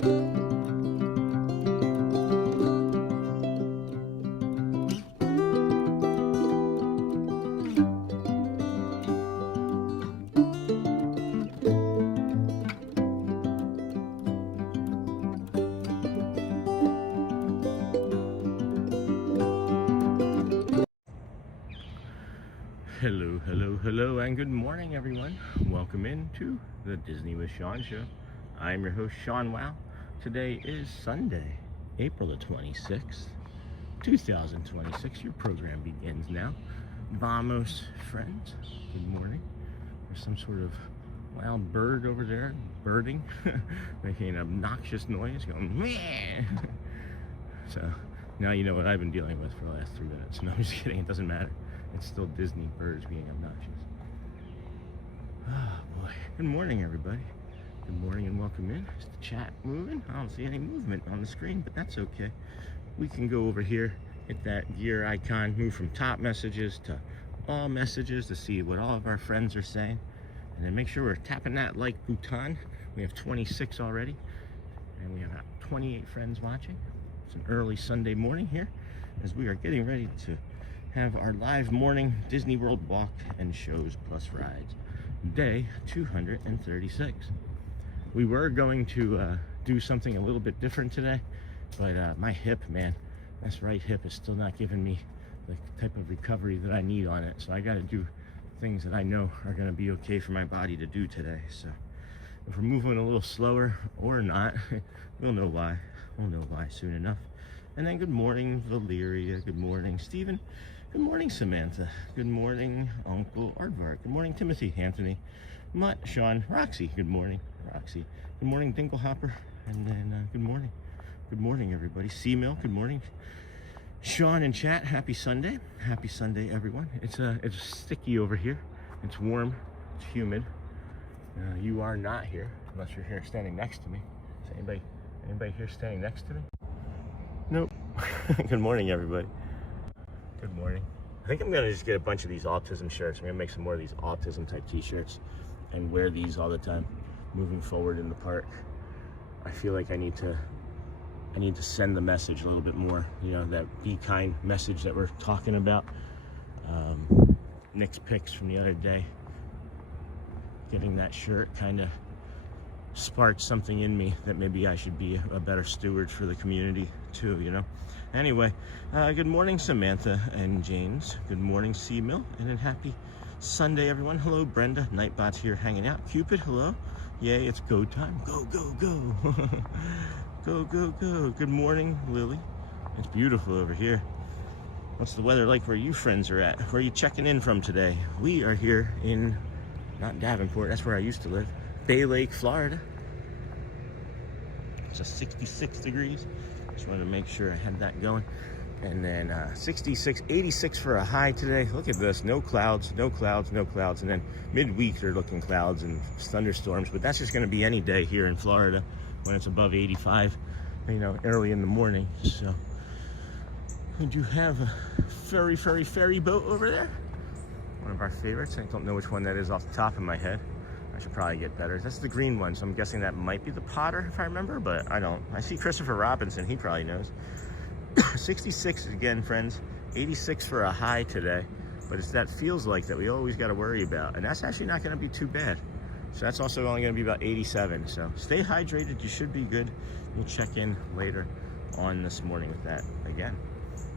Hello, hello, hello, and good morning, everyone. Welcome into the Disney with Sean show. I'm your host, Sean Wow. Today is Sunday, April the 26th, 2026. Your program begins now. Vamos, friends. Good morning. There's some sort of wild bird over there, birding, making an obnoxious noise, going, meh. So now you know what I've been dealing with for the last 3 minutes. No, I'm just kidding. It doesn't matter. It's still Disney birds being obnoxious. Oh boy. Good morning, everybody. Good morning and welcome in. Is the chat moving? I don't see any movement on the screen, but that's okay. We can go over here, hit that gear icon, move from top messages to all messages to see what all of our friends are saying. And then make sure we're tapping that like button. We have 26 already. And we have 28 friends watching. It's an early Sunday morning here as we are getting ready to have our live morning Disney World walk and shows plus rides, day 236. We were going to do something a little bit different today, but my hip, man, this right hip is still not giving me the type of recovery that I need on it. So I got to do things that I know are going to be okay for my body to do today. So if we're moving a little slower or not, we'll know why. We'll know why soon enough. And then good morning, Valeria. Good morning, Stephen. Good morning, Samantha. Good morning, Uncle Aardvark. Good morning, Timothy, Anthony, Mutt, Sean, Roxy. Good morning, Roxy. Good morning, Dinklehopper. And then good morning. Good morning, everybody. C-Mill, good morning. Sean in chat, happy Sunday. Happy Sunday, everyone. It's sticky over here. It's warm. It's humid. You are not here, unless you're here standing next to me. Is anybody here standing next to me? Nope. Good morning, everybody. Good morning. I think I'm gonna just get a bunch of these autism shirts. I'm gonna make some more of these autism type t-shirts and wear these all the time moving forward in the park. I feel like I need to send the message a little bit more, you know, that be kind message that we're talking about. Nick's pics from the other day, getting that shirt kind of sparked something in me that maybe I should be a better steward for the community too, you know. Anyway, good morning, Samantha and James. Good morning, C-Mill, and then happy Sunday, everyone. Hello, Brenda. Nightbot's here hanging out. Cupid, hello. Yay, it's go time. Go, go, go. Go, go, go. Good morning, Lily. It's beautiful over here. What's the weather like where you friends are at? Where are you checking in from today? We are here in, not Davenport, that's where I used to live, Bay Lake, Florida. It's just 66 degrees. Just wanted to make sure I had that going. And then 86 for a high today. Look at this, no clouds, no clouds, no clouds. And then midweek they're looking clouds and thunderstorms, but that's just gonna be any day here in Florida when it's above 85, you know, early in the morning. So, and you have a ferry boat over there. One of our favorites. I don't know which one that is off the top of my head. I should probably get better. That's the green one, so I'm guessing that might be the Potter if I remember, but I don't. I see Christopher Robinson, he probably knows. 66 again, friends. 86 for a high today, but it's that feels like that we always got to worry about, and that's actually not going to be too bad. So that's also only going to be about 87. So stay hydrated. You should be good. We'll check in later on this morning with that again.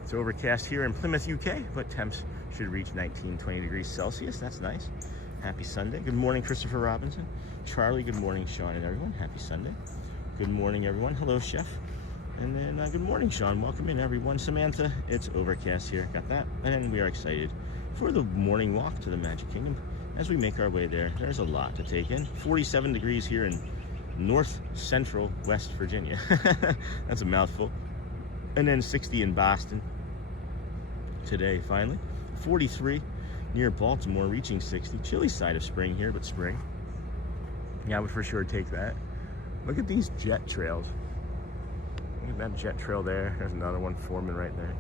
It's overcast here in Plymouth, UK, but temps should reach 19, 20 degrees Celsius. That's nice. Happy Sunday. Good morning, Christopher Robinson. Charlie, good morning, Sean and everyone. Happy Sunday. Good morning, everyone. Hello, Chef. And then good morning, Sean. Welcome in, everyone. Samantha, it's overcast here. Got that? And we are excited for the morning walk to the Magic Kingdom. As we make our way there, there's a lot to take in. 47 degrees here in north central West Virginia. That's a mouthful. And then 60 in Boston today, finally. 43 near Baltimore, reaching 60. Chilly side of spring here, but spring. Yeah, I would for sure take that. Look at these jet trails. Look at that jet trail there. There's another one forming right there.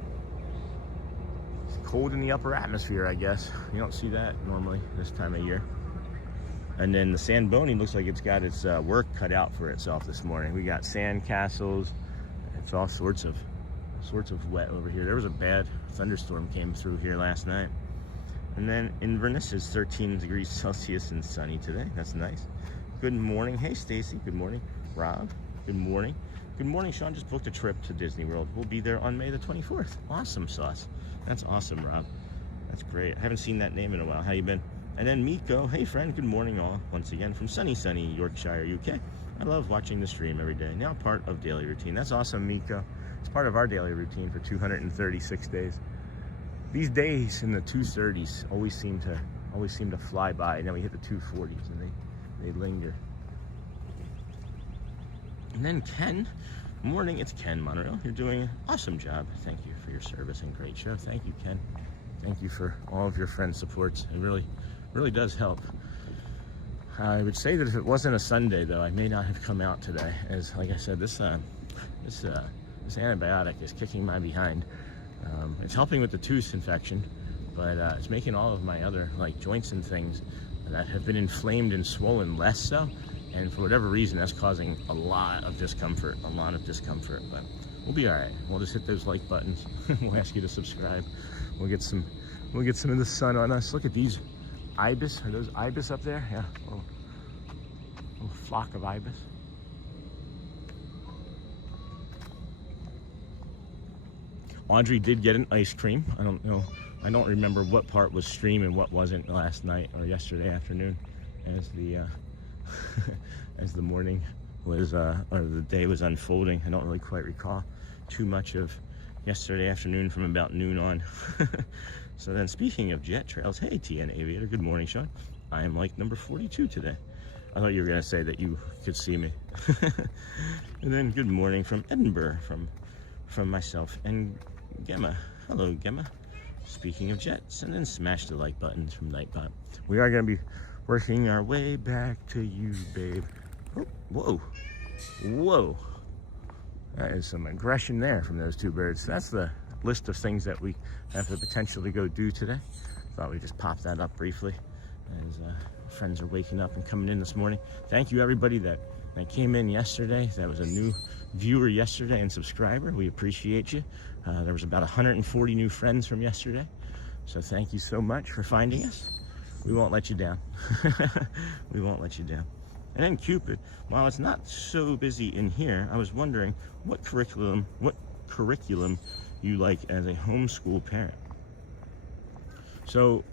It's cold in the upper atmosphere, I guess. You don't see that normally this time of year. And then the Sandboni looks like it's got its work cut out for itself this morning. We got sand castles. It's all sorts of wet over here. There was a bad thunderstorm came through here last night. And then Inverness is 13 degrees Celsius and sunny today. That's nice. Good morning. Hey, Stacy. Good morning. Rob. Good morning. Good morning, Sean. Just booked a trip to Disney World. We'll be there on May the 24th. Awesome sauce. That's awesome, Rob. That's great. I haven't seen that name in a while. How you been? And then Miko. Hey, friend. Good morning, all. Once again from sunny Yorkshire, UK. I love watching the stream every day. Now part of daily routine. That's awesome, Miko. It's part of our daily routine for 236 days. These days in the 230s always seem to fly by, and then we hit the 240s and they linger. And then Ken, morning, it's Ken Monorail. You're doing an awesome job. Thank you for your service and great show. Thank you, Ken. Thank you for all of your friend supports. It really does help. I would say that if it wasn't a Sunday, though, I may not have come out today. As like I said, this antibiotic is kicking my behind. It's helping with the tooth infection, but it's making all of my other joints and things that have been inflamed and swollen less so. And for whatever reason, that's causing a lot of discomfort. But we'll be all right. We'll just hit those like buttons. We'll ask you to subscribe. We'll get some of the sun on us. Look at these ibis. Are those ibis up there? Yeah. Little flock of ibis. Audrey did get an ice cream. I don't know. I don't remember what part was stream and what wasn't last night or yesterday afternoon, as the as the morning was or the day was unfolding. I don't really quite recall too much of yesterday afternoon from about noon on. So then, speaking of jet trails, hey TN Aviator, good morning, Sean. I am like number 42 today. I thought you were gonna say that you could see me. And then good morning from Edinburgh, from myself and Gemma. Hello, Gemma. Speaking of jets, and then smash the like buttons from Nightbot. We are going to be working our way back to you, babe. Oh, whoa. Whoa. That is some aggression there from those two birds. That's the list of things that we have to potentially go do today. Thought we'd just pop that up briefly as friends are waking up and coming in this morning. Thank you, everybody that came in yesterday. That was a new viewer yesterday and subscriber. We appreciate you. There was about 140 new friends from yesterday. So thank you so much for finding us. We won't let you down. We won't let you down. And then Cupid, while it's not so busy in here, I was wondering what curriculum you like as a homeschool parent. So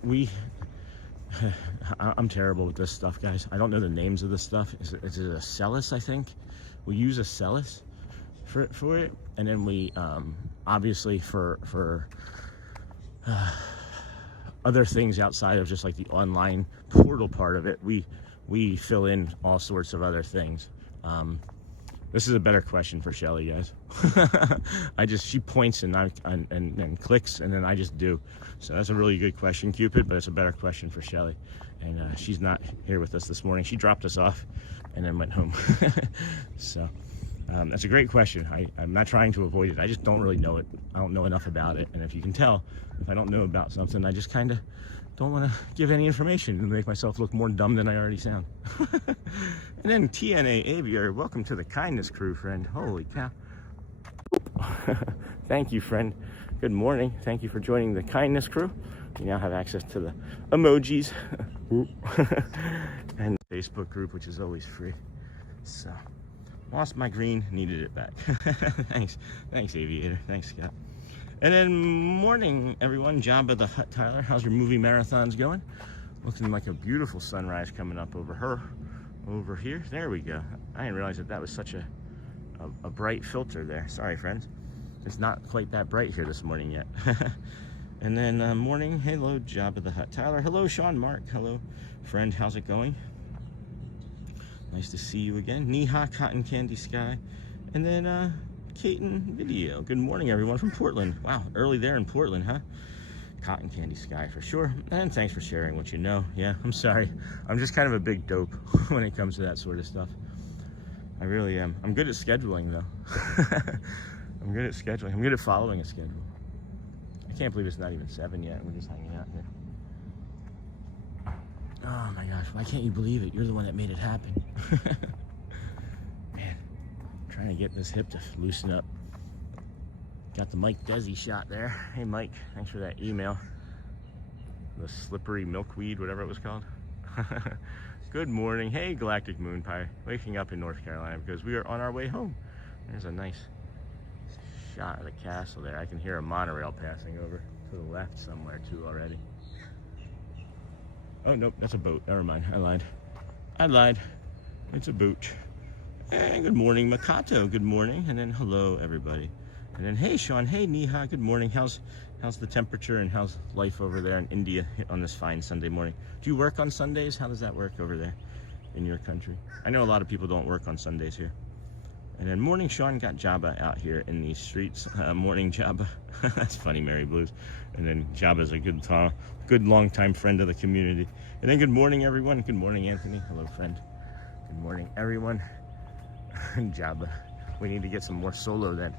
I'm terrible with this stuff, guys. I don't know the names of this stuff. Is it a Celis, I think? We use a Celis for it, and then we obviously for other things outside of just like the online portal part of it, we fill in all sorts of other things. This is a better question for Shelly, guys. She points and clicks, and then I just do. So that's a really good question, Cupid, but it's a better question for Shelly. And she's not here with us this morning. She dropped us off and then went home. So that's a great question. I'm not trying to avoid it. I just don't really know it. I don't know enough about it. And if you can tell, if I don't know about something, I just kind of don't want to give any information and make myself look more dumb than I already sound. And then TNA Aviator, welcome to the kindness crew, friend. Holy cow. Thank you, friend. Good morning. Thank you for joining the kindness crew. You now have access to the emojis and the Facebook group, which is always free. So, lost my green, needed it back. Thanks, Aviator. Thanks, Scott. And then morning, everyone. Jabba the Hutt Tyler. How's your movie marathons going? Looking like a beautiful sunrise coming up over here. There we go. I didn't realize that was such a bright filter there. Sorry, friends. It's not quite that bright here this morning yet. And then morning, hello, Jabba the Hutt Tyler. Hello, Sean Mark. Hello, friend. How's it going? Nice to see you again. Neha, Cotton Candy Sky. And then Kaiten Video. Good morning, everyone from Portland. Wow, early there in Portland, huh? Cotton Candy Sky for sure. And thanks for sharing what you know. Yeah, I'm sorry. I'm just kind of a big dope when it comes to that sort of stuff. I really am. I'm good at scheduling, though. I'm good at scheduling. I'm good at following a schedule. I can't believe it's not even 7 yet. We're just hanging out here. Oh my gosh, why can't you believe it? You're the one that made it happen. Man, I'm trying to get this hip to loosen up. Got the Mike Desi shot there. Hey Mike, thanks for that email. The slippery milkweed, whatever it was called. Good morning. Hey Galactic Moon Pie. Waking up in North Carolina because we are on our way home. There's a nice shot of the castle there. I can hear a monorail passing over to the left somewhere too already. Oh nope, that's a boat. Never mind. I lied. It's a boat. And good morning, Makato. Good morning. And then hello everybody. And then hey Sean. Hey Neha. Good morning. How's the temperature and how's life over there in India on this fine Sunday morning? Do you work on Sundays? How does that work over there in your country? I know a lot of people don't work on Sundays here. And then morning Sean, got Jabba out here in these streets. Morning Jabba. That's funny, Mary Blues. And then Jabba's a good long-time friend of the community. And then good morning everyone. Good morning Anthony. Hello friend. Good morning everyone. And Jabba. We need to get some more solo then.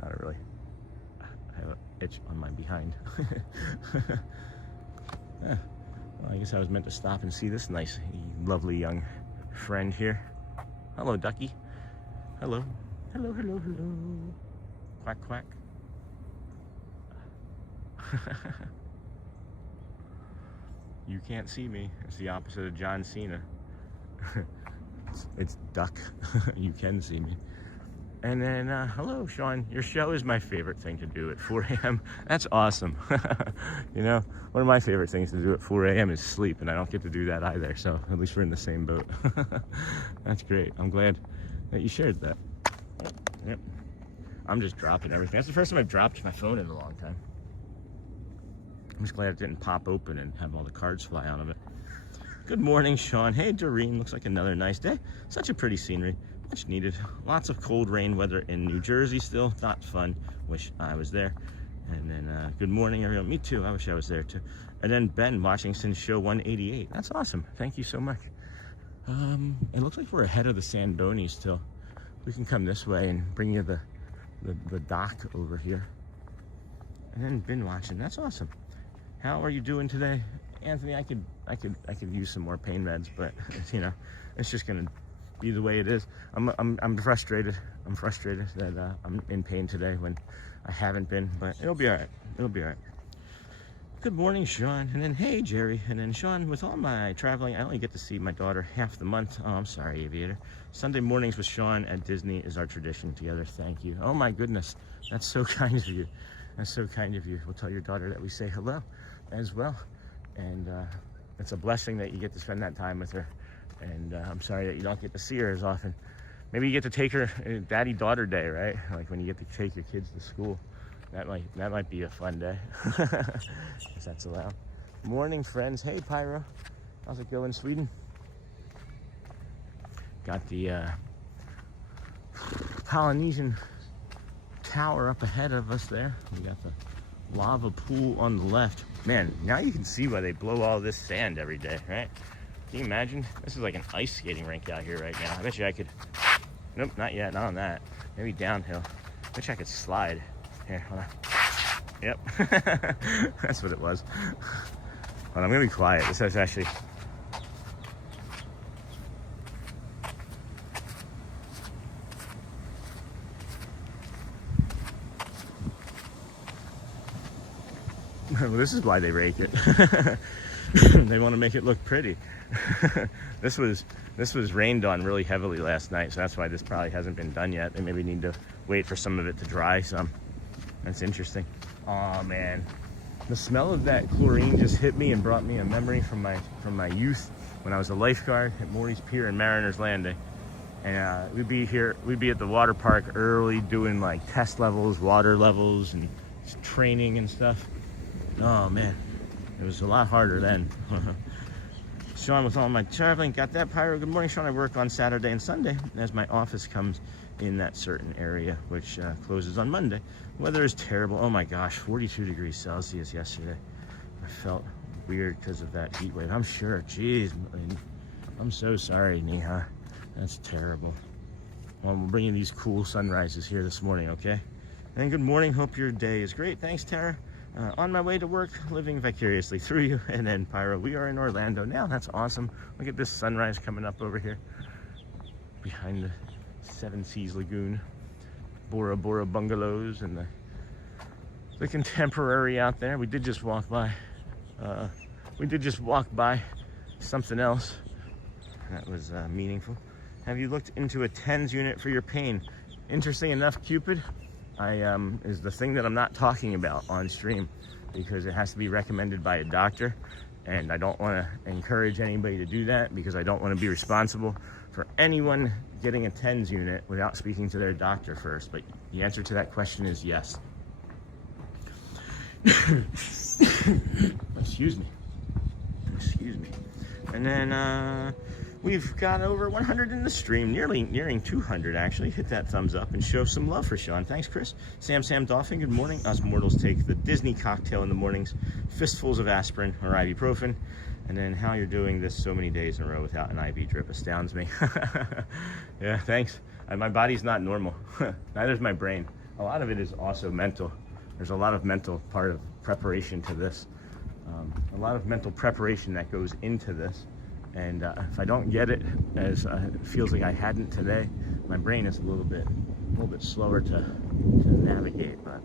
Not really. I have an itch on my behind. Well, I guess I was meant to stop and see this nice, lovely young friend here. Hello, ducky. Hello. Hello, hello, hello. Quack, quack. You can't see me. It's the opposite of John Cena. It's duck. You can see me. And then, hello, Sean. Your show is my favorite thing to do at 4 a.m. That's awesome. You know, one of my favorite things to do at 4 a.m. is sleep, and I don't get to do that either. So at least we're in the same boat. That's great. I'm glad that you shared that. Yep. I'm just dropping everything. That's the first time I've dropped my phone in a long time. I'm just glad it didn't pop open and have all the cards fly out of it. Good morning, Sean. Hey, Doreen. Looks like another nice day. Such a pretty scenery. Much needed. Lots of cold rain weather in New Jersey still. Not fun. Wish I was there. And then good morning everyone. Me too. I wish I was there too. And then Ben watching since show 188. That's awesome. Thank you so much. It looks like we're ahead of the Sandoni still. We can come this way and bring you the dock over here. And then Ben watching. That's awesome. How are you doing today, Anthony? I could use some more pain meds, but you know, it's just gonna be the way it is. I'm frustrated. I'm frustrated that I'm in pain today when I haven't been, but it'll be all right. It'll be all right. Good morning, Sean. And then hey, Jerry. And then Sean, with all my traveling, I only get to see my daughter half the month. Oh, I'm sorry, Aviator. Sunday mornings with Sean at Disney is our tradition together. Thank you. Oh my goodness, that's so kind of you. That's so kind of you. We'll tell your daughter that we say hello as well. And it's a blessing that you get to spend that time with her. And I'm sorry that you don't get to see her as often. Maybe you get to take her daddy-daughter day, right? Like when you get to take your kids to school. That might be a fun day. If that's allowed. Morning, friends. Hey, Pyro. How's it going, Sweden? Got the Polynesian tower up ahead of us there. We got the lava pool on the left. Man, now you can see why they blow all this sand every day, right? Can you imagine? This is like an ice skating rink out here right now. I bet you I could... Nope, not yet. Not on that. Maybe downhill. I bet you I could slide. Here, hold on. Yep. That's what it was. But I'm going to be quiet. This is actually... Well, this is why they rake it. They want to make it look pretty. This was rained on really heavily last night, so that's why this probably hasn't been done yet. They maybe need to wait for some of it to dry some. That's interesting. Oh man, the smell of that chlorine just hit me and brought me a memory from my youth when I was a lifeguard at Morey's Pier in Mariners Landing. And we'd be at the water park early doing like test levels, water levels, and training and stuff. Oh man, it was a lot harder then. Sean, with all my traveling, got that, Pyro? Good morning, Sean. I work on Saturday and Sunday as my office comes in that certain area, which closes on Monday. Weather is terrible. Oh my gosh, 42 degrees Celsius yesterday. I felt weird because of that heat wave. I'm sure. Jeez, I'm so sorry, Neha. That's terrible. Well, we're bringing these cool sunrises here this morning, okay? And good morning. Hope your day is great. Thanks, Tara. On my way to work, living vicariously through you. And then Pyro, we are in Orlando now. That's awesome. Look at this sunrise coming up over here behind the Seven Seas Lagoon, Bora Bora bungalows, and the Contemporary out there. We did just walk by something else that was meaningful. Have you looked into a TENS unit for your pain? Interesting enough, Cupid, is the thing that I'm not talking about on stream, because it has to be recommended by a doctor, and I don't want to encourage anybody to do that, because I don't want to be responsible for anyone getting a TENS unit without speaking to their doctor first. But the answer to that question is yes. Excuse me. And then we've got over 100 in the stream, nearing 200 actually. Hit that thumbs up and show some love for Sean. Thanks, Chris. Sam Dolphin, good morning. Us mortals take the Disney cocktail in the mornings, fistfuls of aspirin or ibuprofen. And then how you're doing this so many days in a row without an IV drip astounds me. Yeah, thanks. My body's not normal. Neither is my brain. A lot of it is also mental. There's a lot of mental part of preparation to this. A lot of mental preparation that goes into this. And if I don't get it, as it feels like I hadn't today, my brain is a little bit slower to navigate. But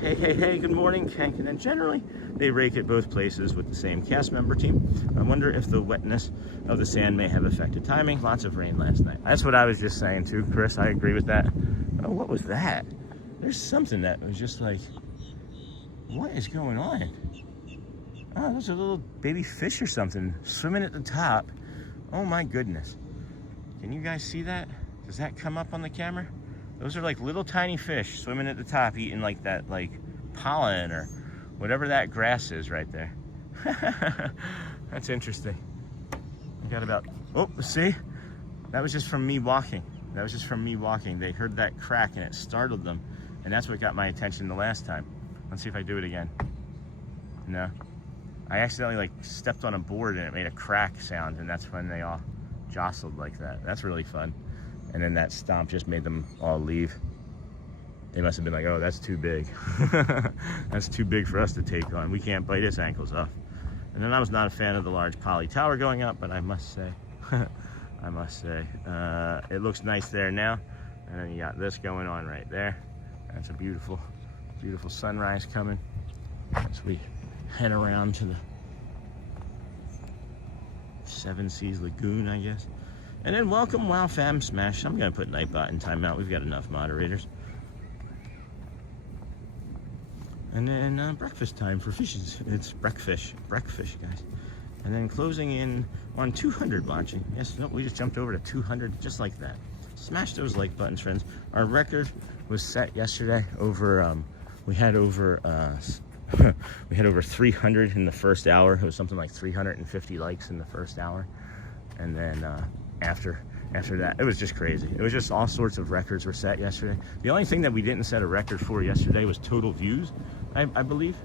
hey, good morning, Kank. And then generally, they rake at both places with the same cast member team. I wonder if the wetness of the sand may have affected timing. Lots of rain last night. That's what I was just saying too, Chris. I agree with that. Oh, what was that? There's something that was just like, what is going on? Oh, those are little baby fish or something swimming at the top. Oh my goodness. Can you guys see that? Does that come up on the camera? Those are like little tiny fish swimming at the top, eating like that, like pollen or whatever that grass is right there. That's interesting. I got about, oh, see? That was just from me walking. They heard that crack and it startled them. And that's what got my attention the last time. Let's see if I do it again. No. I accidentally like stepped on a board and it made a crack sound, and that's when they all jostled like that. That's really fun. And then that stomp just made them all leave. They must have been like, oh, that's too big. That's too big for us to take on. We can't bite his ankles off. And then I was not a fan of the large poly tower going up, but I must say, it looks nice there now. And then you got this going on right there. That's a beautiful, beautiful sunrise coming as we head around to the Seven Seas Lagoon, I guess. And then welcome Wow Fam Smash. I'm gonna put Nightbot in timeout. We've got enough moderators. And then breakfast time for fishes. It's breakfish, guys. And then closing in on 200 watching. Yes, no, we just jumped over to 200 just like that. Smash those like buttons, friends. Our record was set yesterday over, we had over 300 in the first hour. It was something like 350 likes in the first hour. And then after that, it was just crazy. It was just all sorts of records were set yesterday. The only thing that we didn't set a record for yesterday was total views, I believe.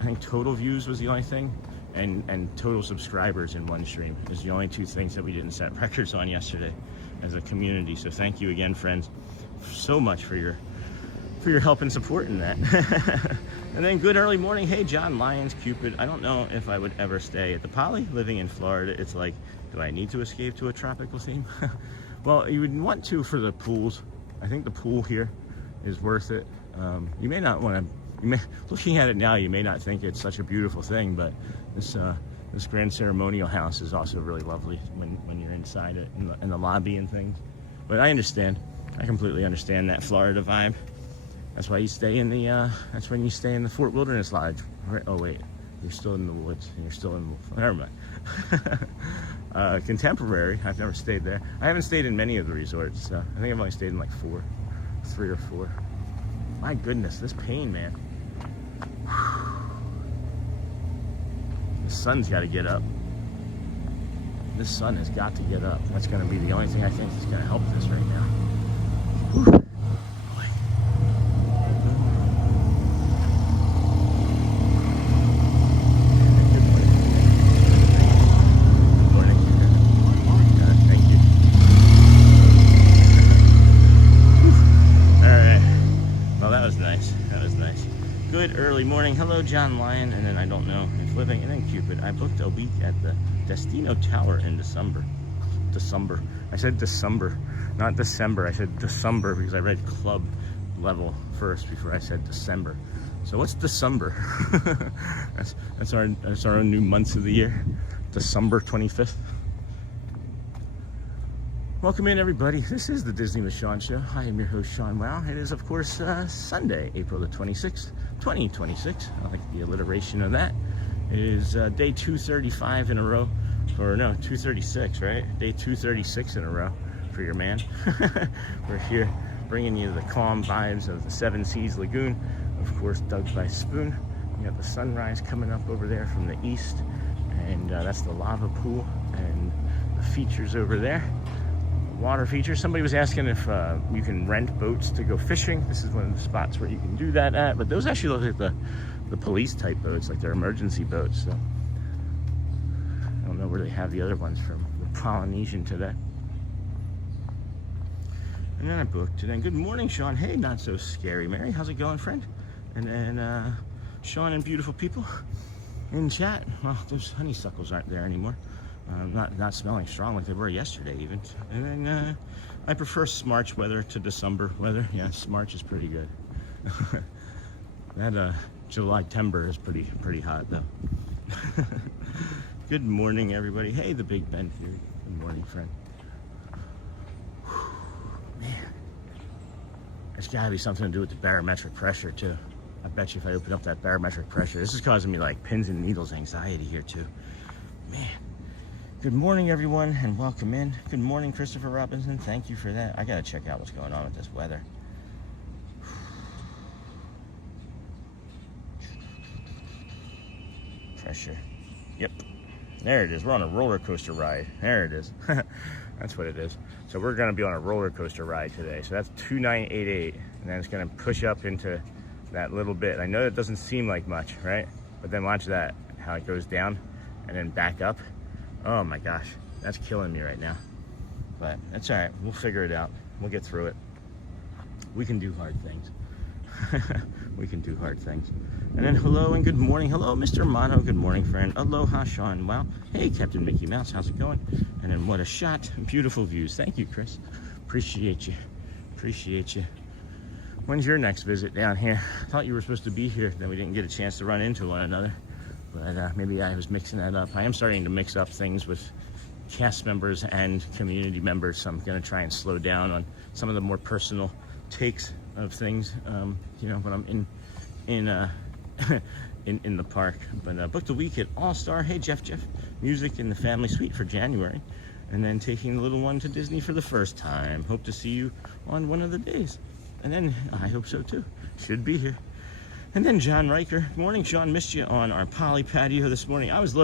I think total views was the only thing, and total subscribers in one stream is the only two things that we didn't set records on yesterday as a community. So thank you again, friends, so much for your help and support in that. And then good early morning. Hey, John Lyons, Cupid. I don't know if I would ever stay at the Poly. Living in Florida, it's like, do I need to escape to a tropical theme? Well, you would want to for the pools. I think the pool here is worth it. You may not want to, looking at it now, you may not think it's such a beautiful thing, but this grand ceremonial house is also really lovely when you're inside it, in the lobby and things. But I understand. I completely understand that Florida vibe. That's why you stay in the, that's when you stay in the Fort Wilderness Lodge. Right? Oh wait, you're still in the woods, and you're still in the, never mind. Contemporary, I've never stayed there. I haven't stayed in many of the resorts. I think I've only stayed in like 3 or 4. My goodness, this pain, man. The sun's got to get up. This sun has got to get up. That's going to be the only thing I think is going to help this right now. Whew. early morning. Hello, John Lyon. And then I don't know if living. And then Cupid. I booked a week at the Destino Tower in December. I said December, not December. I said December because I read club level first before I said December. So what's December? that's our own new months of the year. December 25th. Welcome in, everybody. This is the Disney with Sean show. I am your host, Sean Wow. It is, of course, Sunday, April the 26th, 2026. I like the alliteration of that. It is day 235 in a row. Or no, 236, right? Day 236 in a row for your man. We're here bringing you the calm vibes of the Seven Seas Lagoon, of course, dug by Spoon. You got the sunrise coming up over there from the east, and that's the lava pool and the features over there. Water features. Somebody was asking if you can rent boats to go fishing. This is one of the spots where you can do that at, but those actually look like the police type boats, like they're emergency boats. So I don't know where they have the other ones from. The Polynesian today. And then I booked. And then good morning, Sean. Hey, not so scary, Mary. How's it going, friend? And then Sean and beautiful people in chat. Well, those honeysuckles aren't there anymore. Not smelling strong like they were yesterday even. And then I prefer March weather to December weather. Yes, March is pretty good. That July timber is pretty hot though. Good morning, everybody. Hey, the Big Ben here. Good morning, friend. Man, there's gotta be something to do with the barometric pressure too. I bet you if I open up that barometric pressure, this is causing me like pins and needles anxiety here too. Man. Good morning, everyone, and welcome in. Good morning, Christopher Robinson. Thank you for that. I gotta check out what's going on with this weather. Pressure. Yep. There it is. We're on a roller coaster ride. There it is. That's what it is. So we're gonna be on a roller coaster ride today. So that's 2988, and then it's gonna push up into that little bit. I know that doesn't seem like much, right? But then watch that, how it goes down and then back up. Oh my gosh, that's killing me right now. But that's all right, we'll figure it out. We'll get through it. We can do hard things. We can do hard things. And then hello and good morning. Hello, Mr. Mono. Good morning, friend. Aloha, Sean. Wow. Hey, Captain Mickey Mouse. How's it going? And then what a shot. Beautiful views. Thank you, Chris. Appreciate you. Appreciate you. When's your next visit down here? I thought you were supposed to be here, then we didn't get a chance to run into one another. But maybe I was mixing that up. I am starting to mix up things with cast members and community members, so I'm going to try and slow down on some of the more personal takes of things, you know, when I'm in the park. But booked a week at All-Star. Hey, Jeff Music in the family suite for January, and then taking the little one to Disney for the first time. Hope to see you on one of the days, and then I hope so too. Should be here. And then John Riker. Good morning, Sean. Missed you on our poly patio this morning. I was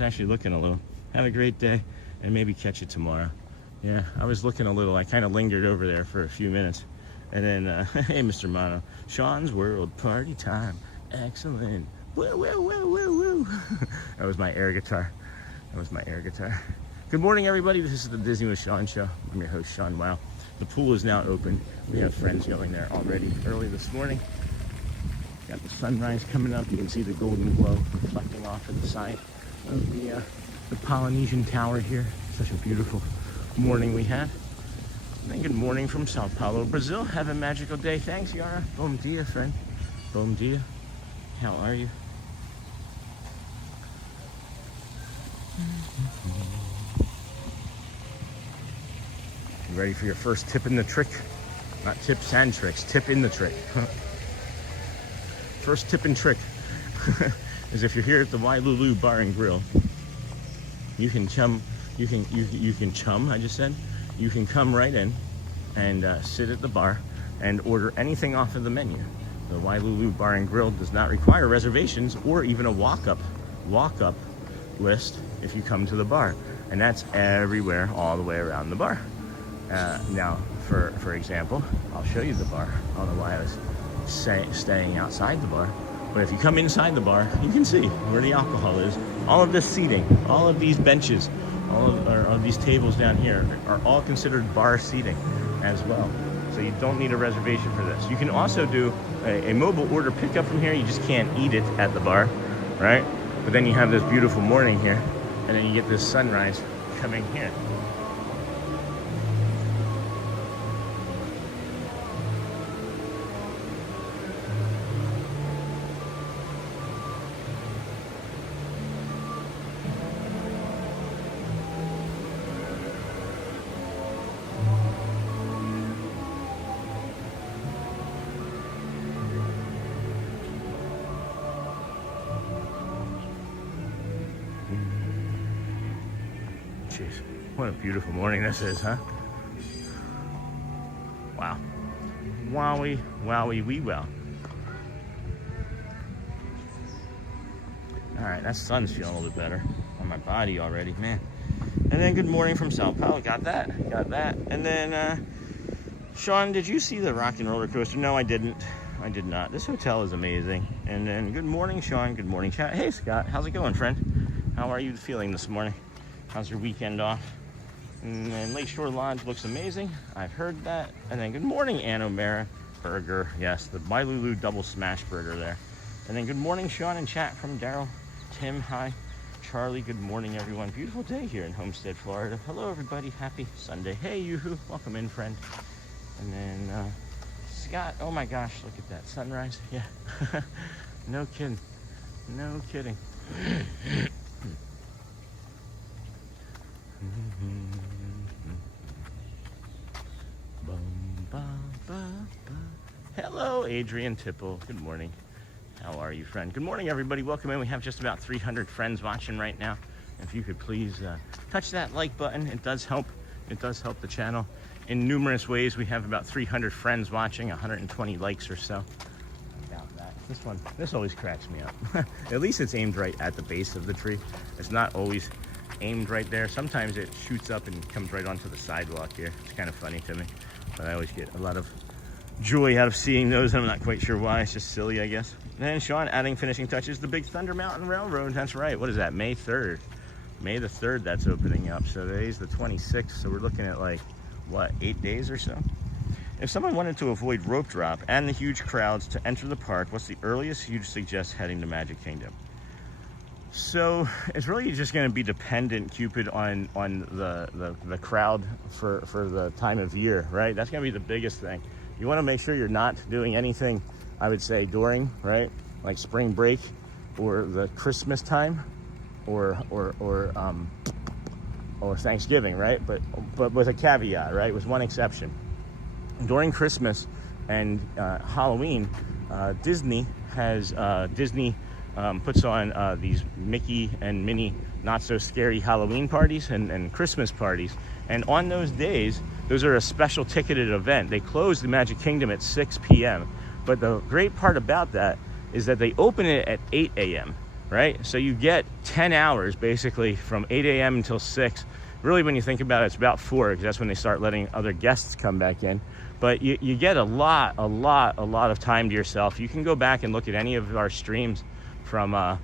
actually looking a little. Have a great day, and maybe catch you tomorrow. Yeah, I was looking a little. I kind of lingered over there for a few minutes. And then, hey, Mr. Mono. Sean's World Party Time. Excellent. Woo, woo, woo, woo, woo. That was my air guitar. Good morning, everybody. This is the Disney with Sean show. I'm your host, Sean Wow. The pool is now open. We have friends going there already early this morning. Got the sunrise coming up. You can see the golden glow reflecting off of the side of the Polynesian Tower here. Such a beautiful morning we had. And good morning from Sao Paulo, Brazil. Have a magical day. Thanks, Yara. Bom dia, friend. Bom dia. How are you? You ready for your first tip in the trick? Not tips and tricks. Tip in the trick. First tip and trick is if you're here at the Wailulu Bar and Grill, you can chum. You can chum. I just said you can come right in and sit at the bar and order anything off of the menu. The Wailulu Bar and Grill does not require reservations or even a walk-up list if you come to the bar, and that's everywhere, all the way around the bar. Now, for example, I'll show you the bar. I don't know why I was staying outside the bar, but if you come inside the bar, you can see where the alcohol is. All of this seating, all of these benches, all of these tables down here are all considered bar seating as well. So you don't need a reservation for this. You can also do a mobile order pickup from here. You just can't eat it at the bar, right? But then you have this beautiful morning here, and then you get this sunrise coming here. Jeez, what a beautiful morning this is, huh? Wow. Wowie, wowie, wee wow. All right, that sun's feeling a little bit better on my body already, man. And then good morning from Sao Paulo. Got that. And then, Sean, did you see the rock and roller coaster? No, I didn't. I did not. This hotel is amazing. And then good morning, Sean. Good morning, chat. Hey, Scott. How's it going, friend? How are you feeling this morning? How's your weekend off? And then Lakeshore Lodge looks amazing. I've heard that. And then good morning, Ann O'Mara Burger. Yes, the Wailulu Double Smash Burger there. And then good morning, Sean and chat from Daryl. Tim, hi. Charlie, good morning, everyone. Beautiful day here in Homestead, Florida. Hello, everybody. Happy Sunday. Hey, Yoo-hoo. Welcome in, friend. And then Scott. Oh, my gosh. Look at that sunrise. Yeah. No kidding. No kidding. Hello, Adrian Tipple. Good morning. How are you, friend? Good morning, everybody. Welcome in. We have just about 300 friends watching right now. If you could please touch that like button, it does help. It does help the channel in numerous ways. We have about 300 friends watching, 120 likes or so. About that. This always cracks me up. At least it's aimed right at the base of the tree. It's not always aimed right there. Sometimes it shoots up and comes right onto the sidewalk here. It's kind of funny to me, but I always get a lot of joy out of seeing those. I'm not quite sure why. It's just silly, I guess. And then Sean adding finishing touches, the Big Thunder Mountain Railroad. That's right. What is that? May 3rd. May the 3rd that's opening up. So today's the 26th. So we're looking at like, what, 8 days or so? If someone wanted to avoid rope drop and the huge crowds to enter the park, what's the earliest you'd suggest heading to Magic Kingdom? So it's really just going to be dependent, Cupid, on the crowd for the time of year, right? That's going to be the biggest thing. You want to make sure you're not doing anything, I would say, during, right, like spring break or the Christmas time or Thanksgiving, right? But with a caveat, right? With one exception. During Christmas and Halloween, Disney puts on these Mickey and Minnie not so scary Halloween parties and Christmas parties. And on those days, those are a special ticketed event. They close the Magic Kingdom at 6 p.m. But the great part about that is that they open it at 8 a.m., right? So you get 10 hours basically from 8 a.m. until 6. Really, when you think about it, it's about 4 because that's when they start letting other guests come back in. But you get a lot of time to yourself. You can go back and look at any of our streams from a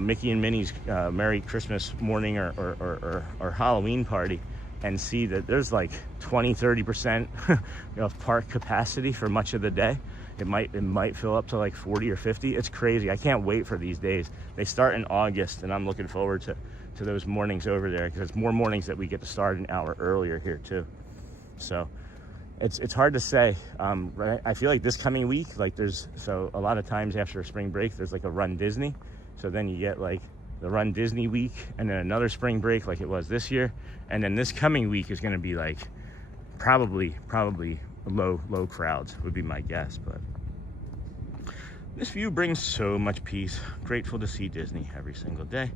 Mickey and Minnie's Merry Christmas morning or Halloween party and see that there's like 20-30% of park capacity for much of the day. It might fill up to like 40 or 50. It's crazy. I can't wait for these days. They start in August, and I'm looking forward to those mornings over there because it's more mornings that we get to start an hour earlier here too. So it's hard to say. Right? I feel like this coming week, like so a lot of times after spring break, there's like a Run Disney. So then you get like the Run Disney week and then another spring break like it was this year. And then this coming week is going to be like probably low crowds would be my guess. But this view brings so much peace. Grateful to see Disney every single day.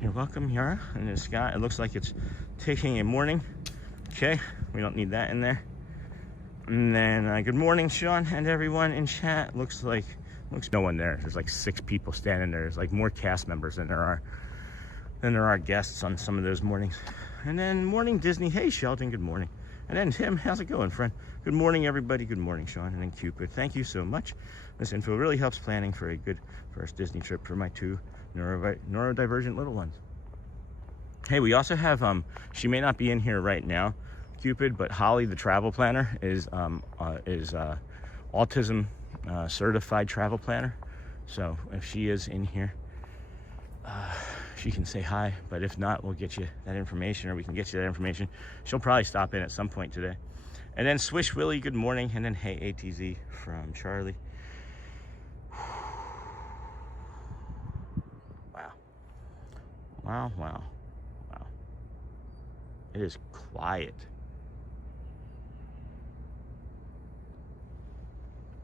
You're welcome, Yara. And then Scott, it looks like it's taking a morning. Okay, we don't need that in there. And then good morning, Sean, and everyone in chat. Looks no one there. There's like 6 people standing there. There's like more cast members than there are guests on some of those mornings. And then morning Disney. Hey Sheldon, good morning. And then Tim, how's it going, friend? Good morning, everybody. Good morning, Sean. And then Cupid, thank you so much. This info really helps planning for a good first Disney trip for my 2 neurodivergent little ones. Hey, we also have she may not be in here right now, Cupid, but Holly, the travel planner, is Autism certified travel planner. So if she is in here, she can say hi, but if not, we'll get you that information, or we can get you that information. She'll probably stop in at some point today. And then Swish Willie, good morning. And then hey ATZ from Charlie. Wow. It is quiet.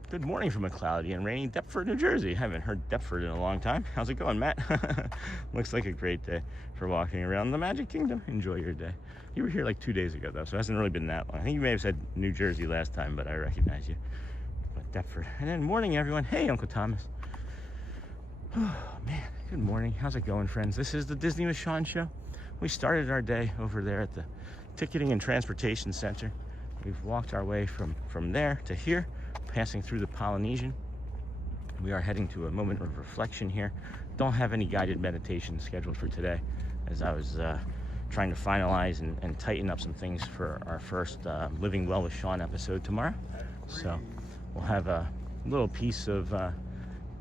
Good morning from a cloudy and rainy Deptford, New Jersey. Haven't heard Deptford in a long time. How's it going, Matt? Looks like a great day for walking around the Magic Kingdom. Enjoy your day. You were here like 2 days ago, though, so it hasn't really been that long. I think you may have said New Jersey last time, but I recognize you. But Deptford. And then morning, everyone. Hey, Uncle Thomas. Oh, man. Good morning. How's it going, friends? This is the Disney with Sean show. We started our day over there at the Ticketing and Transportation Center. We've walked our way from there to here, passing through the Polynesian. We are heading to a moment of reflection here. Don't have any guided meditation scheduled for today, as I was trying to finalize and tighten up some things for our first Living Well with Sean episode tomorrow. So we'll have a little piece of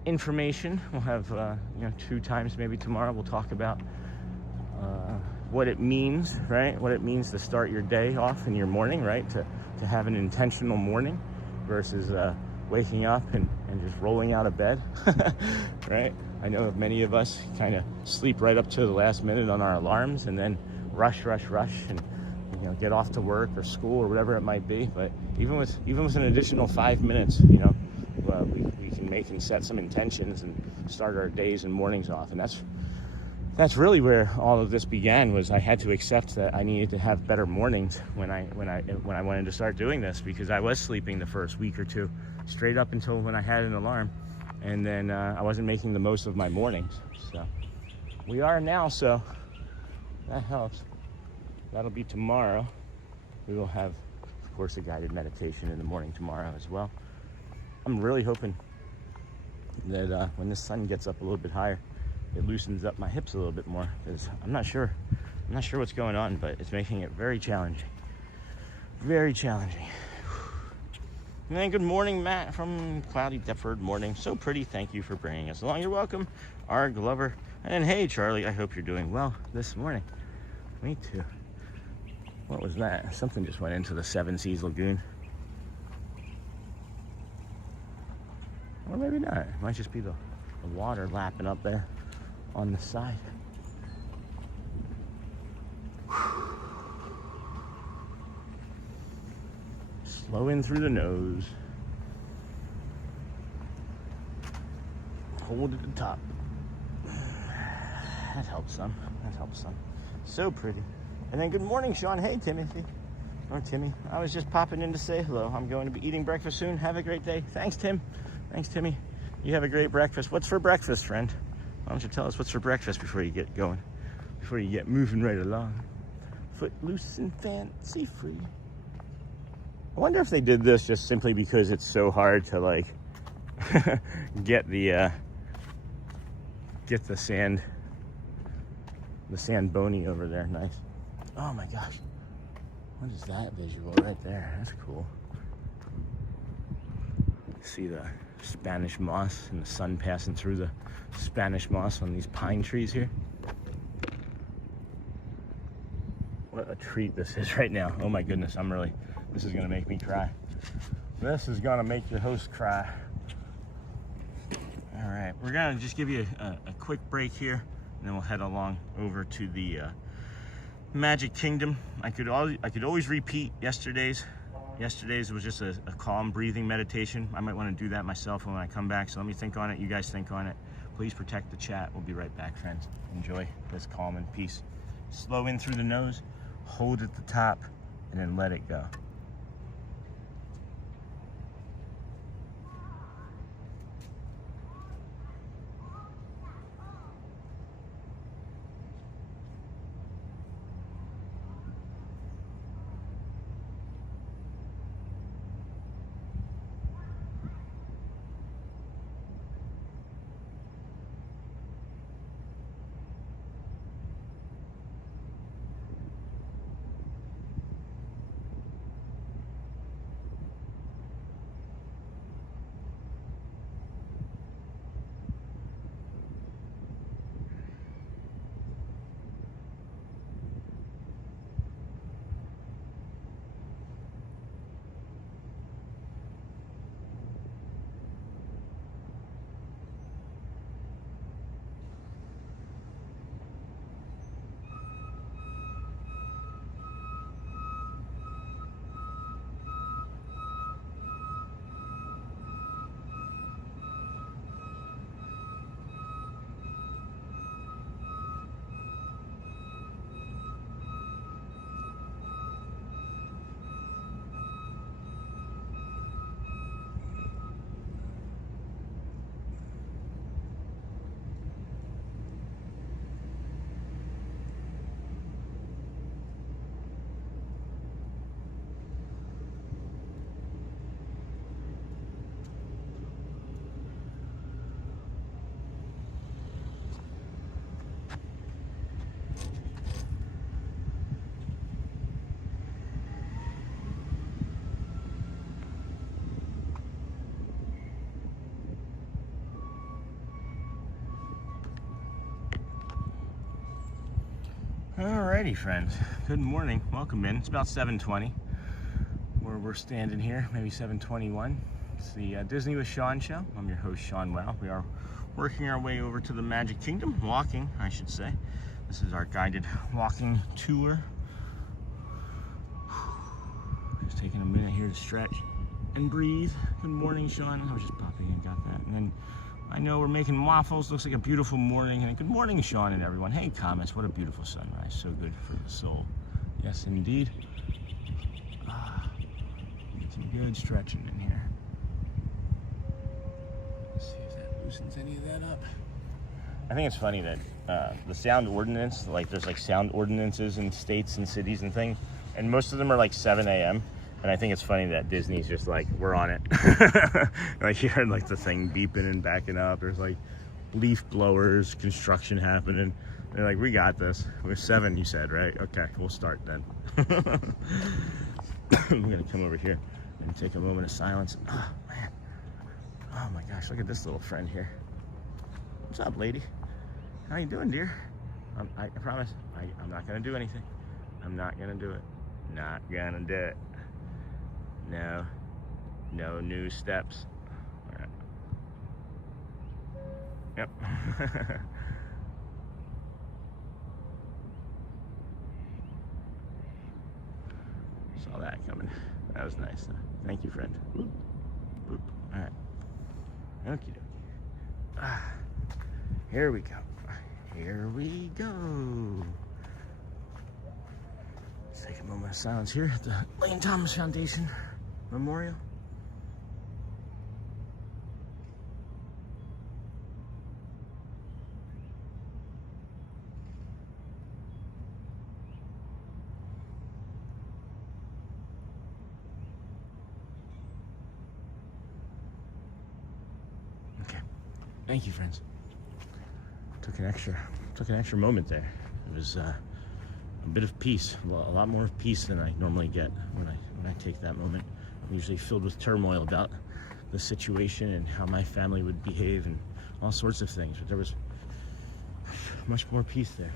information. We'll have 2 times maybe tomorrow. We'll talk about what it means, right? What it means to start your day off in your morning, right? To have an intentional morning versus waking up and just rolling out of bed, right? I know many of us kind of sleep right up to the last minute on our alarms and then rush and get off to work or school or whatever it might be. But even with an additional 5 minutes, we can make and set some intentions and start our days and mornings off. And that's really where all of this began. Was I had to accept that I needed to have better mornings when I wanted to start doing this, because I was sleeping the first week or two straight up until when I had an alarm, and then I wasn't making the most of my mornings. So we are now, so that helps. That'll be tomorrow. We will have, of course, a guided meditation in the morning tomorrow as well. I'm really hoping that when the sun gets up a little bit higher, it loosens up my hips a little bit more, because I'm not sure what's going on, but it's making it very challenging. Very challenging. And then good morning, Matt from cloudy Deptford. Morning. So pretty. Thank you for bringing us along. You're welcome. R. Glover. And then hey, Charlie. I hope you're doing well this morning. Me too. What was that? Something just went into the Seven Seas Lagoon. Or maybe not. It might just be the water lapping up there on the side. Slow in through the nose. Hold at the top. That helps some. So pretty. And then good morning, Sean. Hey, Timothy. Or Timmy. I was just popping in to say hello. I'm going to be eating breakfast soon. Have a great day. Thanks, Tim. Thanks, Timmy. You have a great breakfast. What's for breakfast, friend? Why don't you tell us what's for breakfast before you get going? Before you get moving right along. Footloose and fancy free. I wonder if they did this just simply because it's so hard to like get the sand bony over there. Nice. Oh my gosh. What is that visual right there? That's cool. See the Spanish moss and the sun passing through the Spanish moss on these pine trees here. What a treat this is right now. Oh my goodness, this is gonna make me cry. This is gonna make your host cry. All right, we're gonna just give you a quick break here, and then we'll head along over to the Magic Kingdom. I could always repeat yesterday's. Yesterday's was just a calm breathing meditation. I might want to do that myself when I come back, so let me think on it. You guys think on it. Please protect the chat. We'll be right back, friends. Enjoy this calm and peace. Slow in through the nose, hold at the top, and then let it go. Alrighty, friends. Good morning. Welcome in. It's about 7:20 where we're standing here, maybe 7:21. It's the Disney with Sean show. I'm your host, Sean Wow. We are working our way over to the Magic Kingdom, walking, I should say. This is our guided walking tour. Just taking a minute here to stretch and breathe. Good morning, Sean. I was just popping in, got that. And then I know we're making waffles. Looks like a beautiful morning. And good morning, Sean and everyone. Hey, comments. What a beautiful sunrise. So good for the soul. Yes, indeed. Some good stretching in here. Let's see if that loosens any of that up. I think it's funny that the sound ordinance, like there's like sound ordinances in states and cities and things, and most of them are like 7 a.m. And I think it's funny that Disney's just like, we're on it. Like you heard like the thing beeping and backing up. There's like leaf blowers, construction happening. They're like, we got this. We're 7, you said, right? Okay, we'll start then. I'm gonna come over here and take a moment of silence. Oh man, oh my gosh, look at this little friend here. What's up, lady? How you doing, dear? I promise, I'm not gonna do anything. I'm not gonna do it. Not gonna do it. No new steps. All right. Yep. Saw that coming. That was nice. Thank you, friend. Boop. Boop. All right. Okie dokie. Here we go. Here we go. Let's take a moment of silence here at the Lane Thomas Foundation Memorial. Okay. Thank you, friends. Took an extra moment there. It was a bit of peace, a lot more peace than I normally get when I take that moment. I'm usually filled with turmoil about the situation and how my family would behave and all sorts of things, but there was much more peace there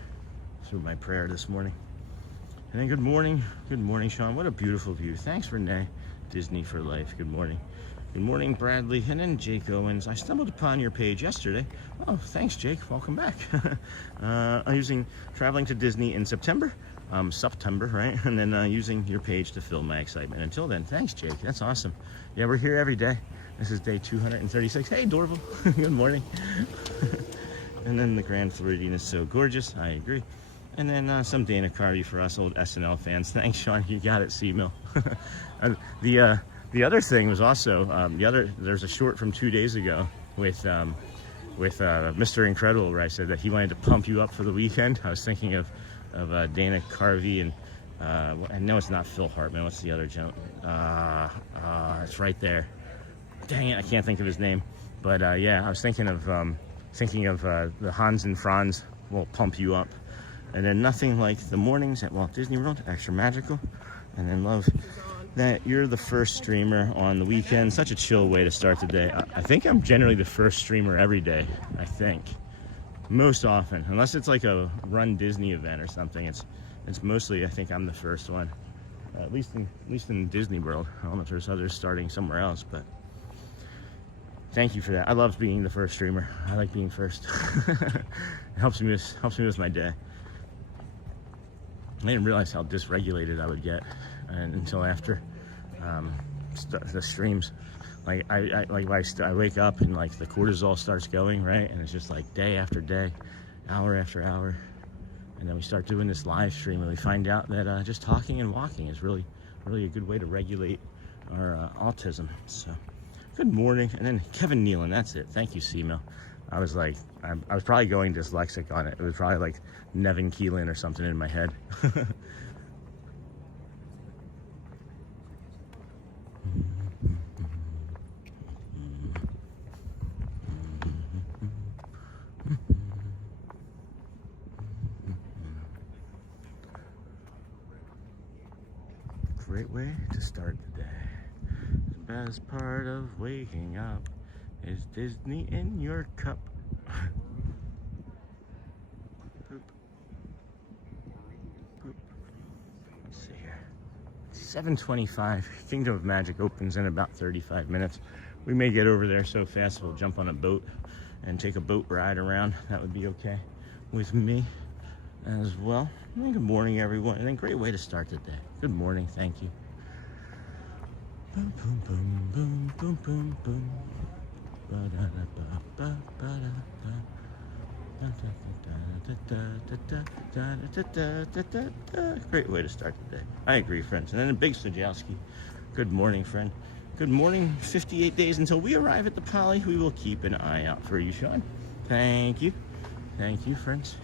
through my prayer this morning. And then good morning, Sean. What a beautiful view. Thanks, Renee. Disney for life. Good morning. Good morning, Bradley. And then Jake Owens. I stumbled upon your page yesterday. Oh, thanks, Jake. Welcome back. I'm traveling to Disney in September, right? And then using your page to fill my excitement. Until then, thanks, Jake. That's awesome. Yeah, we're here every day. This is day 236. Hey, Dorval. Good morning. And then the Grand Floridian is so gorgeous. I agree. And then some Dana Carvey for us old SNL fans. Thanks, Sean. You got it, C-Mill. The other thing was also there's a short from 2 days ago with Mr. Incredible where I said that he wanted to pump you up for the weekend. I was thinking of Dana Carvey and I know it's not Phil Hartman. What's the other gentleman? It's right there. Dang it, I can't think of his name. But yeah, I was thinking of the Hans and Franz will pump you up. And then nothing like the mornings at Walt Disney World, extra magical. And then love that you're the first streamer on the weekend. Such a chill way to start the day. I think I'm generally the first streamer every day. I think most often, unless it's like a Run Disney event or something. It's mostly I think I'm the first one. At least in Disney World. I don't know if there's others starting somewhere else, but thank you for that. I love being the first streamer. I like being first. It helps me with my day. I didn't realize how dysregulated I would get until after the streams. Like I wake up and like the cortisol starts going, right? And it's just like day after day, hour after hour. And then we start doing this live stream and we find out that just talking and walking is really a good way to regulate our autism. So good morning. And then Kevin Nealon, that's it. Thank you, C-Mill. I was like, I was probably going dyslexic on it. It was probably like Nevin Keelan or something in my head. Great way to start the day. The best part of waking up is Disney in your cup. Poop. 7:25. Kingdom of Magic opens in about 35 minutes. We may get over there so fast we'll jump on a boat and take a boat ride around. That would be okay with me as well. And good morning, everyone. And a great way to start the day. Good morning. Thank you. Boom, boom, boom, boom, boom, boom, boom. Great way to start the day. I agree, friends. And then a big Sajowski. Good morning, friend. Good morning. 58 days until we arrive at the Poly. We will keep an eye out for you, Sean. Thank you. Thank you, friends.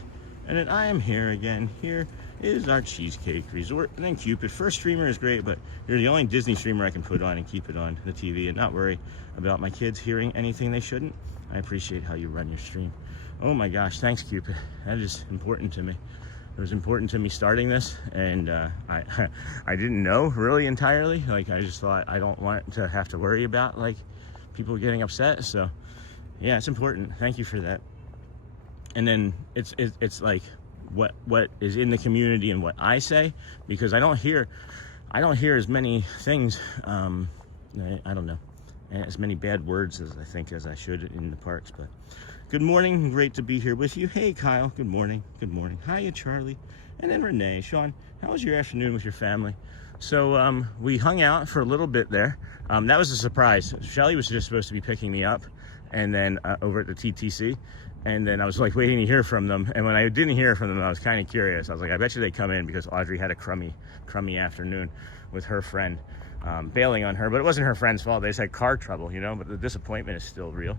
And then I am here again. Here is our Cheesecake Resort. And then Cupid. First streamer is great, but you're the only Disney streamer I can put on and keep it on the TV and not worry about my kids hearing anything they shouldn't. I appreciate how you run your stream. Oh my gosh, thanks, Cupid. That is important to me. It was important to me starting this, and I didn't know really entirely. Like, I just thought I don't want to have to worry about like people getting upset. So yeah, it's important. Thank you for that. And then it's like what is in the community and what I say, because I don't hear as many things. I don't know, as many bad words as I think as I should in the parks. But good morning, great to be here with you. Hey, Kyle, good morning. Good morning. Hiya, Charlie. And then Renee. Sean, how was your afternoon with your family? So we hung out for a little bit there. That was a surprise. Shelly was just supposed to be picking me up, and then over at the TTC. And then I was like waiting to hear from them. And when I didn't hear from them, I was kind of curious. I was like, I bet you they come in, because Audrey had a crummy afternoon with her friend, bailing on her. But it wasn't her friend's fault. They just had car trouble, you know, but the disappointment is still real.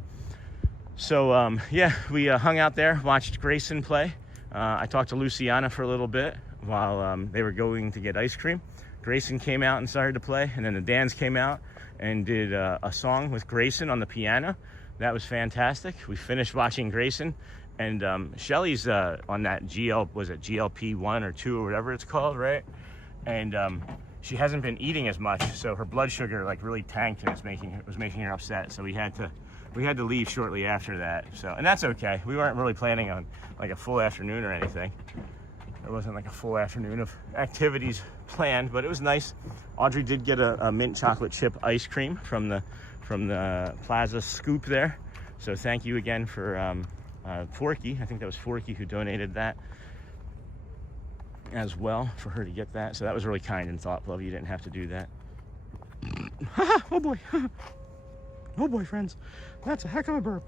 So yeah, we hung out there, watched Grayson play. I talked to Luciana for a little bit while they were going to get ice cream. Grayson came out and started to play, and then the Dans came out and did a song with Grayson on the piano. That was fantastic. We finished watching Grayson, and Shelly's on that GLP 1 or 2 or whatever it's called, right? And she hasn't been eating as much, so her blood sugar like really tanked, and it was making her upset. So we had to leave shortly after that. So, and that's okay. We weren't really planning on like a full afternoon or anything. There wasn't like a full afternoon of activities planned, but it was nice. Audrey did get a mint chocolate chip ice cream from the Plaza Scoop there. So thank you again for Forky. I think that was Forky who donated that as well, for her to get that. So that was really kind and thoughtful of you. You didn't have to do that. Oh boy. Oh boy, friends. That's a heck of a burp.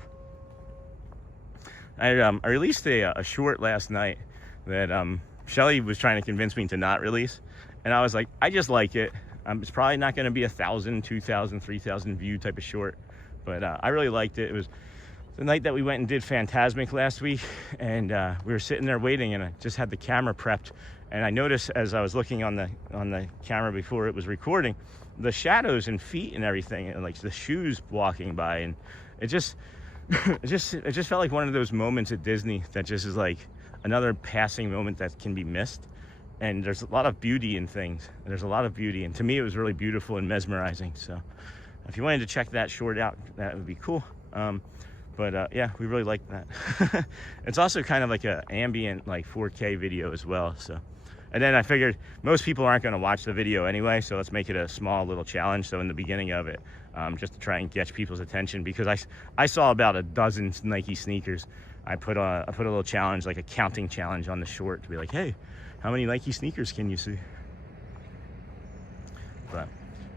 I released a short last night that Shelly was trying to convince me to not release. And I was like, I just like it. It's probably not going to be 1,000, 2,000, 3,000 view type of short, but I really liked it. It was the night that we went and did Phantasmic last week, and we were sitting there waiting, and I just had the camera prepped, and I noticed as I was looking on the camera before it was recording, the shadows and feet and everything, and like the shoes walking by, and it just felt like one of those moments at Disney that just is like another passing moment that can be missed. And there's a lot of beauty in things. There's a lot of beauty. And to me, it was really beautiful and mesmerizing. So if you wanted to check that short out, that would be cool. Yeah, we really liked that. It's also kind of like an ambient, like 4K video as well. So, and then I figured most people aren't going to watch the video anyway. So let's make it a small little challenge. So in the beginning of it, just to try and catch people's attention, because I saw about a dozen Nike sneakers. I put a little challenge, like a counting challenge on the short, to be like, hey, how many Nike sneakers can you see? But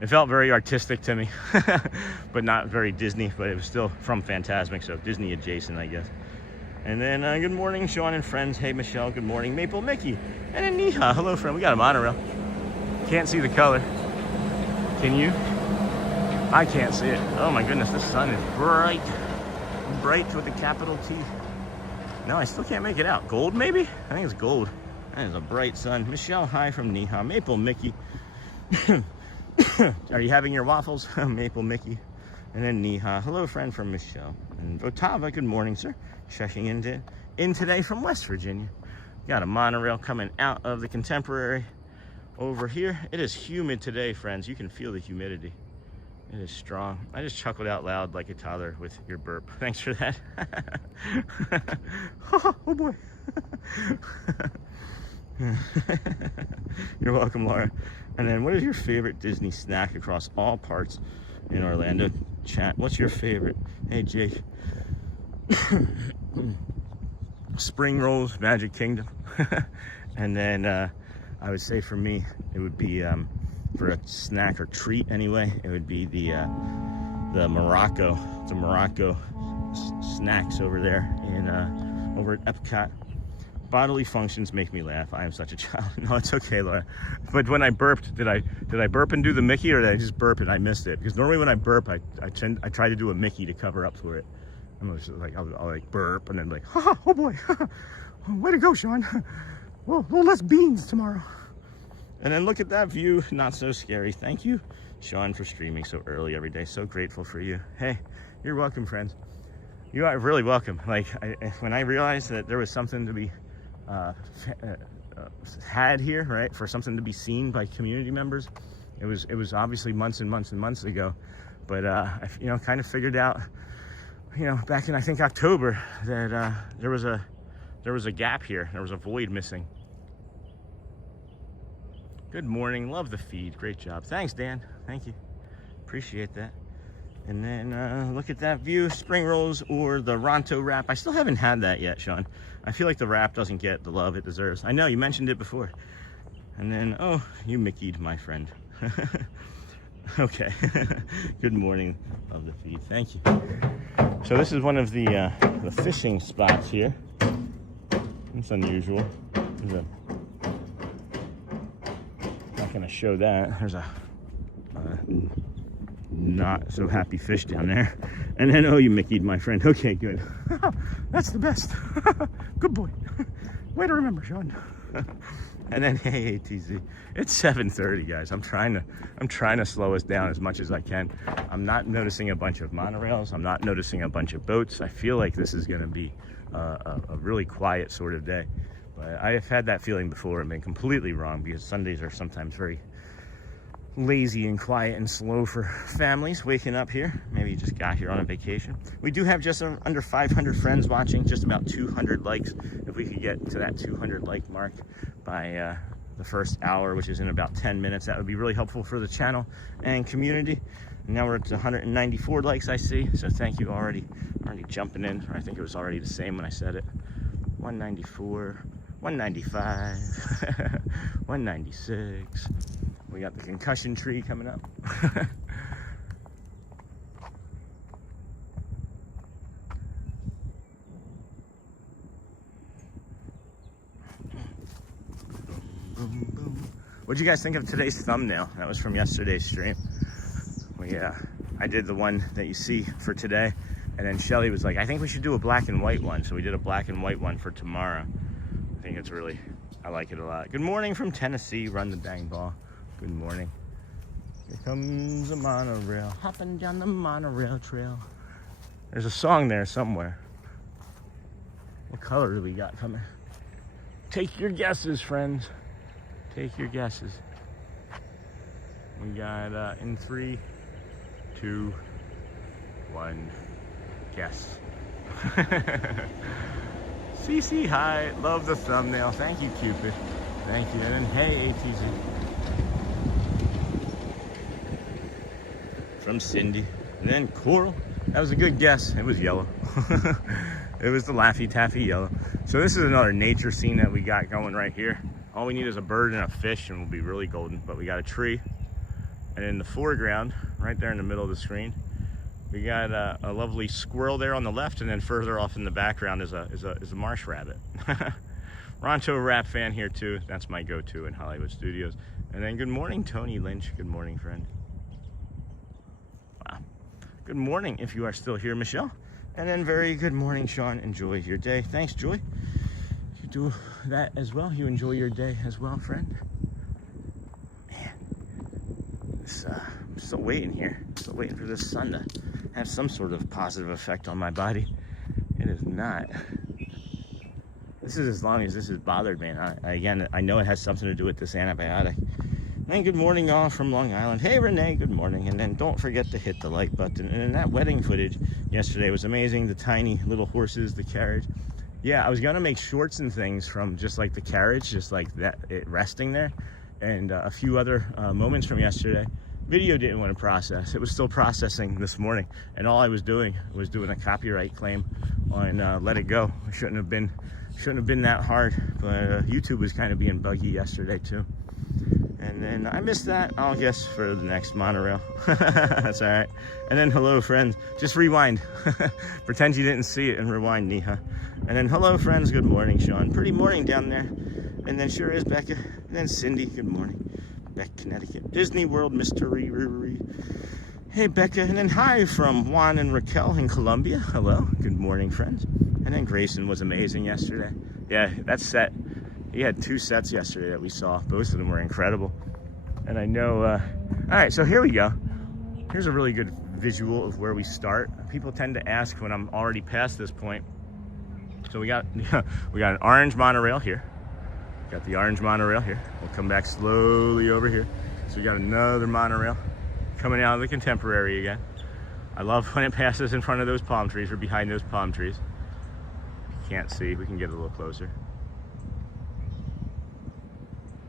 it felt very artistic to me, but not very Disney, but it was still from Phantasmic, so Disney adjacent, I guess. And then good morning, Sean and friends. Hey, Michelle, good morning. Maple Mickey. And then Neha, hello, friend. We got a monorail. Can't see the color. Can you? I can't see it. Oh my goodness, the sun is bright. Bright with a capital T. No, I still can't make it out. Gold, maybe? I think it's gold. That is a bright sun. Michelle, hi from Neha. Maple Mickey. Are you having your waffles? Maple Mickey. And then Neha. Hello, friend from Michelle. And Otava, good morning, sir. Checking in today from West Virginia. Got a monorail coming out of the Contemporary over here. It is humid today, friends. You can feel the humidity. It is strong. I just chuckled out loud like a toddler with your burp. Thanks for that. Oh boy. You're welcome, Laura. And then, what is your favorite Disney snack across all parts in Orlando? Chat, what's your favorite? Hey, Jake. Spring rolls, Magic Kingdom. And then I would say for me, it would be for a snack or treat anyway, it would be the Morocco snacks over there in over at Epcot. Bodily functions make me laugh. I am such a child. No, it's okay, Laura. But when I burped, did I burp and do the Mickey, or did I just burp and I missed it? Because normally when I burp, I try to do a Mickey to cover up for it. I'm just like, I'll like burp and then be like, oh boy, way to go, Sean. Well, less beans tomorrow. And then look at that view. Not so scary. Thank you, Sean, for streaming so early every day. So grateful for you. Hey, you're welcome, friends. You are really welcome. Like, when I realized that there was something to be had here, right, for something to be seen by community members, it was obviously months and months and months ago, but I kind of figured out, back in I think October, that there was a gap here. There was a void missing. Good morning. Love the feed. Great job. Thanks, Dan. Thank you. Appreciate that. And then look at that view. Spring rolls or the Ronto wrap. I still haven't had that yet, Sean. I feel like the wrap doesn't get the love it deserves. I know, you mentioned it before. And then, oh, you Mickey'd, my friend. Okay. Good morning. Love the feed. Thank you. So this is one of the fishing spots here. It's unusual. Not going to show that. There's a not so happy fish down there. And then, oh, you Mickey'd, my friend. Okay, good. That's the best. Good boy. Way to remember, Sean. And then, hey, ATZ. It's 7:30, guys. I'm trying to slow us down as much as I can. I'm not noticing a bunch of monorails. I'm not noticing a bunch of boats. I feel like this is going to be a really quiet sort of day. But I have had that feeling before and been completely wrong, because Sundays are sometimes very lazy and quiet and slow for families waking up here. Maybe you just got here on a vacation. We do have just under 500 friends watching, just about 200 likes. If we could get to that 200 like mark by the first hour, which is in about 10 minutes, that would be really helpful for the channel and community. Now we're at 194 likes, I see. So thank you already jumping in. I think it was already the same when I said it. 194, 195, 196. We got the concussion tree coming up. What'd you guys think of today's thumbnail? That was from yesterday's stream. I did the one that you see for today, and then Shelly was like, I think we should do a black and white one. So we did a black and white one for tomorrow. I think it's really, I like it a lot. Good morning from Tennessee. Run the dang ball. Good morning. Here comes a monorail, hopping down the monorail trail. There's a song there somewhere. What color do we got coming? Take your guesses, friends. Take your guesses. We got in 3, 2, 1, guess. CC, hi. Love the thumbnail. Thank you, Cupid. Thank you. And then, hey, ATZ. From Cindy. And then Coral. That was a good guess. It was yellow. It was the Laffy Taffy yellow. So this is another nature scene that we got going right here. All we need is a bird and a fish and we'll be really golden. But we got a tree. And in the foreground, right there in the middle of the screen, we got a lovely squirrel there on the left, and then further off in the background is a marsh rabbit. Ronto rap fan here too. That's my go-to in Hollywood Studios. And then good morning, Tony Lynch. Good morning, friend. Wow. Good morning if you are still here, Michelle. And then very good morning, Sean. Enjoy your day. Thanks, Joy. You do that as well. You enjoy your day as well, friend. Man, I'm still waiting here. Still waiting for this sun to have some sort of positive effect on my body. It is not. This is as long as this has bothered me. Again, I know it has something to do with this antibiotic. And good morning, all from Long Island. Hey, Renee, good morning. And then don't forget to hit the like button. And that wedding footage yesterday was amazing. The tiny little horses, the carriage. Yeah, I was gonna make shorts and things from just like the carriage, just like that, it resting there, and a few other moments from yesterday. Video didn't want to process. It was still processing this morning, and all I was doing was doing a copyright claim on Let It Go. It shouldn't have been that hard, but YouTube was kind of being buggy yesterday too. And then I missed that, I'll guess, for the next monorail. That's all right. And then hello, friends. Just rewind. Pretend you didn't see it and rewind, Neha. And then hello, friends. Good morning, Sean. Pretty morning down there. And then sure is Becca. And then Cindy. Good morning. Beck, Connecticut. Disney World Mystery. Hey, Becca. And then hi from Juan and Raquel in Colombia. Hello. Good morning, friends. And then Grayson was amazing yesterday. Yeah, that set. He had 2 sets yesterday that we saw. Both of them were incredible. And I know, all right, so here we go. Here's a really good visual of where we start. People tend to ask when I'm already past this point. So we got an orange monorail here. Got the orange monorail here. We'll come back slowly over here. So we got another monorail coming out of the Contemporary again. I love when it passes in front of those palm trees or behind those palm trees. If you can't see, we can get a little closer.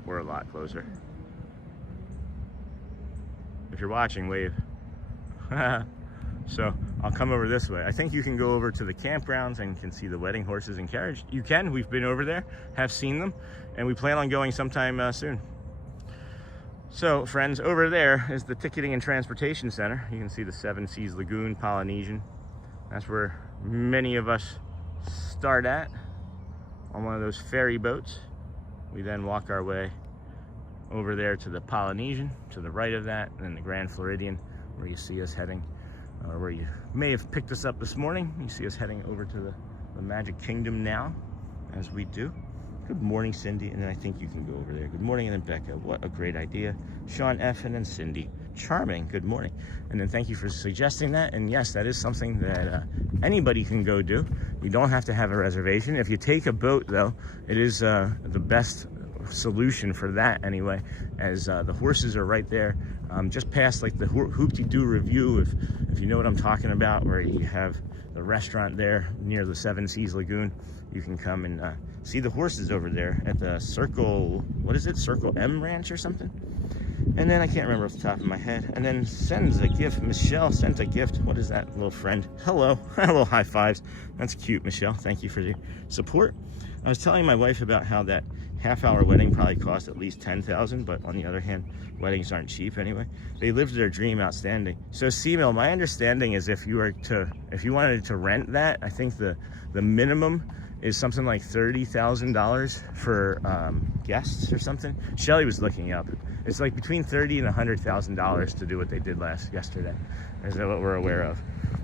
We're a lot closer. If you're watching, wave. So I'll come over this way. I think you can go over to the campgrounds and can see the wedding horses and carriage. You can. We've been over there, have seen them, and we plan on going sometime soon. So friends, over there is the Ticketing and Transportation Center. You can see the Seven Seas Lagoon, Polynesian. That's where many of us start at, on one of those ferry boats. We then walk our way over there to the Polynesian, to the right of that, and then the Grand Floridian, where you see us heading, or where you may have picked us up this morning. You see us heading over to the Magic Kingdom now, as we do. Good morning, Cindy, and then I think you can go over there. Good morning, and then Becca. What a great idea. Sean F. and then Cindy. Charming. Good morning. And then thank you for suggesting that. And yes, that is something that anybody can go do. You don't have to have a reservation. If you take a boat, though, it is the best solution for that anyway, as the horses are right there, just past like the Hoop-de-Doo Review, if you know what I'm talking about, where you have the restaurant there near the Seven Seas Lagoon. You can come and see the horses over there at the Circle, what is it, Circle M Ranch or something? And then I can't remember off the top of my head. And then sends a gift. Michelle sent a gift. What is that, little friend? Hello. Hello, high fives. That's cute, Michelle. Thank you for your support. I was telling my wife about how that half-hour wedding probably cost at least $10,000, but on the other hand, weddings aren't cheap anyway. They lived their dream outstanding. So, C-Mill, my understanding is if you wanted to rent that, I think the minimum is something like $30,000 for guests or something. Shelly was looking up. It's like between $30,000 and $100,000 to do what they did yesterday. Is that what we're aware of?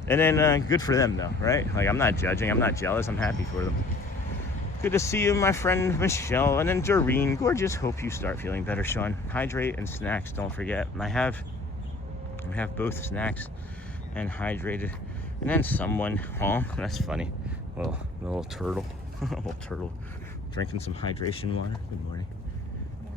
And then good for them though, right? Like, I'm not judging, I'm not jealous, I'm happy for them. Good to see you, my friend Michelle. And then Doreen, gorgeous. Hope you start feeling better, Sean. Hydrate and snacks, don't forget. And I have both snacks and hydrated. And then someone, oh, that's funny. Well, the little turtle, little turtle, drinking some hydration water. Good morning.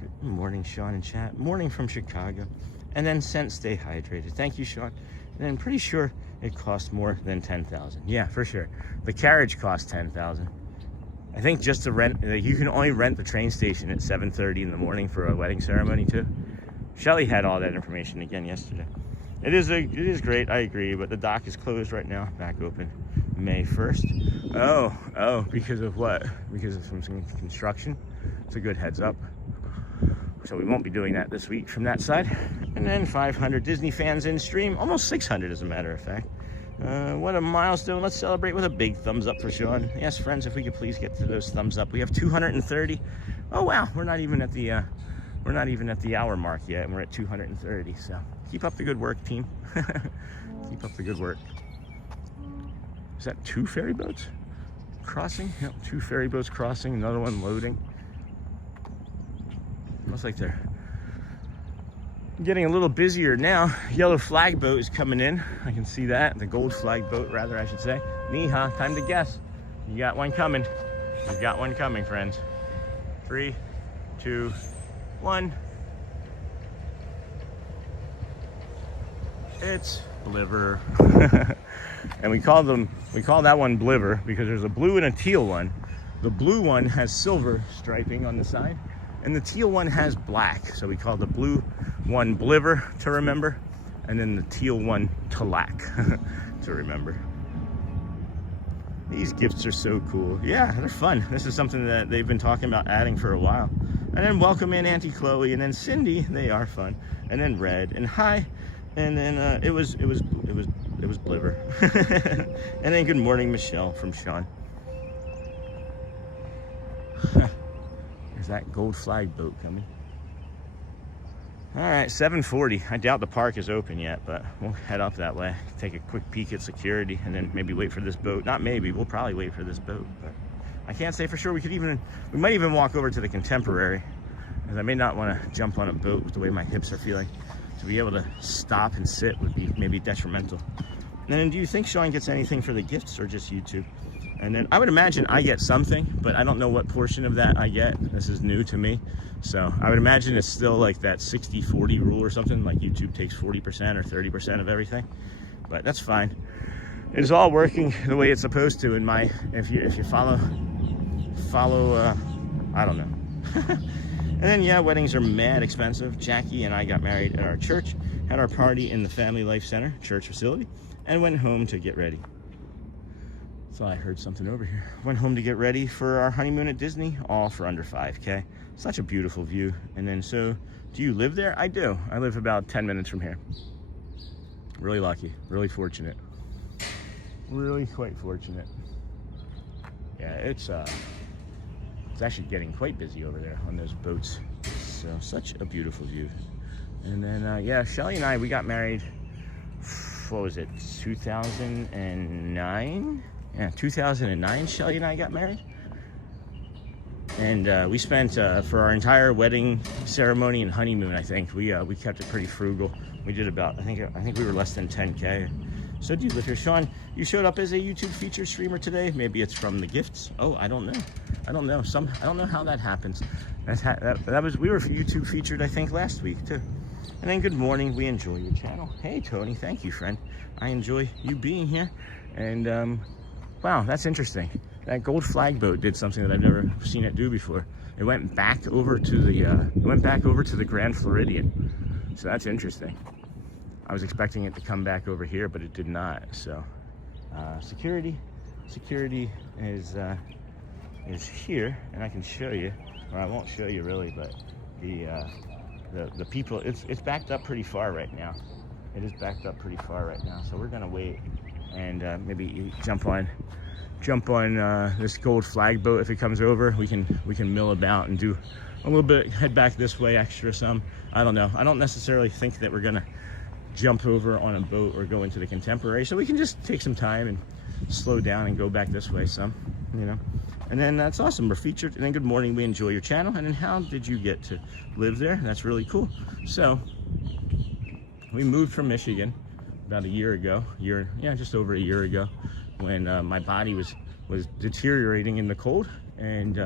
Good morning, Sean and chat. Morning from Chicago. And then sent stay hydrated. Thank you, Sean. And then I'm pretty sure it costs more than $10,000. Yeah, for sure. The carriage costs $10,000. I think just to rent, you can only rent the train station at 7:30 in the morning for a wedding ceremony too. Shelly had all that information again yesterday. It is great, I agree, but the dock is closed right now. Back open May 1st. Oh, because of what? Because of some construction. It's a good heads up. So we won't be doing that this week from that side. And then 500 Disney fans in stream, almost 600 as a matter of fact. What a milestone. Let's celebrate with a big thumbs up for Sean. Yes, friends, if we could please get to those thumbs up. We have 230. Oh wow, we're not even at the hour mark yet, and we're at 230. So keep up the good work, team. Keep up the good work. Is that 2 ferry boats crossing? Yep, 2 ferry boats crossing, another one loading. Looks like they're getting a little busier now. Yellow flag boat is coming in. I can see that. The gold flag boat, rather, I should say. Neha, time to guess. You got one coming. You got one coming, friends. 3, 2, 1. It's Bliver. And we call that one Bliver because there's a blue and a teal one. The blue one has silver striping on the side, and the teal one has black. So we call the blue one Bliver to remember, and then the teal one Talac to remember. These gifts are so cool. Yeah, they're fun. This is something that they've been talking about adding for a while. And then welcome in Auntie Chloe, and then Cindy. They are fun. And then Red, and hi, and then it was Bliver. And then good morning, Michelle from Sean. There's that gold flag boat coming. All right, 7:40. I doubt the park is open yet, but we'll head up that way, take a quick peek at security, and then maybe wait for this boat. Not maybe, we'll probably wait for this boat, but I can't say for sure. We might even walk over to the Contemporary, because I may not want to jump on a boat with the way my hips are feeling. To be able to stop and sit would be maybe detrimental. And then do you think Sean gets anything for the gifts, or just YouTube? And then I would imagine I get something, but I don't know what portion of that I get. This is new to me. So I would imagine it's still like that 60-40 rule or something, like YouTube takes 40% or 30% of everything, but that's fine. It is all working the way it's supposed to in my, if you follow, I don't know. And then, yeah, weddings are mad expensive. Jackie and I got married at our church, had our party in the Family Life Center church facility, and went home to get ready. So I heard something over here. Went home to get ready for our honeymoon at Disney, all for under $5K. Such a beautiful view. And then, so do you live there? I do. I live about 10 minutes from here. Really lucky, really fortunate. Really quite fortunate. Yeah, it's actually getting quite busy over there on those boats. So such a beautiful view. And then, yeah, Shelly and I, we got married, what was it, 2009? Yeah, 2009, Shelly and I got married. And we spent, for our entire wedding ceremony and honeymoon, I think, we kept it pretty frugal. We did about, I think we were less than 10K. So do you live here? Sean, you showed up as a YouTube featured streamer today. Maybe it's from the gifts. Oh, I don't know. I don't know how that happens. That was, we were YouTube featured, I think, last week too. And then good morning, we enjoy your channel. Hey, Tony, thank you, friend. I enjoy you being here. And, wow, that's interesting. That gold flag boat did something that I've never seen it do before. It went back over to the Grand Floridian. So that's interesting. I was expecting it to come back over here, but it did not. So, security is here, and I can show you, or I won't show you really, but the people, it's backed up pretty far right now. It is backed up pretty far right now. So we're gonna wait and maybe jump on this gold flag boat. If it comes over, we can mill about and do a little bit, head back this way extra some. I don't know. I don't necessarily think that we're gonna jump over on a boat or go into the Contemporary, so we can just take some time and slow down and go back this way some, you know. And then that's awesome, we're featured. And then good morning, we enjoy your channel. And then how did you get to live there? That's really cool. So we moved from Michigan about a year ago, just over a year ago, when my body was deteriorating in the cold, and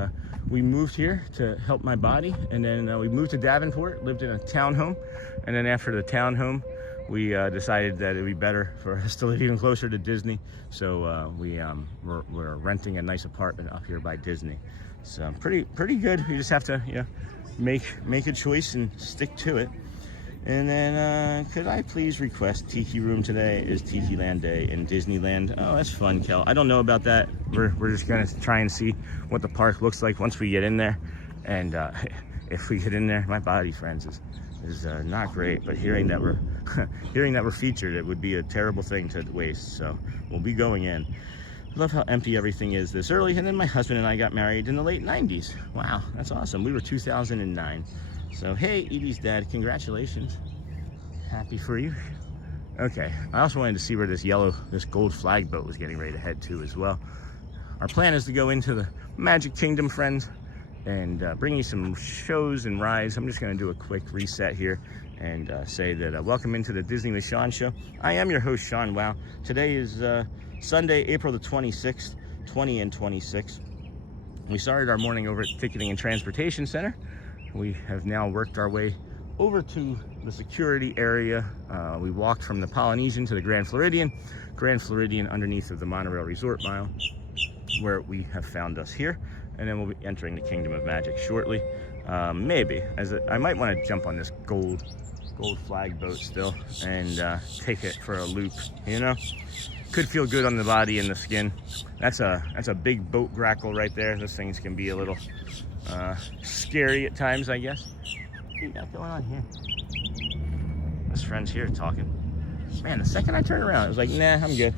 we moved here to help my body. And then we moved to Davenport, lived in a townhome, and then after the townhome, we decided that it'd be better for us to live even closer to Disney. So we're renting a nice apartment up here by Disney. So pretty good. You just have to, you know, make a choice and stick to it. And then, could I please request Tiki Room today is Tiki Land Day in Disneyland? Oh, that's fun, Kel. I don't know about that. We're just gonna try and see what the park looks like once we get in there. And if we get in there, my body, friends, is not great. But hearing that we're featured, it would be a terrible thing to waste. So we'll be going in. Love how empty everything is this early. And then my husband and I got married in the late 90s. Wow, that's awesome. We were 2009. So, hey, Edie's dad, congratulations. Happy for you. Okay, I also wanted to see where this gold flag boat was getting ready to head to as well. Our plan is to go into the Magic Kingdom, friends, and bring you some shows and rides. I'm just gonna do a quick reset here and say that welcome into the Disney with Sean show. I am your host, Sean Wow. Today is Sunday, April the 26th, 2026. We started our morning over at the Ticketing and Transportation Center. We have now worked our way over to the security area. We walked from the Polynesian to the Grand Floridian underneath of the monorail resort mile, where we have found us here. and then we'll be entering the Kingdom of Magic shortly. Maybe, I might want to jump on this gold flag boat still and take it for a loop, you know? Could feel good on the body and the skin. That's a big boat grackle right there. Those things can be a little scary at times, I guess. What you got going on here? This friend's here talking. Man, the second I turned around, I was like, nah, I'm good.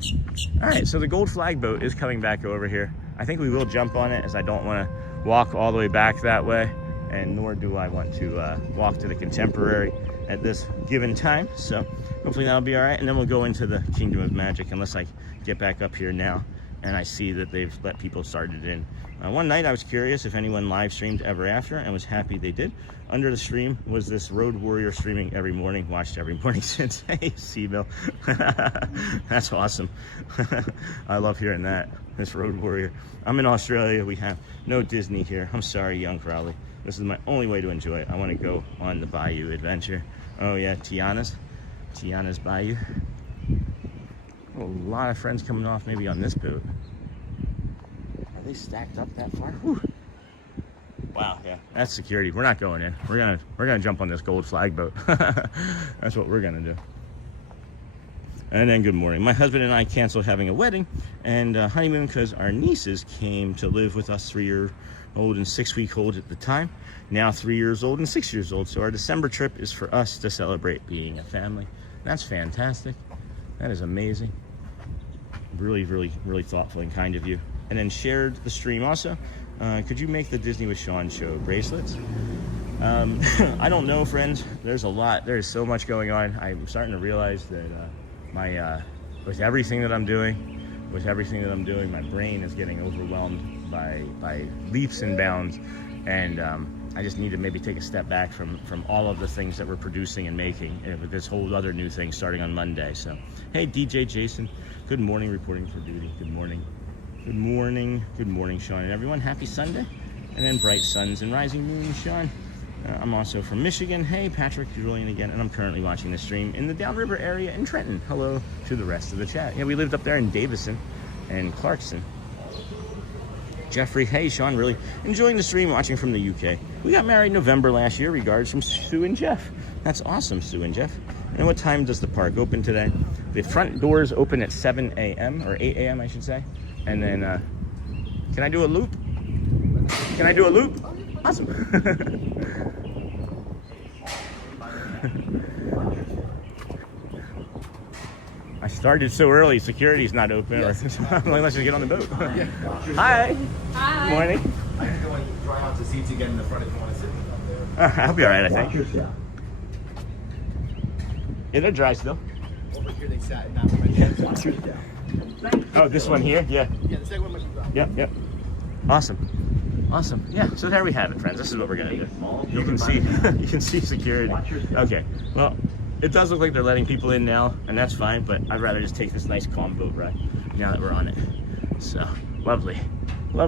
All right, so the gold flag boat is coming back over here. I think we will jump on it, as I don't want to walk all the way back that way, and nor do I want to walk to the Contemporary at this given time. So hopefully that'll be all right, and then we'll go into the Kingdom of Magic, unless I get back up here now and I see that they've let people started in. One night I was curious if anyone live streamed ever after, and was happy they did. Under the stream was this road warrior streaming every morning, watched every morning since. Hey, Seabill. That's awesome. I love hearing that, this road warrior. I'm in Australia. We have no Disney here. I'm sorry, young Crowley. This is my only way to enjoy it. I want to go on the Bayou adventure. Oh yeah, Tiana's Bayou. A lot of friends coming off maybe on this boat. Are they stacked up that far? Whew. Wow, yeah, that's security. We're not going in. We're gonna jump on this gold flag boat. That's what we're gonna do. And then good morning. My husband and I canceled having a wedding and honeymoon because our nieces came to live with us, 3-year-old and 6-week-old at the time. Now 3 years old and 6 years old. So our December trip is for us to celebrate being a family. That's fantastic. That is amazing. Really, really, really thoughtful and kind of you. And then shared the stream also. Could you make the Disney with Sean show bracelets? I don't know, friends. There's a lot. There's so much going on. I'm starting to realize that with everything that I'm doing, my brain is getting overwhelmed by leaps and bounds. And I just need to maybe take a step back from all of the things that we're producing and making, with this whole other new thing starting on Monday. So, hey, DJ Jason, good morning, reporting for duty. Good morning. Good morning, Sean and everyone. Happy Sunday. And then bright suns and rising moon, Sean. I'm also from Michigan. Hey, Patrick, Julian again, and I'm currently watching the stream in the Downriver area in Trenton. Hello to the rest of the chat. Yeah, we lived up there in Davison and Clarkson. Jeffrey, hey, Sean, really enjoying the stream, watching from the UK. We got married November last year. Regards from Sue and Jeff. That's awesome, Sue and Jeff. And what time does the park open today? The front doors open at 7 a.m. or 8 a.m. I should say. And then, can I do a loop? Can I do a loop? Awesome. I started so early, security's not open. Yes. Unless you get on the boat. Hi. Hi. Good morning. I can go and dry out the seats again in the front if you want to sit up there. I'll be all right, I think. Yeah, they're dry still. Over here they sat and now Oh, this one here? Yeah. Yeah, the second one must be dry. Yep. Awesome. Yeah, so there we have it, friends. This is what we're gonna do. You can see security. Okay. Well, it does look like they're letting people in now, and that's fine, but I'd rather just take this nice calm boat ride now that we're on it. So, lovely. All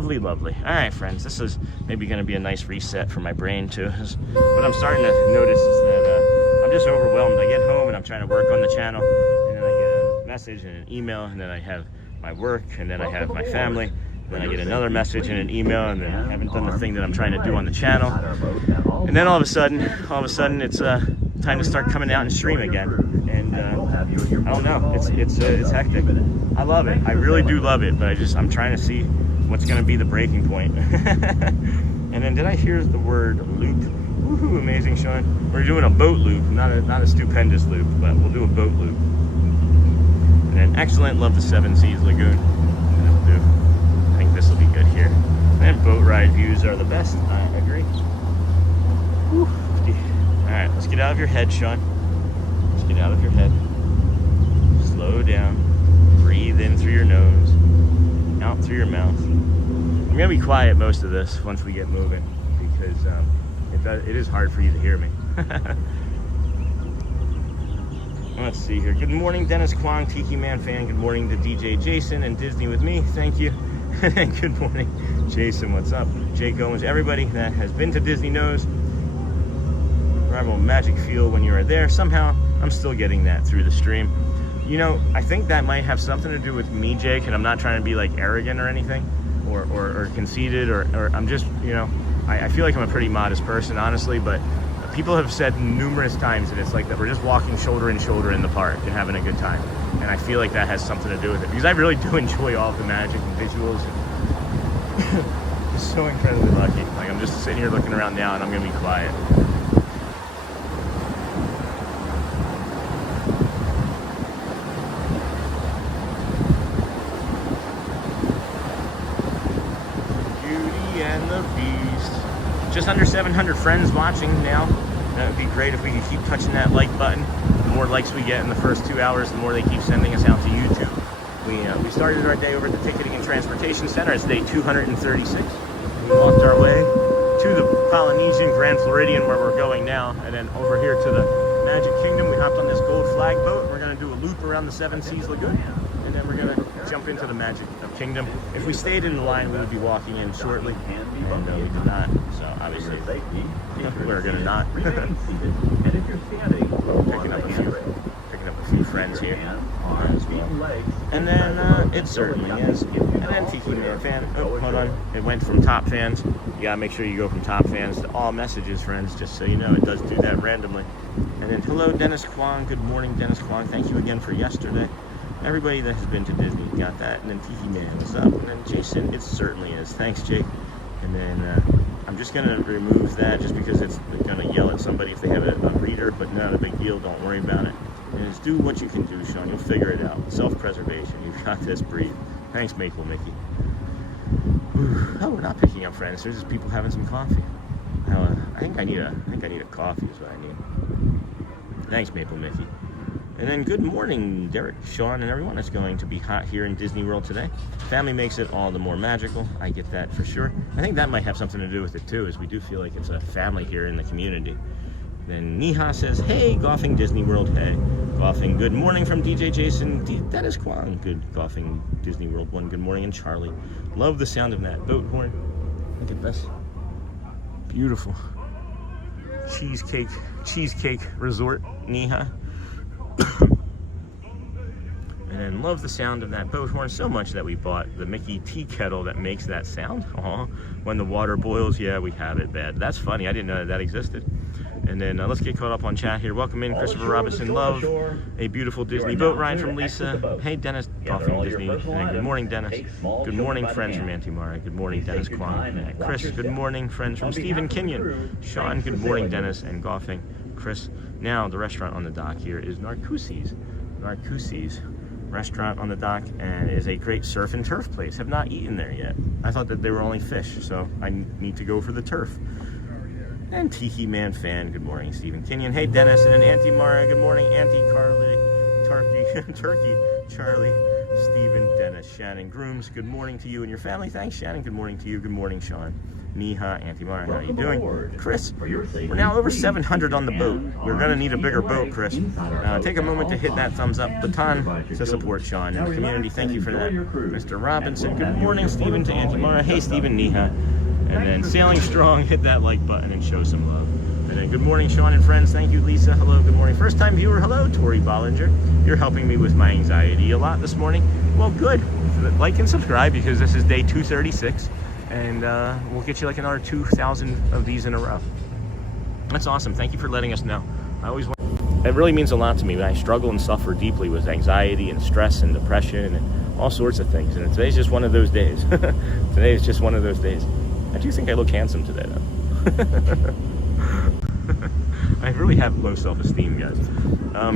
right, friends, this is maybe gonna be a nice reset for my brain too. What I'm starting to notice is that I'm just overwhelmed. I get home and I'm trying to work on the channel, and then I get a message and an email, and then I have my work, and then I have my family. Then I get another message and an email, and then I haven't done the thing that I'm trying to do on the channel. And then all of a sudden, it's time to start coming out and stream again. And I don't know, it's hectic. I love it. I really do love it, but I'm trying to see what's going to be the breaking point. And then did I hear the word loop? Woohoo, amazing, Sean. We're doing a boat loop, not a stupendous loop, but we'll do a boat loop. And then excellent, love the Seven Seas Lagoon. This will be good here. And boat ride views are the best. I agree. Whew. All right, let's get out of your head, Sean. Let's get out of your head. Slow down. Breathe in through your nose, out through your mouth. I'm gonna be quiet most of this once we get moving, because it is hard for you to hear me. Let's see here. Good morning, Dennis Kwong, Tiki Man fan. Good morning to DJ Jason and Disney with me. Thank you. Good morning, Jason. What's up? Jake Owens. Everybody that has been to Disney knows rival magic feel when you are there. Somehow, I'm still getting that through the stream. You know, I think that might have something to do with me, Jake, and I'm not trying to be like arrogant or anything, or conceited, or I'm just, you know, I feel like I'm a pretty modest person, honestly, but people have said numerous times that it's like that we're just walking shoulder in shoulder in the park and having a good time. And I feel like that has something to do with it, because I really do enjoy all of the magic and visuals. Just so incredibly lucky. Like, I'm just sitting here looking around now and I'm gonna be quiet. Beauty and the Beast. Just under 700 friends watching now. That would be great if we could keep touching that like button. The more likes we get in the first 2 hours, the more they keep sending us out to YouTube. We started our day over at the Ticketing and Transportation Center. It's day 236. We walked our way to the Polynesian Grand Floridian, where we're going now, and then over here to the Magic Kingdom. We hopped on this gold flag boat. We're going to do a loop around the Seven Seas Lagoon, and then we're going to jump into the Magic Kingdom. If we stayed in the line, we would be walking in shortly, and we did not, so obviously we're going to not. Picking up a few friends here as well. And then it certainly is. And then Tiki Man fan. Oh, hold on. It went from top fans. You gotta make sure you go from top fans to all messages, friends, just so you know. It does do that randomly. And then hello, Dennis Kwong. Good morning, Dennis Kwong. Thank you again for yesterday. Everybody that has been to Disney got that. And then Tiki Man, what's up? And then Jason, it certainly is. Thanks, Jake. And then I'm just gonna remove that just because it's gonna yell at somebody if they have a reader, but not a big deal. Don't worry about it. And just do what you can do, Sean. You'll figure it out. Self-preservation. You've got this. Breathe. Thanks, Maple Mickey. Oh, we're not picking up friends. There's just people having some coffee. I think I need a coffee is what I need. Thanks, Maple Mickey. And then good morning, Derek, Sean, and everyone. It's going to be hot here in Disney World today. Family makes it all the more magical. I get that for sure. I think that might have something to do with it too, as we do feel like it's a family here in the community. Then Niha says, hey, golfing Disney World, hey. Golfing, good morning from DJ Jason. Dennis Kwong, good golfing Disney World 1, good morning. And Charlie, love the sound of that boat horn. Look at this. Beautiful. Cheesecake resort, Niha. And then love the sound of that boat horn so much that we bought the Mickey tea kettle that makes that sound. Aw, when the water boils, yeah, we have it bad. That's funny, I didn't know that existed. And then let's get caught up on chat here. Welcome in, Christopher Robinson. Love a beautiful Disney boat ride from Lisa. Hey, Dennis, golfing Disney. And good morning, Dennis. Good morning, friends from Antimara. Good morning, Dennis Kwong. Chris, good morning, friends from Stephen Kenyon. Sean, good morning, Dennis, and golfing. Chris, now the restaurant on the dock here is Narcoossee's. Narcoossee's restaurant on the dock, and is a great surf and turf place. Have not eaten there yet. I thought that they were only fish, so I need to go for the turf. And Tiki Man fan, good morning, Stephen Kenyon. Hey, Dennis, and then Auntie Mara, good morning, Auntie Carly, Turkey, Charlie, Stephen, Dennis, Shannon, Grooms, good morning to you and your family. Thanks, Shannon. Good morning to you. Good morning, Sean. Niha, Auntie Mara, how are you doing? Chris, we're now over 700 on the boat. We're going to need a bigger boat, Chris. Take a moment to hit that thumbs up button to support Sean and the community. Thank you for that. Mr. Robinson, good morning, Stephen, to Auntie Mara. Hey, Stephen, Niha. And then Sailing Strong, hit that like button and show some love. And then good morning, Sean and friends. Thank you, Lisa. Hello, good morning. First time viewer, hello, Tori Bollinger. You're helping me with my anxiety a lot this morning. Well, good. Like and subscribe, because this is day 236. And we'll get you like another 2,000 of these in a row. That's awesome. Thank you for letting us know. I always want. It really means a lot to me. I struggle and suffer deeply with anxiety and stress and depression and all sorts of things. And today's just one of those days. Today is just one of those days. I do think I look handsome today, though. I really have low self-esteem, guys.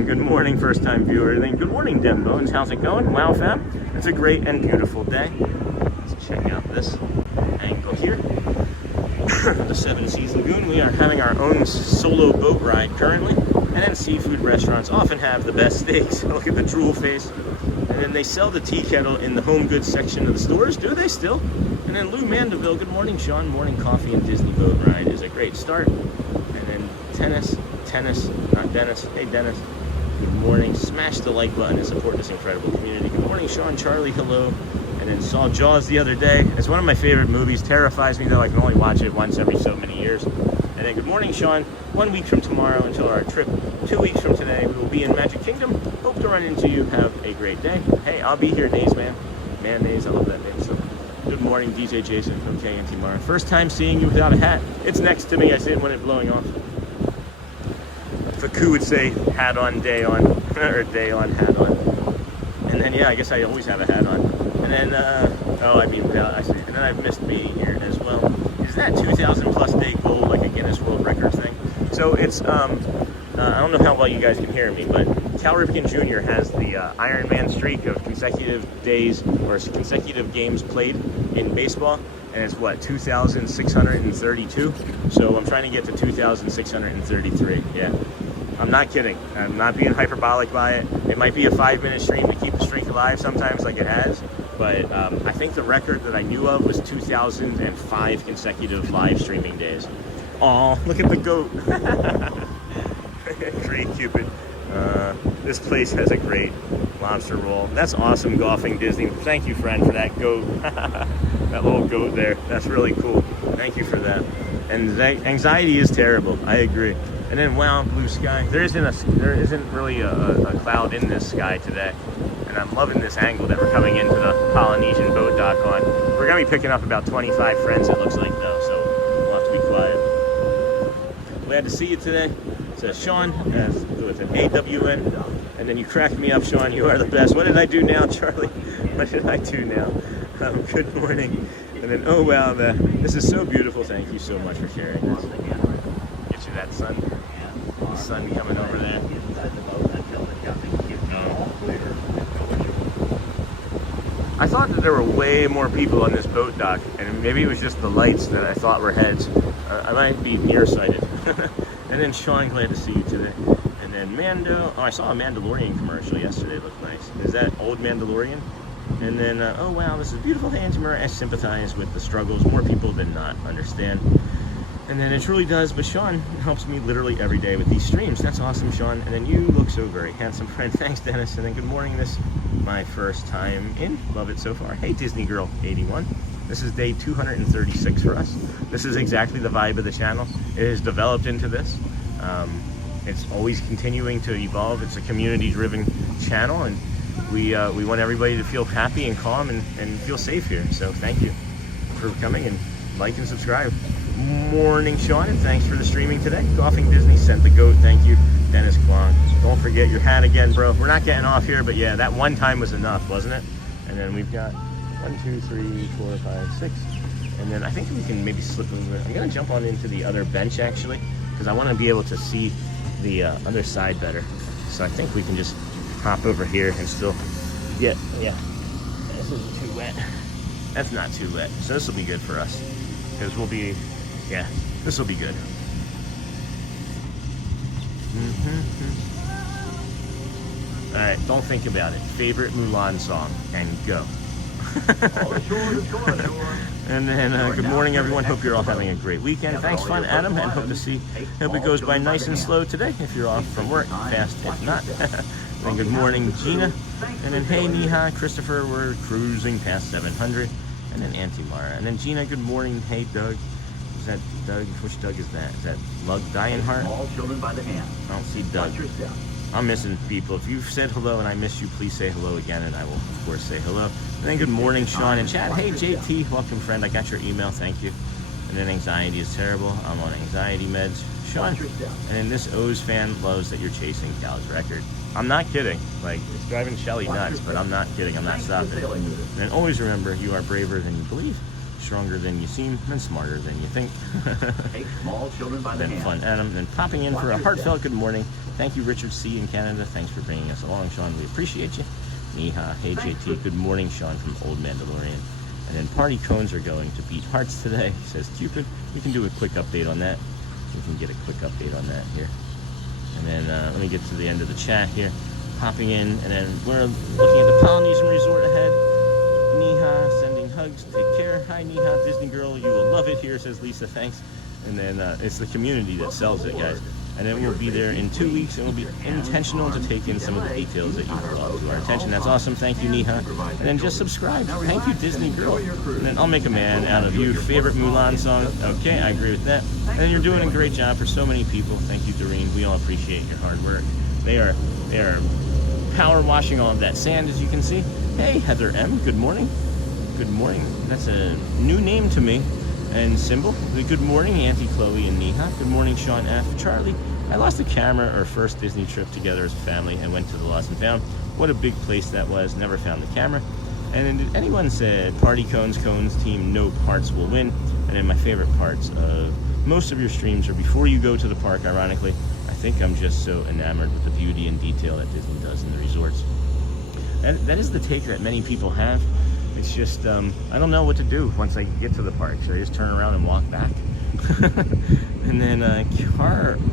Good morning, first-time viewer. Then good morning, Dem Bones. How's it going? Wow, fam. It's a great and beautiful day. Let's check out this angle here. The Seven Seas Lagoon. We are having our own solo boat ride currently. And then seafood restaurants often have the best steaks. Look at the drool face. And then they sell the tea kettle in the home goods section of the stores. Do they still? And then Lou Mandeville, good morning, Sean. Morning coffee and Disney boat ride is a great start. And then tennis, not Dennis. Hey, Dennis. Good morning. Smash the like button and support this incredible community. Good morning, Sean. Charlie, hello. And then saw Jaws the other day. It's one of my favorite movies. Terrifies me, though. I can only watch it once every so many years. And then good morning, Sean. 1 week from tomorrow until our trip. 2 weeks from today, we will be in Magic Kingdom. Hope to run into you. Have a great day. Hey, I'll be here, Days, man. Mayonnaise, I love that name. So, good good morning, DJ Jason. Okay, Auntie Mara. First time seeing you without a hat. It's next to me. I see it when it's blowing off. Faku would say hat on, day on, or day on, hat on. And then, yeah, I guess I always have a hat on. And then, oh, I mean, I see. And then I've missed being here as well. Is that 2,000 plus day goal, like a Guinness World Record thing? So it's, I don't know how well you guys can hear me, but Cal Ripken Jr. has the Ironman streak of consecutive days or consecutive games played in baseball, and it's what, 2,632? So I'm trying to get to 2,633. Yeah, I'm not kidding. I'm not being hyperbolic by it. It might be a 5-minute stream to keep the streak alive sometimes, like it has, but I think the record that I knew of was 2,005 consecutive live streaming days. Aw, look at the goat. Great Cupid. This place has a great lobster roll. That's awesome, Golfing Disney. Thank you, friend, for that goat. That little goat there. That's really cool. Thank you for that. And anxiety is terrible. I agree. And then, wow, blue sky. There isn't really a cloud in this sky today. And I'm loving this angle that we're coming into the Polynesian boat dock on. We're gonna be picking up about 25 friends, it looks like, though, so we'll have to be quiet. Glad to see you today. It says Sean with an AWN. And then you cracked me up, Sean. You are the best. What did I do now, Charlie? What did I do now? Good morning. And then, oh wow, this is so beautiful. Thank you so much for sharing this. Get you that sun. The sun coming over there. I thought that there were way more people on this boat dock, and maybe it was just the lights that I thought were heads. I might be nearsighted. And then Sean, glad to see you today. And then Mando, oh, I saw a Mandalorian commercial yesterday, it looked nice. Is that old Mandalorian? And then, oh wow, this is beautiful, Auntie Mara. I sympathize with the struggles. More people than not understand. And then it truly does, but Sean helps me literally every day with these streams. That's awesome, Sean. And then you look so very handsome, friend. Thanks, Dennis. And then good morning, this my first time in. Love it so far. Hey, Disney Girl 81. This is day 236 for us. This is exactly the vibe of the channel. It has developed into this. It's always continuing to evolve. It's a community-driven channel, and we want everybody to feel happy and calm and feel safe here. So thank you for coming, and like and subscribe. Morning, Sean, and thanks for the streaming today. Golfing Disney sent the goat. Thank you, Dennis Kwong. Don't forget your hat again, bro. We're not getting off here, but yeah, that one time was enough, wasn't it? And then we've got 1, 2, 3, 4, 5, 6. And then I think we can maybe slip over. I'm gonna jump on into the other bench actually, because I want to be able to see the other side better. So I think we can just hop over here and still get, yeah. This isn't too wet. That's not too wet. So this will be good for us, because we'll be, yeah, this will be good. All right, don't think about it. Favorite Mulan song, and go. And then good morning, everyone. Hope you're all having a great weekend. Thanks, Fun Adam, and hope it goes by nice and slow today. If you're off from work, fast if not. Then good morning, Gina. And then hey, Neha, Christopher. We're cruising past 700. And then Auntie Mara. And then Gina. Good morning. Hey, Doug. Is that Doug? Which Doug is that? Is that Lug Dionheart? I don't see Doug. I'm missing people. If you've said hello and I missed you, please say hello again, and I will, of course, say hello. And then good morning, Sean and Chad. Hey, JT, welcome, friend. I got your email. Thank you. And then anxiety is terrible. I'm on anxiety meds. Sean. And then this O's fan loves that you're chasing Cal's record. I'm not kidding. Like, it's driving Shelly nuts, but I'm not kidding. I'm not stopping. And then always remember, you are braver than you believe, stronger than you seem, and smarter than you think. Take small children by the Then hand. Fun Adam. Then popping in for a heartfelt good morning. Thank you, Richard C. in Canada. Thanks for bringing us along, Sean. We appreciate you. Neha. Hey, JT. Good morning, Sean from Old Mandalorian. And then party cones are going to beat hearts today, says Cupid. We can do a quick update on that. We can get a quick update on that here. And then let me get to the end of the chat here. Popping in, and then we're looking at the Polynesian Resort ahead. Neha sending hugs. Take care. Hi, Neha. Disney Girl. You will love it here, says Lisa. Thanks. And then it's the community that sells it, guys. And then we'll be there in 2 weeks, and we'll be intentional to take in some of the details that you brought to our attention. That's awesome. Thank you, Neha. And then just subscribe. Thank you, Disney Girl. And then I'll make a man out of you. Favorite Mulan song? Okay, I agree with that. And then you're doing a great job for so many people. Thank you, Doreen. We all appreciate your hard work. They are power washing all of that sand, as you can see. Hey, Heather M. Good morning. Good morning. That's a new name to me. And Symbol. Good morning, Auntie Chloe and Neha. Good morning, Sean F. Charlie. I lost the camera our first Disney trip together as a family and went to the Lost and Found. What a big place that was. Never found the camera. And then did anyone say party cones team nope, hearts will win. And then my favorite parts of most of your streams are before you go to the park, ironically. I think I'm just so enamored with the beauty and detail that Disney does in the resorts. That is the take that many people have. It's just, I don't know what to do once I get to the park. Should I just turn around and walk back? And then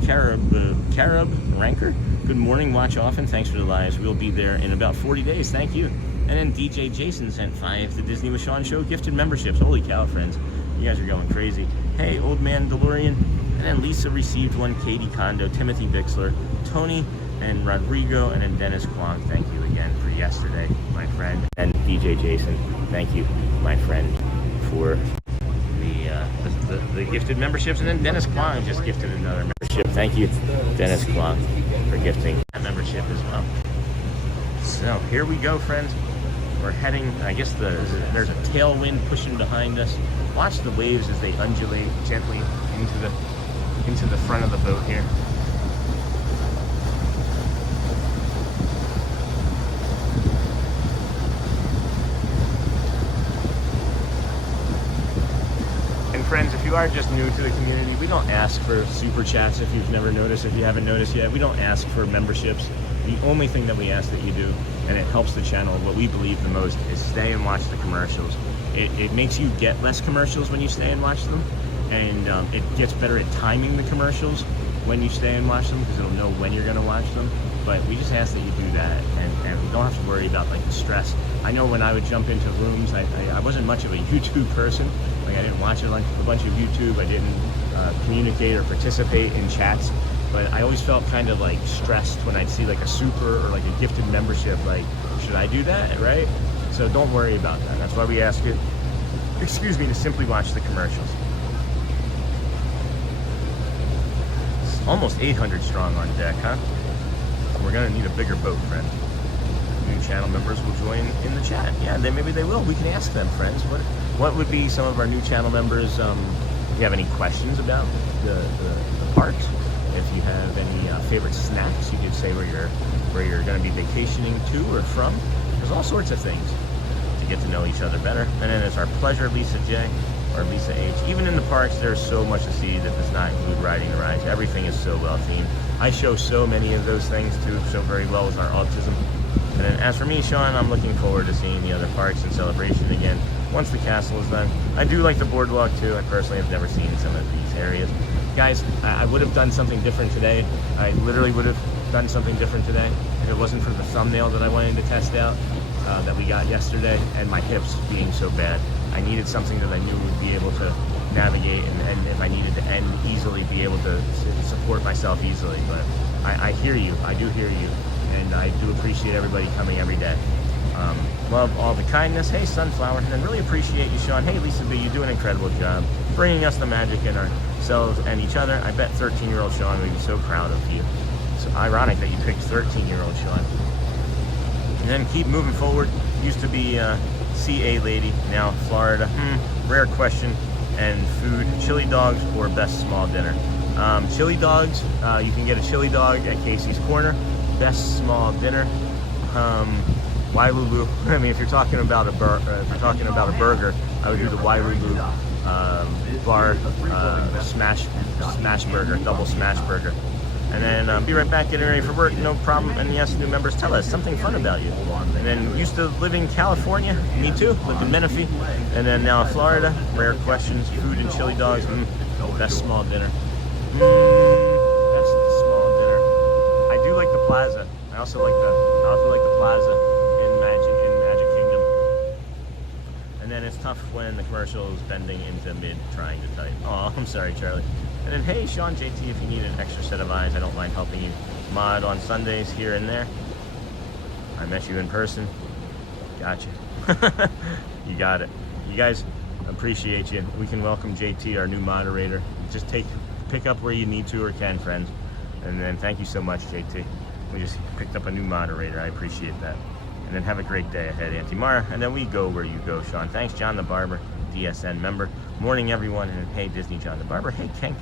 Carib Ranker, good morning, watch often, thanks for the lives. We'll be there in about 40 days, thank you. And then DJ Jason sent 5 the Disney with Sean Show gifted memberships. Holy cow, friends. You guys are going crazy. Hey, Old Man DeLorean. And then Lisa received 1, Katie Kondo, Timothy Bixler, Tony, and Rodrigo, and then Dennis Kwong. Thank you again for yesterday, my friend. And DJ Jason, thank you, my friend, for the gifted memberships. And then Dennis Kwong just gifted another membership. Thank you, Dennis Kwong, for gifting that membership as well. So here we go, friends. We're heading, I guess there's a tailwind pushing behind us. Watch the waves as they undulate gently into the front of the boat here. And friends, if you are just new to the community, we don't ask for super chats if you've never noticed. If you haven't noticed yet, we don't ask for memberships. The only thing that we ask that you do, and it helps the channel, what we believe the most, is stay and watch the commercials. It makes you get less commercials when you stay and watch them, and it gets better at timing the commercials when you stay and watch them, because it'll know when you're going to watch them. But we just ask that you do that, and we don't have to worry about like the stress. I know when I would jump into rooms, I wasn't much of a YouTube person. Like I didn't watch a bunch of YouTube. I didn't communicate or participate in chats. But I always felt kind of like stressed when I'd see like a super or like a gifted membership. Like, should I do that, right? So don't worry about that. That's why we ask you, excuse me, to simply watch the commercials. It's almost 800 strong on deck, huh? We're gonna need a bigger boat, friend. New channel members will join in the chat. Yeah, maybe they will. We can ask them, friends. What would be some of our new channel members? If you have any questions about the parks? If you have any favorite snacks, you could say where you're going to be vacationing to or from. There's all sorts of things to get to know each other better. And then it's our pleasure, Lisa J or Lisa H. Even in the parks, there's so much to see that does not include riding the rides. Everything is so well themed. I show so many of those things too, so very well with our autism. And then as for me, Sean, I'm looking forward to seeing the other parks and Celebration again once the castle is done. I do like the boardwalk too. I personally have never seen some of these areas. Guys, I would have done something different today. I literally would have done something different today if it wasn't for the thumbnail that I wanted to test out that we got yesterday, and my hips being so bad. I needed something that I knew would be able to navigate, and if I needed to end easily, be able to support myself easily. But I hear you. I do hear you, and I do appreciate everybody coming every day. Love all the kindness. Hey, Sunflower. And then really appreciate you, Sean. Hey, Lisa B, you do an incredible job bringing us the magic in ourselves and each other. I bet 13-year-old Sean would be so proud of you. It's ironic that you picked 13-year-old Sean. And then keep moving forward. Used to be CA lady, now Florida. Rare question. And food, chili dogs or best small dinner? Chili dogs, you can get a chili dog at Casey's Corner. Best small dinner. Wailulu. I mean, if you're talking about a burger, I would do the Wailulu bar smash burger, double smash burger. And then be right back, getting ready for work, no problem. And yes, new members, tell us something fun about you. And then used to live in California, me too, lived in Menifee. And then now in Florida, rare questions, food and chili dogs, best small dinner. Best small dinner. I do like the plaza. I also like the plaza in Magic Kingdom. And then it's tough when the commercial is bending into mid, trying to tighten. Oh, I'm sorry, Charlie. And then, hey, Sean JT, if you need an extra set of eyes, I don't mind helping you mod on Sundays here and there. I met you in person. Gotcha. You got it. You guys, appreciate you. We can welcome JT, our new moderator. Just pick up where you need to or can, friends. And then thank you so much, JT. We just picked up a new moderator. I appreciate that. And then have a great day ahead, Auntie Mara. And then we go where you go, Sean. Thanks, John the Barber, DSN member. Morning, everyone. And hey, Disney John the Barber. Hey, Kenk.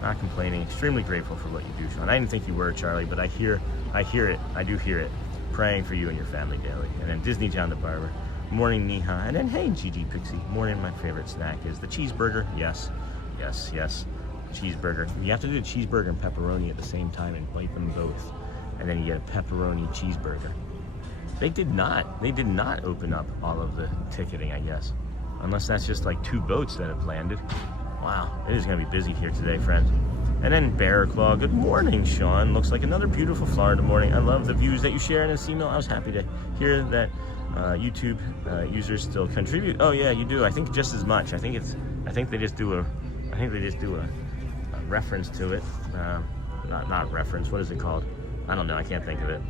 Not complaining. Extremely grateful for what you do, Sean. I didn't think you were, Charlie, but I hear it. I do hear it. Praying for you and your family daily. And then Disney John the Barber. Morning, Neha. And then hey, Gigi Pixie. Morning, my favorite snack is the cheeseburger. Yes. Cheeseburger. You have to do the cheeseburger and pepperoni at the same time and bite them both. And then you get a pepperoni cheeseburger. They did not open up all of the ticketing, I guess. Unless that's just like 2 boats that have landed. Wow, it is gonna be busy here today, friends. And then Bear Claw, good morning, Sean. Looks like another beautiful Florida morning. I love the views that you share in this email. I was happy to hear that YouTube users still contribute. Oh yeah, you do. I think just as much. I think they just do a reference to it. Not reference. What is it called? I don't know. I can't think of it.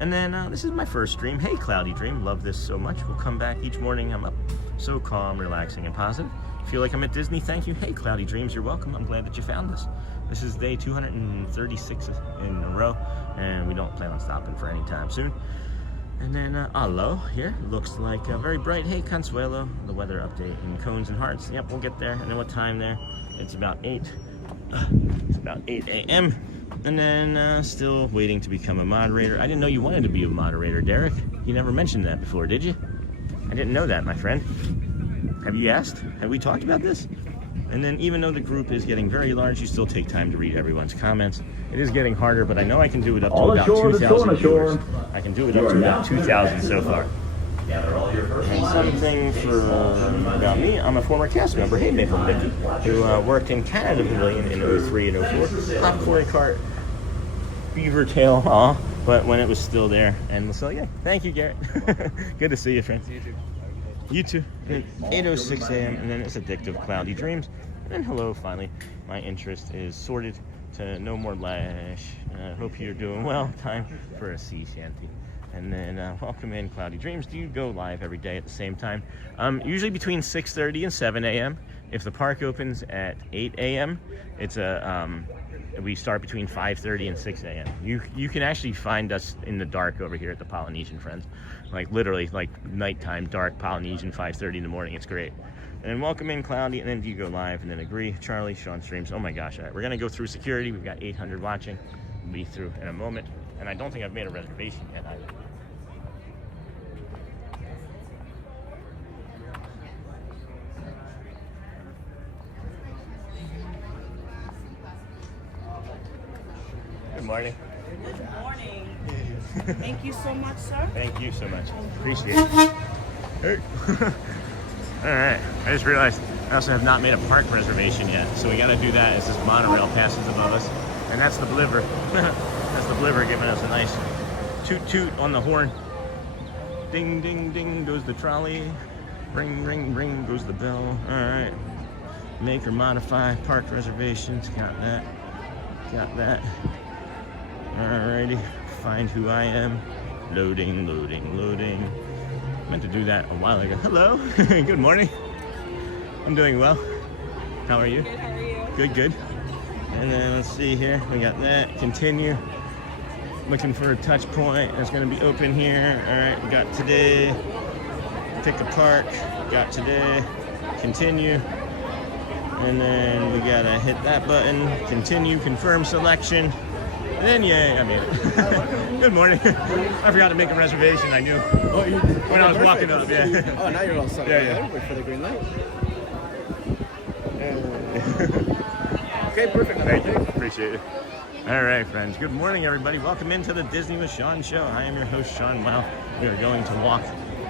And then this is my first stream. Hey, Cloudy Dream. Love this so much. We'll come back each morning. I'm up so calm, relaxing, and positive. Feel like I'm at Disney. Thank you. Hey, Cloudy Dreams. You're welcome. I'm glad that you found this. This is day 236 in a row, and we don't plan on stopping for any time soon. And then Alo here. Looks like very bright. Hey, Consuelo. The weather update in cones and hearts. Yep, we'll get there. And then what time there? It's about 8. It's about 8 a.m. And then still waiting to become a moderator. I didn't know you wanted to be a moderator, Derek. You never mentioned that before, did you? I didn't know that, my friend. Have you asked? Have we talked about this? And then even though the group is getting very large, you still take time to read everyone's comments. It is getting harder, but I know I can do it up to about 2,000 viewers. I can do it up to about 2,000 so far. And something about me, I'm a former cast member, hey Maple Mickey, who worked in Canada Pavilion in 03 and 04. Popcorn cart, beaver tail, but when it was still there. And so yeah, thank you, Garrett. Good to see you, friends. You too. 8:06 a.m. and then it's addictive, Cloudy Dreams. And then hello, finally. My interest is sorted to no more lash. Hope you're doing well. Time for a sea shanty. And then welcome in, Cloudy Dreams. Do you go live every day at the same time? Usually between 6:30 and 7 a.m. If the park opens at 8 a.m., it's we start between 5:30 and 6 a.m. You can actually find us in the dark over here at the Polynesian Friends. Like literally, like nighttime, dark Polynesian, 5:30 in the morning. It's great. And then welcome in, Cloudy, and then do you go live, and then agree. Charlie, Sean streams. Oh my gosh, all right, we're gonna go through security. We've got 800 watching. We'll be through in a moment. And I don't think I've made a reservation yet either. Good morning. Good morning. Thank you so much, sir. Thank you so much. Appreciate it. Hey. All right. I just realized I also have not made a park reservation yet, so we got to do that as this monorail passes above us. And that's the Bliver. That's the Bliver giving us a nice toot toot on the horn. Ding ding ding goes the trolley. Ring ring ring goes the bell. All right. Make or modify park reservations. Got that. Got that. Alrighty. Find who I am. Loading, loading, loading. Meant to do that a while ago. Hello. Good morning. I'm doing well. How are you? Good, how are you? Good, good. And then let's see here. We got that. Continue. Looking for a touch point. It's going to be open here. All right. We got today. Pick a park. Got today. Continue. And then we got to hit that button. Continue. Confirm selection. And then, yay, I made it. Good morning. I forgot to make a reservation. I knew when I was walking up. Yeah. Oh, now you're all set. Yeah. Wait for the green light. Okay, perfect. Thank you. Appreciate it. All right, friends. Good morning, everybody. Welcome into the Disney with Sean show. I am your host, Sean Wow. We are going to walk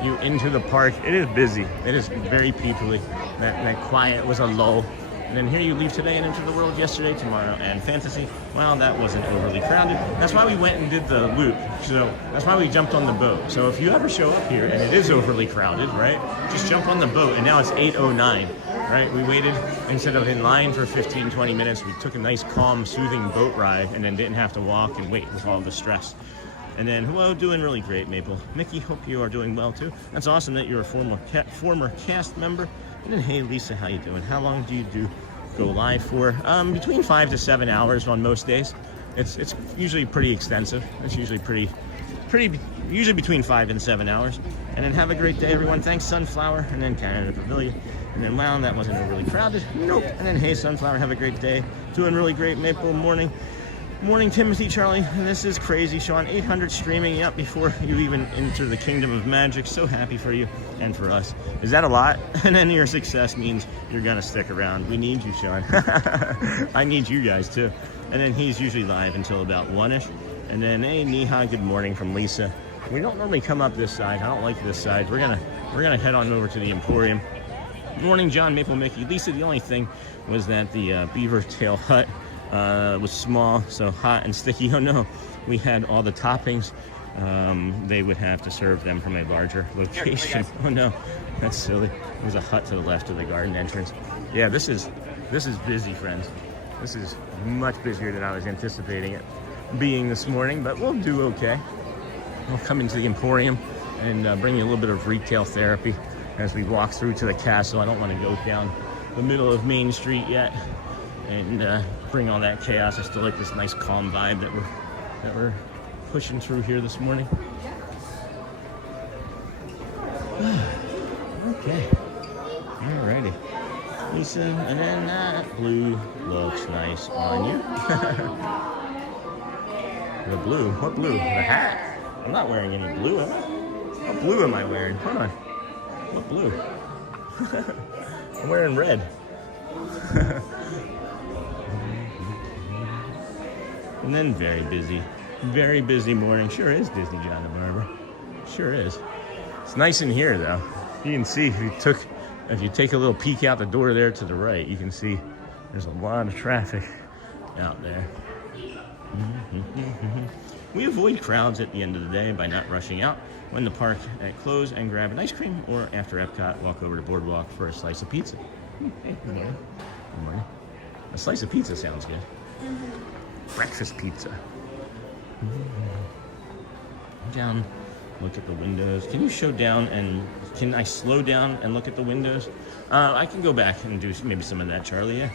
you into the park. It is busy. It is very peoply. That quiet was a lull. And then here you leave today and enter the world yesterday, tomorrow, and fantasy. Well, that wasn't overly crowded. That's why we went and did the loop. So that's why we jumped on the boat. So if you ever show up here and it is overly crowded, right, just jump on the boat. And now it's 8:09, right? We waited, instead of in line for 15, 20 minutes, we took a nice, calm, soothing boat ride and then didn't have to walk and wait with all the stress. And then, hello, doing really great, Maple. Mickey, hope you are doing well, too. That's awesome that you're a former cast member. And then, hey, Lisa, how you doing? How long do you go live for? Between 5 to 7 hours on most days. It's usually pretty extensive. It's usually pretty usually between 5 and 7 hours. And then have a great day, everyone. Thanks, Sunflower. And then Canada Pavilion. And then, wow, that wasn't overly crowded. Nope. And then, hey, Sunflower, have a great day. Doing really great. Maple morning. Morning, Timothy, Charlie. And this is crazy, Sean. 800 streaming up before you even enter the kingdom of magic. So happy for you and for us. Is that a lot? And then your success means you're going to stick around. We need you, Sean. I need you guys, too. And then he's usually live until about 1-ish. And then, hey, Neha, good morning from Lisa. We don't normally come up this side. I don't like this side. We're gonna head on over to the Emporium. Good morning, John, Maple Mickey. Lisa, the only thing was that the beaver tail hut was small, so hot and sticky. Oh no, we had all the toppings. They would have to serve them from a larger location. Oh no, that's silly. There's a hut to the left of the garden entrance. Yeah, this is busy, friends. This is much busier than I was anticipating it being this morning, but we'll do okay. We'll come into the Emporium and bring you a little bit of retail therapy as we walk through to the castle. I don't want to go down the middle of Main Street yet and bring all that chaos. I still like this nice calm vibe that we're pushing through here this morning. Okay, alrighty, Lisa, and then that blue looks nice on you. The blue? What blue? The hat? I'm not wearing any blue, am I? What blue am I wearing? Hold on. What blue? I'm wearing red. And then very busy morning. Sure is Disney John the Barber. Sure is. It's nice in here though. You can see if you take a little peek out the door there to the right, you can see there's a lot of traffic out there. We avoid crowds at the end of the day by not rushing out when the park close and grab an ice cream, or after Epcot, walk over to Boardwalk for a slice of pizza. Hey, good morning. Good morning. A slice of pizza sounds good. Breakfast pizza. Down, look at the windows. Can you show down and can I slow down and look at the windows? I can go back and do maybe some of that, Charlie. Yeah.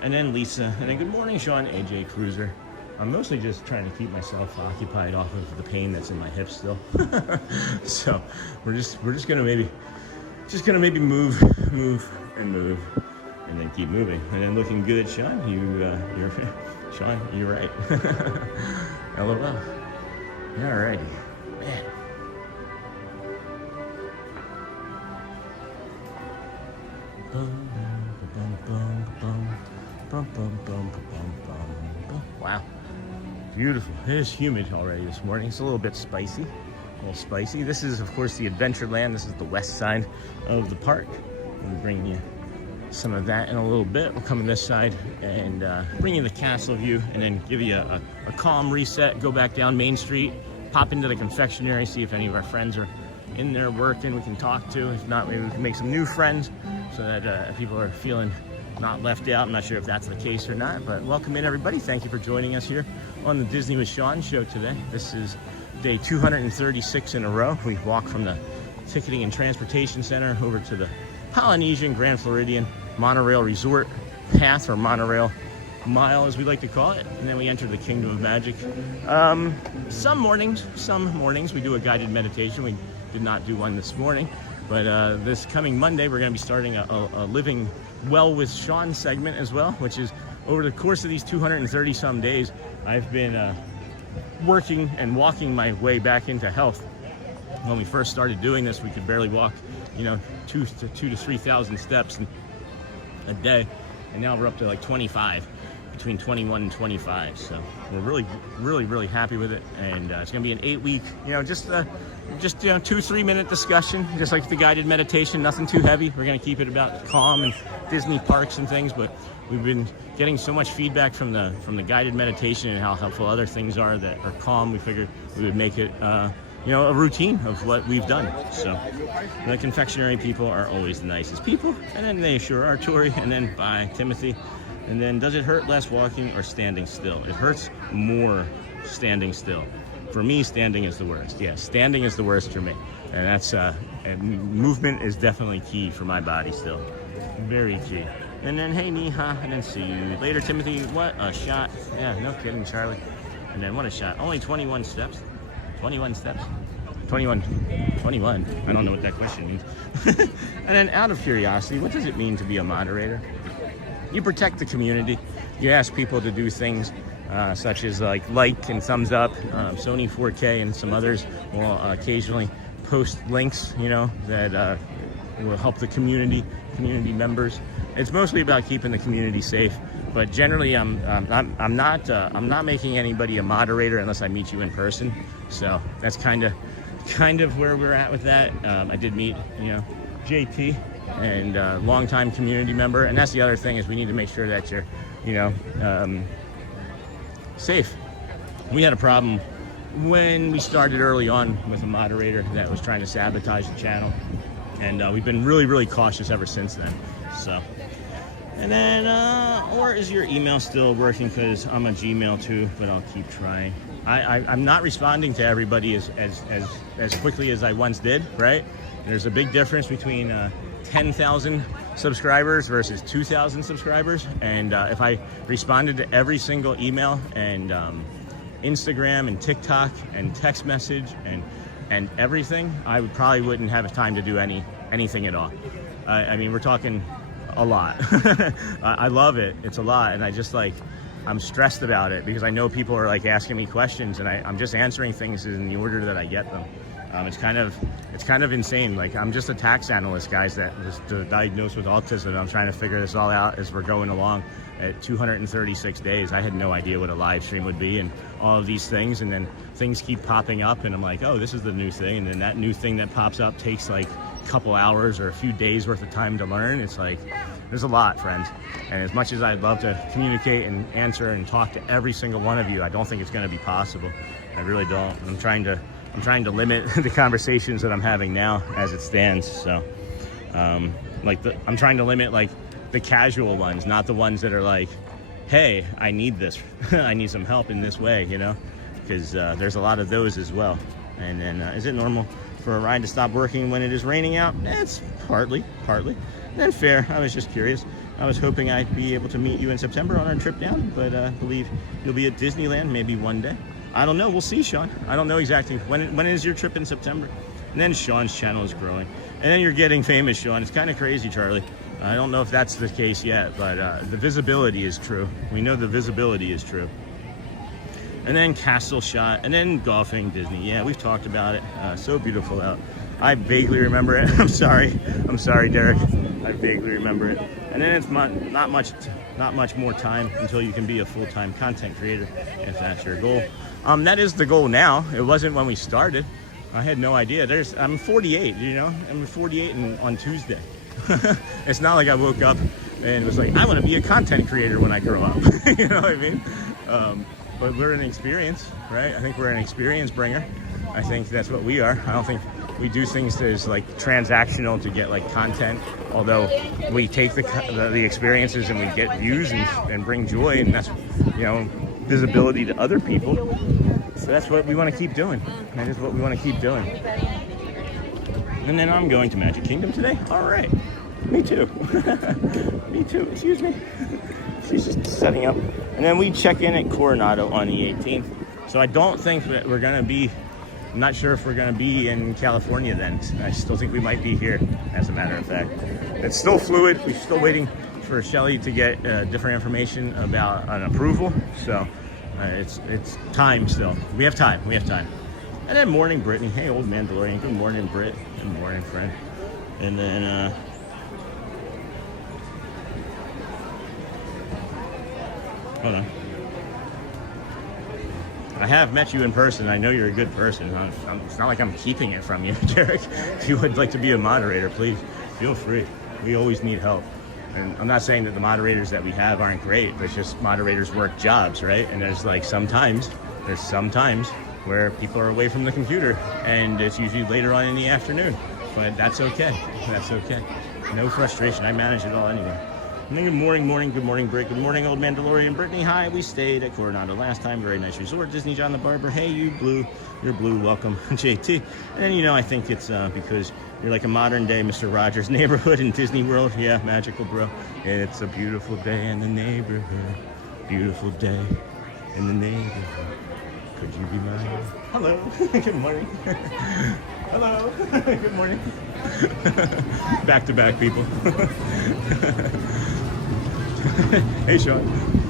And then Lisa. And then good morning, Sean. AJ Cruiser. I'm mostly just trying to keep myself occupied off of the pain that's in my hips still. So we're just gonna maybe move, and then keep moving. And then looking good, Sean. You're Sean. You're right. LOL. Alrighty, man. Wow. Beautiful. It is humid already this morning. It's a little bit spicy. This is, of course, the Adventureland. This is the west side of the park. We'll bring you some of that in a little bit. We'll come on this side and bring you the castle view and then give you a calm reset. Go back down Main Street, pop into the confectionery, see if any of our friends are in there working we can talk to. If not, maybe we can make some new friends so that people are feeling not left out. I'm not sure if that's the case or not, but welcome in, everybody. Thank you for joining us here on the Disney with Sean show today. This is day 236 in a row. We walk from the Ticketing and Transportation Center over to the Polynesian Grand Floridian Monorail Resort Path, or Monorail Mile as we like to call it, and then we enter the Kingdom of Magic. Some mornings we do a guided meditation. We did not do one this morning, but this coming Monday we're going to be starting a Living Well with Sean segment as well, which is over the course of these 230 some days I've been working and walking my way back into health. When we first started doing this, we could barely walk, 2 to 3,000 steps a day, and now we're up to like 25, between 21 and 25. So we're really happy with it, and it's going to be an 8-week, just 2-3 minute discussion, just like the guided meditation. Nothing too heavy. We're going to keep it about calm and Disney parks and things, but we've been getting so much feedback from the guided meditation and how helpful other things are that are calm. We figured we would make it a routine of what we've done. So the confectionery people are always the nicest people, and then they sure are, Tori, and then bye, Timothy. And then, does it hurt less walking or standing still? It hurts more standing still. For me, standing is the worst. Yeah, standing is the worst for me, and that's movement is definitely key for my body still. Very key. And then, hey, Neha, and then see you later, Timothy. What a shot. Yeah, no kidding, Charlie. And then what a shot. Only 21 steps. 21 steps. 21. I don't know what that question means. And then out of curiosity, what does it mean to be a moderator? You protect the community. You ask people to do things such as like and thumbs up. Sony 4K and some others will occasionally post links, you know, that will help the community members. It's mostly about keeping the community safe. But generally, I'm not making anybody a moderator unless I meet you in person. So that's kind of where we're at with that. I did meet, you know, JT and longtime community member, and that's the other thing is we need to make sure that you're, you know, safe. We had a problem when we started early on with a moderator that was trying to sabotage the channel, and we've been really cautious ever since then. So. And then, or is your email still working? Because I'm a Gmail too, but I'll keep trying. I'm not responding to everybody as quickly as I once did, right? There's a big difference between 10,000 subscribers versus 2,000 subscribers. And if I responded to every single email and Instagram and TikTok and text message and everything, I probably wouldn't have time to do anything at all. I mean, we're talking a lot. I love it. It's a lot. And I just I'm stressed about it because I know people are like asking me questions and I'm just answering things in the order that I get them. It's kind of insane. Like, I'm just a tax analyst, guys, that was diagnosed with autism. I'm trying to figure this all out as we're going along at 236 days. I had no idea what a live stream would be and all of these things. And then things keep popping up and I'm like, oh, this is the new thing. And then that new thing that pops up takes like couple hours or a few days worth of time to learn. It's like, there's a lot, friends. And as much as I'd love to communicate and answer and talk to every single one of you, I don't think it's going to be possible. I really don't. I'm trying to limit the conversations that I'm having now as it stands. So I'm trying to limit like the casual ones, not the ones that are like, hey, I need this. I need some help in this way, you know, because there's a lot of those as well. And then is it normal for a ride to stop working when it is raining out? It's partly. And then fair. I was just curious. I was hoping I'd be able to meet you in September on our trip down, but I believe you'll be at Disneyland maybe one day. I don't know. We'll see, Sean. I don't know exactly. When is your trip in September? And then Sean's channel is growing. And then you're getting famous, Sean. It's kind of crazy, Charlie. I don't know if that's the case yet, but the visibility is true. We know the visibility is true. And then Castle Shot, and then golfing, Disney. Yeah, we've talked about it. So beautiful out. I vaguely remember it. I'm sorry, Derek. I vaguely remember it. And then it's not much more time until you can be a full-time content creator, if that's your goal. That is the goal now. It wasn't when we started. I had no idea. I'm 48, you know? I'm 48 on Tuesday. It's not like I woke up and was like, I want to be a content creator when I grow up. You know what I mean? But we're an experience, right? I think we're an experience bringer. I think that's what we are. I don't think we do things that's like transactional to get like content, although we take the experiences and we get views and bring joy, and that's, you know, visibility to other people. So that's what we want to keep doing. That is what we want to keep doing. And then I'm going to Magic Kingdom today. All right. Me too. Me too. Excuse me. She's just setting up. And then we check in at Coronado on the 18th. So I don't think that we're going to be, I'm not sure if we're going to be in California then. I still think we might be here, as a matter of fact. It's still fluid. We're still waiting for Shelly to get different information about an approval. So it's time still. We have time. And then morning, Brittany. Hey, old Mandalorian. Good morning, Britt. Good morning, friend. And then, hold on. I have met you in person. I know you're a good person. It's not like I'm keeping it from you, Derek. If you would like to be a moderator, please feel free. We always need help. And I'm not saying that the moderators that we have aren't great, but it's just moderators work jobs, right? And there's sometimes where people are away from the computer, and it's usually later on in the afternoon. But that's okay. No frustration. I manage it all anyway. Good morning, Britt. Good morning, old Mandalorian. Brittany, hi. We stayed at Coronado last time. Very nice resort. Disney John the Barber. Hey, you're blue. Welcome, JT. And you know, I think it's because you're like a modern day Mr. Rogers neighborhood in Disney World. Yeah, magical, bro. It's a beautiful day in the neighborhood. Beautiful day in the neighborhood. Could you be mine? Hello. Good morning. Hello. Good morning. Back to back, people. Hey, Sean.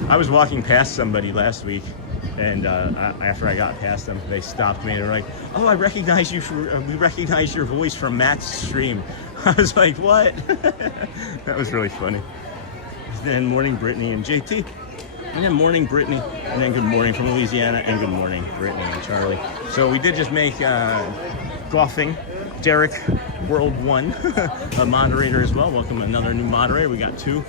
I was walking past somebody last week, and after I got past them, they stopped me and they're like, "Oh, I recognize you we recognize your voice from Matt's stream." I was like, "What?" That was really funny. Then morning, Brittany and JT. And then morning, Brittany, and then good morning from Louisiana, and good morning, Brittany and Charlie. So we did just make golfing Derek World 1 a moderator as well. Welcome another new moderator. We got two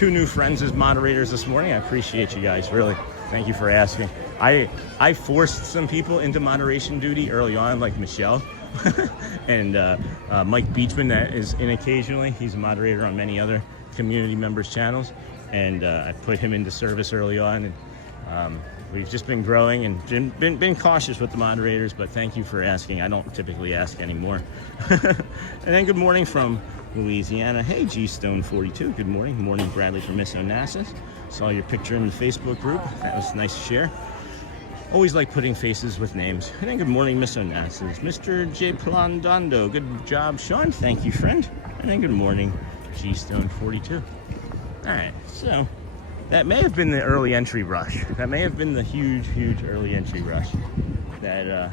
new friends as moderators this morning. I appreciate you guys, really. Thank you for asking. I forced some people into moderation duty early on, like Michelle and Mike Beachman, that is in occasionally. He's a moderator on many other community members' channels. And I put him into service early on, and we've just been growing and been cautious with the moderators, but thank you for asking. I don't typically ask anymore. And then good morning from Louisiana. Hey, G-Stone42, good morning. Good morning, Bradley from Miss Onassis. Saw your picture in the Facebook group. That was nice to share. Always like putting faces with names. And then good morning, Miss Onassis. Mr. J. Plandondo, good job, Sean. Thank you, friend. And then good morning, G-Stone42. All right, so that may have been the early entry rush. That may have been the huge early entry rush that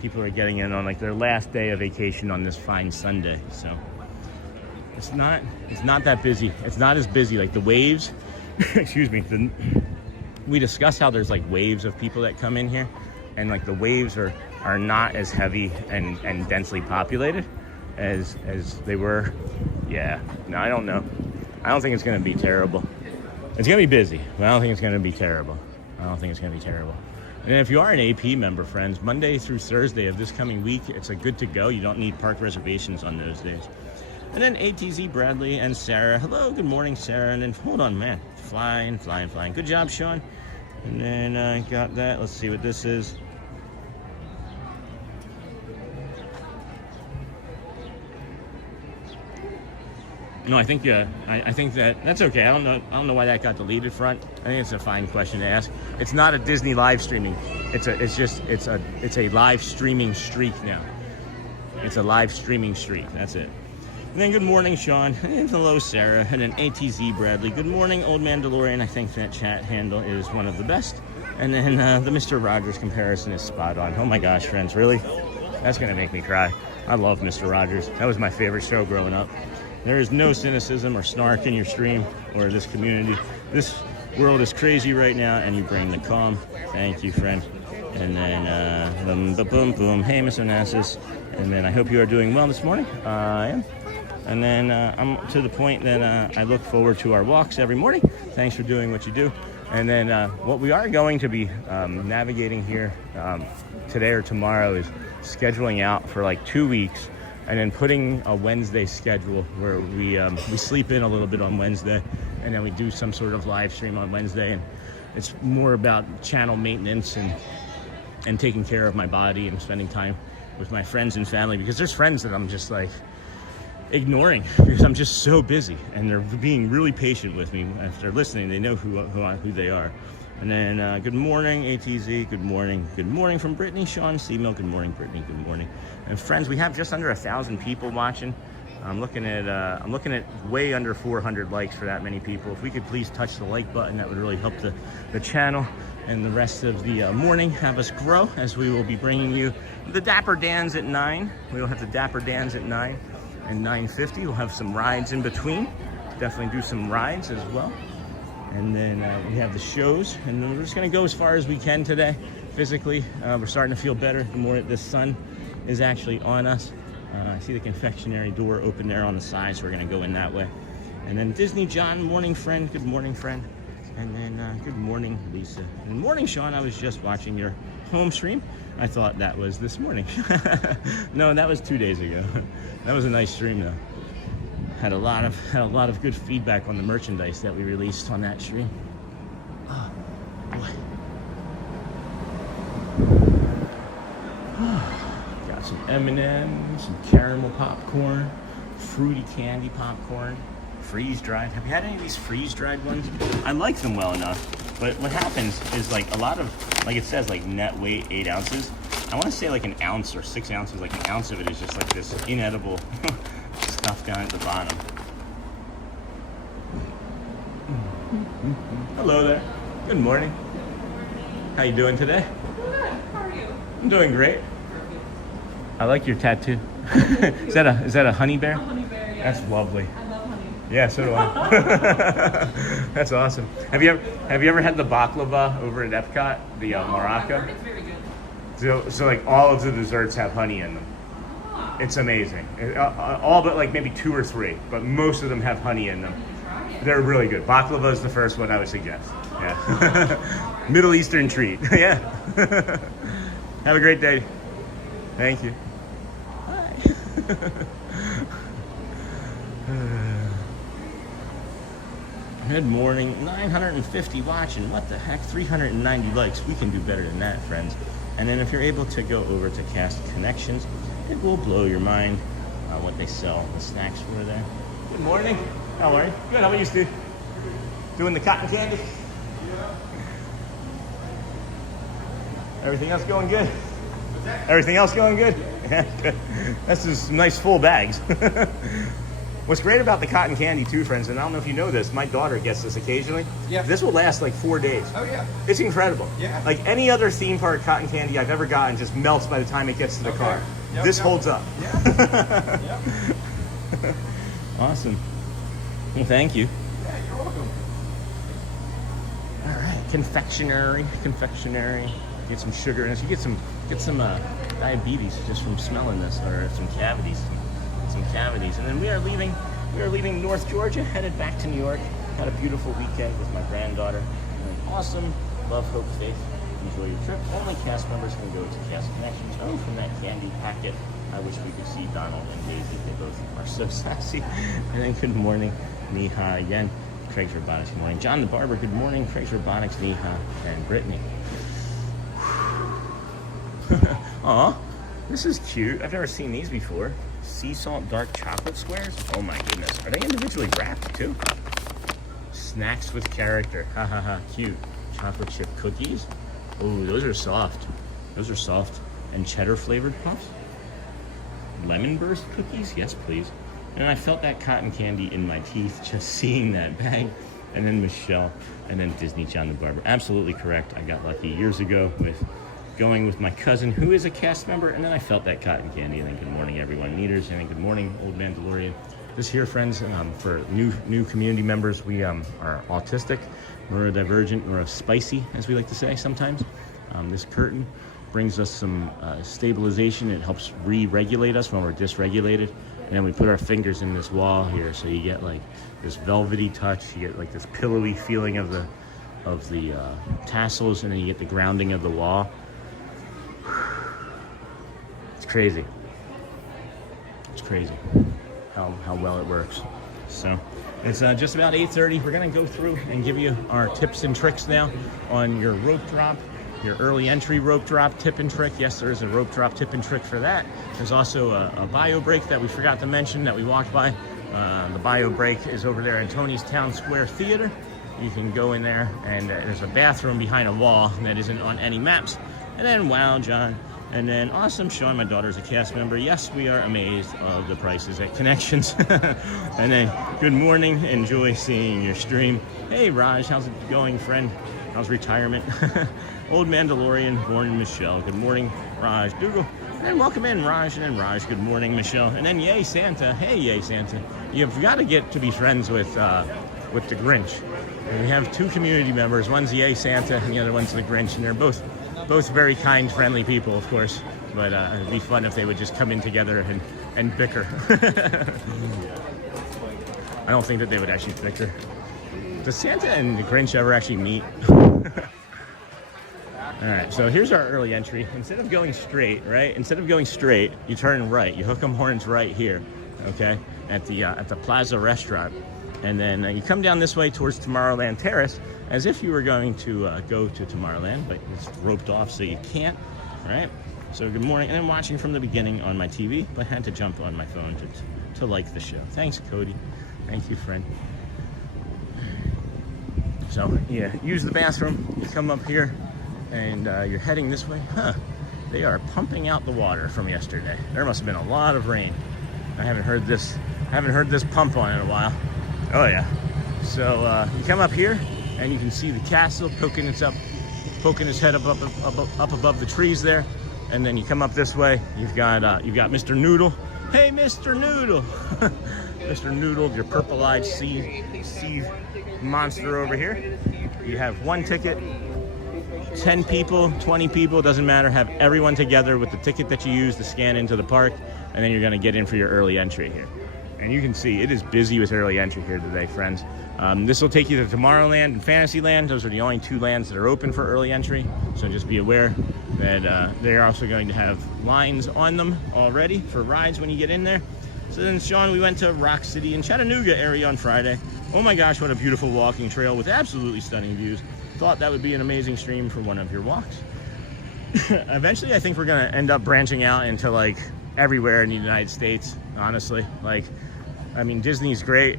people are getting in on, like their last day of vacation on this fine Sunday. So it's not that busy. It's not as busy, like the waves. Excuse me. We discussed how there's like waves of people that come in here, and like the waves are not as heavy and densely populated as they were. Yeah, no, I don't know. I don't think it's going to be terrible. It's going to be busy, but I don't think it's going to be terrible. And if you are an AP member, friends, Monday through Thursday of this coming week, it's a good to go. You don't need park reservations on those days. And then ATZ, Bradley, and Sarah. Hello, good morning, Sarah. And then, hold on, man. Flying. Good job, Sean. And then I got that. Let's see what this is. No, I think that's okay. I don't know why that got deleted. Front. I think it's a fine question to ask. It's not a Disney live streaming. It's a live streaming streak now. It's a live streaming streak. That's it. And then good morning, Sean. And hello, Sarah. And then ATZ Bradley. Good morning, Old Man DeLorean. I think that chat handle is one of the best. And then the Mr. Rogers comparison is spot on. Oh my gosh, friends, really? That's gonna make me cry. I love Mr. Rogers. That was my favorite show growing up. There is no cynicism or snark in your stream or this community. This world is crazy right now, and you bring the calm. Thank you, friend. And then, boom. Hey, Miss Onassis. And then I hope you are doing well this morning. I am. And then I'm to the point that I look forward to our walks every morning. Thanks for doing what you do. And then what we are going to be navigating here today or tomorrow is scheduling out for like 2 weeks, and then putting a Wednesday schedule where we sleep in a little bit on Wednesday, and then we do some sort of live stream on Wednesday. And it's more about channel maintenance and taking care of my body and spending time with my friends and family, because there's friends that I'm just like ignoring because I'm just so busy, and they're being really patient with me. If they're listening, they know who they are. And then good morning, ATZ. Good morning from Brittany, Sean, Seamil. Good morning, Brittany. Good morning. And friends, we have just under 1,000 people watching. I'm looking at way under 400 likes for that many people. If we could please touch the like button, that would really help the channel and the rest of the morning have us grow, as we will be bringing you the Dapper Dans at 9. We will have the Dapper Dans at 9 and 9:50. We'll have some rides in between. Definitely do some rides as well. And then we have the shows, and then we're just gonna go as far as we can today physically. We're starting to feel better the more that the sun is actually on us. I see the confectionery door open there on the side, so we're gonna go in that way. And then Disney John, morning friend. Good morning, friend. And then good morning, Lisa. Good morning, Sean. I was just watching your home stream. I thought that was this morning. No, that was 2 days ago. That was a nice stream though. Had a lot of good feedback on the merchandise that we released on that stream. Oh boy. Got some M&M's, some caramel popcorn, fruity candy popcorn, freeze-dried. Have you had any of these freeze-dried ones? I like them well enough, but what happens is like a lot of, like it says like net weight 8 ounces. I want to say like an ounce or 6 ounces, like an ounce of it is just like this inedible stuff down at the bottom. Hello there. Good morning. How you doing today? Good. How are you? I'm doing great. I like your tattoo. Is that a honey bear? A honey bear, yeah. That's lovely. I love honey. Yeah, so do I. That's awesome. Have you ever had the baklava over at Epcot, the I've Morocco? heard it's very good. So like all of the desserts have honey in them. Ah, It's amazing. All but like maybe 2 or 3, but most of them have honey in them. try it. They're really good. Baklava is the first one I would suggest. Yeah. Middle Eastern treat. Yeah. Have a great day. Thank you. Good morning. 950 watching. What the heck? 390 likes. We can do better than that, friends. And then if you're able to go over to Cast Connections, it will blow your mind what they sell, the snacks for there. Good morning. How are you? Good. How about you, Steve? Doing the cotton candy? Everything else going good? Everything else going good? Yeah, good. That's just some nice full bags. What's great about the cotton candy too, friends, and I don't know if you know this, my daughter gets this occasionally. Yeah. This will last like 4 days. Oh yeah. It's incredible. Yeah. Like any other theme park cotton candy I've ever gotten just melts by the time it gets to the Okay. car. Yep, This yep. holds up. Yeah. Yep. Awesome. Well, thank you. Yeah, you're welcome. All right, confectionery. Get some sugar in this. You get some diabetes just from smelling this, or some cavities. And then we are leaving North Georgia, headed back to New York. Had a beautiful weekend with my granddaughter. An awesome love, hope, faith. Enjoy your trip. Only cast members can go to Cast Connections. Oh, from that candy packet. I wish we could see Donald and Daisy. They both are so sassy. And then good morning, Neha again. Craig's Robotics, good morning. John the Barber, good morning. Craig's Robotics, Neha, and Brittany. Aw, this is cute. I've never seen these before. Sea salt dark chocolate squares. Oh my goodness. Are they individually wrapped too? Snacks with character. Ha ha ha. Cute. Chocolate chip cookies. Oh, those are soft. And cheddar flavored puffs. Lemon burst cookies. Yes, please. And I felt that cotton candy in my teeth just seeing that bag. And then Michelle. And then Disney John the Barber. Absolutely correct. I got lucky years ago with going with my cousin, who is a cast member, and then I felt that cotton candy. And then good morning, everyone. Neaters, and then good morning, Old Mandalorian. This here, friends, for new community members, we are autistic, neurodivergent, neurospicy, as we like to say sometimes. This curtain brings us some stabilization. It helps re-regulate us when we're dysregulated. And then we put our fingers in this wall here, so you get like this velvety touch. You get like this pillowy feeling of the tassels, and then you get the grounding of the wall. It's crazy how well it works. So it's just about 8:30. We're gonna go through and give you our tips and tricks now on your rope drop, your early entry rope drop tip and trick. Yes, there is a rope drop tip and trick for that. There's also a bio break that we forgot to mention that we walked by. The bio break is over there in Tony's Town Square Theater. You can go in there, and there's a bathroom behind a wall that isn't on any maps. And then, wow, John. And then, awesome, Sean, my daughter's a cast member. Yes, we are amazed of the prices at Connections. And then, good morning. Enjoy seeing your stream. Hey, Raj, how's it going, friend? How's retirement? Old Mandalorian, born Michelle. Good morning, Raj. Google. And then welcome in, Raj. And then Raj, good morning, Michelle. And then, yay, Santa. Hey, yay, Santa. You've got to get to be friends with the Grinch. And we have 2 community members. One's Yay Santa, and the other one's the Grinch. And they're both very kind, friendly people, of course. But it'd be fun if they would just come in together and bicker. I don't think that they would actually bicker. Does Santa and the Grinch ever actually meet? All right, so here's our early entry. Instead of going straight, right? You turn right. You hook 'em horns right here, okay? At the Plaza Restaurant. And then you come down this way towards Tomorrowland Terrace as if you were going to go to Tomorrowland, but it's roped off so you can't, right? So good morning. And I'm watching from the beginning on my TV, but had to jump on my phone to like the show. Thanks, Cody. Thank you, friend. So, yeah, use the bathroom. You come up here, and you're heading this way. They are pumping out the water from yesterday. There must have been a lot of rain. I haven't heard this pump on in a while. Oh yeah. So you come up here, and you can see the castle poking its head up above the trees there. And then you come up this way. You've got Mr. Noodle. Hey, Mr. Noodle. Mr. Noodle, your purple-eyed sea monster over here. You have one ticket. 10 people, 20 people, doesn't matter. Have everyone together with the ticket that you use to scan into the park, and then you're going to get in for your early entry here. And you can see it is busy with early entry here today, friends. This will take you to Tomorrowland and Fantasyland. Those are the only two lands that are open for early entry. So just be aware that they're also going to have lines on them already for rides when you get in there. So then, Sean, we went to Rock City and Chattanooga area on Friday. Oh my gosh, what a beautiful walking trail with absolutely stunning views. Thought that would be an amazing stream for one of your walks. Eventually, I think we're gonna end up branching out into like everywhere in the United States, honestly. Like, I mean, Disney's great.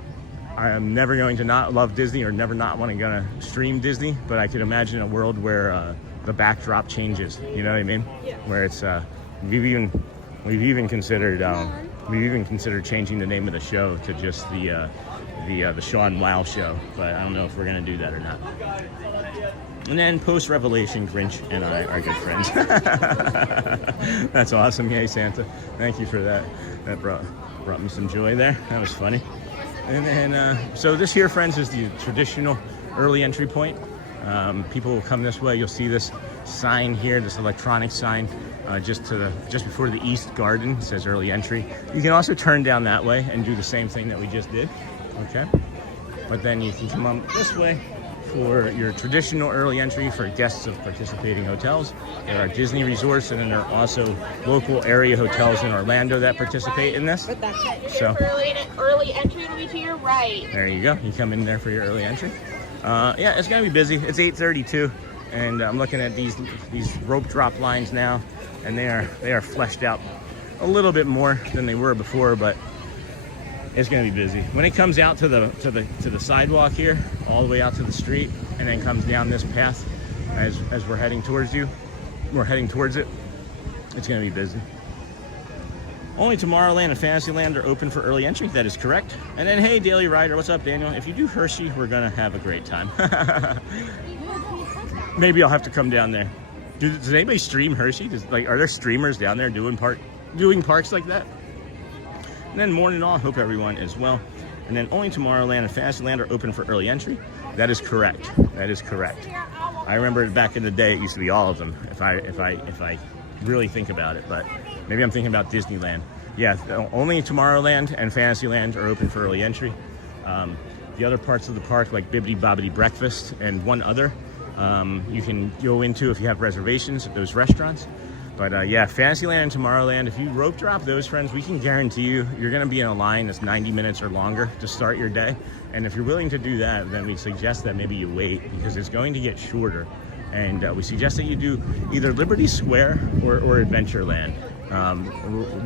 I'm never going to not love Disney or never not gonna stream Disney, but I could imagine a world where the backdrop changes, you know what I mean? Yeah. Where it's, we've even considered changing the name of the show to just the Sean Wow Show, but I don't know if we're gonna do that or not. And then post-revelation, Grinch and I are good friends. That's awesome. Yay, Santa. Thank you for that. That brought me some joy there. That was funny. And then, so this here, friends, is the traditional early entry point. People will come this way. You'll see this sign here, this electronic sign, just before the East Garden. It says early entry. You can also turn down that way and do the same thing that we just did. Okay, but then you can come up this way for your traditional early entry for guests of participating hotels. There are Disney resorts, and then there are also local area hotels in Orlando that participate in this. So early entry will be to your right. there you go. You come in there for your early entry. Yeah, it's gonna be busy. It's 8:32, and I'm looking at these rope drop lines now, and they are fleshed out a little bit more than they were before, but it's going to be busy. When it comes out to the sidewalk here, all the way out to the street, and then comes down this path as we're heading towards it, it's going to be busy. Only Tomorrowland and Fantasyland are open for early entry. That is correct. And then, hey, Daily Rider, what's up, Daniel? If you do Hershey, we're going to have a great time. Maybe I'll have to come down there. Does anybody stream Hershey? Are there streamers down there doing parks like that? And then morning all, hope everyone is well. And then only Tomorrowland and Fantasyland are open for early entry. That is correct. That is correct. I remember back in the day, it used to be all of them, if I really think about it, but maybe I'm thinking about Disneyland. Yeah, only Tomorrowland and Fantasyland are open for early entry. The other parts of the park, like Bibbidi Bobbidi Breakfast and one other, you can go into if you have reservations at those restaurants. But yeah, Fantasyland and Tomorrowland, if you rope drop those, friends, we can guarantee you're going to be in a line that's 90 minutes or longer to start your day. And if you're willing to do that, then we suggest that maybe you wait, because it's going to get shorter. And we suggest that you do either Liberty Square or Adventureland.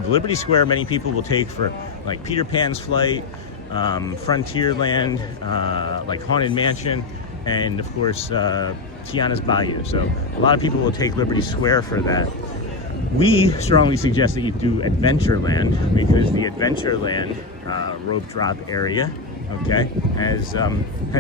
Liberty Square, many people will take for like Peter Pan's Flight, Frontierland, like Haunted Mansion, and of course, Tiana's Bayou. So a lot of people will take Liberty Square for that. We strongly suggest that you do Adventureland, because the Adventureland rope drop area, okay, has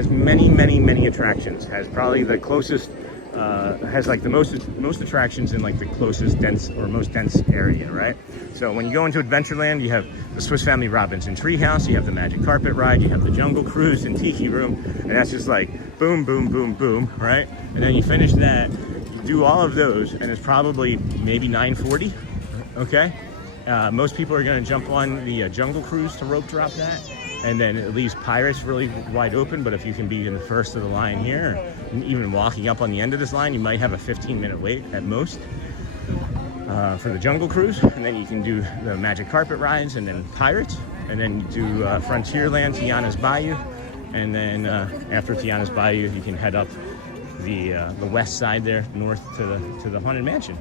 many attractions. Has probably the closest, has like the most attractions in like the closest most dense area, right? So when you go into Adventureland, you have the Swiss Family Robinson Treehouse, you have the Magic Carpet Ride, you have the Jungle Cruise and Tiki Room, and that's just like boom, boom, boom, boom, right? And then you finish that, you do all of those, and it's probably maybe $9.40, okay? Most people are gonna jump on the Jungle Cruise to rope drop that, and then it leaves Pirates really wide open, but if you can be in the first of the line here, or even walking up on the end of this line, you might have a 15-minute wait at most for the Jungle Cruise, and then you can do the Magic Carpet Rides, and then Pirates, and then you do Frontierland, Tiana's Bayou, and then after Tiana's Bayou, you can head up the west side there, north to the Haunted Mansion.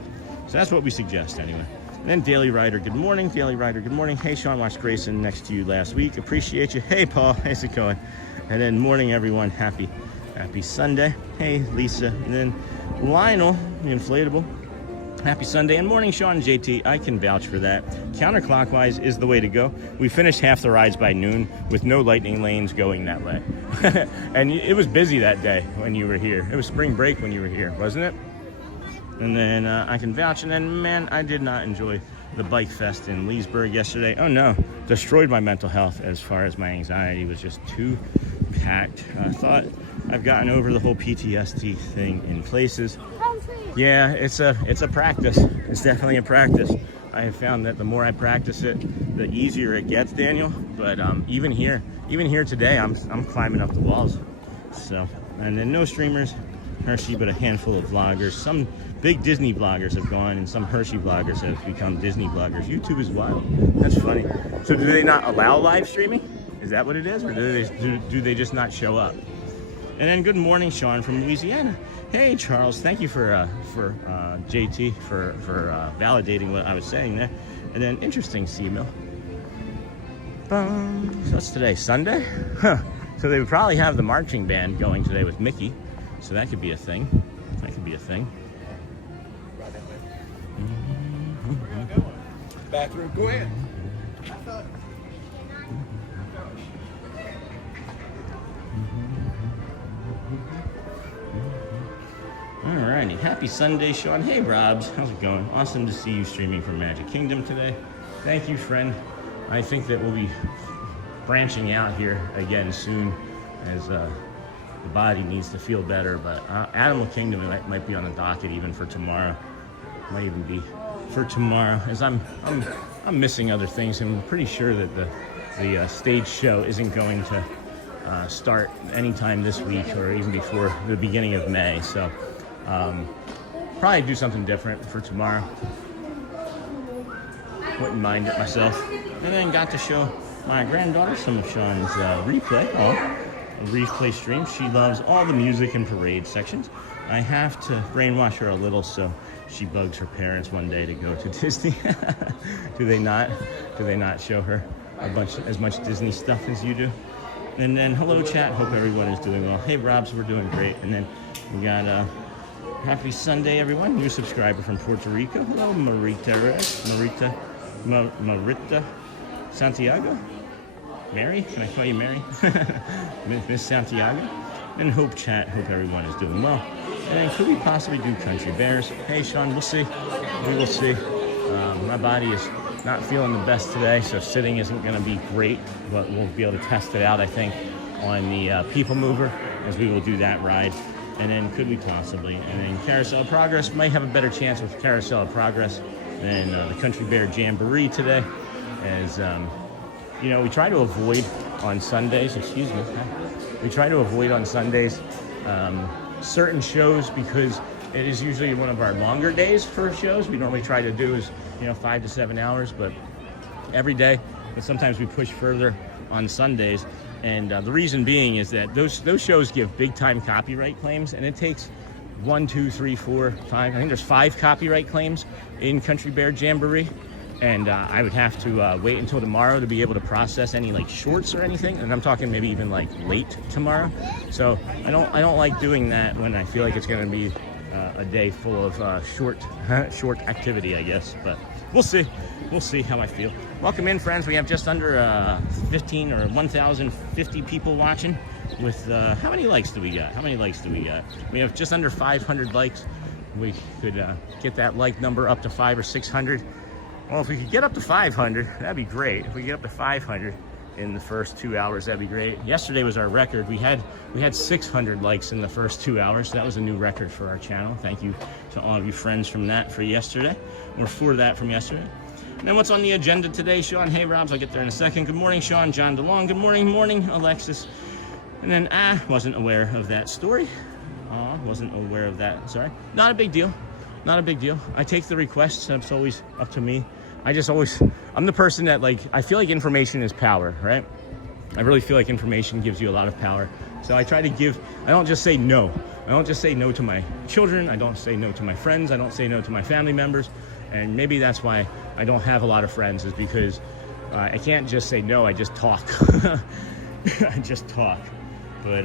So that's what we suggest anyway. And then Daily Rider, good morning. Daily Rider, good morning. Hey, Sean, watched Grayson next to you last week. Appreciate you. Hey, Paul, how's it going? And then morning, everyone. Happy Sunday. Hey, Lisa. And then Lionel, the inflatable. Happy Sunday. And morning, Sean and JT. I can vouch for that. Counterclockwise is the way to go. We finished half the rides by noon with no lightning lanes going that way. And it was busy that day when you were here. It was spring break when you were here, wasn't it? And then I can vouch. And then, man, I did not enjoy the bike fest in Leesburg yesterday. Oh, no. Destroyed my mental health as far as my anxiety was just too packed. I thought I've gotten over the whole PTSD thing in places. Yeah, it's a practice. It's definitely a practice. I have found that the more I practice it, the easier it gets, Daniel. But even here today, I'm climbing up the walls. So, and then no streamers, Hershey, but a handful of vloggers. Some big Disney vloggers have gone, and some Hershey vloggers have become Disney vloggers. YouTube is wild. That's funny. So, do they not allow live streaming? Is that what it is, or do they just not show up? And then good morning, Sean from Louisiana. Hey, Charles, thank you for JT for validating what I was saying there. And then interesting, C-Mill. So what's today, Sunday? Huh. So they would probably have the marching band going today with Mickey. So that could be a thing. That could be a thing. Bathroom, go ahead. Alrighty, happy Sunday, Sean. Hey, Robs, how's it going? Awesome to see you streaming from Magic Kingdom today. Thank you, friend. I think that we'll be branching out here again soon, as the body needs to feel better. But Animal Kingdom might be on the docket even for tomorrow. Might even be for tomorrow, as I'm missing other things. I'm pretty sure that the stage show isn't going to start anytime this week or even before the beginning of May. So. Probably do something different for tomorrow. Wouldn't mind it myself. And then got to show my granddaughter some of Sean's replay. A replay stream. She loves all the music and parade sections. I have to brainwash her a little, so she bugs her parents one day to go to Disney. Do they not? Do they not show her as much Disney stuff as you do? And then hello, chat. Hope everyone is doing well. Hey, Robs, we're doing great. And then we got happy Sunday, everyone. New subscriber from Puerto Rico. Hello, Marita Santiago. Mary? Can I call you Mary? Miss Santiago. And hope chat. Hope everyone is doing well. And then could we possibly do Country Bears? Hey, Sean, we'll see. We will see. My body is not feeling the best today, so sitting isn't going to be great, but we'll be able to test it out, I think, on the People Mover, as we will do that ride. And then could we possibly, and then Carousel of Progress, might have a better chance with Carousel of Progress than the Country Bear Jamboree today, as you know, we try to avoid on Sundays, we try to avoid on Sundays certain shows, because it is usually one of our longer days for shows. We normally try to do is 5 to 7 hours, but every day, but sometimes we push further on Sundays. And the reason being is that those shows give big time copyright claims, and it takes 1, 2, 3, 4, 5. I think there's 5 copyright claims in Country Bear Jamboree, and I would have to wait until tomorrow to be able to process any like shorts or anything. And I'm talking maybe even like late tomorrow. So I don't like doing that when I feel like it's going to be a day full of short activity, I guess. But we'll see. We'll see how I feel. Welcome in, friends. We have just under 15 or 1,050 people watching. With how many likes do we got? How many likes do we got? We have just under 500 likes. We could get that like number up to 500 or 600. Well, if we could get up to 500, that'd be great. If we get up to 500 in the first 2 hours, that'd be great. Yesterday was our record. We had 600 likes in the first 2 hours. That was a new record for our channel. Thank you to all of you friends from that for yesterday, or for that from yesterday. And then what's on the agenda today, Sean? Hey, Robs, I'll get there in a second. Good morning, Sean. John DeLong. Good morning, Alexis. And then wasn't aware of that story. Wasn't aware of that. Sorry. Not a big deal. Not a big deal. I take the requests. That's always up to me. I'm the person that, like, I feel like information is power, right? I really feel like information gives you a lot of power. So I try to give, I don't just say no. I don't just say no to my children. I don't say no to my friends. I don't say no to my family members. And maybe that's why I don't have a lot of friends is because I can't just say no, I just talk. I just talk. But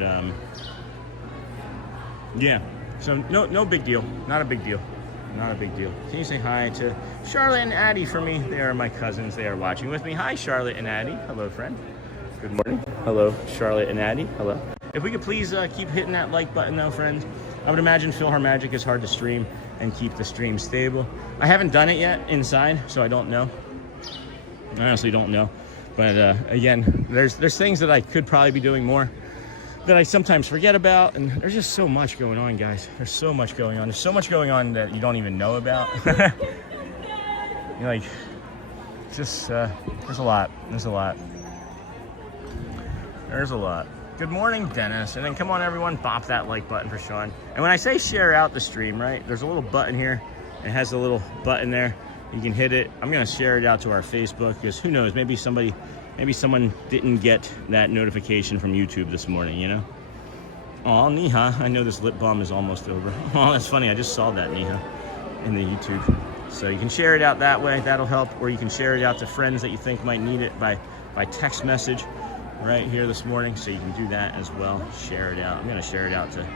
yeah, so no big deal. Not a big deal. Not a big deal. Can you say hi to Charlotte and Addie for me? They are my cousins. They are watching with me. Hi, Charlotte and Addie. Hello, friend. Good morning. Hello, Charlotte and Addie. Hello. If we could please keep hitting that like button though, friends. I would imagine Philharmagic is hard to stream and keep the stream stable. I haven't done it yet inside, so I don't know. I honestly don't know. But again, there's things that I could probably be doing more that I sometimes forget about, and there's just so much going on, guys. There's so much going on. There's so much going on that you don't even know about. You're like, just, there's a lot. There's a lot. There's a lot. Good morning, Dennis. And then come on, everyone, bop that like button for Sean. And when I say share out the stream, right, there's a little button here. It has a little button there. You can hit it. I'm going to share it out to our Facebook because who knows, maybe someone didn't get that notification from YouTube this morning, you know? Oh, Neha, I know this lip balm is almost over. Oh, that's funny. I just saw that, Neha, in the YouTube. So you can share it out that way. That'll help. Or you can share it out to friends that you think might need it by text message right here this morning. So you can do that as well. Share it out. I'm going to share it out to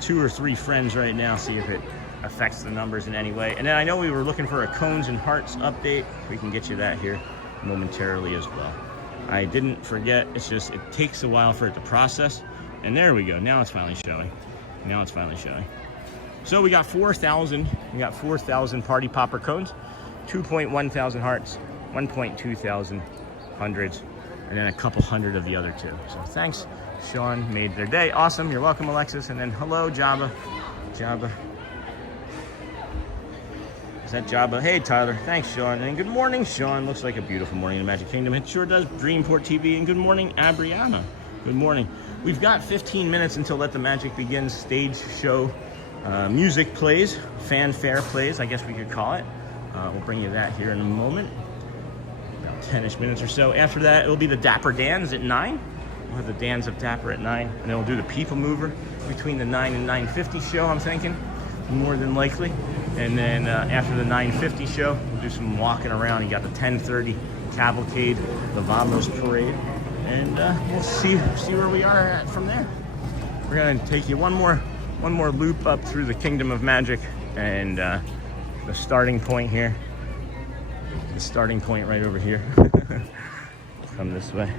2 or 3 friends right now, see if it affects the numbers in any way. And then I know we were looking for a cones and hearts update. We can get you that here momentarily as well. I didn't forget. It's just, it takes a while for it to process. And there we go. Now it's finally showing. Now it's finally showing. So we got 4,000. We got 4,000 party popper cones, 2.1 thousand hearts, 1.2 thousand hundreds, and then a couple hundred of the other two. So thanks. Sean made their day. Awesome. You're welcome, Alexis. And then hello, Jabba. Jabba. Is that Jabba? Hey, Tyler. Thanks, Sean. And good morning, Sean. Looks like a beautiful morning in the Magic Kingdom. It sure does. Dreamport TV. And good morning, Abriana. Good morning. We've got 15 minutes until Let the Magic Begin stage show. Music plays. Fanfare plays, I guess we could call it. We'll bring you that here in a moment. About 10-ish minutes or so. After that, it'll be the Dapper Dans at 9. We'll have the Dans of Dapper at 9. And then we'll do the People Mover between the 9 and 9:50 show, I'm thinking. More than likely. And then after the 9:50 show, we'll do some walking around. You got the 10:30 cavalcade, the Vamos parade, and we'll see where we are at from there. We're gonna take you one more loop up through the Kingdom of Magic, and the starting point here. The starting point right over here. Come this way.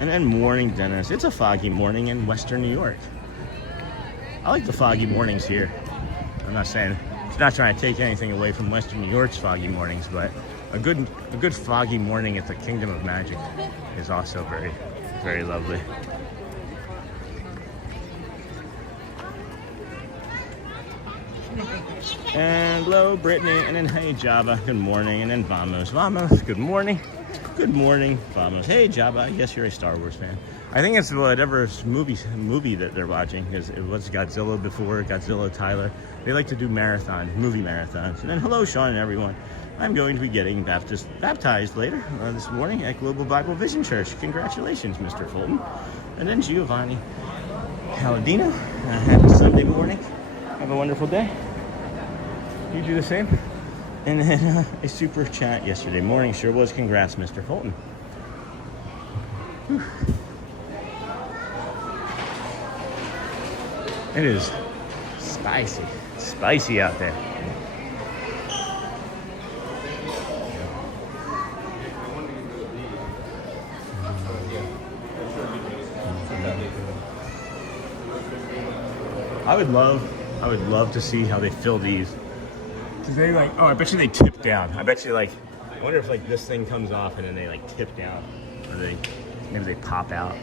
And then morning, Dennis. It's a foggy morning in Western New York. I like the foggy mornings here. I'm not saying, it's not trying to take anything away from Western New York's foggy mornings, but a good foggy morning at the Kingdom of Magic is also very, very lovely. And hello, Brittany, and then hey, Jabba, good morning, and then Vamos. Vamos, good morning. Good morning, Vamos. Hey, Jabba, I guess you're a Star Wars fan. I think it's whatever movie that they're watching, because it was Godzilla before, Godzilla Tyler. They like to do movie marathons. And then hello, Sean and everyone. I'm going to be getting baptized later this morning at Global Bible Vision Church. Congratulations, Mr. Fulton. And then Giovanni Palladino, happy Sunday morning. Have a wonderful day. You do the same. And then a super chat yesterday morning sure was. Congrats, Mr. Fulton. Whew. It is spicy out there. I would love to see how they fill these. Cause they I bet you they tip down. I bet you I wonder if this thing comes off and then they tip down, or maybe they pop out.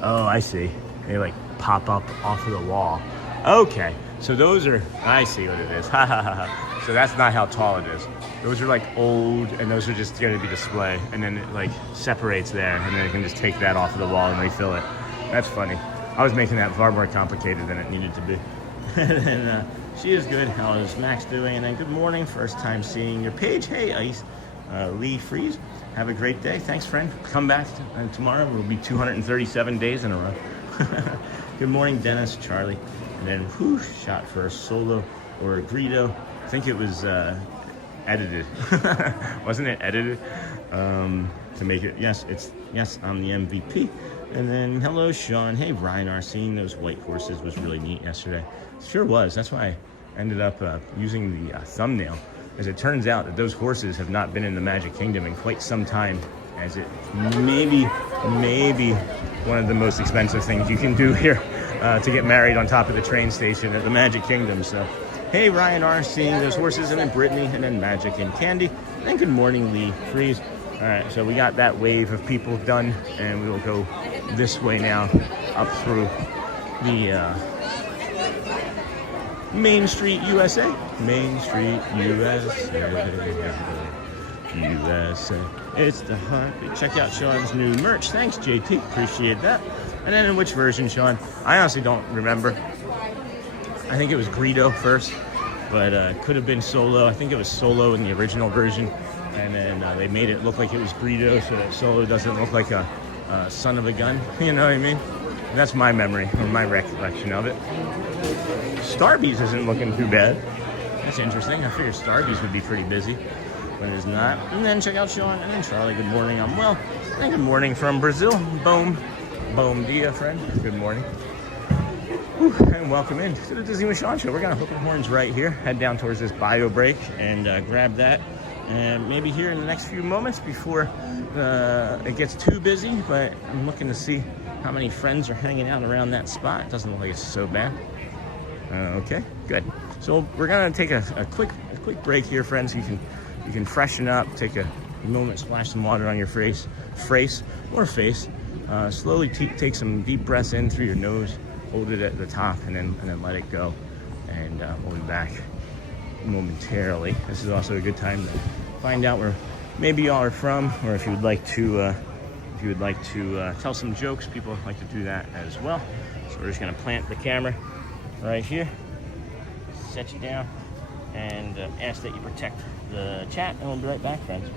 Oh, I see. They pop up off of the wall. Okay, so those are, I see what it is. Ha ha ha ha. So that's not how tall it is. Those are old, and those are just going to be display, and then it separates there, and then you can just take that off of the wall and refill it. That's funny. I was making that far more complicated than it needed to be. And then she is good. How is Max doing? And then good morning. First time seeing your page. Hey, Ice. Lee Freeze. Have a great day. Thanks, friend. Come back tomorrow. We'll be 237 days in a row. Good morning, Dennis, Charlie, And then whoosh, shot for a solo or a grito. I think it was edited. Wasn't it edited? To make it, yes, I'm the MVP. And then hello Sean. Hey Ryan, seeing those white horses was really neat yesterday. Sure was. That's why I ended up using the thumbnail. As it turns out that those horses have not been in the Magic Kingdom in quite some time, as it maybe one of the most expensive things you can do here to get married on top of the train station at the Magic Kingdom. So, hey Ryan R, seeing those horses, and then Brittany, and then Magic and Candy, and good morning Lee Freeze. All right, so we got that wave of people done, and we will go this way now up through the Main Street, USA. Main Street, USA. USA. It's the heartbeat. Check out Sean's new merch. Thanks, JT. Appreciate that. And then in which version, Sean? I honestly don't remember. I think it was Greedo first, but could have been Solo. I think it was Solo in the original version. And then they made it look like it was Greedo so that Solo doesn't look like a son of a gun. You know what I mean? That's my memory, or my recollection of it. Starbucks isn't looking too bad. That's interesting. I figured Starbucks would be pretty busy, but it's not. And then check out Sean, and then Charlie. Good morning. I'm well. And good morning from Brazil. Bom dia, friend. Good morning. Whew, and welcome in to the Disney with Sean show. We're gonna hook the horns right here, head down towards this bio break, and grab that. And maybe here in the next few moments before it gets too busy, but I'm looking to see how many friends are hanging out around that spot. It doesn't look like it's so bad. Okay, good. So we're gonna take a quick break here, friends. You can freshen up, take a moment, splash some water on your face, slowly take some deep breaths in through your nose, hold it at the top, and then let it go. And we'll be back momentarily. This is also a good time to find out where maybe y'all are from, or if you would like to tell some jokes. People like to do that as well. So we're just gonna plant the camera right here, set you down, and ask that you protect the chat, and we'll be right back, friends.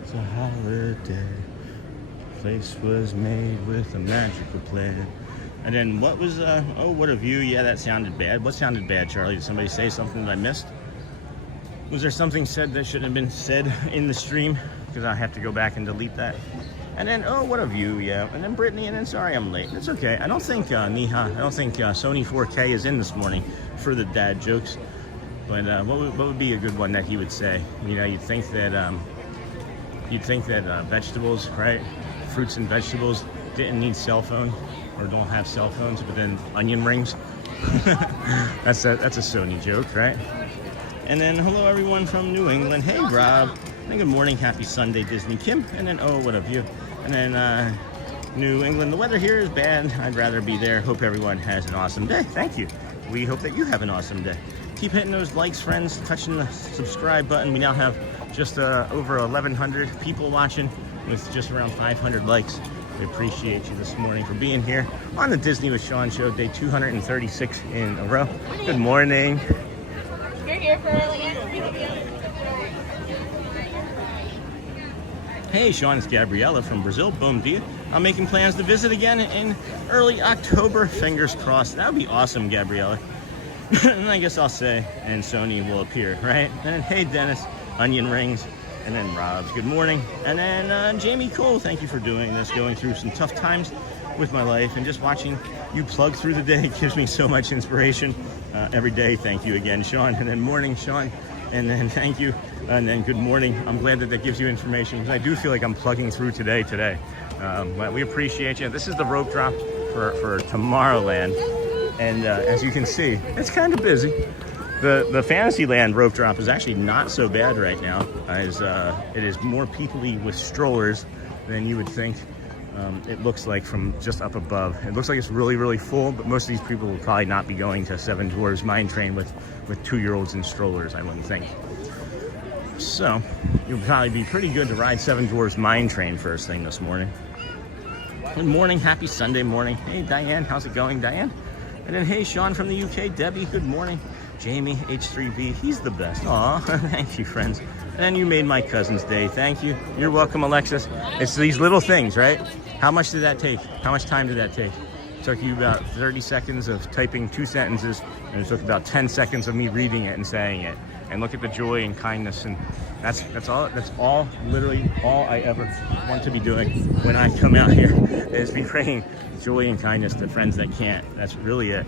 It's a holiday. Place was made with a magical plan. And then what was, oh, what a view. Yeah, that sounded bad. What sounded bad, Charlie? Did somebody say something that I missed? Was there something said that shouldn't have been said in the stream? Because I have to go back and delete that. And then, oh, what a view, yeah. And then Brittany, and then sorry I'm late. It's okay. I don't think, Neha, I don't think Sony 4K is in this morning for the dad jokes. But what would be a good one that he would say? You know, you'd think that vegetables, right? Fruits and vegetables didn't need cell phone, or don't have cell phones, but then onion rings. that's a Sony joke, right? And then hello everyone from New England. Hey Rob. And good morning, happy Sunday, Disney Kim. And then oh, what a view. And then New England, the weather here is bad. I'd rather be there. Hope everyone has an awesome day. Thank you. We hope that you have an awesome day. Keep hitting those likes, friends, touching the subscribe button. We now have just over 1,100 people watching with just around 500 likes. We appreciate you this morning for being here on the Disney with Sean show, day 236 in a row. Good morning. You're here for early entry. Hey, Sean, it's Gabriella from Brazil. Bom dia. I'm making plans to visit again in early October. Fingers crossed. That would be awesome, Gabriella. And I guess I'll say, and Sony will appear, right? And then, hey, Dennis, onion rings. And then Rob's, good morning. And then Jamie Cole, thank you for doing this, going through some tough times with my life. And just watching you plug through the day gives me so much inspiration every day. Thank you again, Sean. And then morning, Sean. And then thank you. And then good morning. I'm glad that gives you information, because I do feel like I'm plugging through today. But we appreciate you. This is the rope drop for Tomorrowland. And as you can see, it's kind of busy. The Fantasyland rope drop is actually not so bad right now, as it is more people-y with strollers than you would think. It looks like from just up above. It looks like it's really, really full, but most of these people will probably not be going to Seven Dwarfs Mine Train with 2-year-olds in strollers, I wouldn't think. So, you'll probably be pretty good to ride Seven Dwarfs Mine Train first thing this morning. Good morning, happy Sunday morning. Hey, Diane, how's it going, Diane? And then, hey, Sean from the UK, Debbie, good morning. Jamie, H3B, he's the best. Aw, thank you, friends. And you made my cousin's day. Thank you. You're welcome, Alexis. It's these little things, right? How much did that take? How much time did that take? It took you about 30 seconds of typing 2 sentences, and it took about 10 seconds of me reading it and saying it. And look at the joy and kindness, and that's all, literally all I ever want to be doing when I come out here, is be bringing joy and kindness to friends that can't. That's really it.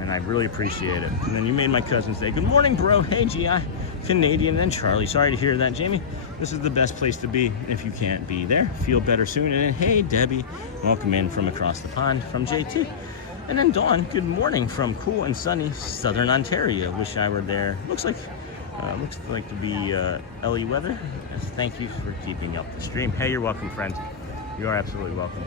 And I really appreciate it. And then you made my cousin's day. Good morning, bro. Hey, GI, Canadian, and Charlie. Sorry to hear that, Jamie. This is the best place to be if you can't be there. Feel better soon. And then, hey, Debbie, welcome in from across the pond from JT. And then Dawn, good morning from cool and sunny Southern Ontario. Wish I were there. Looks like to be Ellie weather. Thank you for keeping up the stream. Hey, you're welcome, friends. You are absolutely welcome.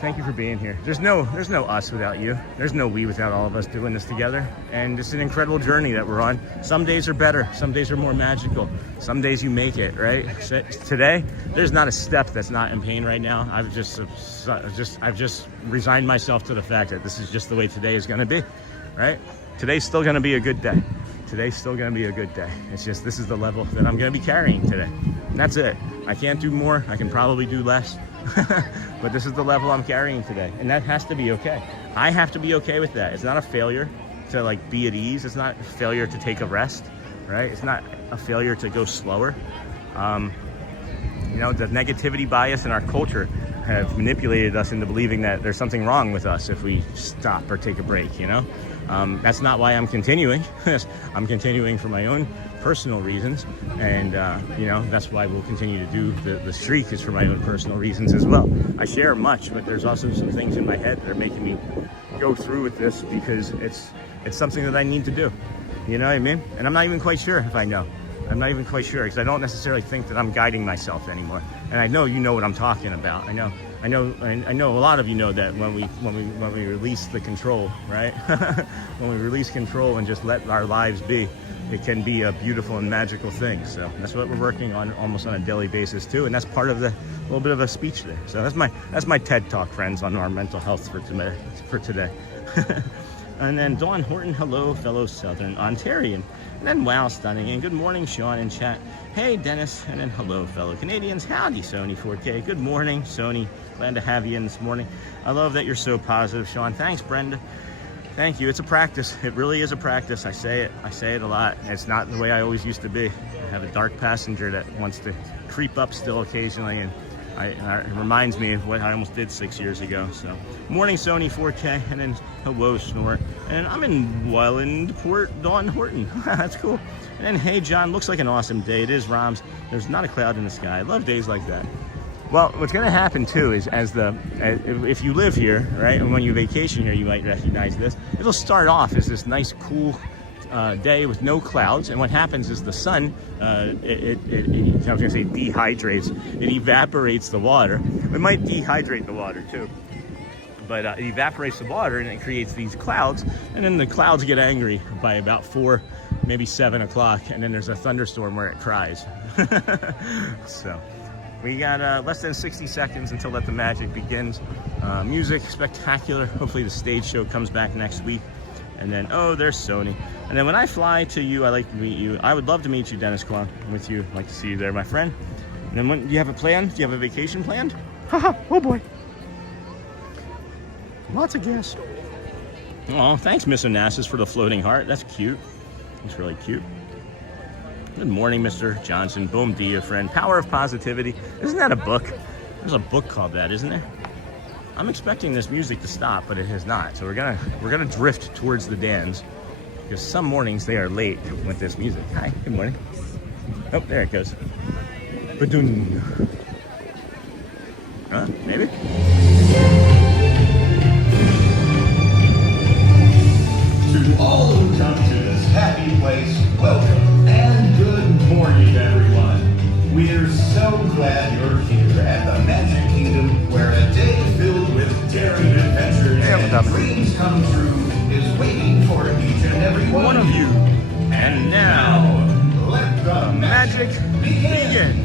Thank you for being here. There's no us without you. There's no we without all of us doing this together. And it's an incredible journey that we're on. Some days are better. Some days are more magical. Some days you make it, right? Today, there's not a step that's not in pain right now. I've just resigned myself to the fact that this is just the way today is going to be, right? Today's still going to be a good day. Today's still going to be a good day. It's just, this is the level that I'm going to be carrying today. And that's it. I can't do more. I can probably do less. But this is the level I'm carrying today, and that has to be okay. I have to be okay with that. It's not a failure to like be at ease. It's not a failure to take a rest, right? It's not a failure to go slower. You know, the negativity bias in our culture have manipulated us into believing that there's something wrong with us if we stop or take a break, you know? That's not why I'm continuing. I'm continuing for my own personal reasons, and you know, that's why we'll continue to do the streak, is for my own personal reasons as well. I share much, but there's also some things in my head that are making me go through with this, because it's something that I need to do. You know what I mean? And I'm not even quite sure if I know. I'm not even quite sure, because I don't necessarily think that I'm guiding myself anymore. And I know you know what I'm talking about. I know a lot of you know that when we release the control, right? When we release control and just let our lives be, it can be a beautiful and magical thing. So that's what we're working on almost on a daily basis too, and that's part of the little bit of a speech there. So that's my TED Talk, friends, on our mental health for today. And then Dawn Horton, hello, fellow Southern Ontarian. And then wow, stunning, and good morning, Sean in chat. Hey, Dennis, and then hello, fellow Canadians. Howdy, Sony 4K. Good morning, Sony. Glad to have you in this morning. I love that you're so positive, Sean. Thanks, Brenda. Thank you. It's a practice. It really is a practice. I say it a lot. It's not the way I always used to be. I have a dark passenger that wants to creep up still occasionally, and it reminds me of what I almost did 6 years ago. So, morning, Sony 4K, and then hello, Snort. And I'm in Wellandport, Dawn Horton. That's cool. And then, hey, John, looks like an awesome day. It is, Roms. There's not a cloud in the sky. I love days like that. Well, what's going to happen too is if you live here, right, and when you vacation here, you might recognize this. It'll start off as this nice, cool day with no clouds, and what happens is the sun, I was going to say dehydrates. It evaporates the water. It might dehydrate the water too, but it evaporates the water, and it creates these clouds, and then the clouds get angry by about 4, maybe 7 o'clock, and then there's a thunderstorm where it cries. So. We got less than 60 seconds until Let the Magic begins. Music, spectacular. Hopefully the stage show comes back next week. And then, oh, there's Sony. And then when I fly to you, I like to meet you. I would love to meet you, Dennis Kwan, with you. I'd like to see you there, my friend. And then do you have a plan? Do you have a vacation planned? Haha, oh boy. Lots of gas. Oh, thanks, Miss Onassis, for the floating heart. That's cute. It's really cute. Good morning, Mr. Johnson. Boom dia, friend. Power of Positivity. Isn't that a book? There's a book called that, isn't there? I'm expecting this music to stop, but it has not. So we're gonna drift towards the Dans, because some mornings they are late with this music. Hi, good morning. Oh, there it goes. Ba-doon. Huh? Maybe? To all who come to this happy place, welcome and good morning, everyone. We're so glad you're here at the Magic Kingdom, where a day filled with daring adventures and dreams come true is waiting for each and every one of you. And now, let the magic begin.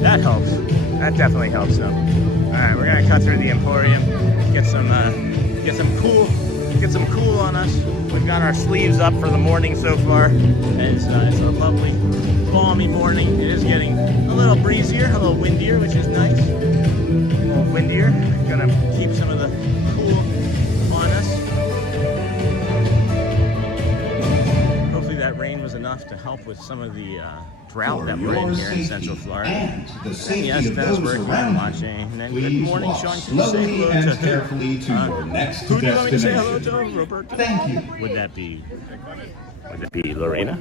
That helps. That definitely helps them. All right, we're gonna cut through the Emporium, get some cool on us. We've got our sleeves up for the morning so far. It's a lovely, balmy morning. It is getting a little breezier, a little windier, which is nice. A little windier. Gonna keep some of the cool on us. Hopefully that rain was enough to help with some of the drought that we're in here in Central Florida. And the safety Yes, of Dennis those working around and you. watching. And then good Please morning, walk Sean. Can you say slowly hello and to carefully to your next who do you want me to say hello destination. to, Robert? Thank you. Would that be Lorena?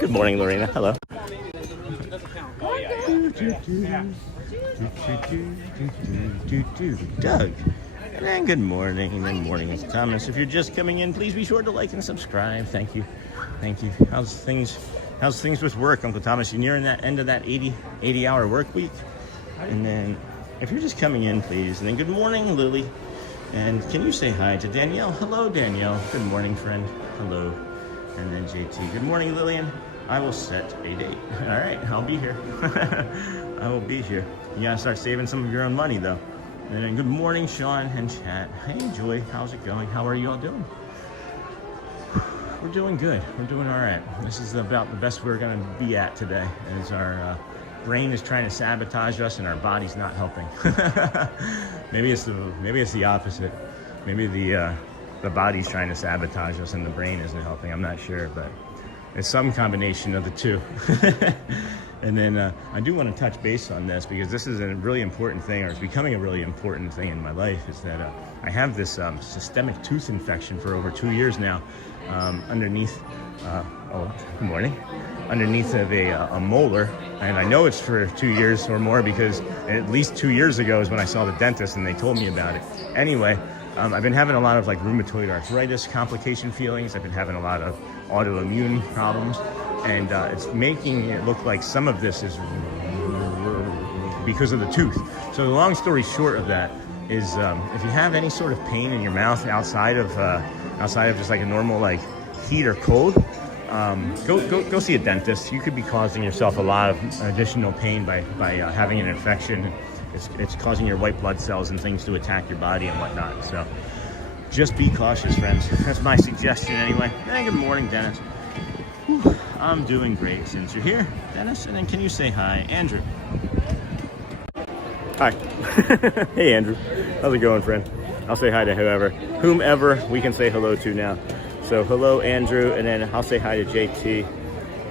Good morning, Lorena. Hello. Doug. And then good morning. And then morning is Thomas. If you're just coming in, please be sure to like and subscribe. Thank you. Thank you. How's things with work, Uncle Thomas? You're nearing that end of that 80-hour work week. And then if you're just coming in, please. And then good morning, Lily. And can you say hi to Danielle? Hello, Danielle. Good morning, friend. Hello. And then JT. Good morning, Lillian. I will set a date. All right, I'll be here. I will be here. You gotta start saving some of your own money, though. And then good morning, Sean and chat. Hey, Joy. How's it going? How are you all doing? We're doing good. We're doing all right. This is about the best we're going to be at today, as our brain is trying to sabotage us and our body's not helping. maybe it's the opposite. Maybe the body's trying to sabotage us and the brain isn't helping. I'm not sure, but it's some combination of the two. And then I do want to touch base on this, because this is a really important thing, or it's becoming a really important thing in my life, is that I have this systemic tooth infection for over 2 years now, underneath, good morning, underneath of a molar. And I know it's for 2 years or more, because at least 2 years ago is when I saw the dentist and they told me about it. Anyway, I've been having a lot of like rheumatoid arthritis complication feelings. I've been having a lot of autoimmune problems, and it's making it look like some of this is because of the tooth. So the long story short of that is, if you have any sort of pain in your mouth outside of just like a normal like heat or cold, go see a dentist. You could be causing yourself a lot of additional pain by having an infection. It's causing your white blood cells and things to attack your body and whatnot. So just be cautious, friends. That's my suggestion anyway. Hey, good morning, Dennis. Whew, I'm doing great since you're here, Dennis. And then can you say hi, Andrew? Hi. Hey, Andrew. How's it going, friend? I'll say hi to whomever we can say hello to now. So hello, Andrew, and then I'll say hi to JT.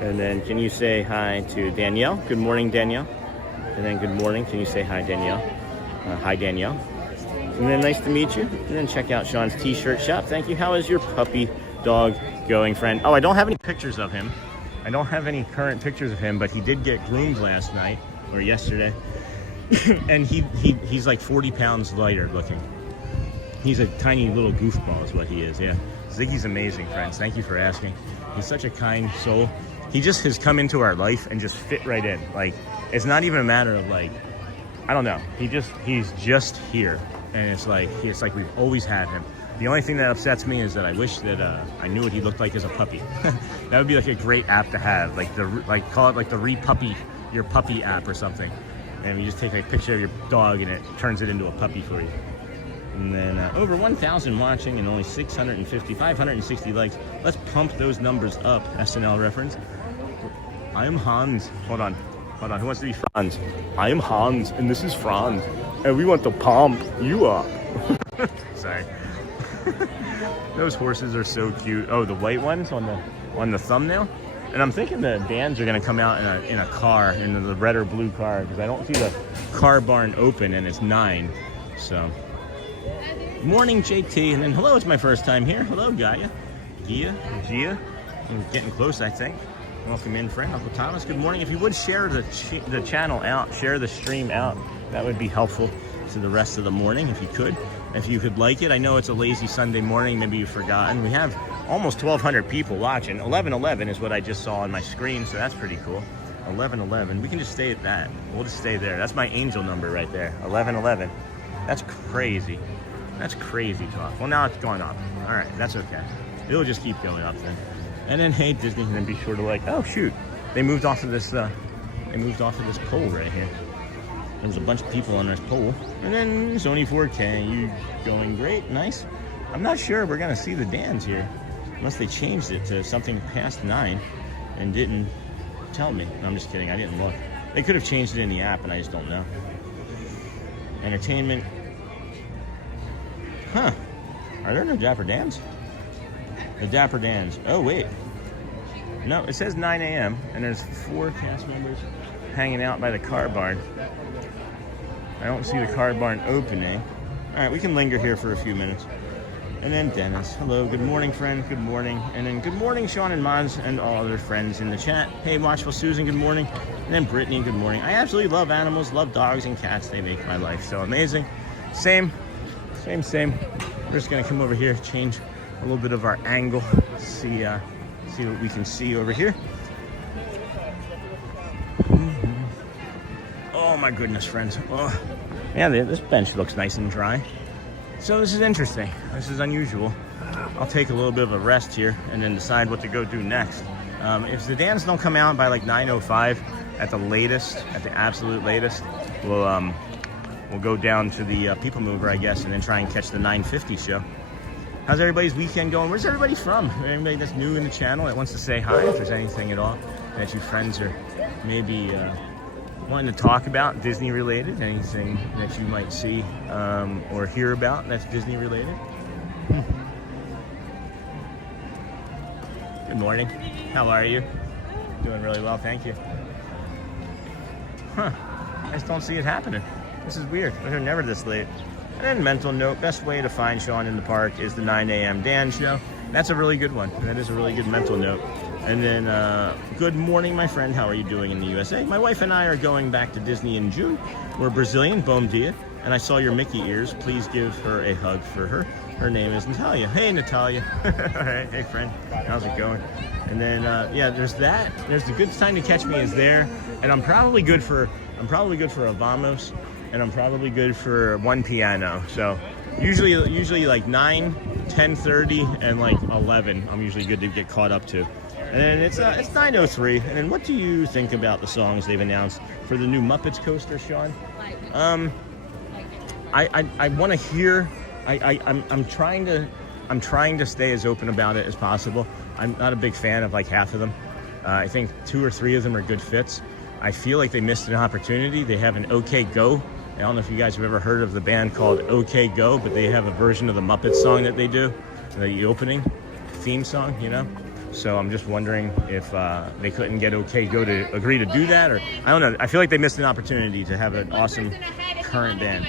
And then can you say hi to Danielle? Good morning, Danielle. And then good morning. Can you say hi, Danielle? Hi, Danielle. And then nice to meet you. And then check out Sean's t-shirt shop. Thank you. How is your puppy dog going, friend? Oh, I don't have any pictures of him. I don't have any current pictures of him, but he did get groomed last night or yesterday. And he's like 40 pounds lighter looking. He's a tiny little goofball is what he is, yeah. Ziggy's amazing, friends. Thank you for asking. He's such a kind soul. He just has come into our life and just fit right in. Like, it's not even a matter of like, I don't know. He's just here, and it's like we've always had him. The only thing that upsets me is that I wish that I knew what he looked like as a puppy. That would be like a great app to have, call it like the re-puppy your puppy app or something, and you just take a picture of your dog and it turns it into a puppy for you. And then over 1,000 watching and only 560 likes. Let's pump those numbers up. SNL reference. I am Hans. Hold on. Who wants to be Franz? I am Hans, and this is Franz, and we want to pump you up. Sorry. Those horses are so cute. Oh, the white ones on the thumbnail. And I'm thinking the Dans are gonna come out in a car, in the red or blue car, because I don't see the car barn open, and it's 9. So. Morning, JT, and then hello, it's my first time here. Hello, Gia. We're getting close, I think. Welcome in, friend. Uncle Thomas, good morning. If you would share the channel out, share the stream out, that would be helpful to the rest of the morning, if you could. If you could like it. I know it's a lazy Sunday morning, maybe you've forgotten. We have almost 1,200 people watching. 1111 is what I just saw on my screen, so that's pretty cool. 1111, we can just stay at that. We'll just stay there. That's my angel number right there, 1111. That's crazy. That's crazy talk. Well, now it's going up. All right, that's okay. It'll just keep going up then. And then, hey, Disney, and then be sure to like, oh, shoot. They moved off of this pole right here. There's a bunch of people on this pole. And then Sony 4K, you going great, nice. I'm not sure we're gonna see the Dans here, unless they changed it to something past 9 and didn't tell me. No, I'm just kidding, I didn't look. They could have changed it in the app and I just don't know. Entertainment. Huh, are there no Dapper Dans? The Dapper Dans, oh wait. No, it says 9 a.m. and there's 4 cast members hanging out by the car barn. I don't see the car barn opening. All right, we can linger here for a few minutes. And then Dennis, hello, good morning, friend, good morning. And then good morning, Sean and Maz and all other friends in the chat. Hey, Watchful Susan, good morning. And then Brittany, good morning. I absolutely love animals, love dogs and cats. They make my life so amazing. Same. We're just gonna come over here, change a little bit of our angle, see what we can see over here. Oh my goodness, friends. Oh, yeah, this bench looks nice and dry. So this is interesting. This is unusual. I'll take a little bit of a rest here and then decide what to go do next. If the Dans don't come out by like 9:05 at the latest, at the absolute latest, we'll go down to the People Mover, I guess, and then try and catch the 9:50 show. How's everybody's weekend going? Where's everybody from? Anybody that's new in the channel that wants to say hi, if there's anything at all that you friends are maybe wanting to talk about, Disney related, anything that you might see or hear about that's Disney related. Good morning. How are you? Doing really well, thank you. Huh, I just don't see it happening. This is weird. They're never this late. And then mental note, best way to find Sean in the park is the 9 a.m. Dan show. That's a really good one. That is a really good mental note. And then, good morning, my friend. How are you doing in the USA? My wife and I are going back to Disney in June. We're Brazilian, bom dia. And I saw your Mickey ears. Please give her a hug for her. Her name is Natalia. Hey, Natalia. All right, hey, friend. How's it going? And then, yeah, there's that. There's the good time to catch me is there. And I'm probably good for a Vamos. And I'm probably good for 1 piano. So usually like 9, 10:30, and like 11. I'm usually good to get caught up to. And then it's 9:03. And then what do you think about the songs they've announced for the new Muppets coaster, Sean? I want to hear. I'm trying to stay as open about it as possible. I'm not a big fan of like half of them. I think 2 or 3 of them are good fits. I feel like they missed an opportunity. They have an OK Go. I don't know if you guys have ever heard of the band called OK Go, but they have a version of the Muppets song that they do, the opening theme song, you know? So I'm just wondering if they couldn't get OK Go to agree to do that, or I don't know. I feel like they missed an opportunity to have an awesome current band.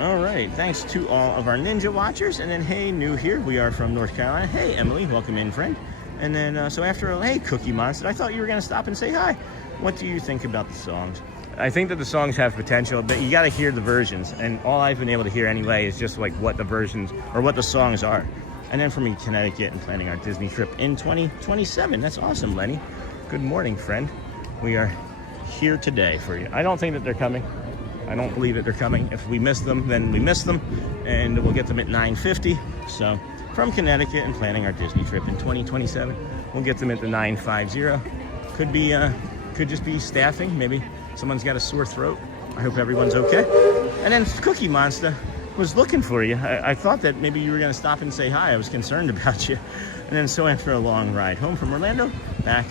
All right, thanks to all of our Ninja watchers. And then, hey, new here, we are from North Carolina. Hey, Emily, welcome in, friend. And then, so after, hey, Cookie Monster, I thought you were going to stop and say hi. What do you think about the songs? I think that the songs have potential, but you got to hear the versions. And all I've been able to hear anyway is just like what the versions or what the songs are. And then from Connecticut and planning our Disney trip in 2027. That's awesome, Lenny. Good morning, friend. we are here today for you. I don't think that they're coming. I don't believe that they're coming. If we miss them, then we miss them, and we'll get them at 9:50. So from Connecticut and planning our Disney trip in 2027, we'll get them at the 9:50. Could just be staffing. Maybe someone's got a sore throat. I hope everyone's okay. And then Cookie Monster was looking for you. I thought that maybe you were going to stop and say hi. I was concerned about you. And then so after a long ride home from Orlando, back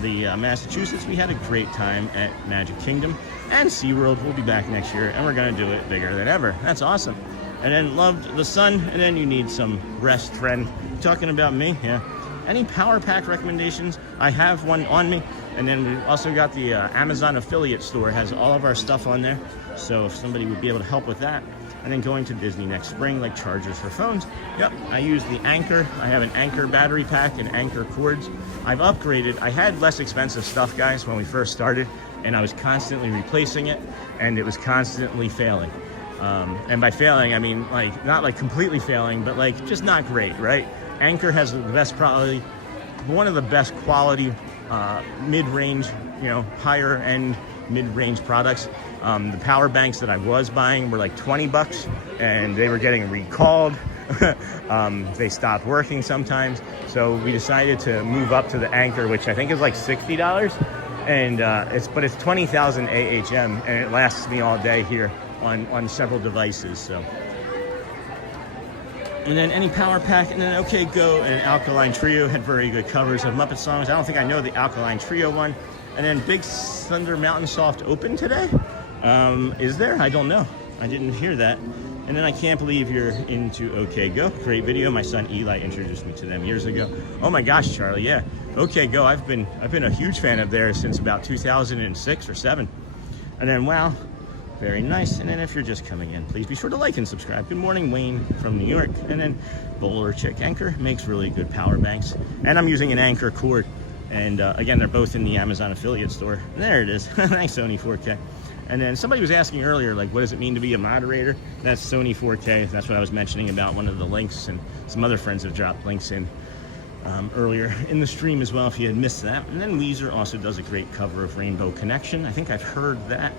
the Massachusetts, we had a great time at Magic Kingdom and SeaWorld. We'll be back next year, and we're going to do it bigger than ever. That's awesome. And then loved the sun, and then you need some rest, friend. Talking about me, yeah. Any power pack recommendations? I have one on me. And then we also got the Amazon affiliate store, has all of our stuff on there. So if somebody would be able to help with that. And then going to Disney next spring, like chargers for phones. Yep, I use the Anchor. I have an Anchor battery pack and Anchor cords. I've upgraded. I had less expensive stuff, guys, when we first started, and I was constantly replacing it, and it was constantly failing. And by failing, I mean like not like completely failing, but like just not great, right? Anchor has the best, probably one of the best quality mid-range, higher end mid-range products. The power banks that I was buying were like $20, and they were getting recalled. They stopped working sometimes, so we decided to move up to the Anchor, which I think is like $60, and it's 20,000 AHM, and it lasts me all day here on several devices. So. And then any power pack, and then OK Go and Alkaline Trio had very good covers of Muppet songs. I don't think I know the Alkaline Trio one. And then Big Thunder Mountain Soft open today. Is there? I don't know. I didn't hear that. And then I can't believe you're into OK Go. Great video. My son Eli introduced me to them years ago. Oh my gosh, Charlie, yeah. OK Go. I've been a huge fan of theirs since about 2006 or 7. And then wow. Very nice. And then if you're just coming in, please be sure to like and subscribe. Good morning, Wayne from New York. And then Bowler Chick Anchor makes really good power banks. And I'm using an Anchor cord. And again, they're both in the Amazon affiliate store. And there it is. Nice Sony 4K. And then somebody was asking earlier, like, what does it mean to be a moderator? That's Sony 4K. That's what I was mentioning about one of the links. And some other friends have dropped links in earlier in the stream as well, if you had missed that. And then Weezer also does a great cover of Rainbow Connection. I think I've heard that.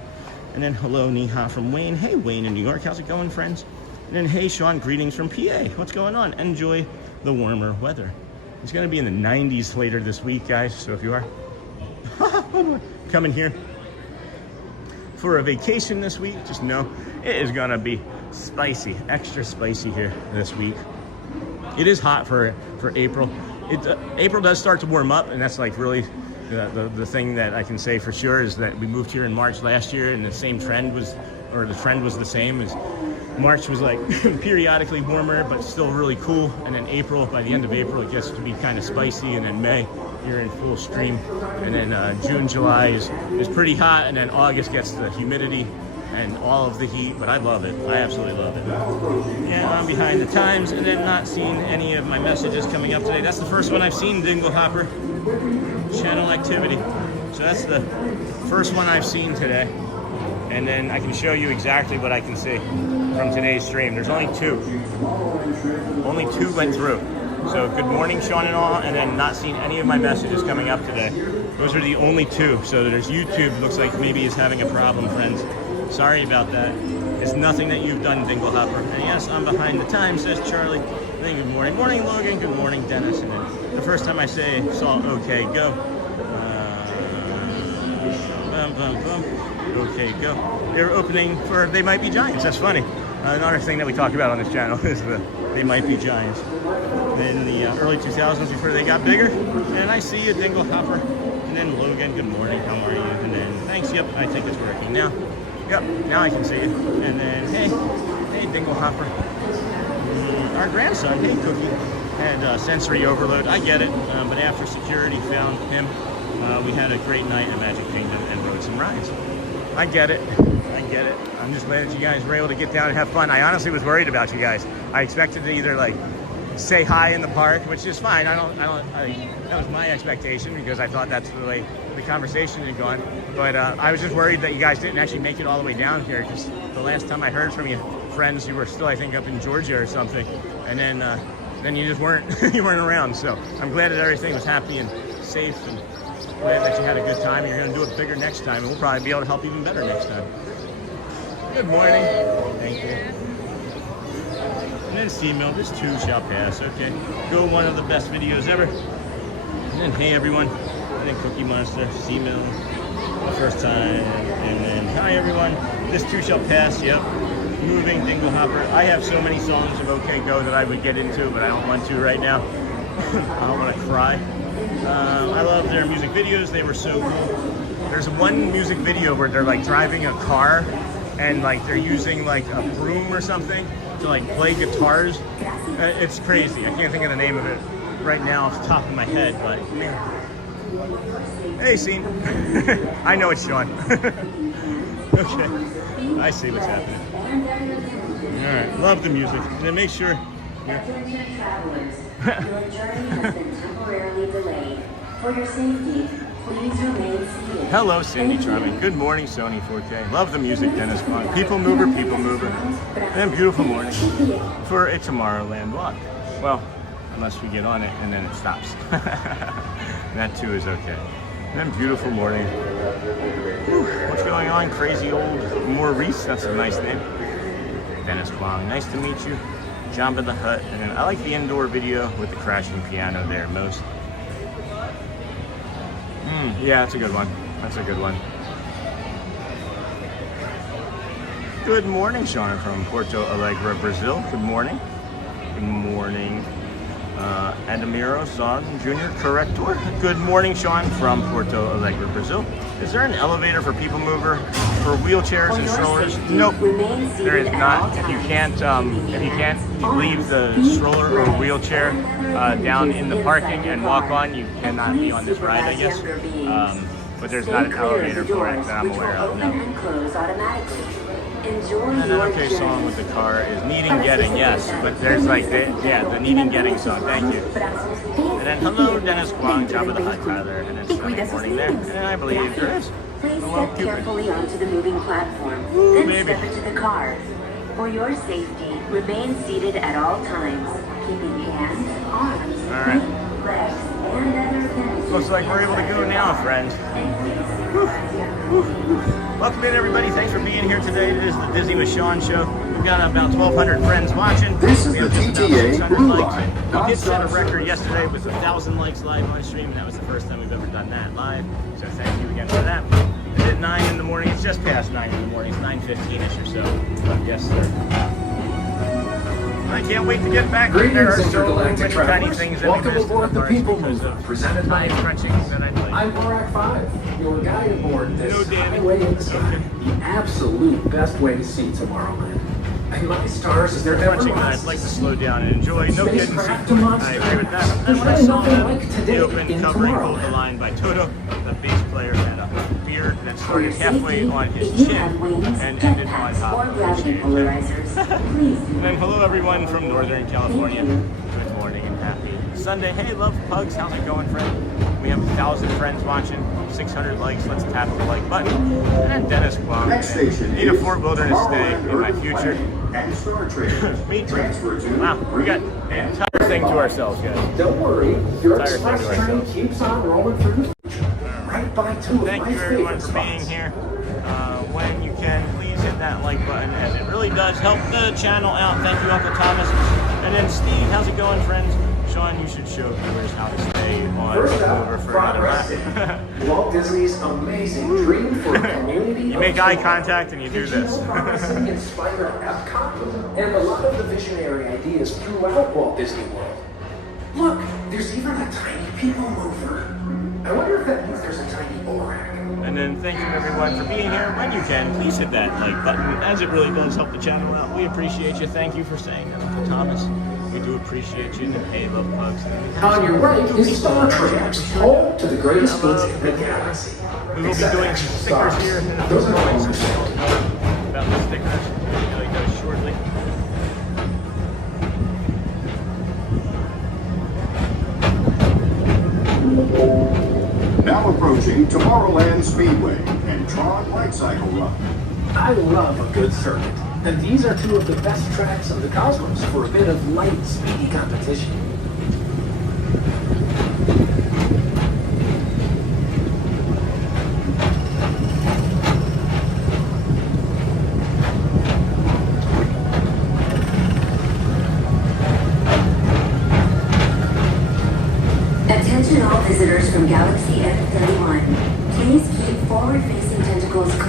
And then hello, Neha from Wayne. Hey, Wayne in New York. How's it going, friends? And then hey, Sean, greetings from PA. What's going on? Enjoy the warmer weather. It's going to be in the 90s later this week, guys. So if you are coming here for a vacation this week, just know it is going to be spicy, extra spicy here this week. It is hot for April. April does start to warm up, and that's like really the thing that I can say for sure is that we moved here in March last year, and the trend was the same. As March was like periodically warmer, but still really cool. And then April, by the end of April, it gets to be kind of spicy. And then May, you're in full stream. And then June, July is pretty hot. And then August gets the humidity and all of the heat. But I love it. I absolutely love it. Yeah, I'm behind the times, and then not seeing any of my messages coming up today. That's the first one I've seen, Dingle Hopper. Channel activity. So that's the first one I've seen today. And then I can show you exactly what I can see from today's stream. There's only 2. Only 2 went through. So good morning, Sean and all, and then not seeing any of my messages coming up today. Those are the only 2. So there's YouTube, looks like maybe is having a problem, friends. Sorry about that. It's nothing that you've done, Dingle Hopper. And yes, I'm behind the time, says Charlie. Then good morning. Morning, Logan. Good morning, Dennis. And then the first time I saw OK Go. OK Go. They're opening for They Might Be Giants. That's funny. Another thing that we talk about on this channel is the They Might Be Giants. In the early 2000s, before they got bigger. And I see you, Dingle Hopper. And then Logan, good morning. How are you? And then thanks. Yep, I think it's working now. Yep, now I can see it. And then hey, Dingle Hopper. Our grandson, hey Cookie, had sensory overload. I get it, but after security found him, we had a great night at Magic Kingdom and rode some rides. I get it. I'm just glad that you guys were able to get down and have fun. I honestly was worried about you guys. I expected to either like say hi in the park, which is fine. That was my expectation because I thought that's the way the conversation had gone. But I was just worried that you guys didn't actually make it all the way down here, because the last time I heard from you, friends, you were still, I think, up in Georgia or something, and then you just weren't you weren't around. So I'm glad that everything was happy and safe and glad that you had a good time. You're going to do it bigger next time, and we'll probably be able to help even better next time. Good morning. Thank you. And then email, this too shall pass. Okay. Go, one of the best videos ever. And then, hey everyone. And then Cookie Monster, email, the first time. And then, hi everyone. This too shall pass. Yep. Moving, Dingle Hopper. I have so many songs of OK Go that I would get into, but I don't want to right now. I don't want to cry. I love their music videos. They were so cool. There's one music video where they're like driving a car and like they're using like a broom or something to like play guitars. It's crazy. I can't think of the name of it right now off the top of my head, but man. Hey, Scene. I know it's Sean. Okay. I see what's happening. All right. Love the music. And then make sure. Attention travelers, your journey has been temporarily delayed. For your safety, please remain seated. Hello, Cindy Charming. Good morning, Sony 4K. Love the music, Dennis Bond. People mover, people mover. And beautiful morning for a Tomorrowland walk. Well, unless we get on it and then it stops. That too is okay. And then beautiful morning. Whew, what's going on? Crazy old Maurice. That's a nice name. Dennis Kwong. Nice to meet you. Jamba the Hutt, and then I like the indoor video with the crashing piano there most. Yeah, that's a good one. That's a good one. Good morning, Sean from Porto Alegre, Brazil. Good morning. Good morning. Adamiro Son Jr. Corrector. Good morning, Sean from Porto Alegre, Brazil. Is there an elevator for people mover for wheelchairs and strollers? Nope, there is not. If you can't leave the stroller or wheelchair down in the parking and walk on, you cannot be on this ride, I guess. But there's not an elevator for it that I'm aware of. No. And an okay song with the car is Needing Getting, yes. But there's like, the Needing Getting song, thank you. And then hello, Dennis Kwong, Jabba the Hutt, Tyler, and then sunny morning there. And I believe there is. Please Hello, step Cupid. carefully onto the moving platform, Ooh, then baby. step into the car. For your safety, remain seated at all times, keeping hands, arms, Alright. feet, legs, and other appendages. Looks like we're able to go now, friends. Whew. Whew. Welcome in, everybody. Thanks for being here today. It is the Disney with Sean show. We've got about 1,200 friends watching. This is We have the just about TTA 600 Blue likes. Line. We did set a record yesterday with 1,000 likes live on stream. That was the first time we've ever done that live. So thank you again for that. It's at 9 in the morning. It's just past 9 in the morning. It's 9:15ish or so. Yes, sir. I can't wait to get back. There are Greetings, so intergalactic many tiny travelers. things that Welcome we missed aboard in the parks People because Mover, of presented by tiny crunchings that I play. I'm Borak 5, your guide aboard this No, Danny. highway in the sky. The absolute best way to see Tomorrowland. And my stars is there ever Crunching that I'd was. like to slow down and enjoy. No kidding. Spacecraft I to monster. agree with that. And There's when I really saw nothing that, like today the open in covering Tomorrowland. Hold the Line by Toto, the bass player had a beard that For started your halfway safety, on his if you chin have wings, and ended on jetpacks, top or of his gravity chin. polarizers, please do And then hello everyone from Northern California. Thank you. Good morning and happy Sunday. Hey, love pugs. How's it going, friend? We have 1,000 friends watching, 600 likes. Let's tap the like button. And Dennis Kwong. Next station Need a is Fort Wilderness stay Tomorrowland in my Urban future. Flight and Star Trek. Me too. Transfer to Wow, we got the entire thing to ourselves, guys. Don't worry, your Entire thing express to train ourselves. keeps on rolling through the future. Right by two of Thank my you everyone favorite for being spots. here. When you can, please hit that like button as it really does help the channel out. Thank you, Uncle Thomas. And then Steve, how's it going, friends? Sean, you should show viewers how to stay on First over up, for another progress lap. in Walt Disney's amazing dream for a community. You make eye contact and you do this. Digital inspired Epcot and a lot of the visionary ideas throughout Walt Disney World. Look, there's even a tiny people mover. I wonder if that means there's a tiny Borak. And then thank you everyone for being here. When you can, please hit that like button as it really does help the channel out. We appreciate you. Thank you for saying that, Uncle Thomas. We do appreciate you. And hey, love pugs. On your right is Star Trek, home to the greatest goods in the galaxy. We will be Except doing extra some stickers stars. here. And Those are about all the stickers. Really goes shortly. Now approaching Tomorrowland Speedway and Tron Light Cycle Run. I love a good circuit, and these are two of the best tracks in the cosmos for a bit of light, speedy competition.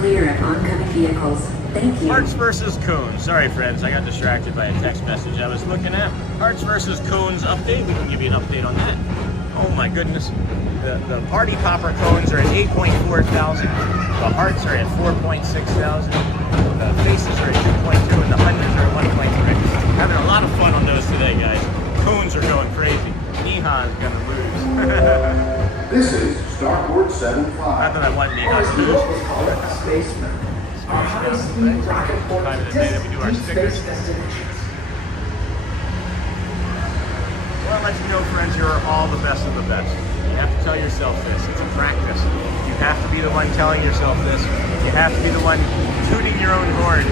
clear of oncoming vehicles. Thank you. Hearts versus cones. Sorry, friends, I got distracted by a text message I was looking at. Hearts versus cones update. We can give you an update on that. Oh my goodness. The party popper cones are at 8.4 thousand. The hearts are at 4.6 thousand. The faces are at 2.2, and the hundreds are at 1.3. Having a lot of fun on those today, guys. Cones are going crazy. Nehan's gonna lose. This is Starport 75. Not that I want Nehan As to the lose. locals call it, spacemen. Our high-speed rocket port Time of to the day that we do our distant stickers. space destinations. Well, let you know, friends, you're all the best of the best. You have to tell yourself this. It's a practice. You have to be the one telling yourself this. You have to be the one tooting your own horn.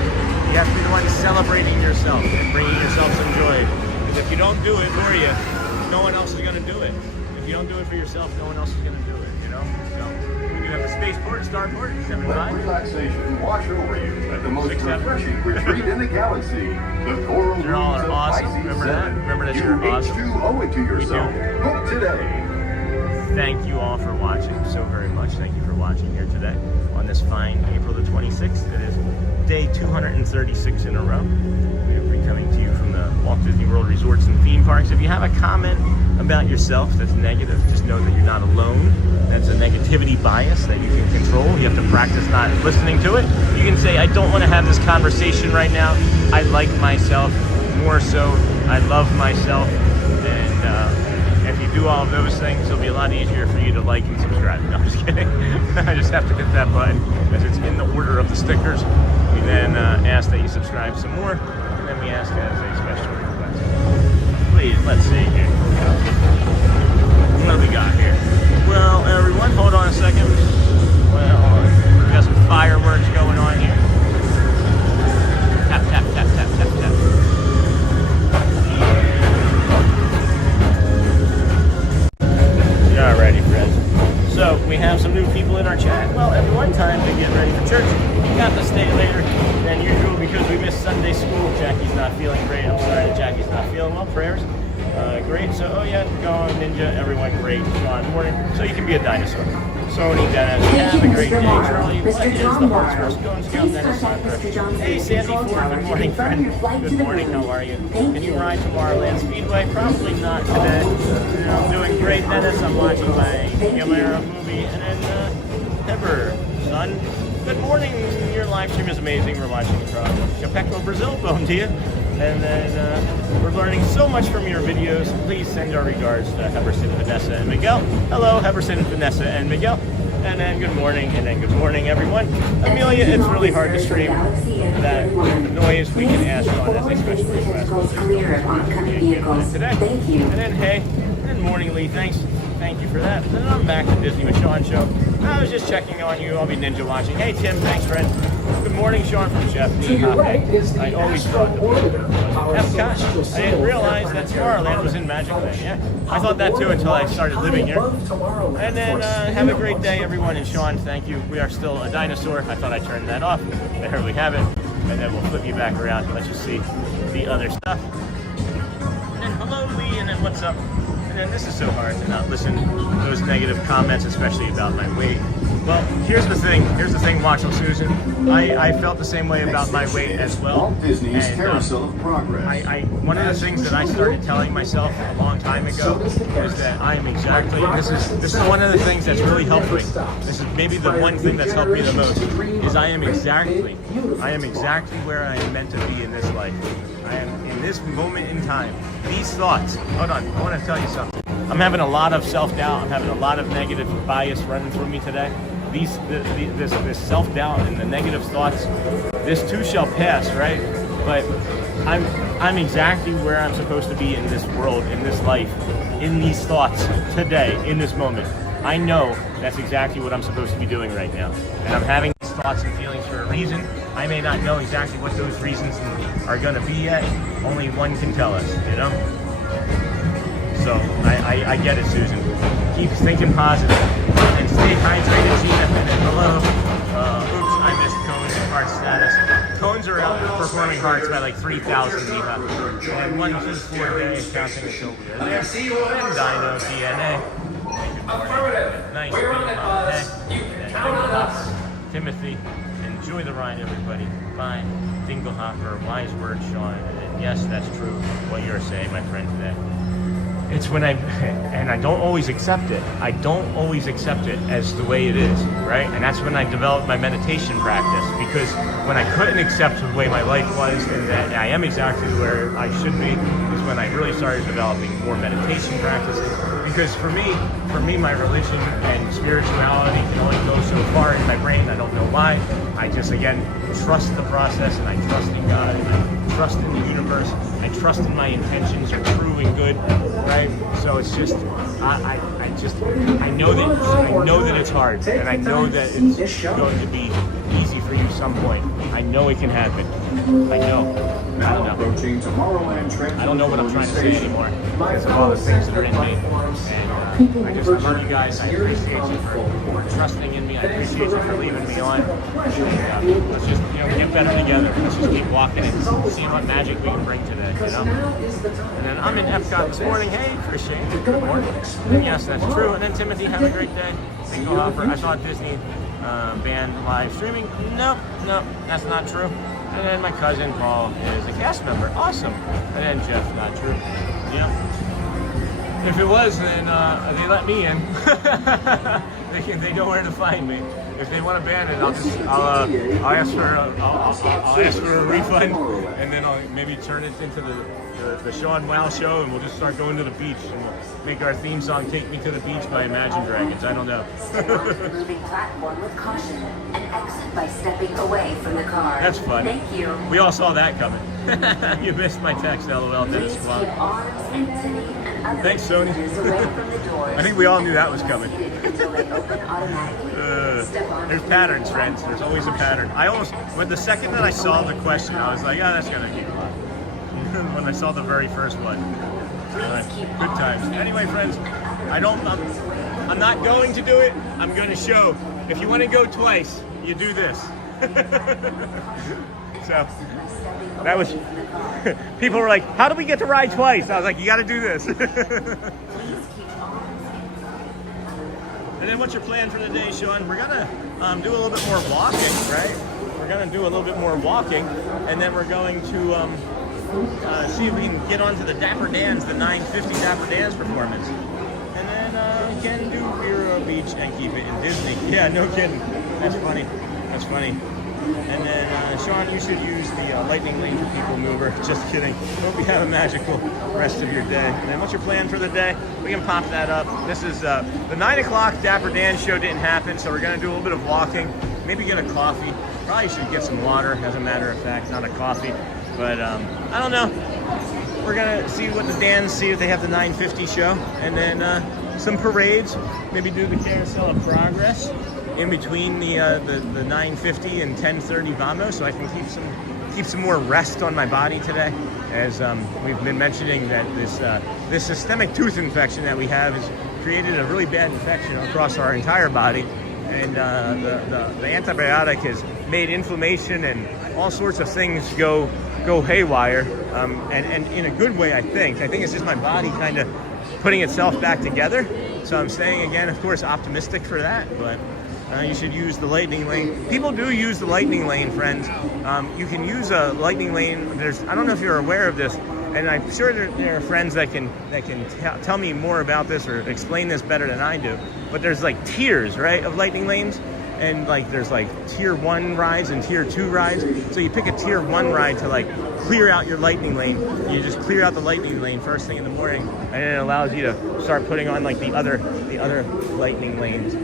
You have to be the one celebrating yourself and bringing yourself some joy. Because if you don't do it for you, no one else is going to do it. If you don't do it for yourself, no one else is going to do it, you know? So, we do have the spaceport, starport, 7.5. Let relaxation wash over you at the most 6, 7. refreshing retreat in the galaxy. The coral You all rooms are of awesome. Pisces Remember that? 7. Remember that You you're awesome. H2 owe it to yourself. Book today. Thank you all for watching so very much. Thank you for watching here today on this fine April the 26th. It is day 236 in a row. We're coming to you from the Walt Disney World Resorts and Theme Parks. If you have a comment about yourself that's negative, just know that you're not alone. That's a negativity bias that you can control. You have to practice not listening to it. You can say, I don't want to have this conversation right now. I like myself more so. I love myself. And if you do all of those things, it'll be a lot easier for you to like and subscribe. No, I'm just kidding. I just have to hit that button as it's in the order of the stickers. We then ask that you subscribe some more, and then we ask as a special request. Please, let's see here. What do we got here? Well, everyone, hold on a second. Well, we got some fireworks going on here. Tap, tap, tap, tap, tap, tap. Alrighty, friends. So, we have some new people in our chat. Well, at one time to get ready for church, we got to stay later than usual because we missed Sunday school. Jackie's not feeling great. I'm sorry that Jackie's not feeling well. Prayers. Great. So, oh yeah, Gone, Ninja, everyone great. Sean, morning. So you can be a dinosaur. Sony, Dennis, have a great day. Charlie, what is the Hearts First? Go and Scout, Dennis, Sandra. Hey, Sandy Ford, good morning, friend. Good morning, how are you? Can you ride Tomorrowland Speedway? Probably not today. I'm doing great, Dennis. I'm watching my Gamera movie. And then, Heber, son, good morning. Your live stream is amazing. We're watching from Chapecó, Brazil. Bone to you. And then we're learning so much from your videos. Please send our regards to Heberson, Vanessa, and Miguel. Hello, Heberson, Vanessa, and Miguel. And then good morning, everyone. Amelia, it's really hard to stream that with the noise. We can ask Sean as a special request. Clear of oncoming vehicles. Today. Thank you. And then hey, and morning Lee, thank you for that. And then I'm back to Disney with Sean show. I was just checking on you. I'll be ninja watching. Hey Tim, thanks friend. Good morning, Sean from Jeff. To your right is the I always Astro thought Orbiter, our Epcot. celestial I didn't realize that satellite Tomorrowland was in Magic Land. Yeah, I thought that too until I started living here. And then have a great day, everyone. And Sean, thank you. We are still a dinosaur. I thought I turned that off. There we have it. And then we'll flip you back around and let you see the other stuff. And then hello, Lee. And then what's up? And then this is so hard to not listen to those negative comments, especially about my weight. Well, here's the thing, Watchel Susan. I felt the same way about my weight as well. Walt Disney's And, Carousel of Progress. one of the things that I started telling myself a long time ago is that I am exactly, this is one of the things that's really helped me. This is maybe the one thing that's helped me the most, is I am exactly where I am meant to be in this life. I am in this moment in time. These thoughts, hold on, I want to tell you something. I'm having a lot of self-doubt. I'm having a lot of negative bias running through me today. This self-doubt and the negative thoughts, this too shall pass, right? But I'm exactly where I'm supposed to be in this world, in this life, in these thoughts today, in this moment. I know that's exactly what I'm supposed to be doing right now. And I'm having these thoughts and feelings for a reason. I may not know exactly what those reasons are going to be yet. Only one can tell us, you know? So, I get it, Susan. Keep thinking positive. And stay hydrated, Gina. And hello. Oops, I missed Cones and Heart status. Cones are outperforming Hearts by like 3,000, Eva. And 1, 2, 4 days counting until we are there. And Dino DNA. Good morning. Nice. Timothy. And Enjoy the ride, everybody. Bye. Dinglehopper, wise words, Sean. And yes, that's true, what you're saying, my friend, today. It's when and I don't always accept it. I don't always accept it as the way it is, right? And that's when I developed my meditation practice, because when I couldn't accept the way my life was and that I am exactly where I should be, is when I really started developing more meditation practices. Because for me, my religion and spirituality can only go so far in my brain. I don't know why. I just, again, trust the process, and I trust in God, and I trust in the universe. I trust in my intentions are true and good, right? So it's just, I know that it's hard, and I know that it's going to be easy for you some point. I know it can happen. I know. I don't know. I don't know what I'm trying to say anymore because of all the things that are in me. And I love you guys. I appreciate you for trusting in me. I appreciate you for leaving me on. And, let's just, get better together. Let's just keep walking and see what magic we can bring today, And then I'm in Epcot this morning. Hey, appreciate it. Good morning. And yes, that's true. And then Timothy, have a great day. I saw Disney band live streaming. No, that's not true. And then my cousin Paul is a cast member. Awesome. And then Jeff, not true. If it was, then they let me in. They know where to find me. If they want to ban it, I'll ask for a refund, and then I'll maybe turn it into the Sean Wow show, and we'll just start going to the beach, and we'll make our theme song "Take Me to the Beach" by Imagine Dragons. I don't know. Step onto the moving platform with caution and exit by stepping away from the car. That's fun. Thank you. We all saw that coming. You missed my text, LOL. Please keep arms and titty and other Thanks, Sony. away from the doors. I think we all knew that was coming. Until they open automatically. There's patterns, friends. There's always a pattern. When the second that I saw the question, I was like, yeah, that's gonna keep on. When I saw the very first one. Good times. Anyway, friends, I'm not going to do it. I'm going to show. If you want to go twice, you do this. So that was. People were like, "How do we get to ride twice?" I was like, "You got to do this." And then what's your plan for the day, Sean? We're gonna do a little bit more walking, right? We're gonna do a little bit more walking, and then we're going to see if we can get onto the Dapper Dans, the 950 Dapper Dans performance. And then we can do Vero Beach and keep it in Disney. Yeah, no kidding. That's funny. That's funny. And then, Sean, you should use the Lightning Lane for People mover. Just kidding. Hope you have a magical rest of your day. And then what's your plan for the day? We can pop that up. This is the 9 o'clock Dapper Dan show didn't happen, so we're going to do a little bit of walking. Maybe get a coffee. Probably should get some water, as a matter of fact, not a coffee. But I don't know. We're going to see what the Dans see if they have the 950 show. And then some parades. Maybe do the Carousel of Progress in between the 950 and 1030 Vamos, so I can keep some more rest on my body today. As we've been mentioning that this systemic tooth infection that we have has created a really bad infection across our entire body, and the antibiotic has made inflammation and all sorts of things go haywire, and in a good way, I think. I think it's just my body kind of putting itself back together. So I'm saying again, of course, optimistic for that, but you should use the Lightning Lane. People do use the Lightning Lane, friends. You can use a Lightning Lane. I don't know if you're aware of this, and I'm sure there are friends that can tell me more about this or explain this better than I do. But there's like tiers, right, of Lightning Lanes, and like there's like tier 1 rides and tier 2 rides. So you pick a tier 1 ride to like clear out your Lightning Lane. You just clear out the Lightning Lane first thing in the morning, and then it allows you to start putting on like the other Lightning Lanes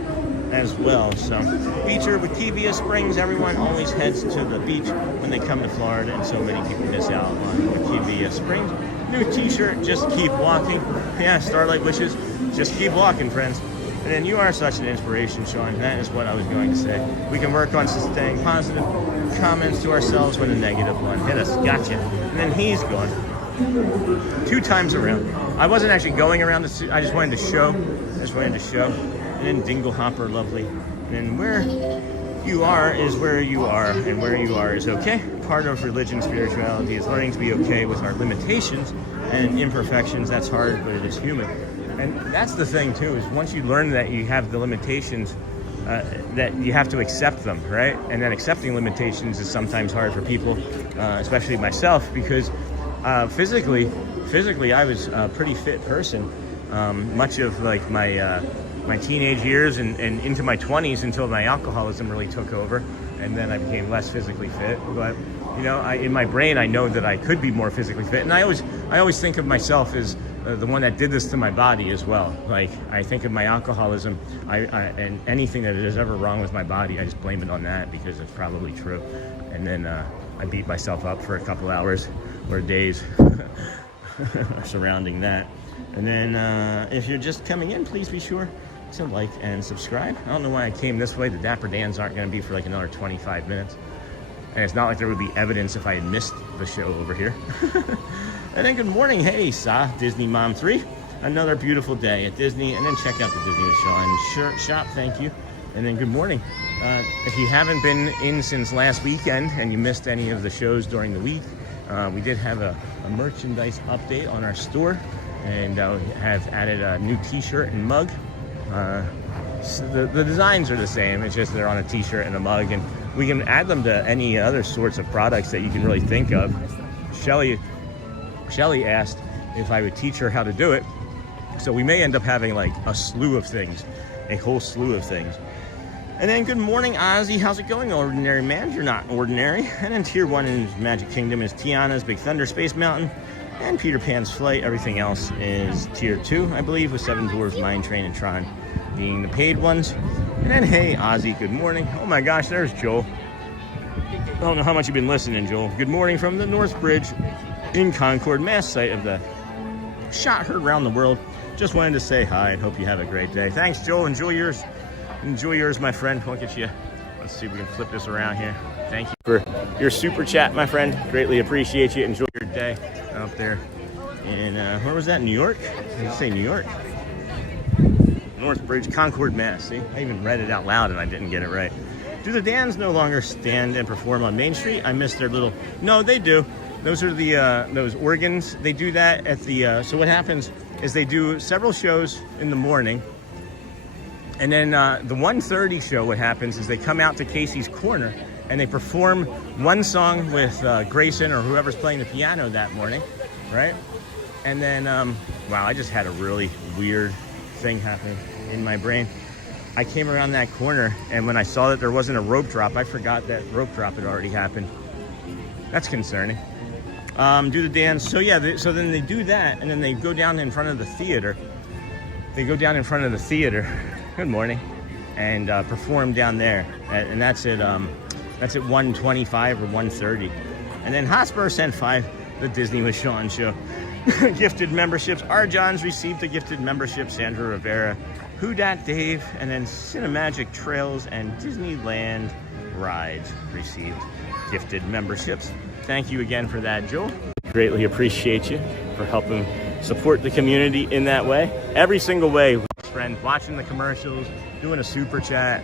as well. So feature with Kivia Springs. Everyone always heads to the beach when they come to Florida, and so many people miss out on Kivia Springs. New t-shirt, just keep walking. Yeah, Starlight Wishes, just keep walking, friends. And then you are such an inspiration, Sean. That is what I was going to say. We can work on staying positive comments to ourselves when a negative one hit us. Gotcha. And then he's gone 2 times around. I wasn't actually going around I just wanted to show. And then Dinglehopper, lovely. And then where you are is where you are, and where you are is okay. Part of religion, spirituality is learning to be okay with our limitations and imperfections. That's hard, but it is human. And that's the thing too, is once you learn that you have the limitations, that you have to accept them, right? And then accepting limitations is sometimes hard for people, especially myself, because physically I was a pretty fit person, much of like my teenage years and into my 20s until my alcoholism really took over, and then I became less physically fit. But you know, in my brain, I know that I could be more physically fit, and I always think of myself as the one that did this to my body as well. Like, I think of my alcoholism, and anything that is ever wrong with my body, I just blame it on that because it's probably true. And then I beat myself up for a couple hours or days surrounding that. And then if you're just coming in, please be sure to like and subscribe. I don't know why I came this way. The Dapper Dans aren't going to be for like another 25 minutes. And it's not like there would be evidence if I had missed the show over here. And then good morning. Hey, Sa, Disney Mom 3. Another beautiful day at Disney. And then check out the Disney with Sean shirt shop. Thank you. And then good morning. If you haven't been in since last weekend and you missed any of the shows during the week, we did have a merchandise update on our store. And we have added a new t-shirt and mug. So the designs are the same. It's just they're on a t-shirt and a mug. And we can add them to any other sorts of products that you can really think of. Shelly asked if I would teach her how to do it. So we may end up having like a slew of things, a whole slew of things. And then good morning, Ozzy. How's it going, ordinary man? You're not ordinary. And then tier 1 in Magic Kingdom is Tiana's Big Thunder Space Mountain and Peter Pan's Flight. Everything else is tier 2, I believe, with Seven Dwarfs Mine Train and Tron being the paid ones. And then, hey, Ozzy, good morning. Oh my gosh, there's Joel. I don't know how much you've been listening, Joel. Good morning from the North Bridge in Concord, Mass, site of the shot heard around the world. Just wanted to say hi and hope you have a great day. Thanks, Joel. Enjoy yours. Enjoy yours, my friend. Look at you. Let's see if we can flip this around here. Thank you for your super chat, my friend. Greatly appreciate you. Enjoy your day out there. And where was that? New York? Did you say New York? North Bridge, Concord, Mass. See, I even read it out loud and I didn't get it right. Do the Dans no longer stand and perform on Main Street? I missed their little... No, they do. Those are the those organs. They do that at the... So what happens is they do several shows in the morning. And then the 1:30 show, what happens is they come out to Casey's Corner and they perform one song with Grayson or whoever's playing the piano that morning, right? And then, wow, I just had a really weird thing happening in my brain. I came around that corner and when I saw that there wasn't a rope drop, I forgot that rope drop had already happened. That's concerning. Do the dance. So yeah, so then they do that and then they go down in front of the theater. They go down in front of the theater. Good morning. And perform down there. And that's at 1:25 or 1:30. And then Hotspur sent 5, the Disney with Sean show. Gifted memberships. Arjohn's received a gifted membership. Sandra Rivera. Who Dat Dave. And then Cinemagic Trails and Disneyland Rides received gifted memberships. Thank you again for that, Joel. Greatly appreciate you for helping support the community in that way. Every single way. Friend, watching the commercials, doing a super chat,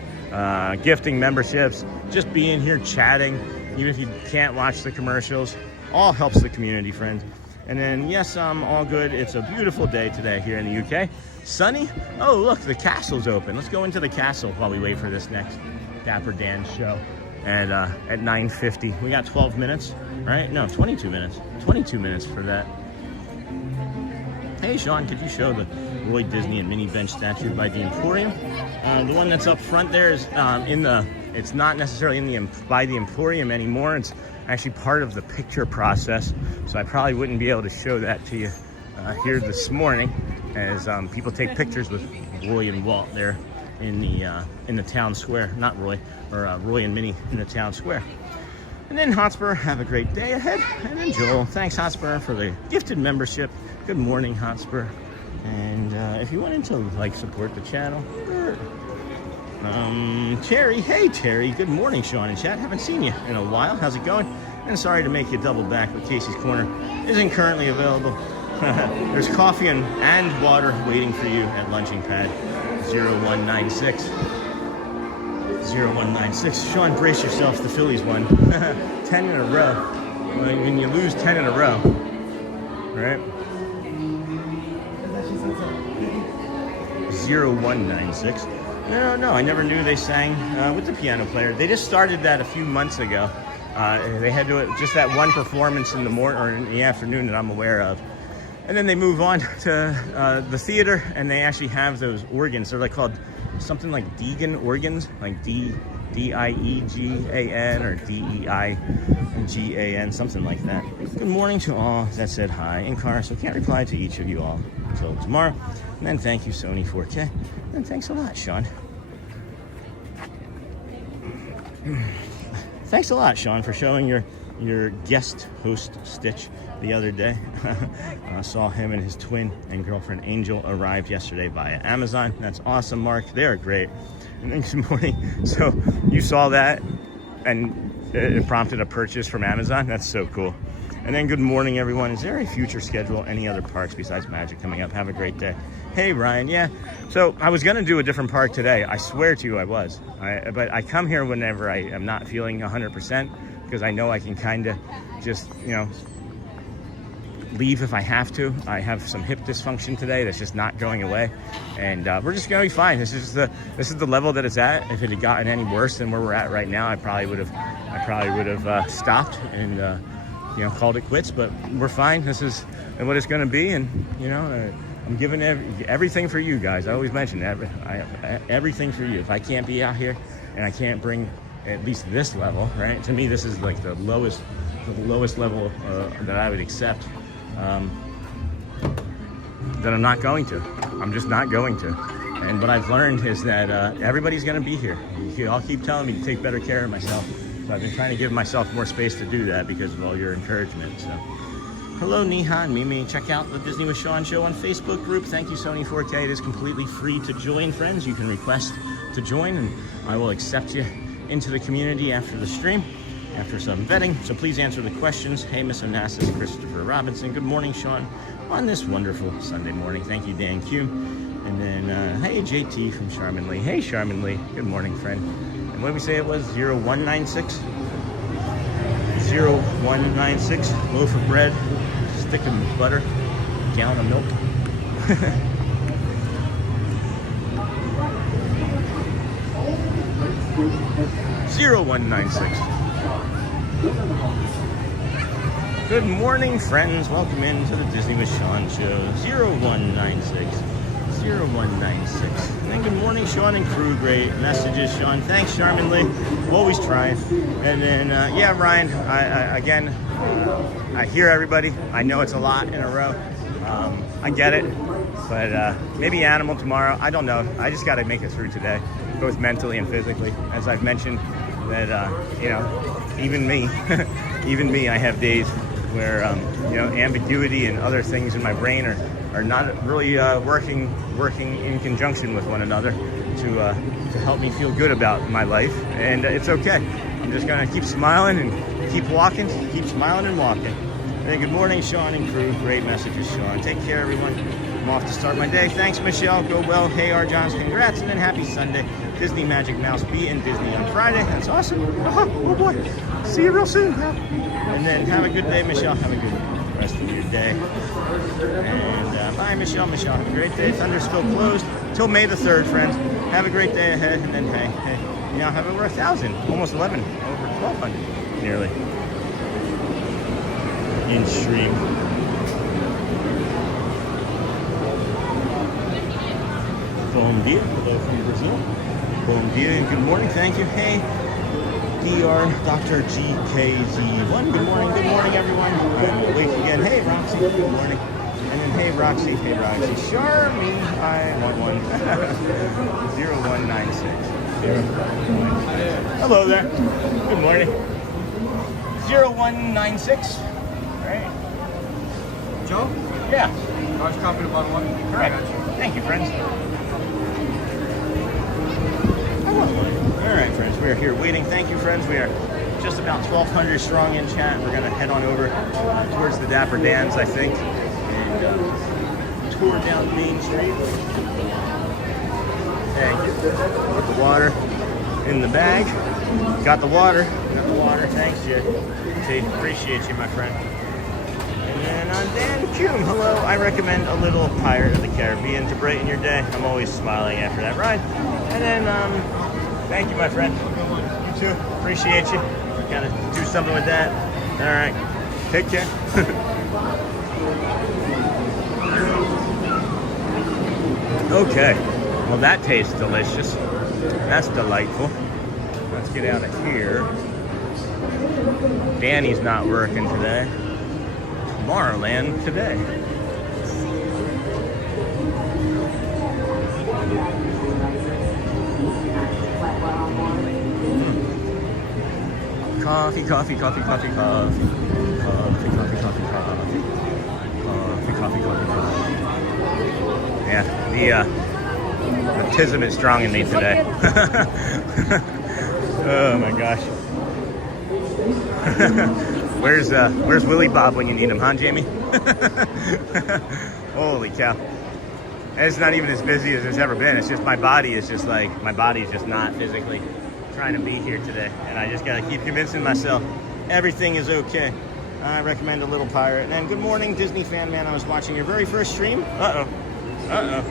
gifting memberships, just being here chatting, even if you can't watch the commercials, all helps the community, friends. And then, yes, I'm all good. It's a beautiful day today here in the UK. Sunny. Oh, look, the castle's open. Let's go into the castle while we wait for this next Dapper Dan show at 9:50. We got 12 minutes, right? No, 22 minutes. 22 minutes for that. Hey, Sean, could you show the Roy Disney and Minnie Bench statue by the Emporium? The one that's up front there is it's not necessarily by the Emporium anymore. It's actually part of the picture process. So I probably wouldn't be able to show that to you here this morning as people take pictures with Roy and Walt there in the town square. Not Roy, or Roy and Minnie in the town square. And then Hotspur, have a great day ahead. And then Joel, thanks Hotspur for the gifted membership. Good morning, Hotspur. And if you wanted to like support the channel, Terry, hey Terry, good morning, Sean and chat. Haven't seen you in a while. How's it going? And sorry to make you double back, but Casey's Corner isn't currently available. There's coffee and water waiting for you at Lunching Pad 0196. 0196. Sean, brace yourself. The Phillies won 10 in a row. When you lose 10 in a row, right? 0196. No, I never knew they sang with the piano player. They just started that a few months ago. They had to just that one performance in the morning or in the afternoon that I'm aware of. And then they move on to the theater, and they actually have those organs. They're like called something like Deegan organs, like D-I-E-G-A-N or D-E-I-G-A-N, something like that. Good morning to all that said hi in car, so can't reply to each of you all until tomorrow. And then thank you, Sony 4K. And thanks a lot, Sean. Thanks a lot, Sean, for showing your guest host Stitch the other day. I saw him and his twin and girlfriend Angel arrived yesterday via Amazon. That's awesome, Mark. They're great. And then good morning. So you saw that and it prompted a purchase from Amazon. That's so cool. And then good morning, everyone. Is there a future schedule, any other parks besides Magic coming up? Have a great day. Hey, Ryan. Yeah. So I was going to do a different park today. I swear to you I was. But I come here whenever I am not feeling 100% because I know I can kind of just, leave if I have to. I have some hip dysfunction today that's just not going away, and we're just gonna be fine. This is the level that it's at. If it had gotten any worse than where we're at right now, I probably would have stopped and called it quits. But we're fine. This is what it's gonna be, and I'm giving everything for you guys. I always mention everything for you. If I can't be out here and I can't bring at least this level, right? To me, this is like the lowest level that I would accept. That I'm not going to. I'm just not going to. And what I've learned is that everybody's going to be here. You all keep telling me to take better care of myself. So I've been trying to give myself more space to do that because of all your encouragement. So, hello, Niha and Mimi. Check out the Disney with Sean show on Facebook group. Thank you, Sony 4K. It is completely free to join, friends. You can request to join, and I will accept you into the community after the stream, after some vetting. So please answer the questions. Hey, Miss Onassis, Christopher Robinson. Good morning, Sean, on this wonderful Sunday morning. Thank you, Dan Q. And then, hey, JT from Charmin Lee. Hey, Charmin Lee. Good morning, friend. And what did we say it was? 0196? 0196. Loaf of bread, stick of butter, gallon of milk. 0196. Good morning, friends. Welcome into the Disney with Sean show. 0196. 0196. And then good morning, Sean and crew. Great messages, Sean. Thanks, Charmin Lee. Always trying. And then, yeah, Ryan, I hear everybody. I know it's a lot in a row. I get it. But maybe animal tomorrow. I don't know. I just got to make it through today, both mentally and physically. As I've mentioned, that, even me, I have days where, ambiguity and other things in my brain are not really working in conjunction with one another to help me feel good about my life. And it's okay. I'm just going to keep smiling and keep walking, keep smiling and walking. Hey, good morning, Sean and crew. Great messages, Sean. Take care, everyone. I'm off to start my day. Thanks, Michelle. Go well. Hey, R. Johns, congrats, and then happy Sunday. Disney Magic Mouse be in Disney on Friday. That's awesome. Oh boy. See you real soon. And then have a good day, Michelle. Have a good rest of your day. And bye, Michelle. Michelle, have a great day. Thunder's still closed till May the 3rd, friends. Have a great day ahead. And then, hey, now have over 1,000, almost 11, over 1,200, nearly. In stream. Bom dia, hello from Brazil. Bom dia and good morning, thank you. Hey, DR Dr. GKZ1, good morning everyone. I'm awake again. Hey, Roxy, good morning. And then, hey, Roxy, sure, me, I want one. 0196. Hello there, good morning. 0196. Right. Joe? Yeah. Large copy of bottle one? Correct. Thank you, friends. All right, friends. We are here waiting. Thank you, friends. We are just about 1,200 strong in chat. We're going to head on over towards the Dapper Dans, I think, and tour down Main Street. Thank you. Put the water in the bag. Got the water. Thanks, Jay. Appreciate you, my friend. And on Dan Kuhn, hello. I recommend a little Pirate of the Caribbean to brighten your day. I'm always smiling after that ride. And then, thank you, my friend. You too. Appreciate you. Gotta do something with that. All right. Take care. Okay. Well, that tastes delicious. That's delightful. Let's get out of here. Danny's not working today. Tomorrowland today. Coffee, coffee, coffee, coffee, coffee. Coffee, coffee, coffee, coffee. Coffee, coffee, coffee, coffee. Yeah, the autism is strong in me today. Oh my gosh. Where's Willie Bob when you need him, huh, Jamie? Holy cow. And it's not even as busy as it's ever been. It's just my body is just not physically trying to be here today. And I just gotta keep convincing myself everything is okay. I recommend A Little Pirate. And good morning, Disney fan man. I was watching your very first stream.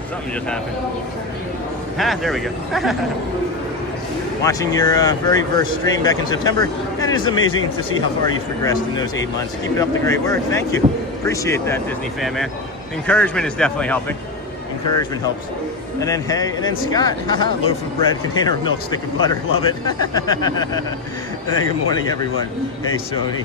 Something just happened. There we go. Watching your very first stream back in September, and it is amazing to see how far you've progressed in those 8 months. Keep up the great work. Thank you. Appreciate that, Disney fan man. Encouragement is definitely helping. Encouragement helps. And then Scott, loaf of bread, container of milk, stick of butter, love it. And then good morning, everyone. Hey, Sony.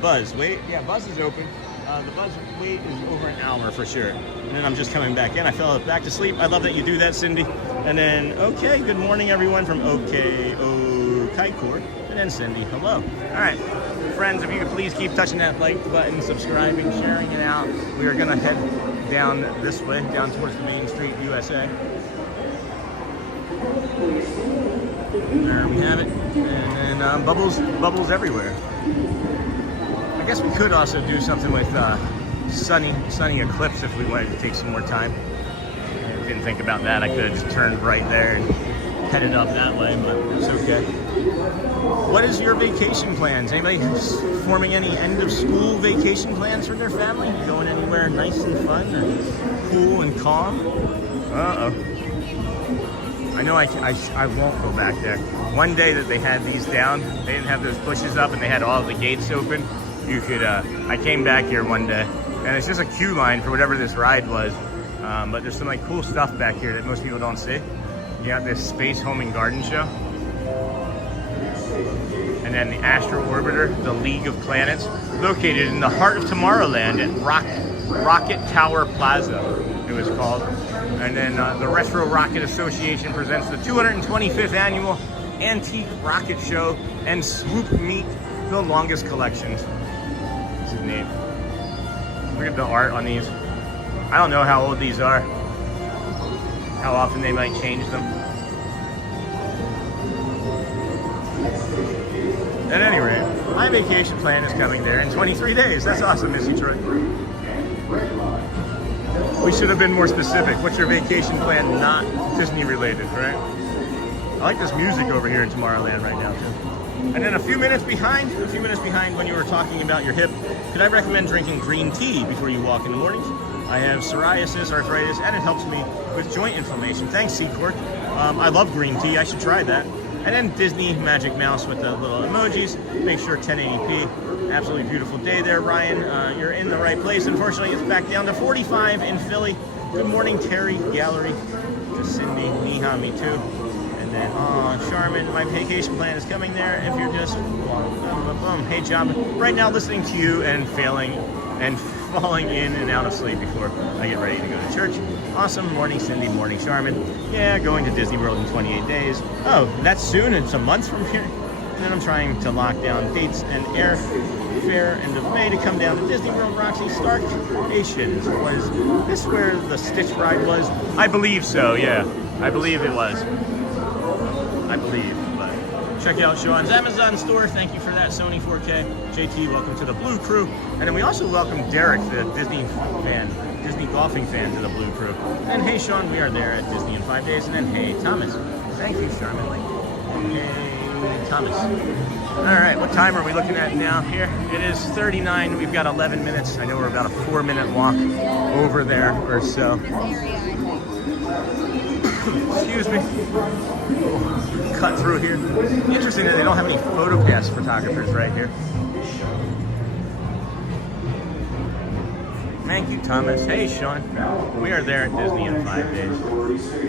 Buzz, wait, yeah, Buzz is open. The Buzz wait is over an hour for sure. And then I'm just coming back in. I fell back to sleep. I love that you do that, Cindy. And then, okay, good morning, everyone from Kaikor. And then Cindy, hello. All right, friends, if you could please keep touching that like button, subscribing, sharing it out. We are gonna head down this way, down towards the Main Street, USA. There we have it. And then bubbles everywhere. I guess we could also do something with sunny eclipse if we wanted to take some more time. Didn't think about that. I could have just turned right there and headed up that way, but it's okay. What is your vacation plans? Anybody forming any end of school vacation plans for their family? Going anywhere nice and fun or cool and calm? I know I won't go back there. One day that they had these down, they didn't have those bushes up and they had all the gates open. You could, I came back here one day and it's just a queue line for whatever this ride was. But there's some like cool stuff back here that most people don't see. You got this Space Home and Garden show. And then the Astro Orbiter, the League of Planets, located in the heart of Tomorrowland at Rocket Tower Plaza, it was called. And then the Retro Rocket Association presents the 225th annual Antique Rocket Show and Swoop Meet the longest collections. This is neat. Look at the art on these. I don't know how old these are, how often they might change them. At any rate, my vacation plan is coming there in 23 days. That's awesome, Missy Troy. We should have been more specific. What's your vacation plan not Disney related, right? I like this music over here in Tomorrowland right now too. And then a few minutes behind when you were talking about your hip, could I recommend drinking green tea before you walk in the mornings? I have psoriasis, arthritis, and it helps me with joint inflammation. Thanks, Seacourt. I love green tea. I should try that. And then Disney Magic Mouse with the little emojis. Make sure 1080p. Absolutely beautiful day there, Ryan. You're in the right place. Unfortunately, it's back down to 45 in Philly. Good morning, Terry Gallery. To Cindy, Neha, me too. And then, Charmin, my vacation plan is coming there. If you're just, hey, John. Right now, listening to you and falling in and out of sleep before I get ready to go to church. Awesome. Morning, Cindy. Morning, Charmin. Yeah, going to Disney World in 28 days. Oh, that's soon. It's a month from here. And then I'm trying to lock down dates and airfare end of May to come down to Disney World. Roxy Stark Nations. Was this where the Stitch ride was? I believe so, yeah. I believe it was. I believe. But check out Sean's Amazon store. Thank you for that, Sony 4K. JT, welcome to the Blue Crew. And then we also welcome Derek, the Disney golfing fan, to the Blue Crew. And hey, Sean, we are there at Disney in 5 days. And then hey, Thomas. Thank you, Charmin. Hey, Thomas. All right, what time are we looking at now here? It is 39. We've got 11 minutes. I know we're about a 4-minute walk over there or so. Excuse me. Cut through here. Interesting that they don't have any photopass photographers right here. Thank you, Thomas. Hey, Sean. We are there at Disney in 5 days.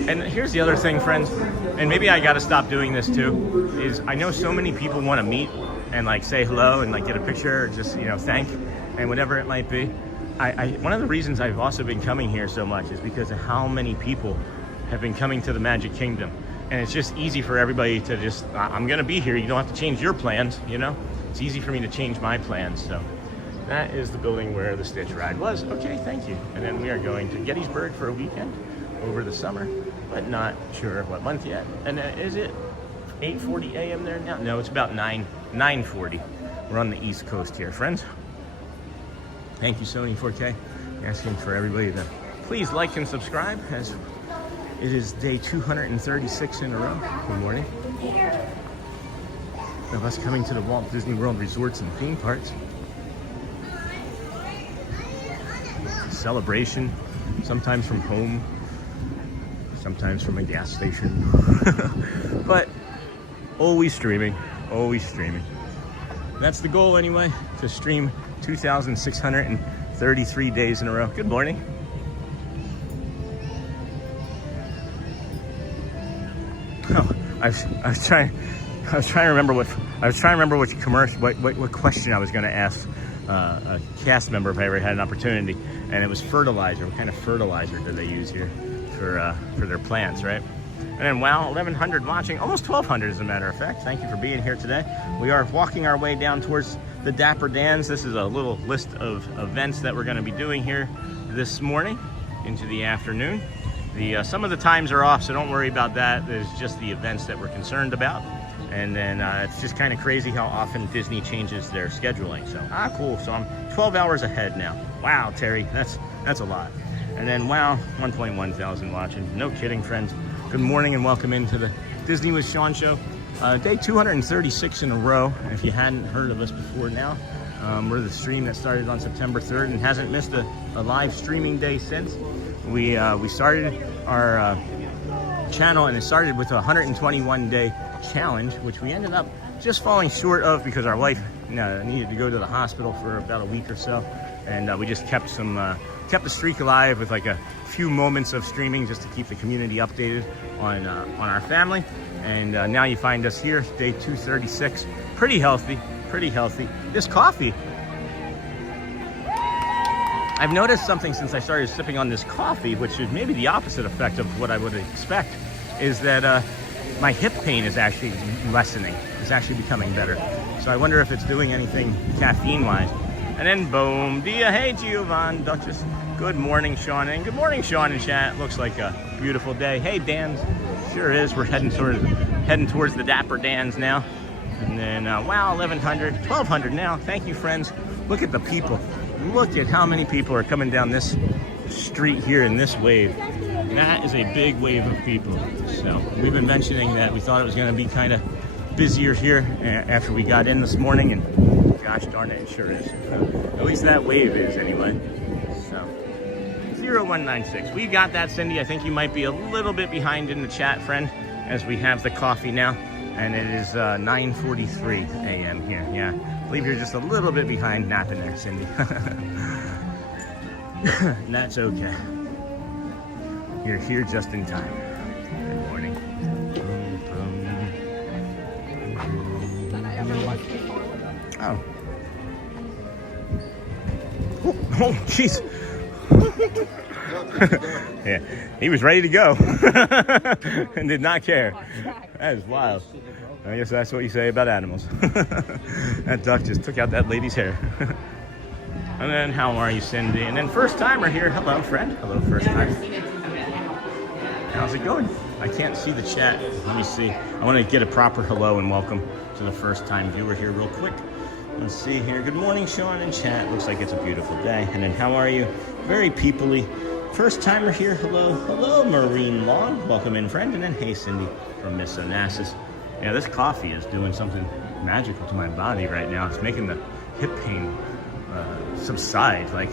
And here's the other thing, friends, and maybe I got to stop doing this too, is I know so many people want to meet and like say hello and like get a picture or just, you know, thank and whatever it might be. One of the reasons I've also been coming here so much is because of how many people have been coming to the Magic Kingdom. And it's just easy for everybody to just, I'm going to be here. You don't have to change your plans, you know? It's easy for me to change my plans, so. That is the building where the Stitch ride was. Okay, thank you. And then we are going to Gettysburg for a weekend over the summer, but not sure what month yet. And is it 8:40 a.m. there now? No, it's about 9:40. We're on the East Coast here, friends. Thank you, Sony 4K. Asking for everybody to please like and subscribe as it is day 236 in a row. Good morning. Of us coming to the Walt Disney World resorts and theme parks. Celebration, sometimes from home, sometimes from a gas station, but always streaming, always streaming. That's the goal anyway, to stream 2,633 days in a row. Good morning. Oh, I was trying to remember which commercial, what question I was going to ask a cast member if I ever had an opportunity, and it was fertilizer. What kind of fertilizer do they use here for their plants, right? And then, wow, 1,100 watching, almost 1,200 as a matter of fact. Thank you for being here today. We are walking our way down towards the Dapper Dans. This is a little list of events that we're going to be doing here this morning into the afternoon. Some of the times are off, so don't worry about that. There's just the events that we're concerned about. And then it's just kind of crazy how often Disney changes their scheduling. So, cool. So I'm 12 hours ahead now. Wow, Terry, that's a lot. And then, wow, 1.1 thousand watching. No kidding, friends. Good morning and welcome into the Disney with Sean show. Day 236 in a row. If you hadn't heard of us before now, we're the stream that started on September 3rd and hasn't missed a live streaming day since. We started our channel, and it started with a 121-day challenge, which we ended up just falling short of because our wife needed to go to the hospital for about a week or so, and we just kept the streak alive with like a few moments of streaming just to keep the community updated on our family. And now you find us here, day 236, pretty healthy. This coffee, I've noticed something since I started sipping on this coffee, which is maybe the opposite effect of what I would expect, is that my hip pain is actually lessening. It's actually becoming better. So I wonder if it's doing anything caffeine-wise. And then boom, Dia, hey Giovanni, Duchess. Good morning, Sean, and good morning, Sean in chat. Looks like a beautiful day. Hey, Dans, sure is. We're heading towards the Dapper Dans now. And then, wow, 1,100, 1,200 now. Thank you, friends. Look at the people. Look at how many people are coming down this street here in this wave. That is a big wave of people. So we've been mentioning that we thought it was going to be kind of busier here after we got in this morning, and gosh darn it, it sure is. At least that wave is anyway. So 0196. We got that, Cindy. I think you might be a little bit behind in the chat, friend, as we have the coffee now, and it is 9:43 a.m. here. Yeah, I believe you're just a little bit behind napping there, Cindy. And that's okay. You're here just in time. Good morning. Oh. Oh, jeez. Yeah, he was ready to go and did not care. That is wild. I guess that's what you say about animals. That duck just took out that lady's hair. And then, how are you, Cindy? And then first timer here. Hello, friend. Hello, first timer. How's it going? I can't see the chat. Let me see. I want to get a proper hello and welcome to the first time viewer here real quick. Let's see here. Good morning, Sean in chat. Looks like it's a beautiful day. And then how are you? Very peoply. First timer here. Hello. Hello, Marine Long. Welcome in, friend. And then hey, Cindy from Miss Onassis. Yeah, this coffee is doing something magical to my body right now. It's making the hip pain subside. Like,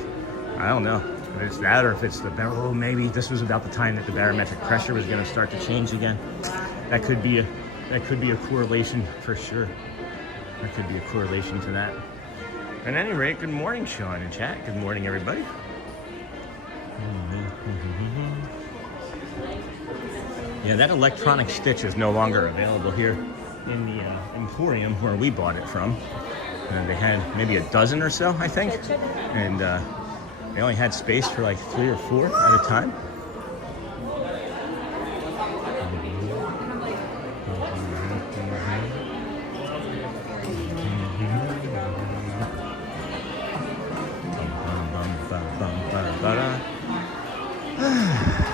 I don't know. If it's that, or if it's the barrel, maybe this was about the time that the barometric pressure was going to start to change again. That could be a correlation for sure. There could be a correlation to that. At any rate, good morning, Sean and chat. Good morning, everybody. Yeah, that electronic stitch is no longer available here in the Emporium where we bought it from. They had maybe a dozen or so, I think, and they only had space for like 3 or 4 at a time.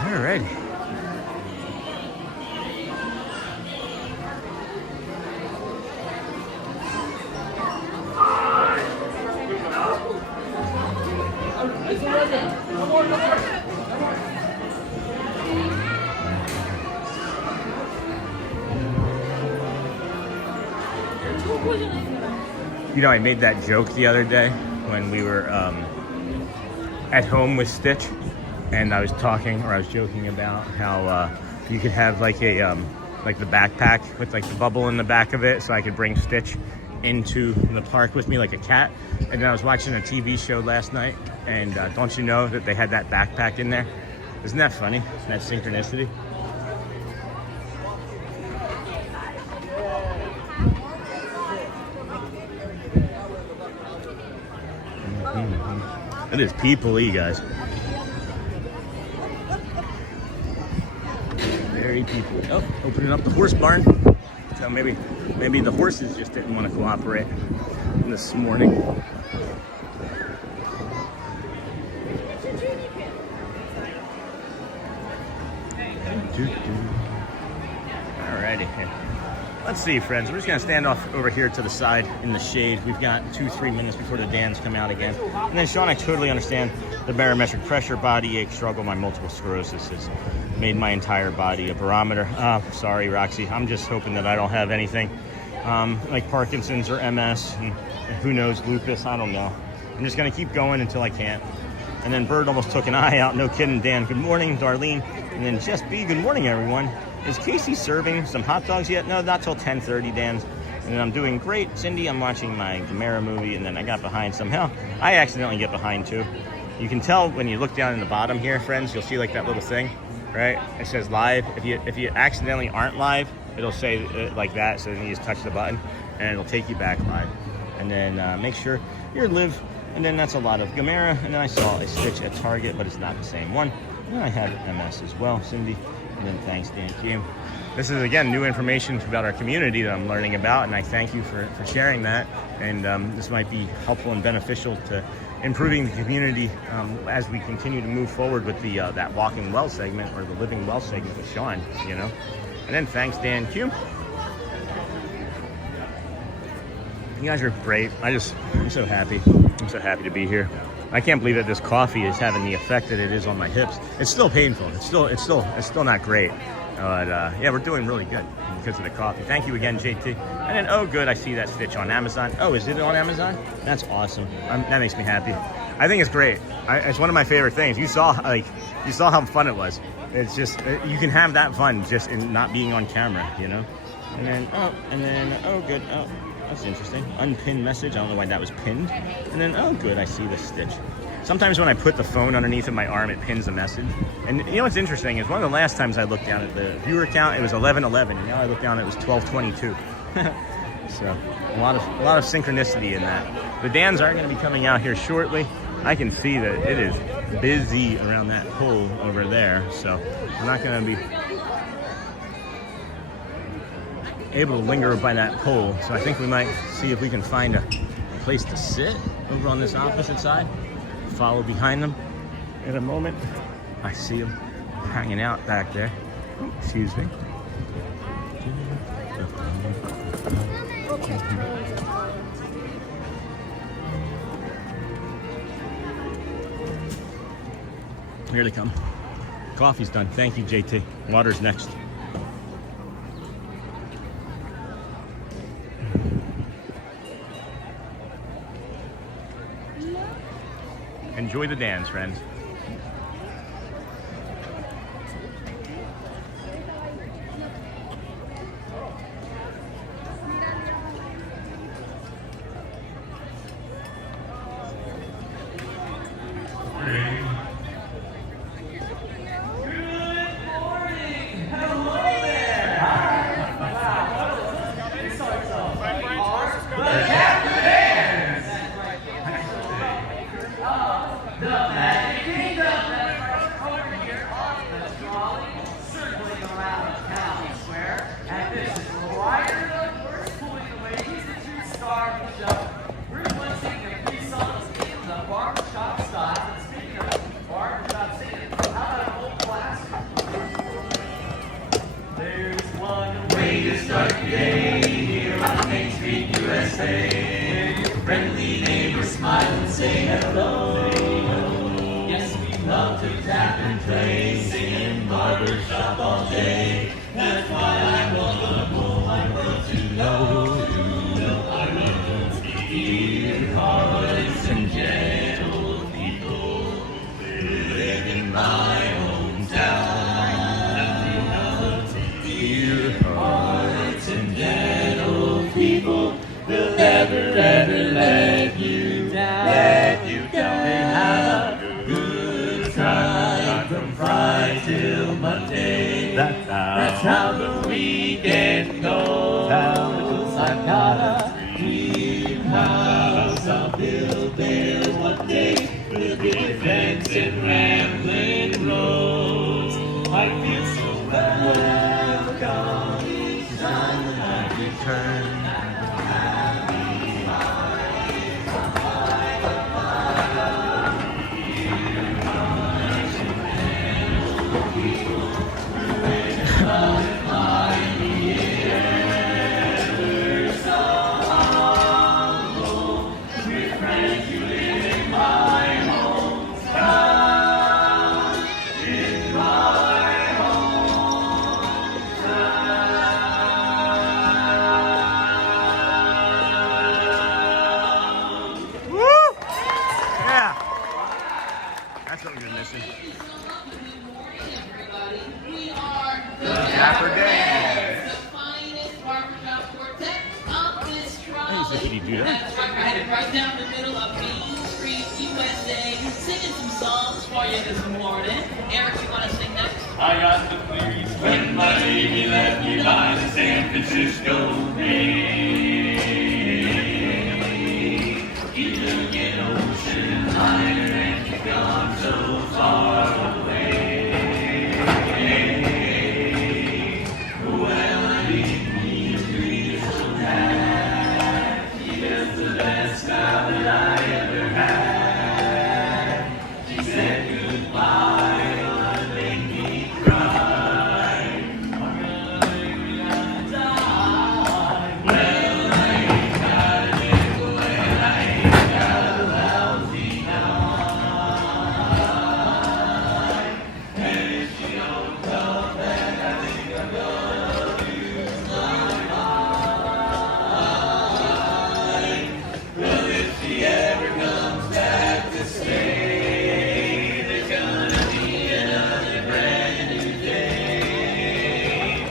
All right. You know, I made that joke the other day when we were at home with Stitch, and I was joking about how you could have like a like the backpack with like the bubble in the back of it, so I could bring Stitch into the park with me like a cat. And then I was watching a TV show last night, and don't you know that they had that backpack in there? Isn't that funny? Isn't that synchronicity? It is people-y, guys. Very people. Oh, opening up the horse barn. So maybe the horses just didn't want to cooperate this morning. Alrighty. Let's see, friends. We're just gonna stand off over here to the side in the shade. We've got 2-3 minutes before the Dans come out again. And then, Sean, I totally understand the barometric pressure, body ache, struggle. My multiple sclerosis has made my entire body a barometer. Sorry, Roxy. I'm just hoping that I don't have anything like Parkinson's or MS, and who knows, lupus. I don't know. I'm just gonna keep going until I can't. And then Bird almost took an eye out. No kidding, Dan. Good morning, Darlene. And then Jess B. Good morning, everyone. Is Casey serving some hot dogs yet? No, not till 10:30, Dan. And then I'm doing great. Cindy, I'm watching my Gamera movie, and then I got behind somehow. I accidentally get behind too. You can tell when you look down in the bottom here, friends, you'll see like that little thing, right? It says live. If you accidentally aren't live, it'll say like that. So then you just touch the button, and it'll take you back live. And then make sure you're live. And then that's a lot of Gamera. And then I saw a Stitch at Target, but it's not the same one. And I have MS as well, Cindy. And then thanks, Dan Q. This is, again, new information about our community that I'm learning about, and I thank you for sharing that. And this might be helpful and beneficial to improving the community as we continue to move forward with the that walking well segment, or the living well segment with Sean, you know. And then thanks, Dan Q. You guys are great. I'm so happy. I'm so happy to be here. I can't believe that this coffee is having the effect that it is on my hips. It's still painful. It's still not great. But yeah, we're doing really good because of the coffee. Thank you again, JT. And then, oh, good, I see that Stitch on Amazon. Oh, is it on Amazon? That's awesome. That makes me happy. I think it's great. It's one of my favorite things. You saw how fun it was. It's just you can have that fun just in not being on camera, you know. And then oh, good. Oh. That's interesting. Unpinned message. I don't know why that was pinned. And then, oh, good, I see the Stitch. Sometimes when I put the phone underneath of my arm, it pins a message. And you know what's interesting is one of the last times I looked down at the viewer count, it was 11:11. And now I look down, it was 12:22. So a lot of synchronicity in that. The Dans are going to be coming out here shortly. I can see that it is busy around that pole over there. So I'm not going to be able to linger by that pole, so I think we might see if we can find a place to sit over on this opposite side. Follow behind them in a moment. I see them hanging out back there. Excuse me. Here they come. Coffee's done. Thank you, JT. Water's next. Enjoy the Dans, friends. Friendly neighbors smile and say hello. Yes, we love to tap and play, singing barbershop all day. That's why I want the whole wide world to know. I want dear hearts and gentle people who live in my hometown. Dear hearts and gentle people will never ever let you down. They have a good time from Friday till Monday. That's how the weekend goes. I've got a dream house I'll build there one day. With big fence and rambling roads. I feel so welcome each time I return. Dapper Dans. Did he do that? That's right, we're headed right down the middle of Main Street, USA, singing some songs for you this morning. Eric, you want to sing next? I got the blues when my baby left me by the San Francisco Bay. You took an ocean liner and you've gone so far away. Well, I didn't mean to be so bad. She was the best time that I ever had. She said goodbye, and made me cry. I'm gonna die. Well, I ain't got a nickel and I ain't got a lousy dime. And if she don't come back, I think I'm gonna lose my mind. Well, if she ever comes back to stay, there's gonna be another brand new day.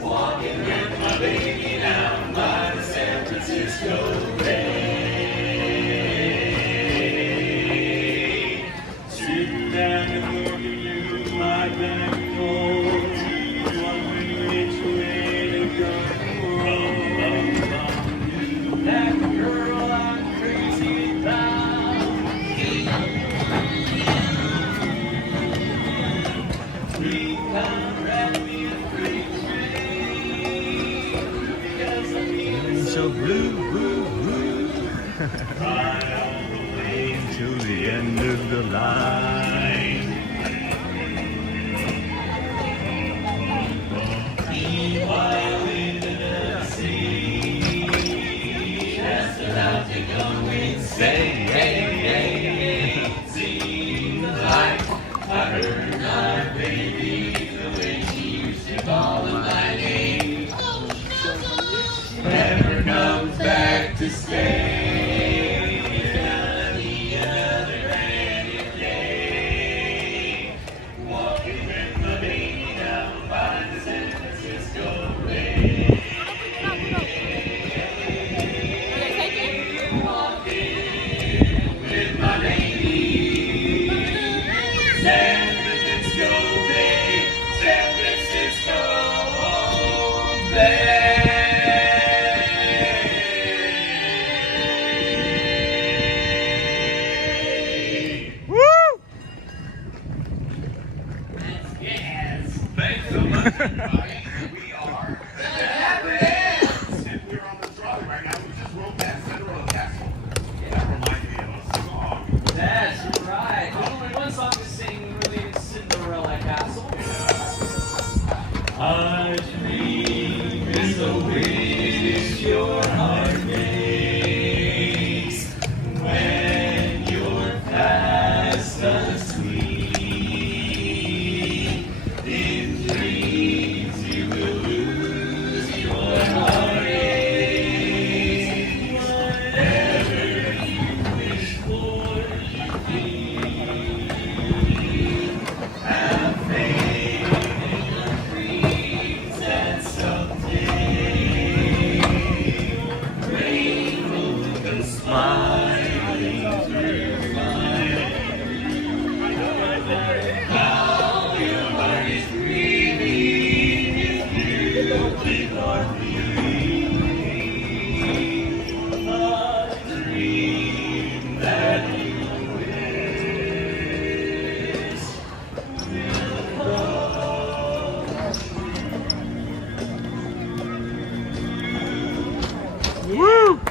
Walking with my baby down by the San Francisco Bay. Sitting down and looking you my magnolia. Wondering which way to go. That girl I'm crazy about. Please come grab me a freight train, because I'm feeling So blue, blue, blue. right all the way Till the end of the line. Meanwhile in Tennessee, just about to go insane. Seems like I heard my baby the way she used to call my name. Never comes back to stay. It's gonna be another brand new day.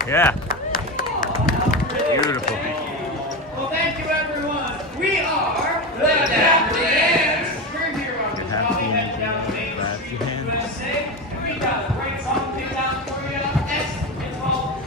Yeah. Beautiful. Well, thank you, everyone. We are the Dapper Dans. We're here on the USA. We got a great song picked out for you. It's called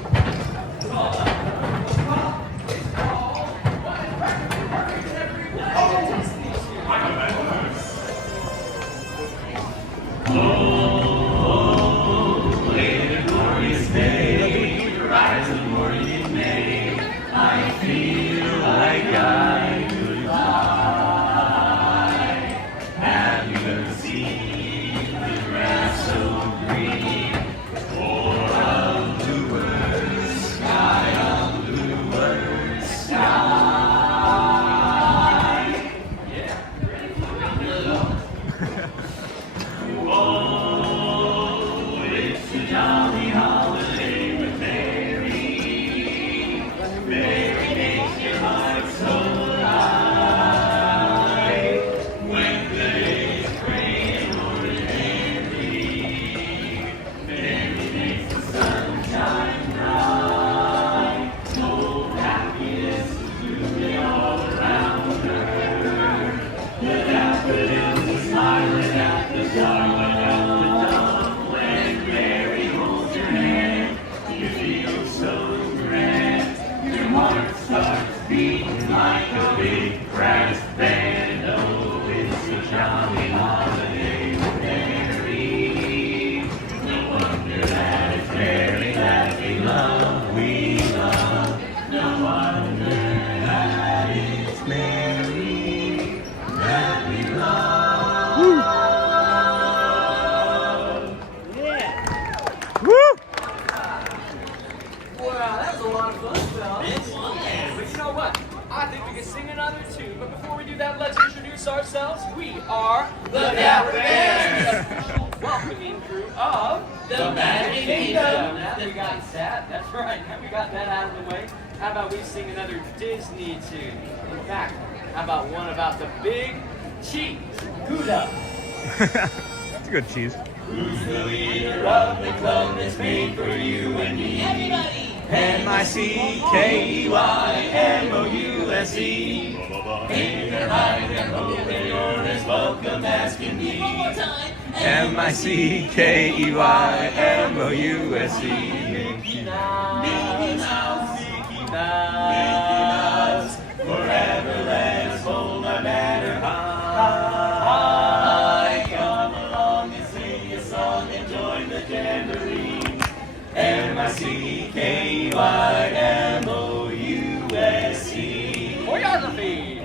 ourselves. We are the Dapper Dans, welcoming crew of the Magic Kingdom. Now that we got that, that's right. Now we got that out of the way. How about we sing another Disney tune? In fact, how about one about the big cheese? Gouda. That's a good cheese. Who's the leader of the club that's made for you and me? Everybody. MICKEYMOUSE. Hey, they're high, they're low, they're as welcome as can be. One more time. MICKEYMOUSE. Mickey Mouse, Mickey Mouse, forever let us hold our banner high. Come along and sing a song and join the jamboree. MICKEYMOUSE. Choreography.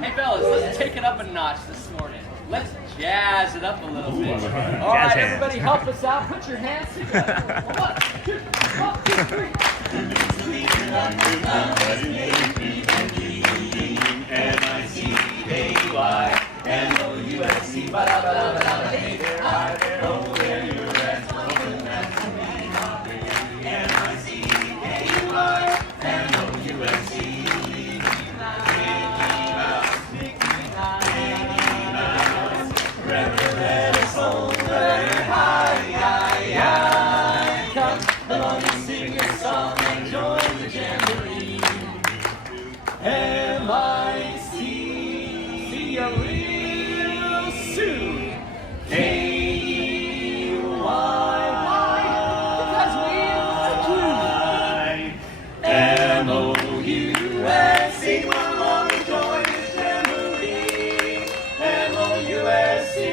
Hey fellas, let's take it up a notch this morning. Let's jazz it up a little bit. All right, everybody help us out. Put your hands together. 1, 2, 3. MICKEYMOUSE. Hey there, hi there, oh there, you're at welcome as to me. MICKEYMOUSE. Mickey Mouse, forever let us hold her high. Come along and sing a song and join the jamboree. MIC. See you real soon. KEY. Because we like you. MOUSE. Come along and join the jamboree. MOUSE.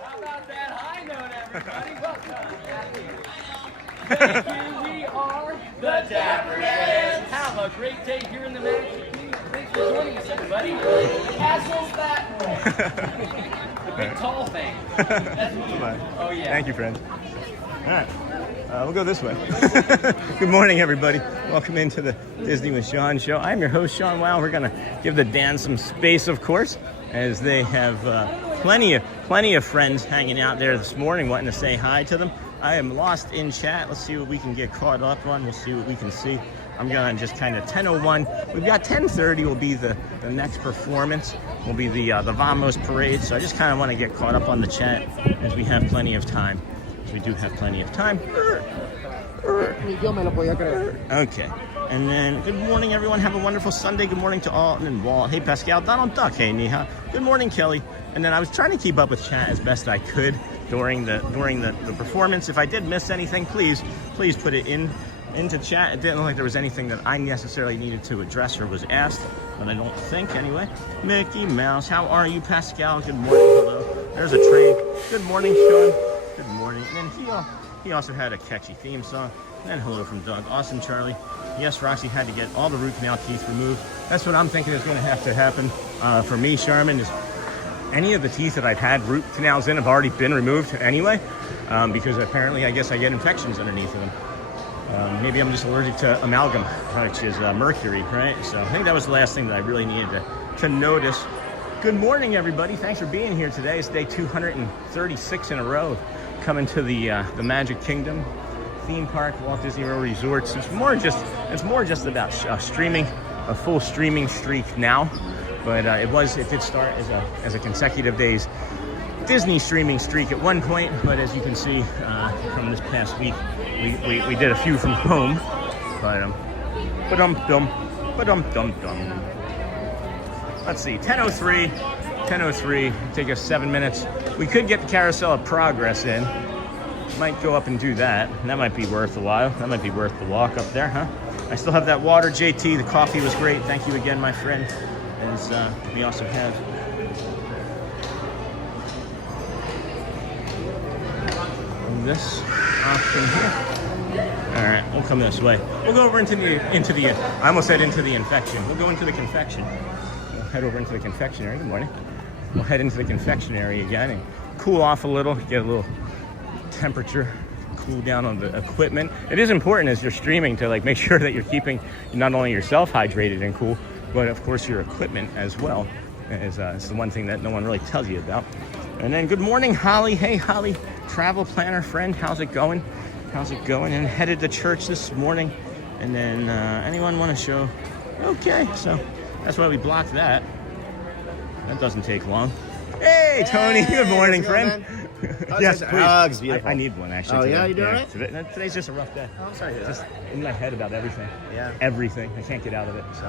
How about that high note, everybody? Welcome. Thank you. We are the Dapper Dans. Have a great day here in the Magic Kingdom. Thanks for joining us, everybody. Castle's that way. The big tall thing. That's me. Oh, yeah. Thank you, friend. All right. We'll go this way. Good morning, everybody. Welcome into the Disney with Sean show. I'm your host, Sean Wow. We're going to give the Dans some space, of course, as they have plenty of friends hanging out there this morning wanting to say hi to them. I am lost in chat. Let's see what we can get caught up on. We'll see what we can see. I'm gonna just kind of 10:01. We've got 10:30 will be the next performance. Will be the Vamos parade. So I just kind of want to get caught up on the chat as we have plenty of time. We do have plenty of time. Okay. And then, good morning, everyone. Have a wonderful Sunday. Good morning to all. And then Walt. Hey, Pascal. Donald Duck. Hey, Neha. Good morning, Kelly. And then I was trying to keep up with chat as best I could during the performance. If I did miss anything, please put it into chat. It didn't look like there was anything that I necessarily needed to address or was asked, but I don't think anyway. Mickey Mouse. How are you, Pascal? Good morning. Hello. There's a train. Good morning, Sean. Good morning. And then he also had a catchy theme song. And hello from Doug. Awesome, Charlie. Yes, Roxy had to get all the root canal teeth removed. That's what I'm thinking is going to have to happen for me, Sharman, is any of the teeth that I've had root canals in have already been removed anyway, because apparently I guess I get infections underneath of them. Maybe I'm just allergic to amalgam, which is mercury, right? So I think that was the last thing that I really needed to notice. Good morning, everybody. Thanks for being here today. It's day 236 in a row coming to the Magic Kingdom theme park, Walt Disney World Resorts. It's more just about streaming, a full streaming streak now, but it did start as a consecutive days Disney streaming streak at one point. But as you can see from this past week, we did a few from home. Let's see, 10:03. Take us 7 minutes. We could get the Carousel of Progress in. Might go up and do that. That might be worth a while. That might be worth the walk up there, huh? I still have that water, JT. The coffee was great. Thank you again, my friend. And we also have this option here. All right, we'll come this way. We'll go over into the. I almost said into the infection. We'll go into the confection. We'll head over into the confectionery. Good morning. We'll head into the confectionery again and cool off a little. Get a little temperature, cool down on the equipment. It is important as you're streaming to make sure that you're keeping not only yourself hydrated and cool, but of course your equipment as well. It's the one thing that no one really tells you about. And then good morning, Holly. Hey, Holly, travel planner friend. How's it going? And headed to church this morning. And then anyone want to show? Okay, so that's why we blocked that. That doesn't take long. Hey, Tony. Good morning, friend. Yes, please. Hugs, beautiful. I need one, actually. Oh, today. yeah? You doing right? Today's just a rough day. Oh, I'm sorry to hear Just that. in my head about everything. Yeah. Everything. I can't get out of it. So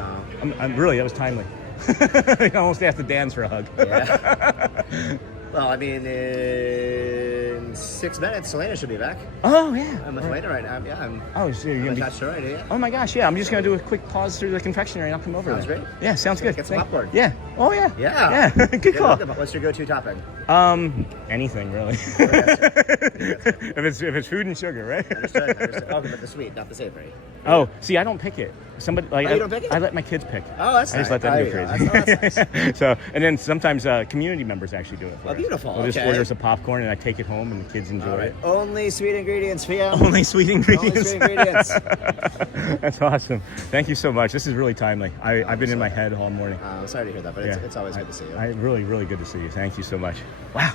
I'm really, that was timely. I almost asked to dance for a hug. Yeah. Well, I mean, in 6 minutes, Selena should be back. Oh, yeah. I'm with Selena right now. Yeah, I'm. Oh, so you're going to be... That's right, yeah. Oh, my gosh, yeah. I'm just going to do a quick pause through the confectionery and I'll come over Sounds there. great. Yeah, sounds good. Get some popcorn. Yeah. Oh, yeah. Yeah. Yeah. Good call. What's your go-to topping? Anything, really. if it's food and sugar, right? Understood. Oh, but the sweet, not the savory. Oh, see, I don't pick it. Somebody you don't pick it? I let my kids pick. Oh, that's I just nice. let them go crazy. That's nice. So, and then sometimes community members actually do it for us. Beautiful. We'll just Okay. order some popcorn and I take it home and the kids enjoy it. Only sweet ingredients for you. Only sweet ingredients. Only sweet ingredients. That's awesome. Thank you so much. This is really timely. I've been in my head all morning. Sorry to hear that, but it's always good to see you. Really, really good to see you. Thank you so much. Wow.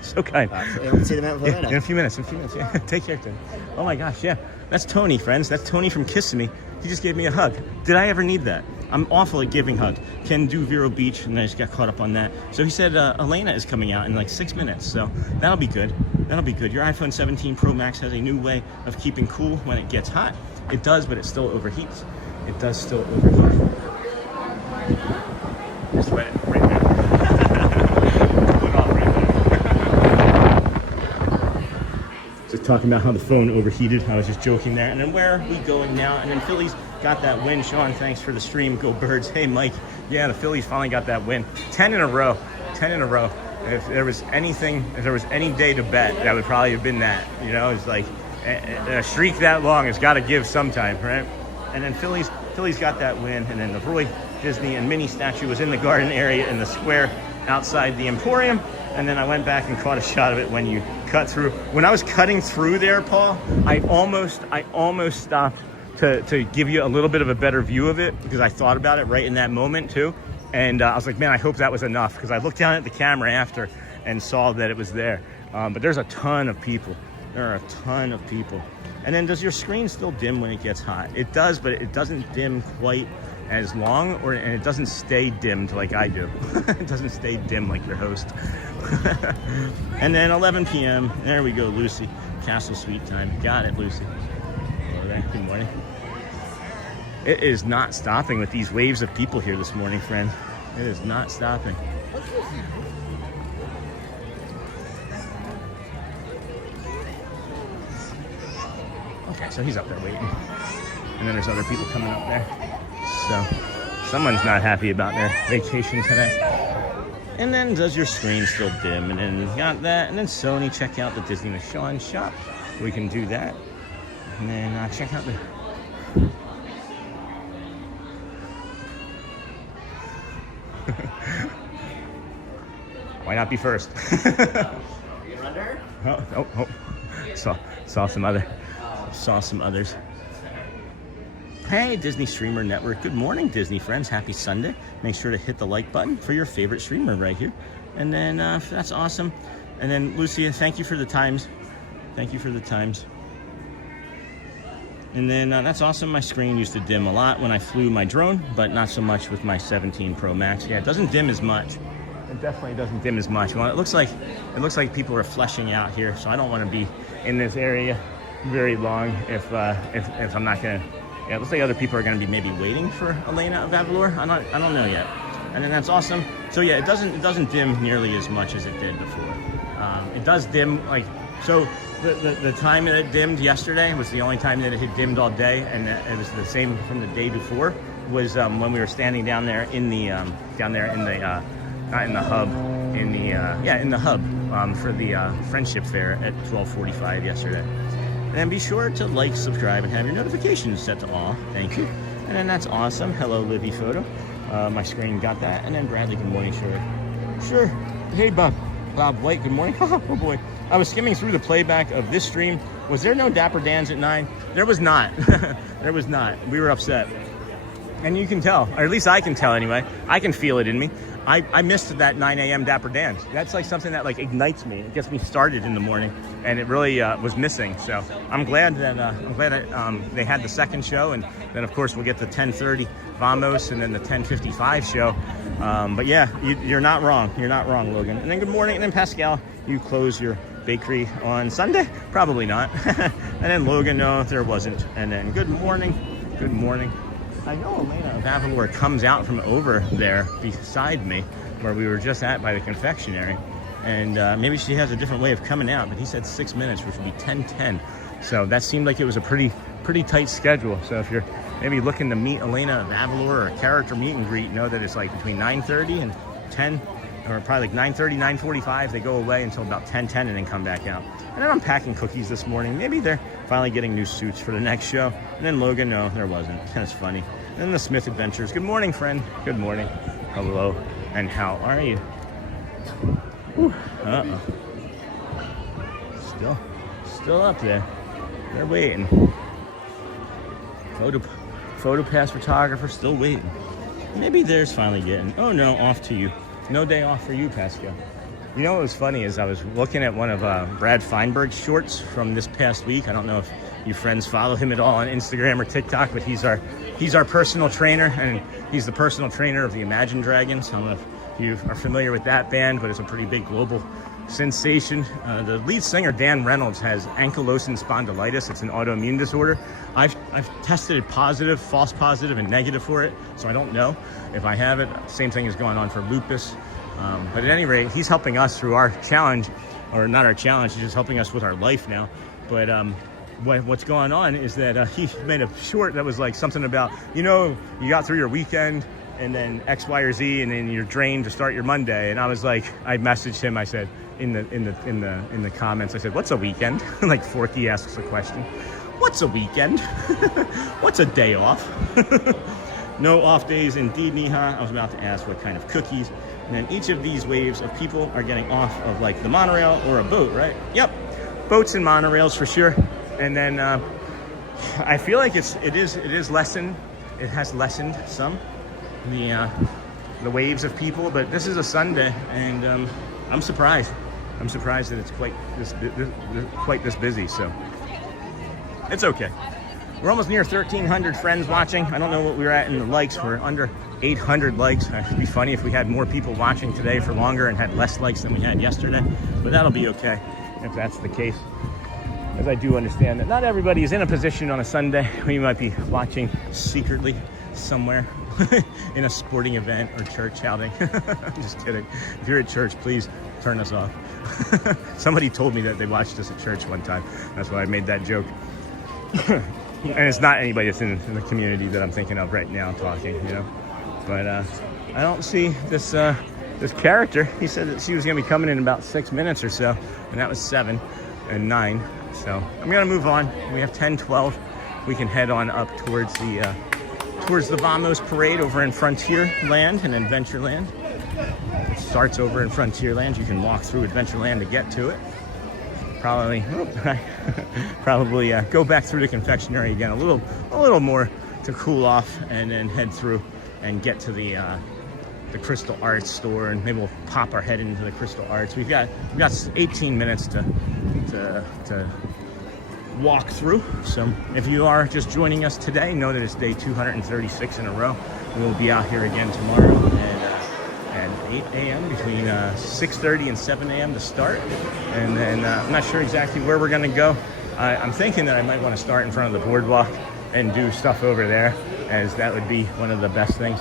So kind. We'll see you In a few minutes. Yeah. Take care, Tony. Oh my gosh, yeah. That's Tony, friends. That's Tony from Kissing Me. He just gave me a hug. Did I ever need that? I'm awful at giving hugs. Can do Vero Beach, and I just got caught up on that. So he said Elena is coming out in 6 minutes, so that'll be good. Your iPhone 17 Pro Max has a new way of keeping cool when it gets hot. It does, but it still overheats. Just let it right there. Pull it off right there. Just talking about how the phone overheated. I was just joking there. And then where are we going now? And then Phillies got that win. Sean, thanks for the stream. Go Birds. Hey, Mike. Yeah, the Phillies finally got that win. 10 in a row. If there was any day to bet, that would probably have been that. You know, it's like a streak that long has got to give sometime, right? And then Phillies got that win. And then the Roy Disney and Minnie statue was in the garden area in the square outside the Emporium. And then I went back and caught a shot of it when you cut through. When I was cutting through there, Paul, I almost stopped to give you a little bit of a better view of it because I thought about it right in that moment too. And I was like, man, I hope that was enough, because I looked down at the camera after and saw that it was there. But there's a ton of people. There are a ton of people. And then does your screen still dim when it gets hot? It does, but it doesn't dim quite as long, and it doesn't stay dimmed like I do. It doesn't stay dim like your host. And then 11 p.m. There we go, Lucy. Castle Suite time. Got it, Lucy. Hello there. Good morning. It is not stopping with these waves of people here this morning, friend. It is not stopping. Okay, so he's up there waiting. And then there's other people coming up there. So someone's not happy about their vacation today. And then does your screen still dim? And then you got that. And then Sony, check out the Disney Michon shop. We can do that. And then check out the... Why not be first? Oh. Saw some others. Hey, Disney Streamer Network. Good morning, Disney friends. Happy Sunday. Make sure to hit the like button for your favorite streamer right here. And then that's awesome. And then Lucia, thank you for the times. And then that's awesome. My screen used to dim a lot when I flew my drone, but not so much with my 17 Pro Max. Yeah, it doesn't dim as much. It definitely doesn't dim as much. Well, it looks like people are fleshing out here, so I don't want to be in this area very long if I'm not gonna. Yeah, it looks like other people are gonna be maybe waiting for Elena of Avalor. I don't know yet. And then that's awesome. So yeah, it doesn't dim nearly as much as it did before. It does dim like so. The time that it dimmed yesterday was the only time that it had dimmed all day, and it was the same from the day before. Was when we were standing down there in the not in the hub, in the hub for the Friendship Faire at 12:45 yesterday. And then be sure to like, subscribe, and have your notifications set to all. Thank you. And then that's awesome. Hello, Livy Photo. My screen got that. And then Bradley, good morning, sure. Hey, Bob White, good morning. Oh boy. I was skimming through the playback of this stream. Was there no Dapper Dans at 9? There was not. There was not. We were upset. And you can tell, or at least I can tell anyway. I can feel it in me. I missed that 9 a.m. Dapper Dans. That's like something that like ignites me. It gets me started in the morning, and it really was missing. So I'm glad that they had the second show, and then of course we'll get the 10:30 Vamos, and then the 10:55 show. But yeah, you're not wrong. You're not wrong, Logan. And then good morning. And then Pascal, you close your bakery on Sunday? Probably not. And then Logan, no, there wasn't. And then good morning. I know Elena of Avalor comes out from over there beside me, where we were just at by the confectionery. And maybe she has a different way of coming out, but he said 6 minutes, which would be 10:10. So that seemed like it was a pretty tight schedule. So if you're maybe looking to meet Elena of Avalor or a character meet and greet, know that it's like between 9:30 and 10, or probably like 9:30, 9:45. They go away until about 10:10 and then come back out. And then I'm packing cookies this morning. Maybe they're finally getting new suits for the next show. And then Logan, no, there wasn't. That's funny. And then the Smith Adventures. Good morning, friend. Good morning. Hello. And how are you? Whew. Uh-oh. Still up there. They're waiting. Photo pass photographer still waiting. Maybe theirs finally getting. Oh no, off to you. No day off for you, Pascal. You know what was funny is I was looking at one of Brad Feinberg's shorts from this past week. I don't know if you friends follow him at all on Instagram or TikTok, but he's our personal trainer, and he's the personal trainer of the Imagine Dragons. I don't know if you are familiar with that band, but it's a pretty big global sensation. The lead singer, Dan Reynolds, has ankylosing spondylitis. It's an autoimmune disorder. I've tested it positive, false positive, and negative for it, so I don't know if I have it. Same thing is going on for lupus. But at any rate, he's helping us through our challenge, or not our challenge, he's just helping us with our life now. But what's going on is that he made a short that was like something about, you got through your weekend and then X, Y, or Z, and then you're drained to start your Monday. And I was like, I messaged him. I said in the comments, I said, "What's a weekend?" Like Forky asks a question. What's a weekend? What's a day off? No off days indeed, Niha. I was about to ask what kind of cookies. And then each of these waves of people are getting off of like the monorail or a boat, right? Yep, boats and monorails for sure. And then I feel like it is lessened. It has lessened some the waves of people, but this is a Sunday, and I'm surprised. I'm surprised that it's quite this busy, so it's okay. We're almost near 1,300 friends watching. I don't know what we were at in the likes. We're under 800 likes. It'd be funny if we had more people watching today for longer and had less likes than we had yesterday, but that'll be okay if that's the case. As I do understand that not everybody is in a position on a Sunday where you might be watching secretly somewhere in a sporting event or church outing. I'm just kidding. If you're at church, please turn us off. Somebody told me that they watched us at church one time. That's why I made that joke. And it's not anybody that's in the community that I'm thinking of right now talking, you know. But I don't see this this character. He said that she was going to be coming in about 6 minutes or so, and that was 7 and 9. So I'm going to move on. We have 10, 12. We can head on up towards the Vamos Parade over in Frontierland and Adventureland. It starts over in Frontierland. You can walk through Adventureland to get to it. Probably go back through the confectionery again a little more to cool off, and then head through and get to the Crystal Arts store, and maybe we'll pop our head into the Crystal Arts. We've got 18 minutes to walk through. So if you are just joining us today, know that it's day 236 in a row. We will be out here again tomorrow at 8 a.m. between 6:30 and 7 a.m. to start. And then I'm not sure exactly where we're going to go. I'm thinking that I might want to start in front of the boardwalk and do stuff over there, as that would be one of the best things.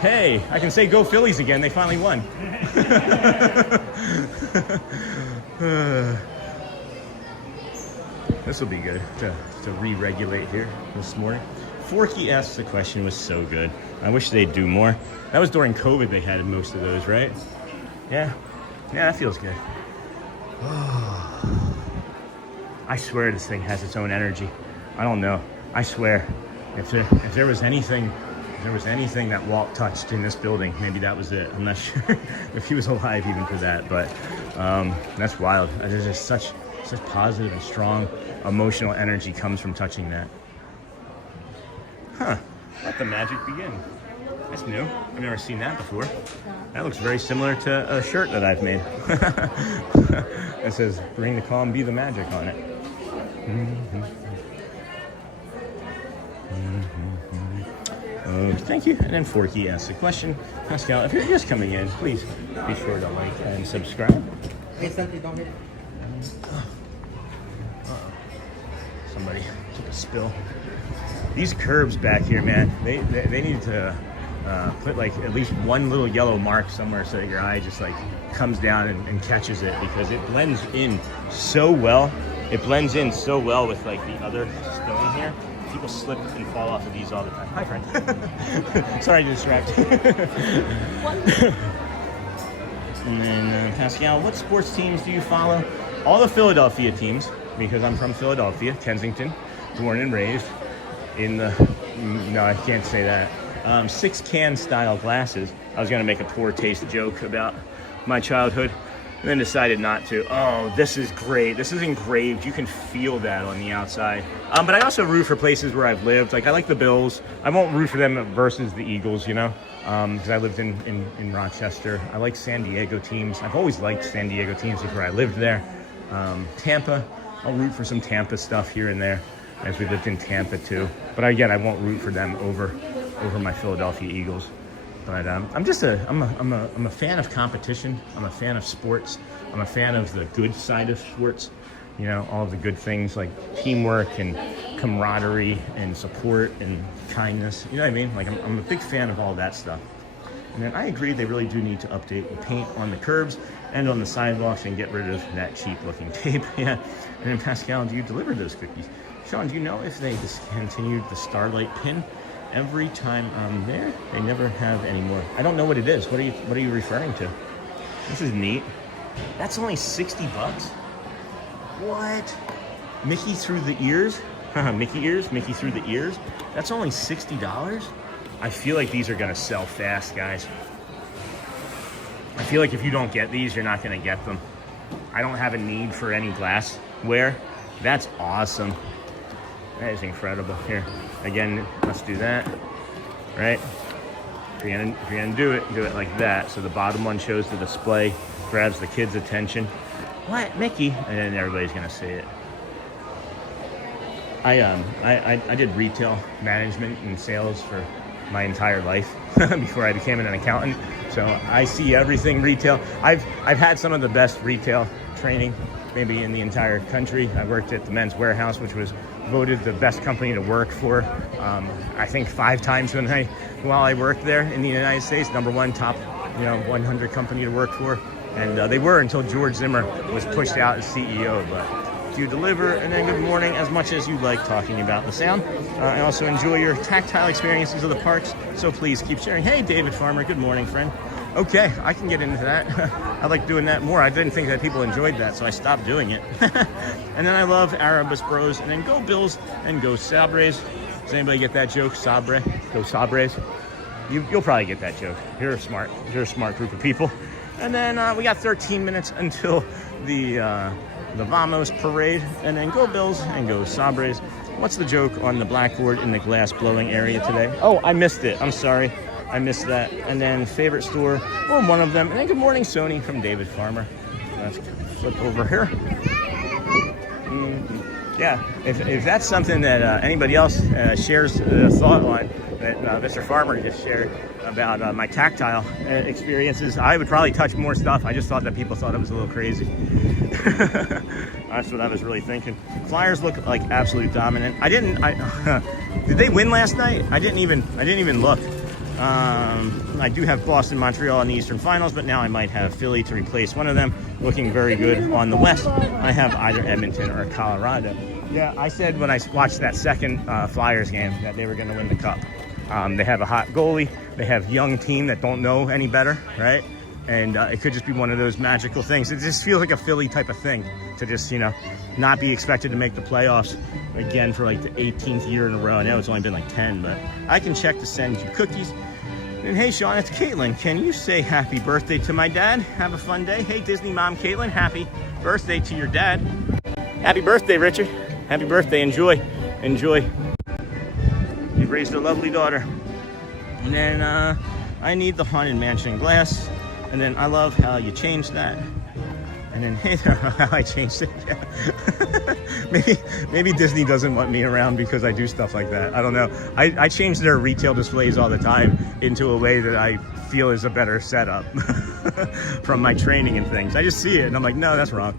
Hey, I can say go Phillies again. They finally won. This will be good to re-regulate here this morning. Forky asks the question was so good. I wish they'd do more. That was during COVID they had most of those, right? Yeah, that feels good. I swear this thing has its own energy. I don't know. I swear, if there was anything that Walt touched in this building, maybe that was it. I'm not sure if he was alive even for that, but that's wild. There's just such positive and strong emotional energy comes from touching that. Huh, let the magic begin. That's new. I've never seen that before. That looks very similar to a shirt that I've made. It says, bring the calm, be the magic on it. Thank you. And then Forky asks a question. Pascal, if you're just coming in, please be sure to like and subscribe. Somebody took a spill. These curbs back here, man, they need to put like at least one little yellow mark somewhere so that your eye just like comes down and catches it, because it blends in so well. It blends in so well with like the other stone here. People slip and fall off of these all the time. Hi, friend. Sorry to distract. And then Pascal, what sports teams do you follow? All the Philadelphia teams, because I'm from Philadelphia, Kensington, born and raised in the, no, I can't say that. 6-can style glasses. I was going to make a poor taste joke about my childhood, and then decided not to. Oh, this is great. This is engraved. You can feel that on the outside. But I also root for places where I've lived. Like, I like the Bills. I won't root for them versus the Eagles, you know, because I lived in Rochester. I like San Diego teams. I've always liked San Diego teams before I lived there. Tampa, I'll root for some Tampa stuff here and there, as we lived in Tampa too. But again, I won't root for them over my Philadelphia Eagles. But I'm a fan of competition. I'm a fan of sports. I'm a fan of the good side of sports. You know, all of the good things like teamwork and camaraderie and support and kindness. You know what I mean? Like, I'm a big fan of all that stuff. And then I agree they really do need to update the paint on the curbs and on the sidewalks and get rid of that cheap looking tape. Yeah. And then Pascal, do you deliver those cookies? Sean, do you know if they discontinued the Starlight pin? Every time I'm there, they never have any more. I don't know what it is. What are you referring to? This is neat. That's only $60. What? Mickey through the ears? Mickey ears? Mickey through the ears? That's only $60? I feel like these are gonna sell fast, guys. I feel like if you don't get these, you're not gonna get them. I don't have a need for any glassware. That's awesome. That is incredible. Here, again, let's do that, right? If you're gonna do it like that. So the bottom one shows the display, grabs the kids' attention. what, Mickey? And then everybody's gonna see it. I did retail management and sales for my entire life before I became an accountant. So I see everything retail. I've had some of the best retail training maybe in the entire country. I worked at the Men's Warehouse, which was voted the best company to work for. I think 5 times while I worked there in the United States, #1 top 100 company to work for. And they were until George Zimmer was pushed out as CEO. But you deliver, and then good morning, as much as you like talking about the sound. I also enjoy your tactile experiences of the parks, so please keep sharing. Hey, David Farmer, good morning, friend. Okay, I can get into that. I like doing that more. I didn't think that people enjoyed that, so I stopped doing it. And then I love Arabus Bros, and then go Bills and go Sabres. Does anybody get that joke? Sabre, go Sabres. You'll probably get that joke. You're smart. You're a smart group of people. And then we got 13 minutes until the Vamos parade, and then go Bills and go Sabres. What's the joke on the blackboard in the glass blowing area today? Oh, I missed it. I'm sorry. I missed that. And then favorite store, or one of them. And then good morning, Sony, from David Farmer. Let's flip over here. Yeah, if that's something that anybody else shares a thought on, that Mr. Farmer just shared about my tactile experiences, I would probably touch more stuff. I just thought that people thought it was a little crazy. That's what I was really thinking. Flyers look like absolute dominant. Did they win last night? I didn't even look. I do have Boston, Montreal in the Eastern Finals, but now I might have Philly to replace one of them. Looking very good on the West. I have either Edmonton or Colorado. Yeah, I said when I watched that second Flyers game that they were going to win the Cup. They have a hot goalie. They have a young team that don't know any better, right? And it could just be one of those magical things. It just feels like a Philly type of thing to just, not be expected to make the playoffs again for like the 18th year in a row. I know it's only been like 10, but I can check to send you cookies. And hey, Sean, it's Caitlin. Can you say happy birthday to my dad? Have a fun day. Hey, Disney mom, Caitlin, happy birthday to your dad. Happy birthday, Richard. Happy birthday. Enjoy. Enjoy. You've raised a lovely daughter. And then I need the Haunted Mansion glass. And then I love how you changed that. And then, hey, how I changed it. Yeah. maybe Disney doesn't want me around because I do stuff like that. I don't know. I change their retail displays all the time into a way that I feel is a better setup from my training and things. I just see it and I'm like, no, that's wrong.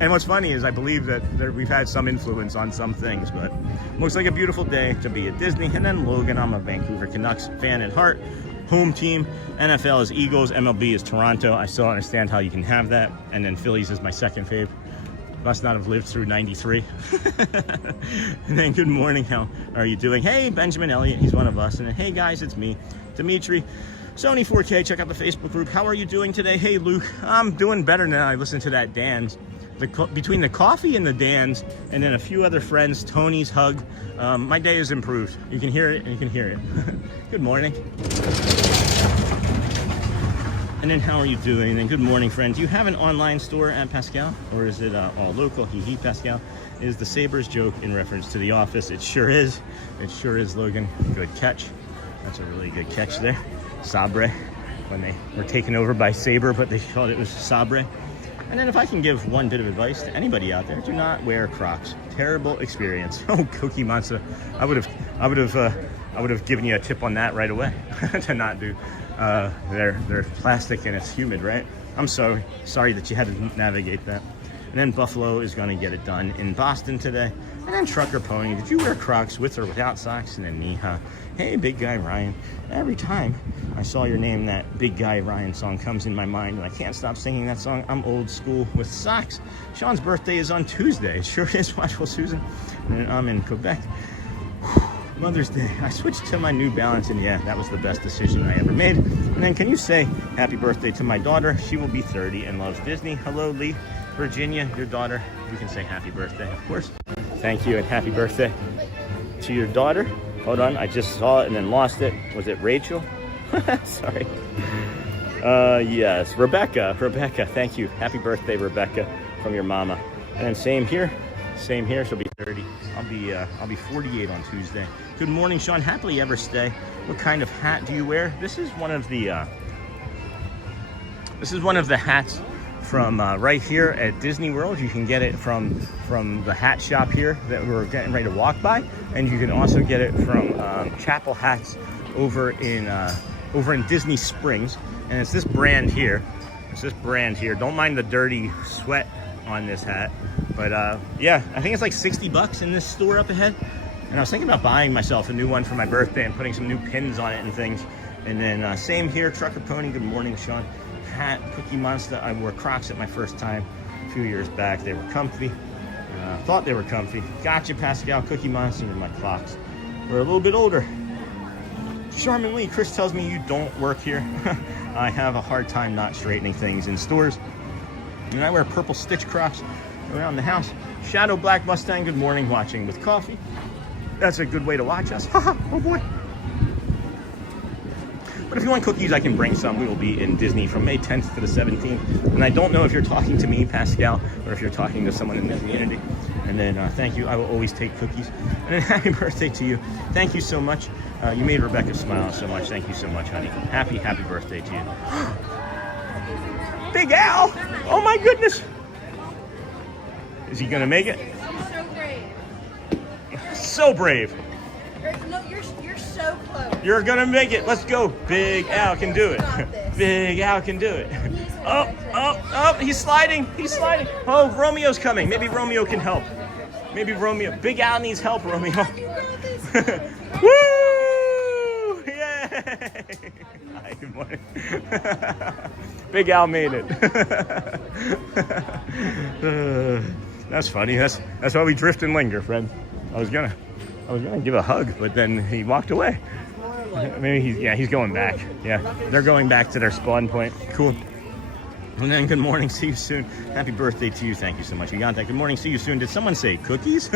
And what's funny is I believe that we've had some influence on some things, but looks like a beautiful day to be at Disney. And then Logan, I'm a Vancouver Canucks fan at heart. Home team, NFL is Eagles, MLB is Toronto. I still don't understand how you can have that. And then Phillies is my second fave. Must not have lived through 93. And then good morning, how are you doing? Hey, Benjamin Elliott, he's one of us. And then, hey guys, it's me, Dimitri. Sony 4K, check out the Facebook group. How are you doing today? Hey Luke, I'm doing better now. I listened to that Dan's. Between the coffee and the Dan's, and then a few other friends, Tony's hug, my day has improved. You can hear it, and you can hear it. Good morning. And then how are you doing? And good morning, friends. Do you have an online store at Pascal, or is it all local? Hee Pascal. Is the Sabres joke in reference to The Office? It sure is. It sure is, Logan. Good catch. That's a really good catch there. Sabre, when they were taken over by Sabre, but they thought it was Sabre. And then if I can give one bit of advice to anybody out there, do not wear Crocs. Terrible experience. Oh, Cookie Monster. I would have given you a tip on that right away to not do. They're plastic and it's humid, right? I'm sorry that you had to navigate that. And then Buffalo is going to get it done in Boston today. And then Trucker Pony. Did you wear Crocs with or without socks? And then Neha. Hey, Big Guy Ryan. Every time I saw your name, that Big Guy Ryan song comes in my mind, and I can't stop singing that song. I'm old school with socks. Sean's birthday is on Tuesday. It sure is, Watchful Susan. And I'm in Quebec. Mother's Day. I switched to my New Balance, and yeah, that was the best decision I ever made. And then can you say happy birthday to my daughter? She will be 30 and loves Disney. Hello, Lee. Virginia, your daughter. You can say happy birthday, of course. Thank you, and happy birthday to your daughter. Hold on, I just saw it and then lost it. Was it Rachel? Sorry. Yes, Rebecca, thank you. Happy birthday, Rebecca, from your mama. And then same here, she'll be 30. I'll be 48 on Tuesday. Good morning, Sean, happily ever stay. What kind of hat do you wear? This is one of the hats from right here at Disney World. You can get it from the hat shop here that we're getting ready to walk by, and you can also get it from Chapel Hats over in Disney Springs. And it's this brand here. Don't mind the dirty sweat on this hat, but yeah, I think it's like 60 bucks in this store up ahead. And I was thinking about buying myself a new one for my birthday and putting some new pins on it and things. And then same here, Trucker Pony, good morning, Sean. Hat, Cookie Monster. I wore Crocs at my first time a few years back. They were comfy. Thought they were comfy. Gotcha, Pascal. Cookie Monster and my clocks. We're a little bit older. Charmin Lee, Chris tells me you don't work here. I have a hard time not straightening things in stores. And I wear purple Stitch Crocs around the house. Shadow Black Mustang, good morning, watching with coffee. That's a good way to watch us. Oh boy. But if you want cookies, I can bring some. We will be in Disney from May 10th to the 17th. And I don't know if you're talking to me, Pascal, or if you're talking to someone in the community. And then thank you. I will always take cookies. And then happy birthday to you. Thank you so much. You made Rebecca smile so much. Thank you so much, honey. Happy birthday to you. Big Al! Oh my goodness! Is he gonna make it? So brave. So brave. No, you're so close. You're gonna make it. Let's go. Big Al can do it. Big Al can do it. Oh, he's sliding. Oh, Romeo's coming. Maybe Romeo can help. Big Al needs help, Romeo. Woo! Yay! Hi, good morning. Big Al made it. That's funny. That's why we drift and linger, friend. I was gonna give a hug, but then he walked away. Maybe he's going back. Yeah, they're going back to their spawn point. Cool. And then good morning, see you soon. Happy birthday to you. Thank you so much. You got that. Good morning, see you soon. Did someone say cookies?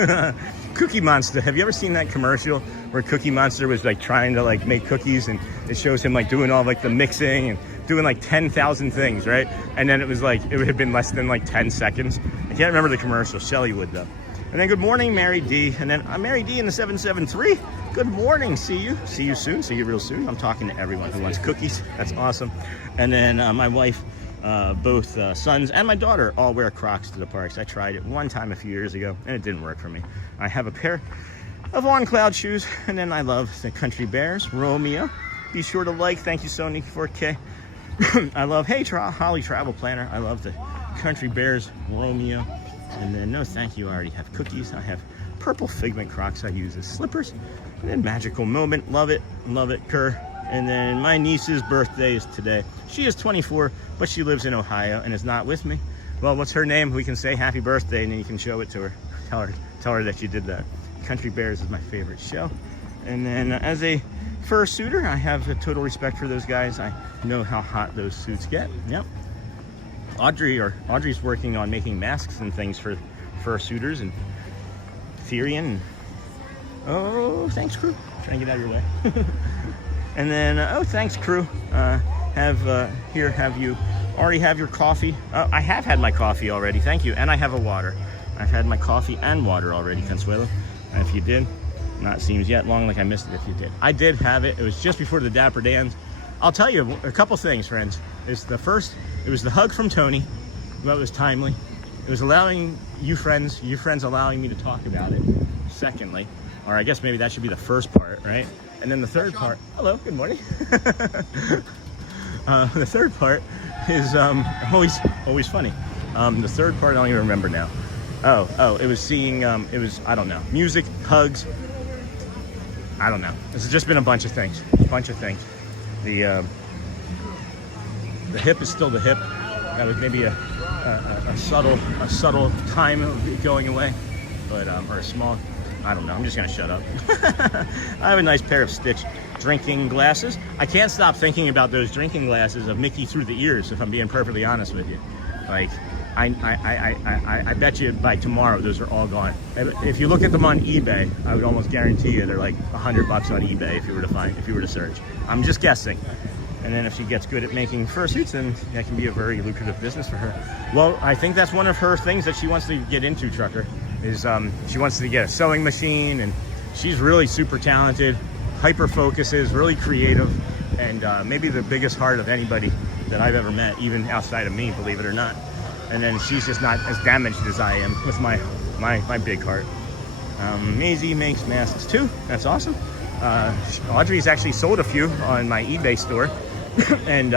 Cookie Monster. Have you ever seen that commercial where Cookie Monster was like trying to like make cookies, and it shows him like doing all like the mixing and doing like 10,000 things, right? And then it was like, it would have been less than like 10 seconds. I can't remember the commercial. Shelly would though. And then good morning, Mary D. And then Mary D in the 773. Good morning. See you soon. See you real soon. I'm talking to everyone who wants cookies. That's awesome. And then my wife, both sons and my daughter all wear Crocs to the parks. I tried it one time a few years ago and it didn't work for me. I have a pair of On Cloud shoes, and then I love the Country Bears. Romeo, be sure to like. Thank you, Sony 4K. I love Holly Travel Planner. I love the Country Bears, Romeo. And then no thank you, I already have cookies. I have purple Figment Crocs I use as slippers. And then Magical Moment, love it, Kerr. And then my niece's birthday is today. She is 24, but she lives in Ohio and is not with me. Well, what's her name? We can say happy birthday and then you can show it to her. Tell her that you did that. Country Bears is my favorite show. And then as a fursuiter, I have a total respect for those guys. I know how hot those suits get. Yep. Audrey's working on making masks and things for fursuiters, and Therian. Oh, thanks, crew. Trying to get out of your way. And then, oh, thanks, crew. Have you already have your coffee? I have had my coffee already. Thank you. And I have a water. I've had my coffee and water already, Consuelo. And if you did, not seems yet long like I missed it if you did. I did have it. It was just before the Dapper Dans. I'll tell you a couple things, friends. It was the hug from Tony. That was timely. It was allowing you friends allowing me to talk about it. Secondly, or I guess maybe that should be the first part, right? And then the third part, hello, good morning. The third part is always funny. The third part I don't even remember now. Oh, it was seeing, I don't know, music, hugs. I don't know. This has just been a bunch of things. The hip is still the hip. That was maybe a subtle time of it going away, but or a small. I don't know. I'm just gonna shut up. I have a nice pair of Stitch drinking glasses. I can't stop thinking about those drinking glasses of Mickey through the ears. If I'm being perfectly honest with you, like I bet you by tomorrow those are all gone. If you look at them on eBay, I would almost guarantee you they're like $100 on eBay if you were to search. I'm just guessing. And then if she gets good at making fursuits, then that can be a very lucrative business for her. Well, I think that's one of her things that she wants to get into, Trucker, is she wants to get a sewing machine, and she's really super talented, hyper focuses, really creative, and maybe the biggest heart of anybody that I've ever met, even outside of me, believe it or not. and then she's just not as damaged as I am with my big heart. Maisie makes masks too. That's awesome. Audrey's actually sold a few on my eBay store, and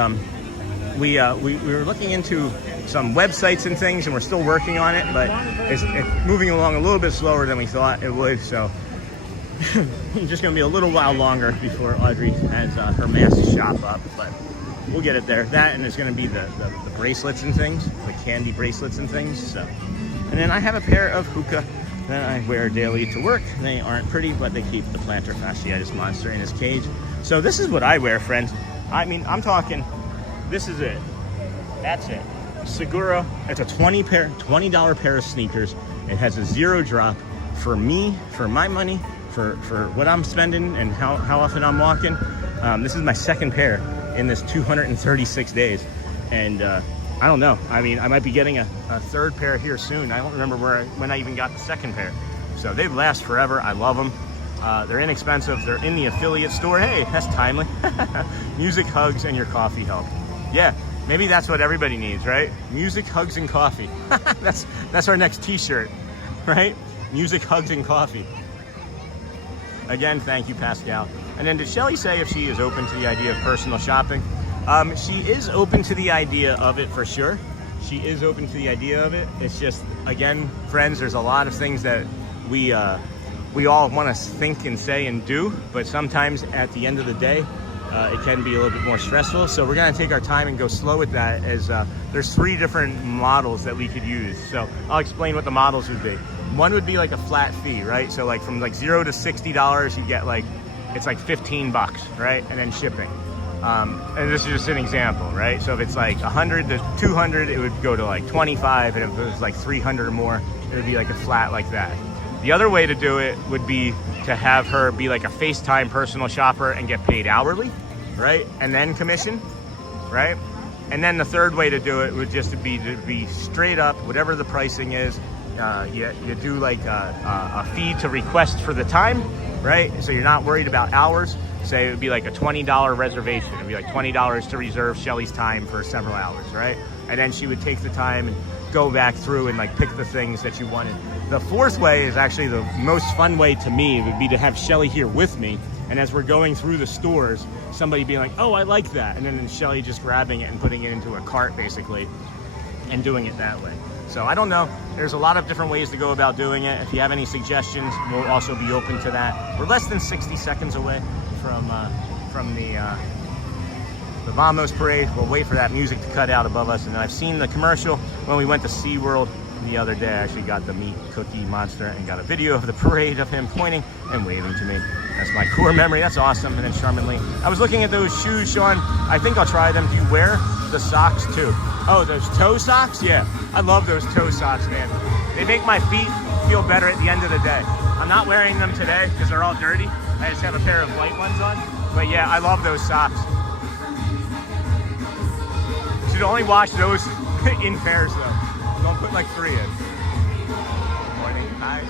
we were looking into some websites and things, and we're still working on it, but it's moving along a little bit slower than we thought it would. So it's just gonna be a little while longer before Audrey has her mask shop up, but we'll get it there. That, and there's gonna be the bracelets and things, the candy bracelets and things. So, and then I have a pair of hookah that I wear daily to work. They aren't pretty, but they keep the plantar fasciitis monster in his cage. So this is what I wear, friends. I mean, I'm talking, this is it. That's it. Segura, it's a $20 pair of sneakers. It has a 0 drop for me, for my money, for what I'm spending and how often I'm walking. This is my second pair in this 236 days. And I don't know. I mean, I might be getting a third pair here soon. I don't remember when I even got the second pair. So they last forever. I love them. They're inexpensive. They're in the affiliate store. Hey, that's timely. Music, hugs, and your coffee help. Yeah, maybe that's what everybody needs, right? Music, hugs, and coffee. That's our next t-shirt, right? Music, hugs, and coffee. Again, thank you, Pascal. And then did Shelly say if she is open to the idea of personal shopping? She is open to the idea of it for sure. She is open to the idea of it. It's just, again, friends, there's a lot of things that we all want to think and say and do, but sometimes at the end of the day, it can be a little bit more stressful. So we're going to take our time and go slow with that, as there's 3 different models that we could use. So I'll explain what the models would be. One would be like a flat fee, right? So like from like $0 to $60, you get like, it's like 15 bucks, right? And then shipping. And this is just an example, right? So if it's like 100 to 200, it would go to like 25. And if it was like 300 or more, it would be like a flat like that. The other way to do it would be to have her be like a FaceTime personal shopper and get paid hourly, right? And then commission, right? And then the third way to do it would just be straight up, whatever the pricing is. You do like a fee to request for the time, right? So you're not worried about hours. Say it would be like a $20 reservation. It would be like $20 to reserve Shelly's time for several hours, right? And then she would take the time and go back through and like pick the things that you wanted. The fourth way is actually the most fun way to me, would be to have Shelly here with me. And as we're going through the stores, somebody being like, oh, I like that. And then Shelly just grabbing it and putting it into a cart basically and doing it that way. So I don't know. There's a lot of different ways to go about doing it. If you have any suggestions, we'll also be open to that. We're less than 60 seconds away from the Vamos parade. We'll wait for that music to cut out above us. And then I've seen the commercial when we went to SeaWorld the other day. I actually got the meat cookie monster and got a video of the parade of him pointing and waving to me. That's my core memory. That's awesome. And then Charmin Lee. I was looking at those shoes, Sean. I think I'll try them. Do you wear the socks too? Oh, those toe socks? Yeah, I love those toe socks, man. They make my feet feel better at the end of the day. I'm not wearing them today because they're all dirty. I just have a pair of white ones on. But yeah, I love those socks. Should only wash those in pairs though. Don't put like 3 in. Morning, hi.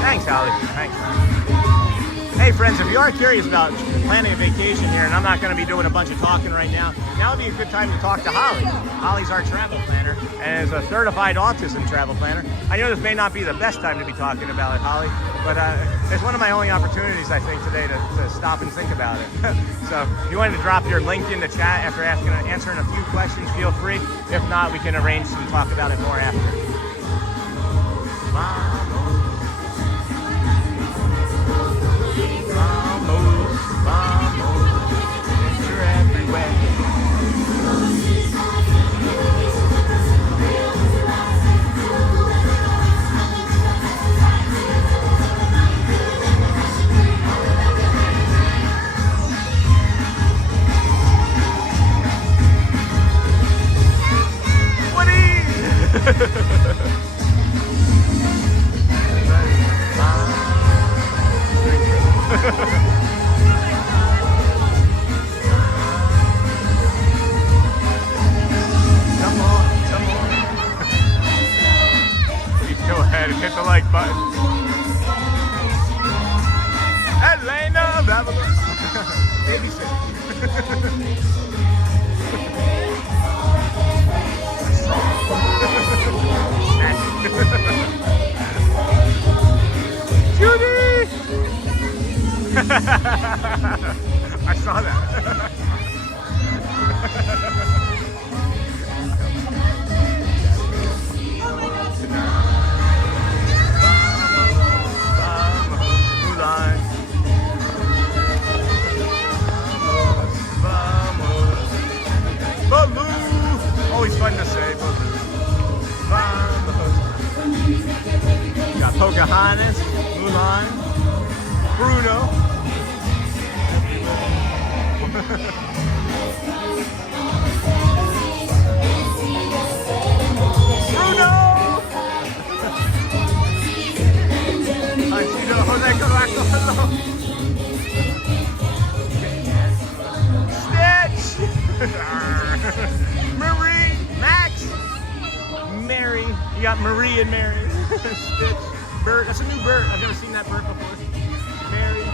Thanks, Holly. Thanks. Hey friends, if you are curious about planning a vacation here, and I'm not going to be doing a bunch of talking right now would be a good time to talk to Holly. Holly's our travel planner and is a certified autism travel planner. I know this may not be the best time to be talking about it, Holly, but it's one of my only opportunities, I think, today to stop and think about it. So if you wanted to drop your link in the chat after answering a few questions, feel free. If not, we can arrange to talk about it more after. Go ahead and hit the like button. Atlanta, Babylon. Babysit. Judy! I saw that. Always fun to say, got Pocahontas, Mulan, Bruno. Bruno! Jose Caraco, hello. Stitch! Marie, Max, Mary. You got Marie and Mary. Stitch, Bert. That's a new Bert. I've never seen that Bert before. Mary,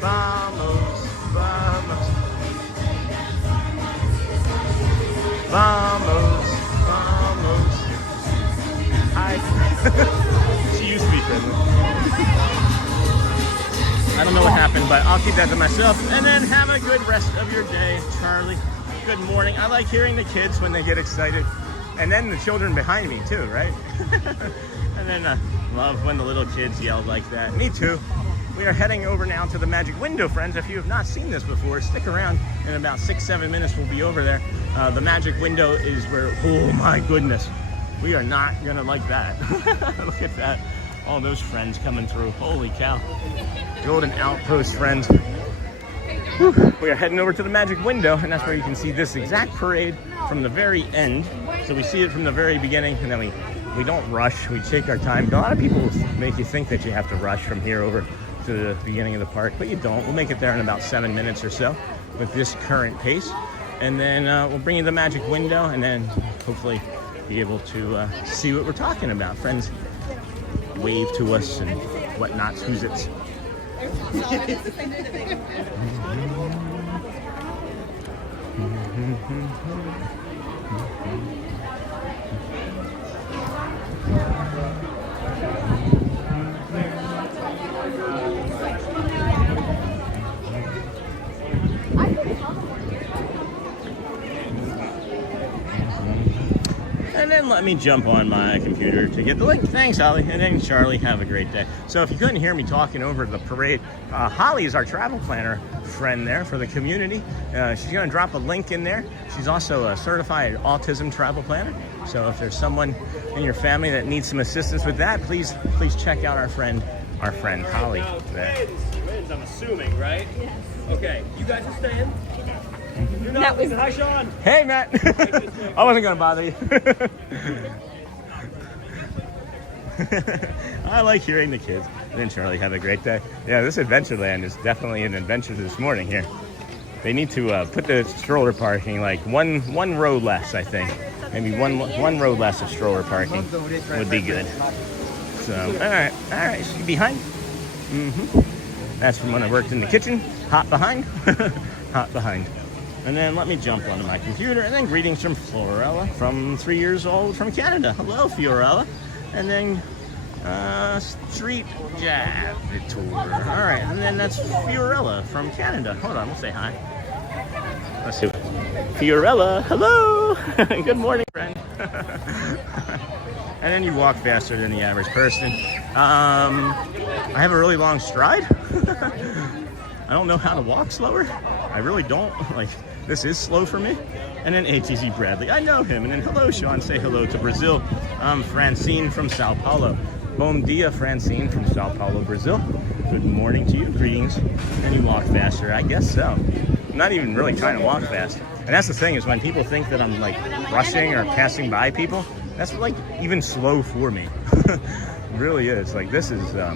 vamos, vamos, vamos, vamos. Hi. She used to be friendly. I don't know what happened, but I'll keep that to myself. And then have a good rest of your day, Charlie. Good morning. I like hearing the kids when they get excited. And then the children behind me too, right? And then love when the little kids yell like that. Me too. We are heading over now to the Magic Window, friends. If you have not seen this before, stick around. In about 6-7 minutes, we'll be over there. The Magic Window is where, oh my goodness, we are not gonna like that. Look at that. All those friends coming through. Holy cow. Golden Outpost, friends. Whew. We are heading over to the Magic Window, and that's where you can see this exact parade from the very end. So we see it from the very beginning, and then we don't rush. We take our time. A lot of people make you think that you have to rush from here over to the beginning of the park, but you don't. We'll make it there in about 7 minutes or so with this current pace. And then we'll bring you the Magic Window, and then hopefully be able to see what we're talking about. Friends, wave to us and whatnots, who's it's. And then let me jump on my computer to get the link. Thanks, Holly. And then Charlie, have a great day. So if you couldn't hear me talking over the parade, Holly is our travel planner friend there for the community. She's going to drop a link in there. She's also a certified autism travel planner. So if there's someone in your family that needs some assistance with that, please check out our friend Holly there. Wins, I'm assuming, right? Yes. Okay, you guys are staying. You're not. Hi, Sean. Hey, Matt. I wasn't going to bother you. I like hearing the kids. And then Charlie, have a great day. Yeah, this Adventureland is definitely an adventure this morning here. They need to put the stroller parking like one row less, I think. Maybe one row less of stroller parking would be good. So, all right. You behind? Mm-hmm. That's from when I worked in the kitchen. Hot behind. Hot behind. And then let me jump onto my computer, and then greetings from Fiorella, from 3 years old, from Canada. Hello, Fiorella. And then Street Jazz Tour. All right, and then that's Fiorella from Canada. Hold on, we'll say hi. Let's see. Fiorella, hello. Good morning, friend. And then you walk faster than the average person. I have a really long stride. I don't know how to walk slower. I really don't. Like, this is slow for me. And then ATZ Bradley, I know him. And then hello, Sean, say hello to Brazil. Francine from Sao Paulo. Bom dia, Francine from Sao Paulo, Brazil. Good morning to you, greetings. And you walk faster, I guess so. I'm not even really trying to walk fast. And that's the thing, is when people think that I'm like rushing or passing by people, that's like even slow for me. It really is. Like, this is, I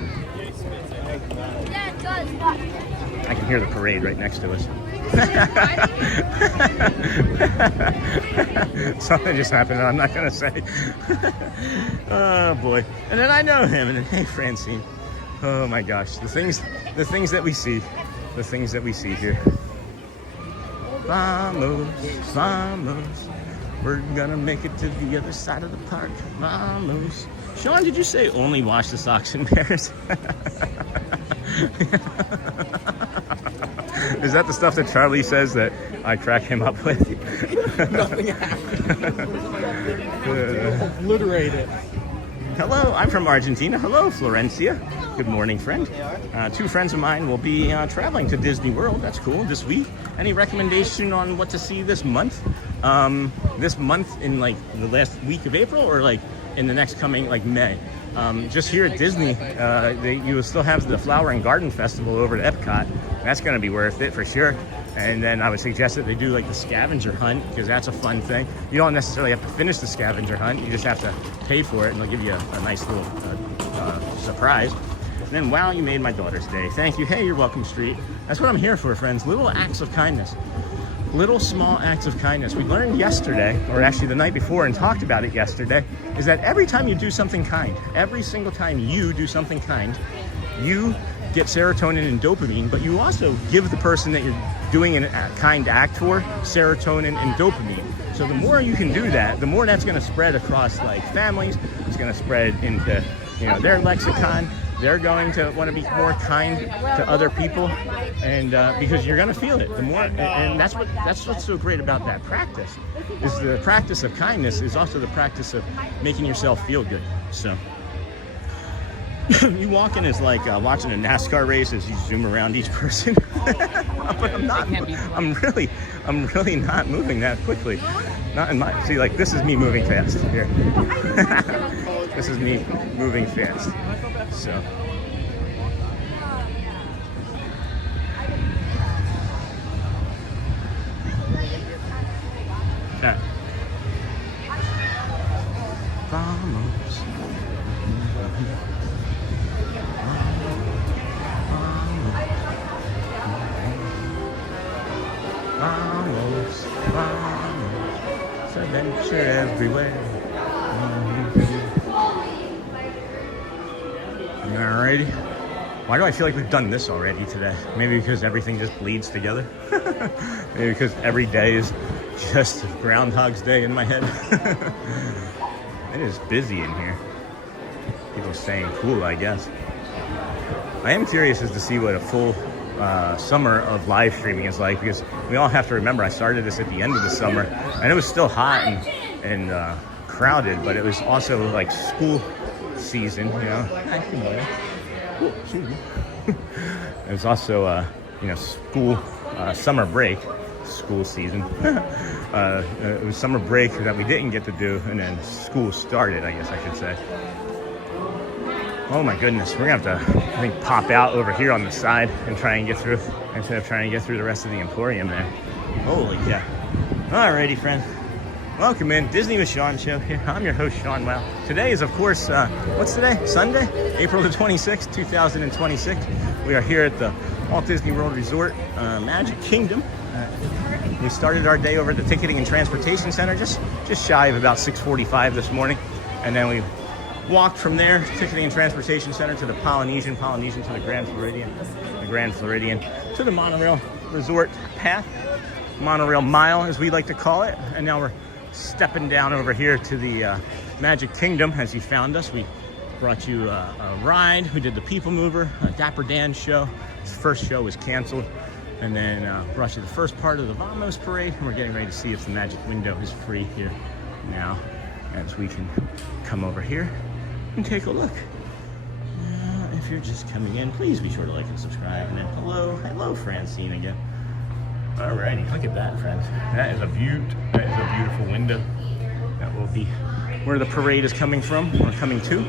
can hear the parade right next to us. Something just happened that I'm not gonna say. Oh boy. And then I know him, and then hey, Francine. Oh my gosh, the things that we see here. Vamos, vamos. We're gonna make it to the other side of the park. Vamos. Sean, did you say only wash the socks and bears? Is that the stuff that Charlie says that I crack him up with? Nothing happened. Obliterate it. Hello, I'm from Argentina. Hello, Florencia. Good morning, friend. Two friends of mine will be traveling to Disney World. That's cool, this week. Any recommendation on what to see this month? This month in like the last week of April, or like in the next coming like May? Just here at Disney, you will still have the Flower and Garden Festival over at Epcot. That's going to be worth it for sure. And then I would suggest that they do like the scavenger hunt, because that's a fun thing. You don't necessarily have to finish the scavenger hunt. You just have to pay for it, and they'll give you a nice little surprise. And then, wow, you made my daughter's day. Thank you. Hey, you're welcome, Street. That's what I'm here for, friends. Little acts of kindness. Little small acts of kindness. We learned yesterday, or actually the night before and talked about it yesterday, is that every time you do something kind, every single time you do something kind, you get serotonin and dopamine, but you also give the person that you're doing a kind act for serotonin and dopamine. So the more you can do that, the more that's going to spread across like families. It's going to spread into, you know, their lexicon. They're going to want to be more kind to other people, and because you're going to feel it the more. And that's what's so great about that practice. Is the practice of kindness is also the practice of making yourself feel good. So you walk in as like watching a NASCAR race as you zoom around each person. But I'm not. I'm really not moving that quickly. Not in my. See, like this is me moving fast here. This is me moving fast. So. Yeah. Vamos. Vamos, vamos, it's adventure everywhere. Alrighty. Why do I feel like we've done this already today? Maybe because everything just bleeds together. Maybe because every day is just Groundhog's Day in my head. It is busy in here. People staying cool, I guess. I am curious as to see what a full summer of live streaming is like, because we all have to remember I started this at the end of the summer and it was still hot and crowded, but it was also like school season, you know. It was also you know, school summer break, school season. It was summer break that we didn't get to do, and then school started, I guess I should say. Oh my goodness, we're gonna have to, I think, pop out over here on the side and try and get through, instead of trying to get through the rest of the Emporium there. Holy cow. Alrighty, friends. Welcome in, Disney with Sean show here. I'm your host, Sean Wow. Today is, of course, what's today? Sunday, April the 26th, 2026. We are here at the Walt Disney World Resort, Magic Kingdom. We started our day over at the Ticketing and Transportation Center, just shy of about 6:45 this morning. And then we walked from there, Ticketing and Transportation Center, to the Polynesian to the Grand Floridian, to the monorail resort path, monorail mile as we like to call it. And now we're stepping down over here to the Magic Kingdom. As you found us, we brought you a ride. We did the People Mover, a Dapper Dans show. His first show was canceled. And then brought you the first part of the Vamos Parade. And we're getting ready to see if the Magic Window is free here now, as we can come over here and take a look. If you're just coming in, please be sure to like and subscribe. And then hello Francine again. Alrighty, look at that, friends. That is a beautiful window. That will be where the parade is coming from, or coming to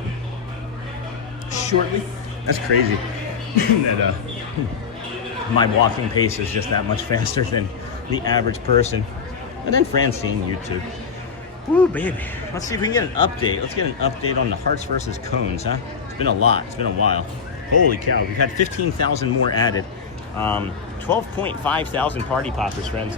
shortly. That's crazy that my walking pace is just that much faster than the average person. And then Francine, YouTube. Woo, baby. Let's see if we can get an update. Let's get an update on the Hearts versus Cones, huh? It's been a lot. It's been a while. Holy cow. We've had 15,000 more added. 12.5 thousand party poppers, friends,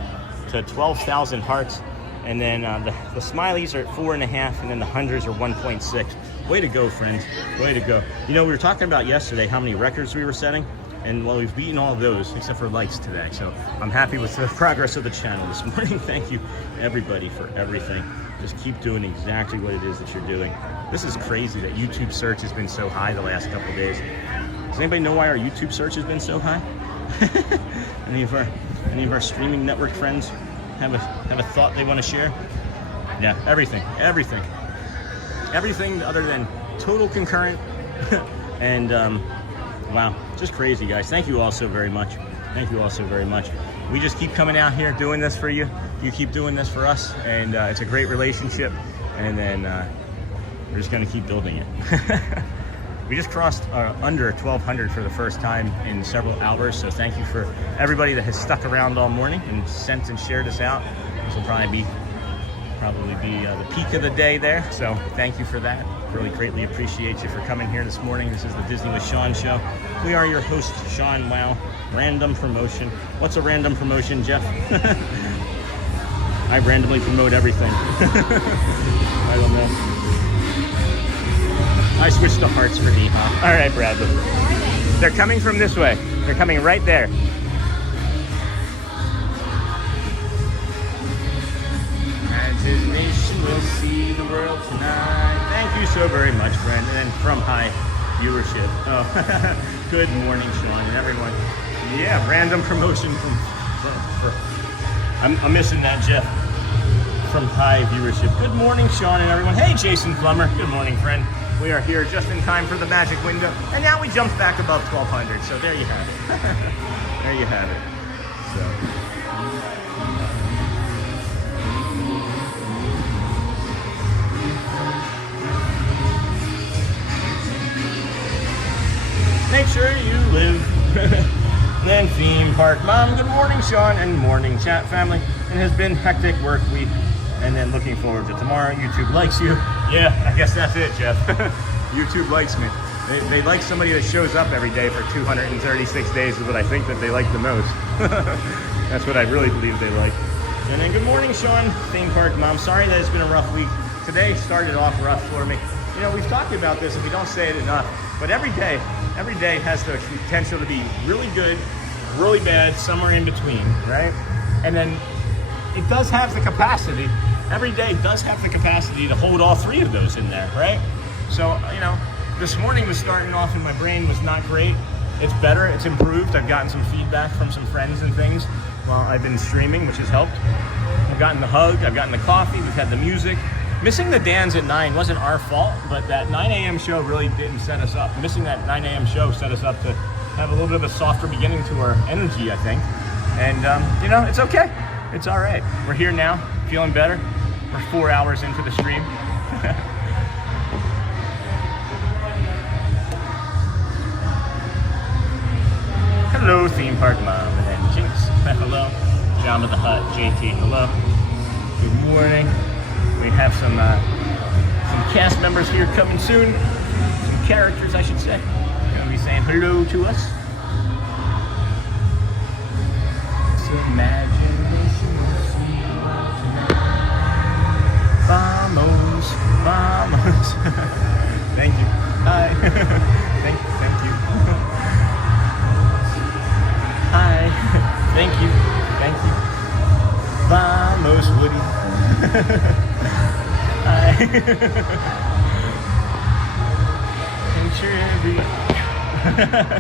to 12,000 hearts. And then the smileys are at 4.5, and then the hundreds are 1.6. Way to go, friends. Way to go. You know, we were talking about yesterday how many records we were setting. And well, we've beaten all of those except for likes today. So I'm happy with the progress of the channel this morning. Thank you everybody for everything. Just keep doing exactly what it is that you're doing. This is crazy that YouTube search has been so high the last couple of days. Does anybody know why our YouTube search has been so high? Any of our streaming network friends have a thought they want to share? Yeah, everything other than total concurrent and wow, just crazy, guys. Thank you all so very much. Thank you all so very much. We just keep coming out here doing this for you. You keep doing this for us, and it's a great relationship. And then we're just gonna keep building it. We just crossed under 1,200 for the first time in several hours. So thank you for everybody that has stuck around all morning and sent and shared us out. This will probably be the peak of the day there. So thank you for that. Really greatly appreciate you for coming here this morning. This is the Disney with Sean show. We are your host, Sean Wow. Random promotion. What's a random promotion, Jeff? I randomly promote everything. I don't know. I switched to hearts for Neha. All right, Bradley. They're coming from this way. They're coming right there. Imagination will see the world tonight. Thank you so very much, Brandon. And from high viewership. Oh, good morning, Sean and everyone. Yeah, random promotion from I'm missing that, Jeff. From high viewership. Good morning, Sean and everyone. Hey, Jason Plummer. Good morning, friend. We are here just in time for the magic window. And now we jumped back above 1,200. So there you have it. There you have it. So make sure you live. Then theme park mom. Good morning, Sean, and morning chat family. It has been hectic work week, and then looking forward to tomorrow. YouTube likes you. Yeah, I guess that's it, Jeff. YouTube likes me. They like somebody that shows up every day for 236 days is what I think that they like the most. That's what I really believe they like. And then good morning, Sean, theme park mom. Sorry that it's been a rough week. Today started off rough for me. You know, we've talked about this and we don't say it enough, but every day has the potential to be really good, really bad, somewhere in between, right? And then it does have the capacity, every day does have the capacity to hold all three of those in there, right? So, you know, this morning was starting off and my brain was not great. It's better, it's improved. I've gotten some feedback from some friends and things while I've been streaming, which has helped. I've gotten the hug, I've gotten the coffee, we've had the music. Missing the Dans at 9 wasn't our fault, but that 9 a.m. show really didn't set us up. Missing that 9 a.m. show set us up to have a little bit of a softer beginning to our energy, I think. And, you know, it's okay. It's all right. We're here now, feeling better. We're 4 hours into the stream. Hello, theme park mom, and then Jinx. Hello. Jabba the Hutt, JT. Hello. Good morning. We have some cast members here coming soon. Some characters, I should say. Gonna be saying hello to us. Imagination will see the world tonight. Vamos, vamos. Thank you. Hi. thank you. Hi. Thank you. Vamos, Woody. Hi.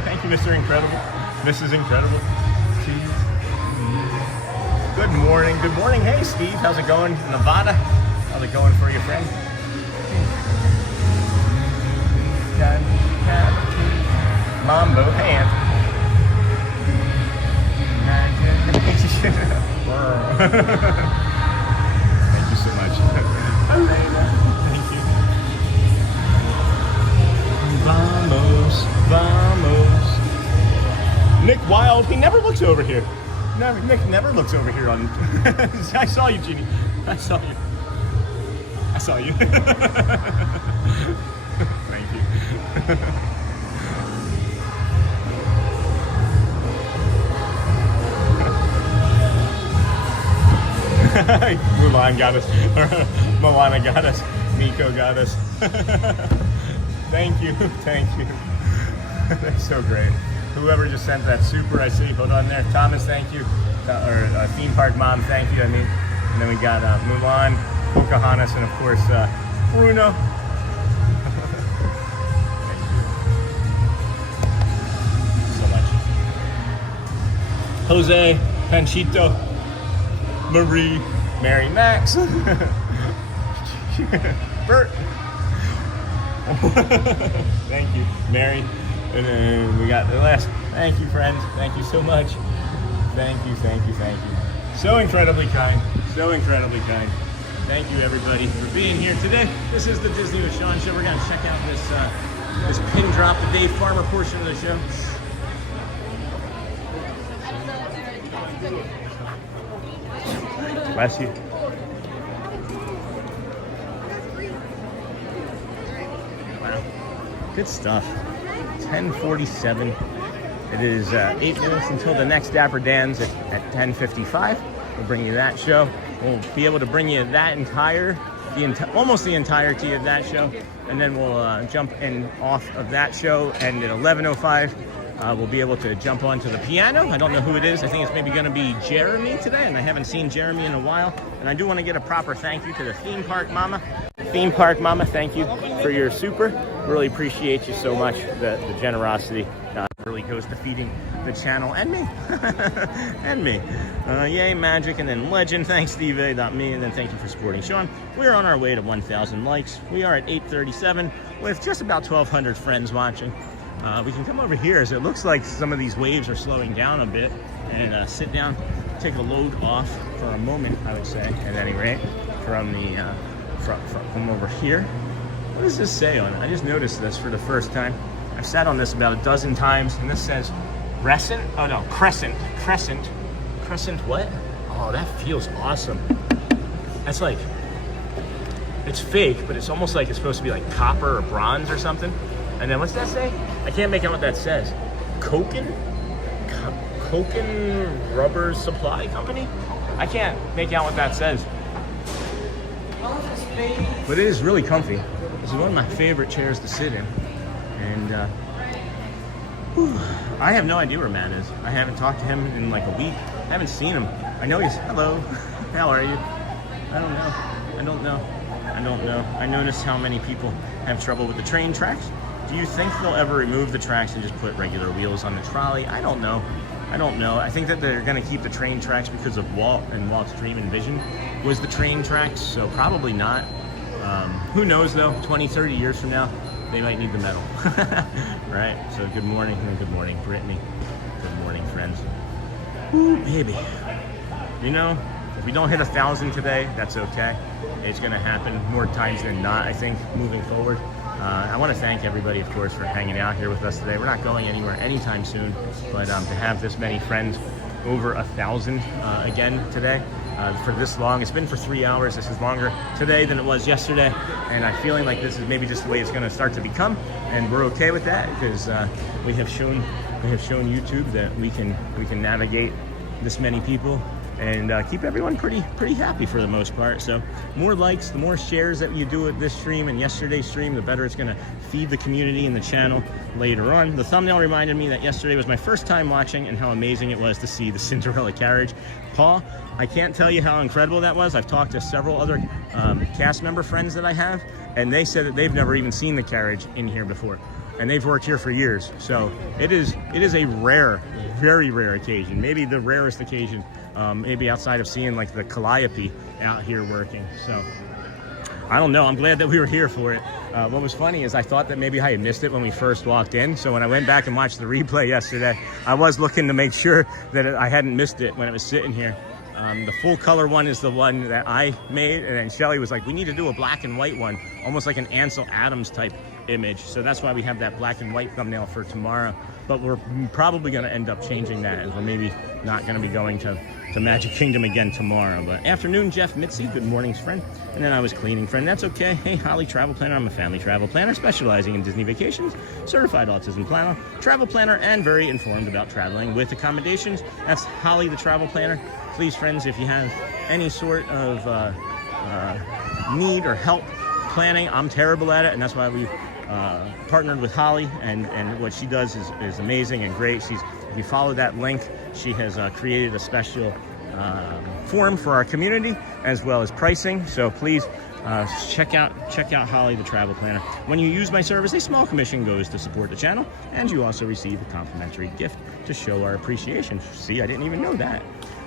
Thank you, Mr. Incredible. Mrs. Incredible. Jeez. Good morning. Good morning. Hey, Steve. How's it going? Nevada. How's it going for you, friend? Mambo. Hey, Anthony. Thank you so much. Thank you. Vamos, vamos. Nick Wild, he never looks over here. Nick never looks over here on. I saw you, Jeannie. I saw you. Thank you. Mulan got us. Moana got us. Nico got us. Thank you. That's so great. whoever just sent that super, I see. Hold on there. Thomas, thank you. Or Theme Park Mom, thank you. I mean, and then we got Mulan, Pocahontas, and of course, Bruno. So much. Jose, Panchito, Marie, Mary Max, Bert. Thank you, Mary. And then we got the last. Thank you, friends. Thank you so much. Thank you, thank you, thank you. So incredibly kind. So incredibly kind. Thank you, everybody, for being here today. This is the Disney with Sean show. We're going to check out this pin drop, the Dave Farmer portion of the show. Bless you. Wow. Good stuff. 10:47. It is 8 minutes until the next Dapper Dans at 10:55. We'll bring you that show. We'll be able to bring you that almost the entirety of that show, and then we'll jump in off of that show, and at 11:05 we'll be able to jump onto the piano. I don't know who it is. I think it's maybe going to be Jeremy today, and I haven't seen Jeremy in a while. And I do want to get a proper thank you to the Theme Park Mama. Theme Park Mama, thank you for your super. Really appreciate you so much. The generosity really goes to feeding the channel and me. And me. Yay, Magic, and then Legend. Thanks, Steve.me, and then thank you for supporting Sean. We're on our way to 1,000 likes. We are at 837 with just about 1,200 friends watching. We can come over here as it looks like some of these waves are slowing down a bit, and sit down, take a load off for a moment, I would say, at any rate, from the from over here. What does this say on it? I just noticed this for the first time. I've sat on this about a dozen times, and this says crescent. Oh no, crescent what? Oh, that feels awesome. That's like, it's fake, but it's almost like it's supposed to be like copper or bronze or something. And then what's that say? I can't make out what that says. Koken Rubber Supply Company? I can't make out what that says. But it is really comfy. This is one of my favorite chairs to sit in. And I have no idea where Matt is. I haven't talked to him in like a week. I haven't seen him. I know he's, hello, how are you? I don't know. I noticed how many people have trouble with the train tracks. Do you think they'll ever remove the tracks and just put regular wheels on the trolley? I don't know. I think that they're going to keep the train tracks because of Walt, and Walt's dream and vision was the train tracks, so probably not. Who knows though, 20, 30 years from now, they might need the metal. Right? So good morning, Brittany. Good morning, friends. Ooh, baby. You know, if we don't hit 1,000 today, that's okay. It's going to happen more times than not, I think, moving forward. I want to thank everybody, of course, for hanging out here with us today. We're not going anywhere anytime soon, but to have this many friends, over 1,000 again today, for this long. It's been for 3 hours. This is longer today than it was yesterday, and I'm feeling like this is maybe just the way it's going to start to become, and we're okay with that because we have shown YouTube that we can navigate this many people and keep everyone pretty happy for the most part. So more likes, the more shares that you do at this stream and yesterday's stream, the better it's going to feed the community and the channel later on. The thumbnail reminded me that yesterday was my first time watching and how amazing it was to see the Cinderella carriage. Paul, I can't tell you how incredible that was. I've talked to several other cast member friends that I have, and they said that they've never even seen the carriage in here before. And they've worked here for years. So it is a rare, very rare occasion. Maybe the rarest occasion, maybe outside of seeing like the Calliope out here working. So I don't know. I'm glad that we were here for it. What was funny is I thought that maybe I had missed it when we first walked in. So when I went back and watched the replay yesterday, I was looking to make sure that I hadn't missed it when it was sitting here. The full color one is the one that I made, and then Shelly was like, we need to do a black and white one, almost like an Ansel Adams type image. So that's why we have that black and white thumbnail for tomorrow. But we're probably going to end up changing that, as we're maybe not going to be going to Magic Kingdom again tomorrow. But afternoon, Jeff Mitzi, good mornings, friend. And then I was cleaning, friend. That's okay. Hey, Holly, travel planner. I'm a family travel planner specializing in Disney vacations, certified autism planner, travel planner, and very informed about traveling with accommodations. That's Holly, the travel planner. Please, friends, if you have any sort of need or help planning, I'm terrible at it, and that's why we partnered with Holly, and what she does is amazing and great. If you follow that link, she has created a special form for our community as well as pricing. So please check out Holly, the travel planner. When you use my service, a small commission goes to support the channel, and you also receive a complimentary gift to show our appreciation. See, I didn't even know that.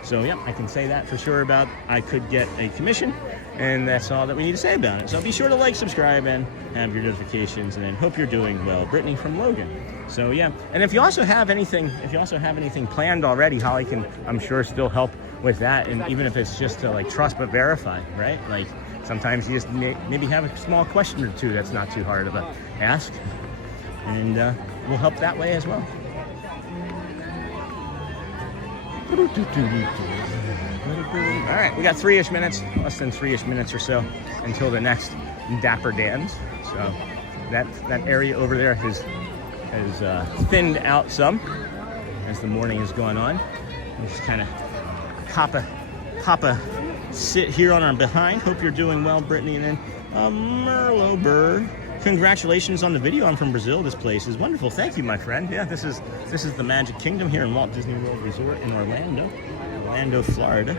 So yeah, I can say that for sure about I could get a commission, and that's all that we need to say about it. So be sure to like, subscribe, and have your notifications, and then hope you're doing well. Brittany from Logan. So yeah, and if you also have anything planned already, Holly can, I'm sure, still help with that, and even if it's just to like trust but verify, right? Like sometimes you just maybe have a small question or two that's not too hard of a ask, and we'll help that way as well. All right, we got 3-ish minutes, less than 3-ish minutes or so until the next Dapper Dans. So that area over there has thinned out some as the morning has gone on. We'll just kind of hop a sit here on our behind. Hope you're doing well, Brittany. And then Merlot Bird. Congratulations on the video. I'm from Brazil. This place is wonderful. Thank you, my friend. Yeah, this is the Magic Kingdom here in Walt Disney World Resort in Orlando, Florida.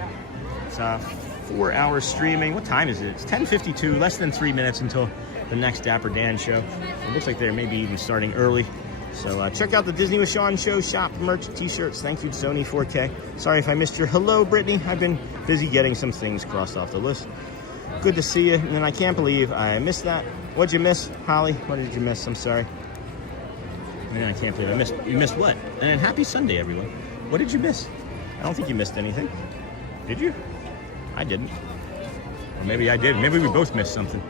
It's 4 hours streaming. What time is it? It's 10:52. Less than 3 minutes until the next Dapper Dan show. It looks like they're maybe even starting early. So check out the Disney with Sean show, shop merch, t-shirts. Thank you, Sony 4K. Sorry if I missed your hello, Brittany. I've been busy getting some things crossed off the list. Good to see you, and I can't believe I missed that. What'd you miss, Holly? What did you miss? I'm sorry. Man, I can't believe you missed what? And then happy Sunday, everyone. What did you miss? I don't think you missed anything. Did you? I didn't. Or maybe I did. Maybe we both missed something.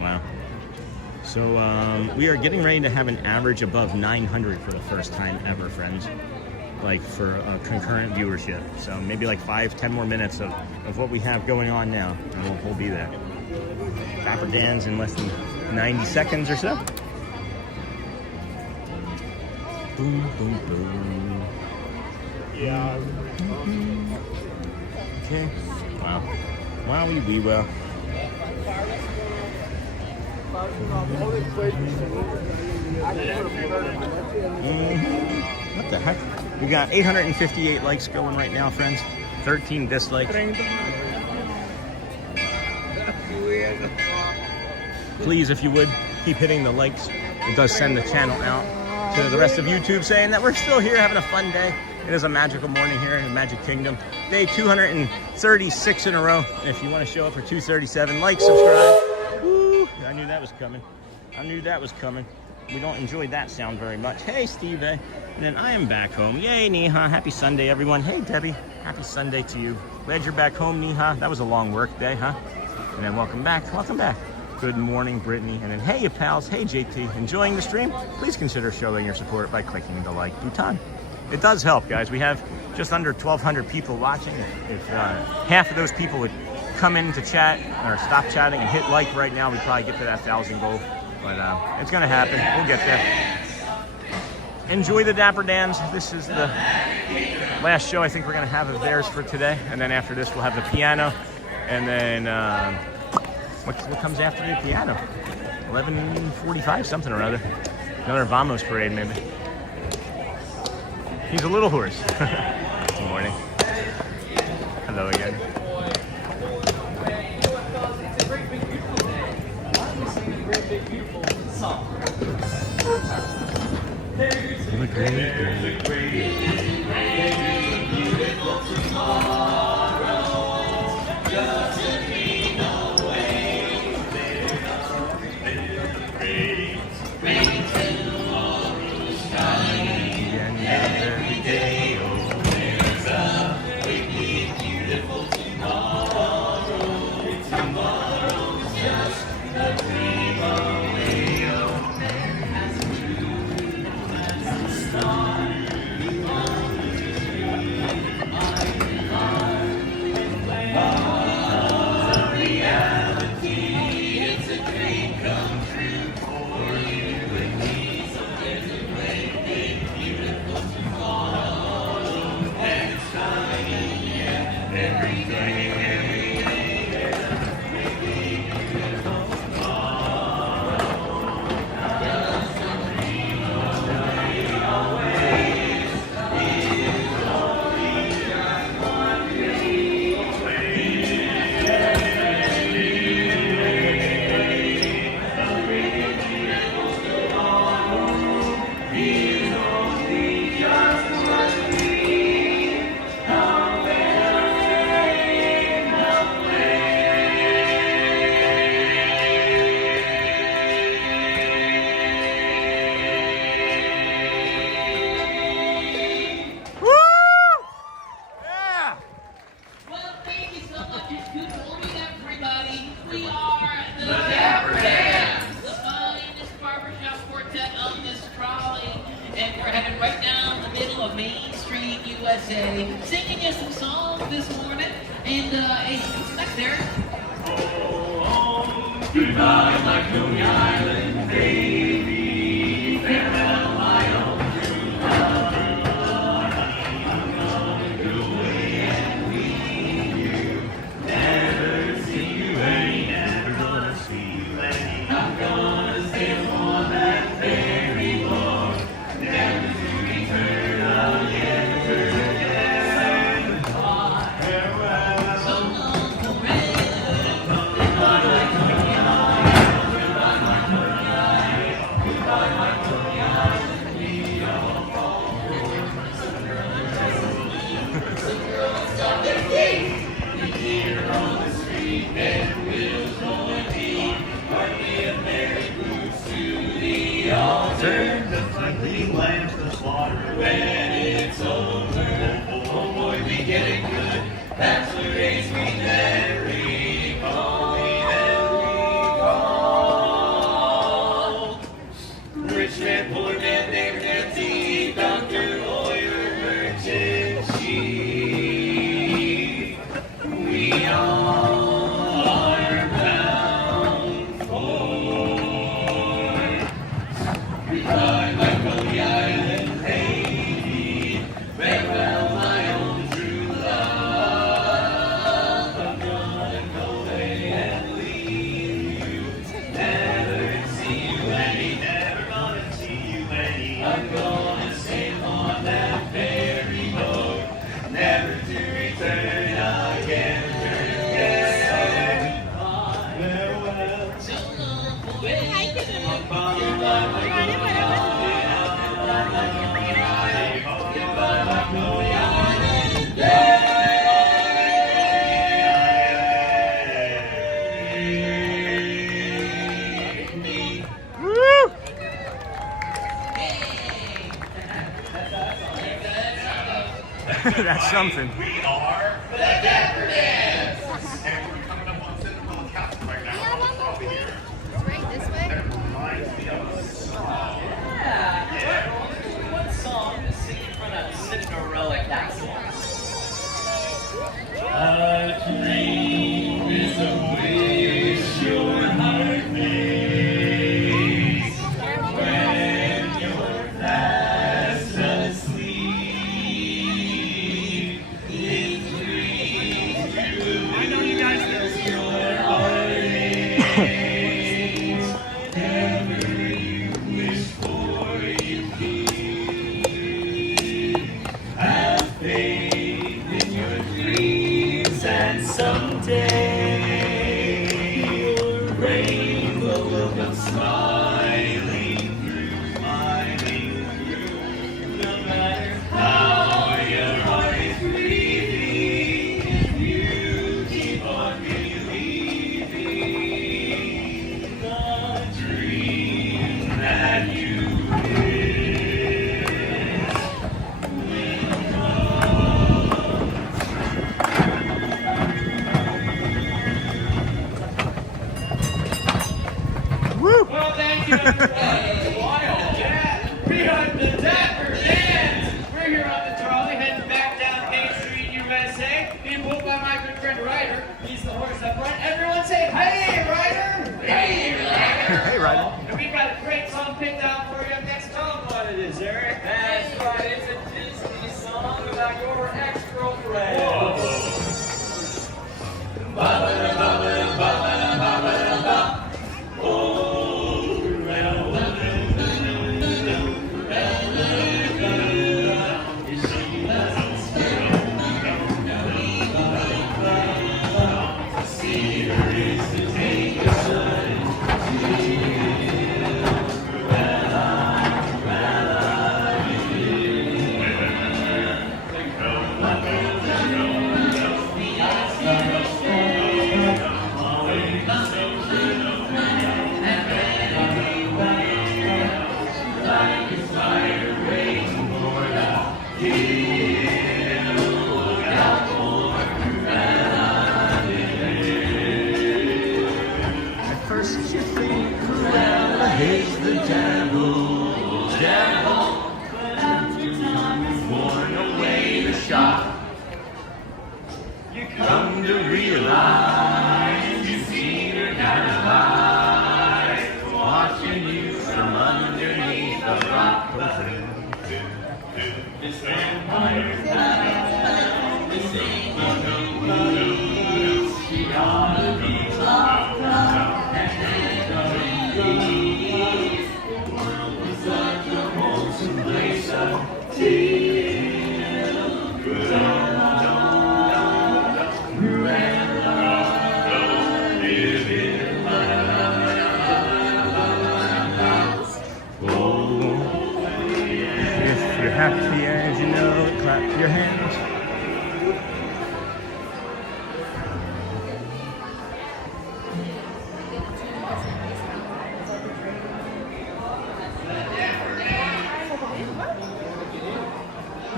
Wow. So we are getting ready to have an average above 900 for the first time ever, friends. Like for concurrent viewership. So maybe like 5-10 more minutes of what we have going on now, and we'll be there. Dapper Dan's in less than 90 seconds or so. Boom, boom, boom. Yeah. Okay. Wow. Wowie wee well. What the heck? We got 858 likes going right now, friends. 13 dislikes. Please, if you would, keep hitting the likes. It does send the channel out to the rest of YouTube saying that we're still here having a fun day. It is a magical morning here in the Magic Kingdom. Day 236 in a row. And if you want to show up for 237, like, subscribe. Woo! I knew that was coming. We don't enjoy that sound very much. Hey, Steve. And then I am back home. Yay, Neha. Happy Sunday, everyone. Hey, Debbie. Happy Sunday to you. Glad you're back home, Neha. That was a long work day, huh? And then welcome back. Welcome back. Good morning, Brittany. And then, hey, you pals. Hey, JT. Enjoying the stream? Please consider showing your support by clicking the like button. It does help, guys. We have just under 1,200 people watching. If half of those people would come in to chat or stop chatting and hit like right now, we'd probably get to that 1,000 goal. But it's going to happen. We'll get there. Enjoy the Dapper Dans. This is the last show I think we're going to have of theirs for today. And then after this, we'll have the piano. And then what comes after the piano? 11:45, something or other. Another Vamos parade, maybe. He's a little hoarse. Good morning. Hello again. There's a great, beautiful tomorrow. Doesn't mean always there. Rain tomorrow's coming. Every day, oh, there's a great, beautiful tomorrow. Tomorrow's just a dream away. Oh, as true as the star. driving right down the middle of Main Street, USA, singing you some songs this morning. And, hey, what's next, Eric? Goodbye, my Coney Island baby. Farewell, my own true love. I'm gonna go away and leave you. Never see you any, never gonna see you any. I'm gonna sail on that ferry boat, never to return again. Farewell. So long forever. Goodbye, my Coney Island. Goodbye, my Coney Island. Goodbye, my Coney Island. We all fall stop their feet. We hear on the street and widows go and weep. Hardly a merry boots to the altar. The flickering lamps, the slaughter when it's over. Oh boy, we get it good. That's the race we never recall. We never recall. Rich man, poor man, neighbor, empty, doctor, lawyer, merchant, chief. We all are bound for. Goodbye, my Coney Island lady. Farewell, my own true love. I'm gonna go away and leave you. Never see you any, never gonna see you any. I'm gonna sail on that ferry boat, never to return again. Farewell. So long forever. Woo! That's something. We are the Dapper Dans. And we're coming up on Central Couch right now. Over here. Right this way. That reminds me of a song. Yeah. What song to sing in front of Cinderella Castle? A dream is a wish your heart makes when you're fast asleep. It dreams you. I know you guys know your heart aches. Whatever you wish for, you keep. Have faith in your dreams, and someday your rainbow will come smiling through. No matter how your heart is grieving, if you keep on believing the dream that you Woo! Well, thank you, everybody. It's a while. Yeah, we are the Dapper Dans. We're here on the trolley heading back down Main Street, USA. Being pulled by my good friend Ryder. He's the horse up front. Everyone say, "Hey, Ryder!" Hey, Ryder! Hey, Ryder. And we've got a great song picked out for you next. Tell them what it is, Eric. That's right. It's a Disney song about your ex-girlfriend. Here's the devil, devil. come to realize you've seen her guys watching you from underneath the rock. This vampire found the same she ought to be locked up and released. The world was such a wholesome place until If you're happy as you know it, clap your hands.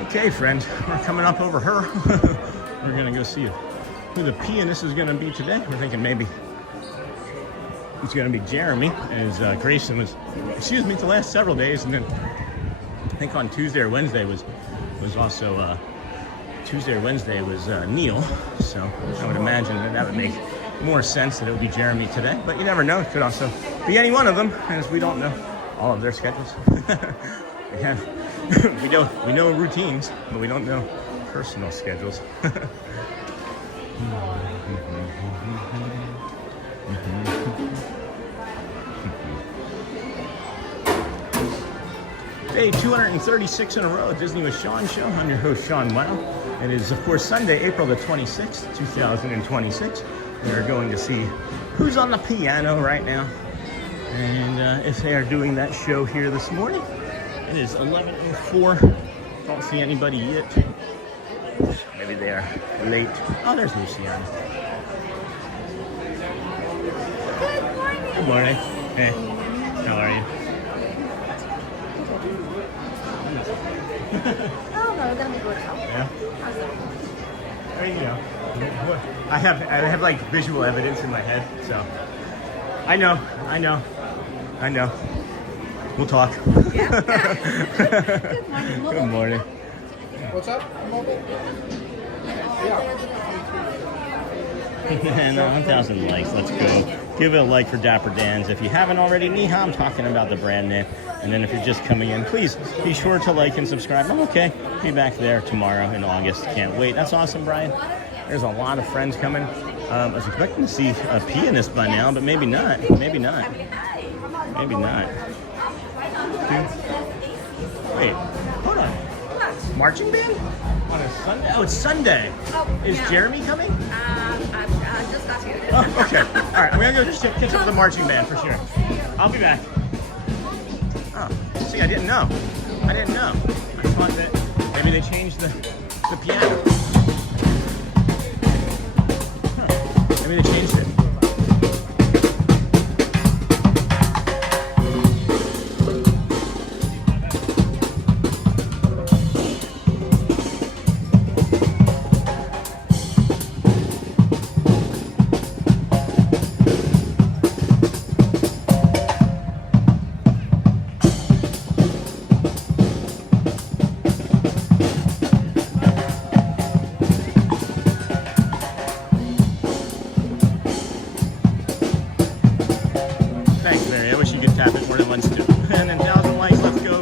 Okay, friends, we're coming up over her. We're gonna go see who the pianist is gonna be today. We're thinking maybe it's gonna be Jeremy, as Grayson was, the last several days, and then I think on Tuesday or Wednesday was also Neil. So I would imagine that would make more sense that it would be Jeremy today. But you never know; it could also be any one of them, as we don't know all of their schedules. we know routines, but we don't know personal schedules. Day 236 in a row, Disney with Sean Show. I'm your host, Sean Wow. It is, of course, Sunday, April the 26th, 2026. We are going to see who's on the piano right now, and if they are doing that show here this morning. It is 11:04. Don't see anybody yet. Maybe they are late. Oh, there's Luciana. Good morning. Hey, how are you? Yeah. There you go. I have like visual evidence in my head, so I know. We'll talk. Yeah. Good morning. What's up? And 1,000 likes. Let's go. Give it a like for Dapper Dans. If you haven't already, Niha, I'm talking about the brand name. And then if you're just coming in, please be sure to like and subscribe. I'm okay. Be back there tomorrow in August. Can't wait. That's awesome, Brian. There's a lot of friends coming. I was expecting to see a pianist by now, but maybe not. Maybe not. Maybe not. Wait, hold on. What? Marching band? On a Sunday? Oh, it's Sunday. Oh, is yeah. Jeremy coming? I just got here. Oh, okay. All right, I'm going to go just catch up with the marching band for sure. I'll be back. Oh, see, I didn't know. I thought that maybe they changed the piano. Huh. Maybe they changed it. Tap it more than once too. And then 1,000 likes, let's go.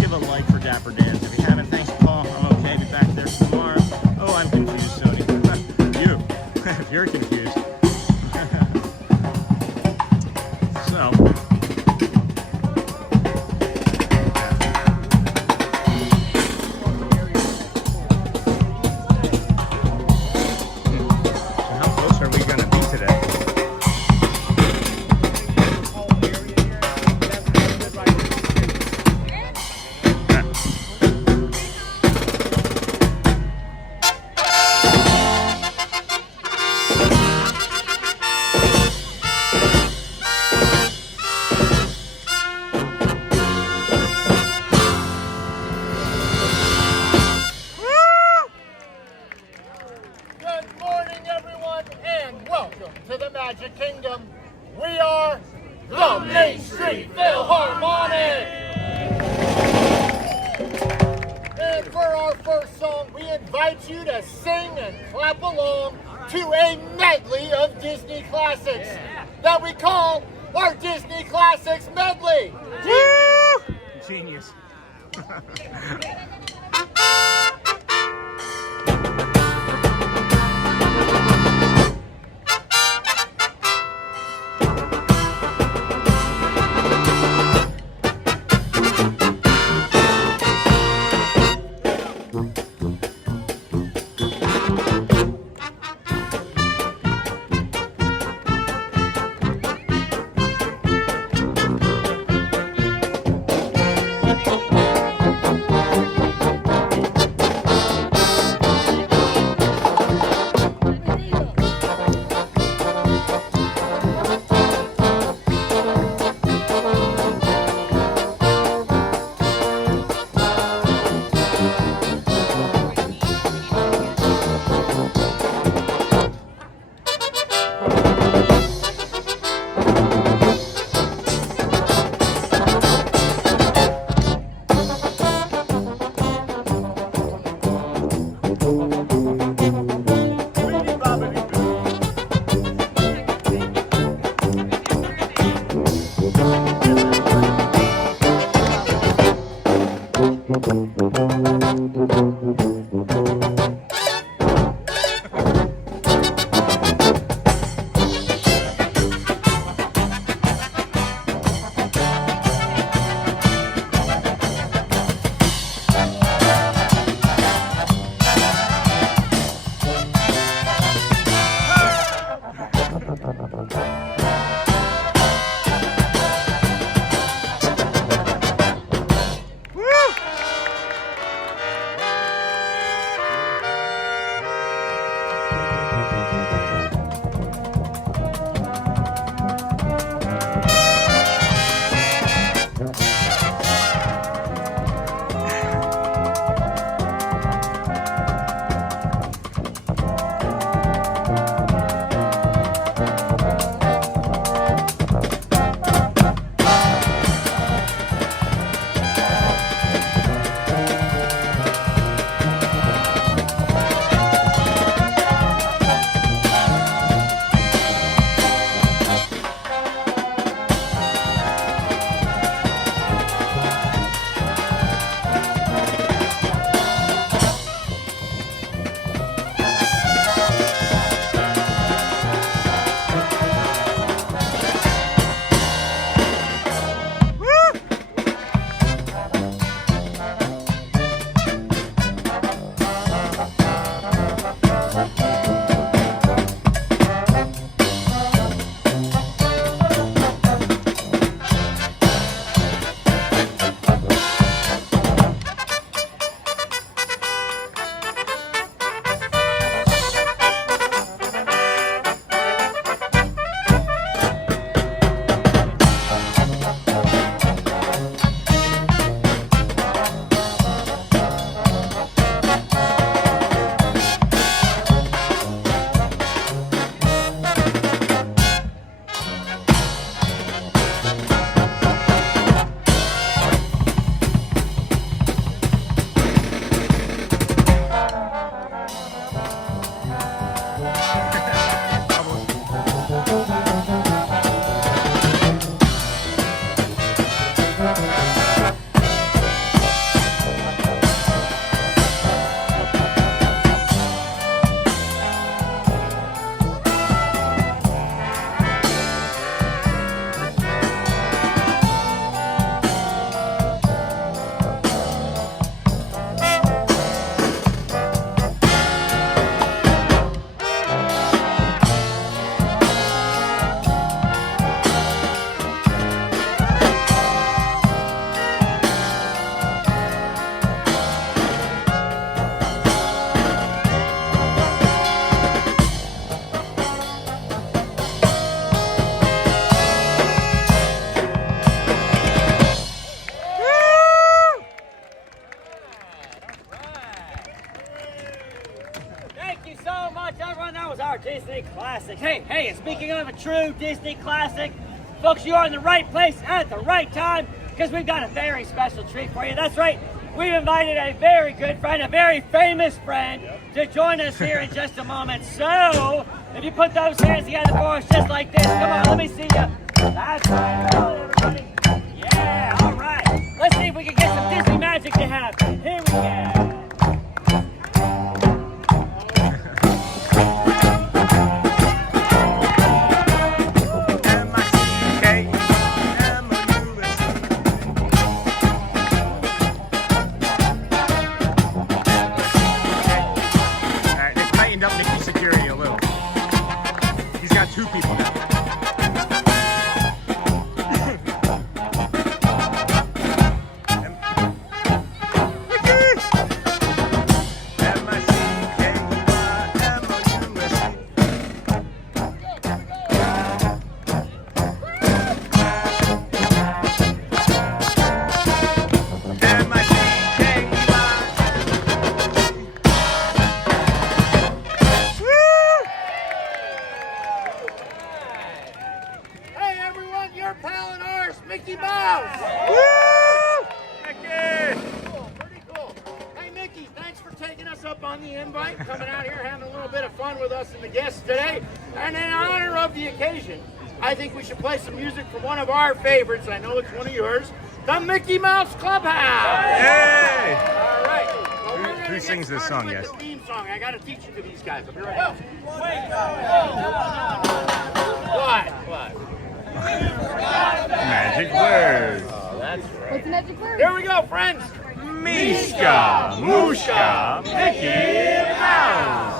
Give a like for Dapper Dans. If you haven't, thanks Paul. I'm okay, be back there tomorrow. Oh, I'm confused, Sony. You, if you're confused. So. How close are we gonna be today? To the Magic Kingdom, we are the Main Street Philharmonic! And for our first song, we invite you to sing and clap along to a medley of Disney classics that we call our Disney Classics Medley. Woo! Genius. Disney classic. Hey, and speaking of a true Disney classic, folks, you are in the right place at the right time because we've got a very special treat for you. That's right, we've invited a very good friend, a very famous friend, to join us here in just a moment. So, if you put those hands together for us just like this, come on, let me see you. That's right, come on everybody. Yeah, all right. Let's see if we can get some Disney magic to happen. Here we go. Two people now. Mickey Mouse! Woo! Mickey! Cool, pretty cool. Hey, Mickey, thanks for taking us up on the invite, coming out here, having a little bit of fun with us and the guests today. And in honor of the occasion, I think we should play some music from one of our favorites. I know it's one of yours, the Mickey Mouse Clubhouse! Yay! All right. Well, Who sings this song, yes? yes? The theme song. I got to teach it to these guys. I'll be right back. What? Magic words. Oh, that's right. What's the magic word? Here we go, friends. Mishka, Mushka, Mickey Mouse.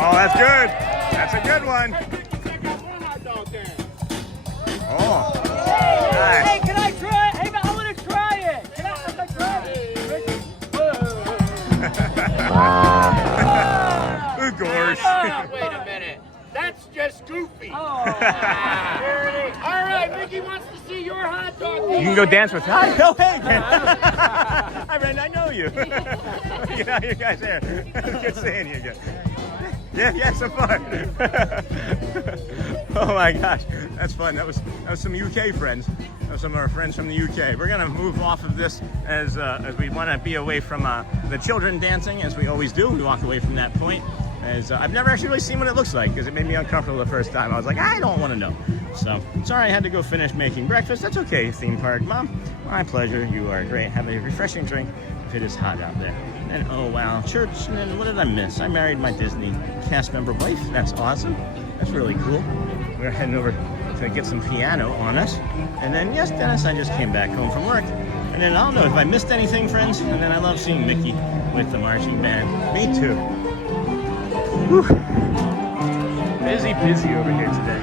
Oh, that's good. That's a good one. Oh. Nice. Hey, can I try it? Hey, I want to try it. Can I try it? Of course. Wait a minute. That's just goofy. Oh. All right, Mickey wants to see your hot dog. You can go dance with hi. Oh, hey. Hi, Ren. I know you. You know, you guys there. Good seeing you again. Yeah, so far. Oh my gosh, that's fun. That was some UK friends. That was some of our friends from the UK. We're gonna move off of this as we want to be away from the children dancing, as we always do. We walk away from that point. As I've never actually really seen what it looks like because it made me uncomfortable the first time. I was like, I don't want to know. So sorry, I had to go finish making breakfast. That's okay, theme park mom. My pleasure. You are great. Have a refreshing drink if it is hot out there. And oh wow, church, and then what did I miss? I married my Disney cast member wife. That's awesome. That's really cool. We're heading over to get some piano on us. And then, yes, Dennis, I just came back home from work. And then I don't know if I missed anything, friends. And then I love seeing Mickey with the marching band. Me too. Whew. Busy over here today.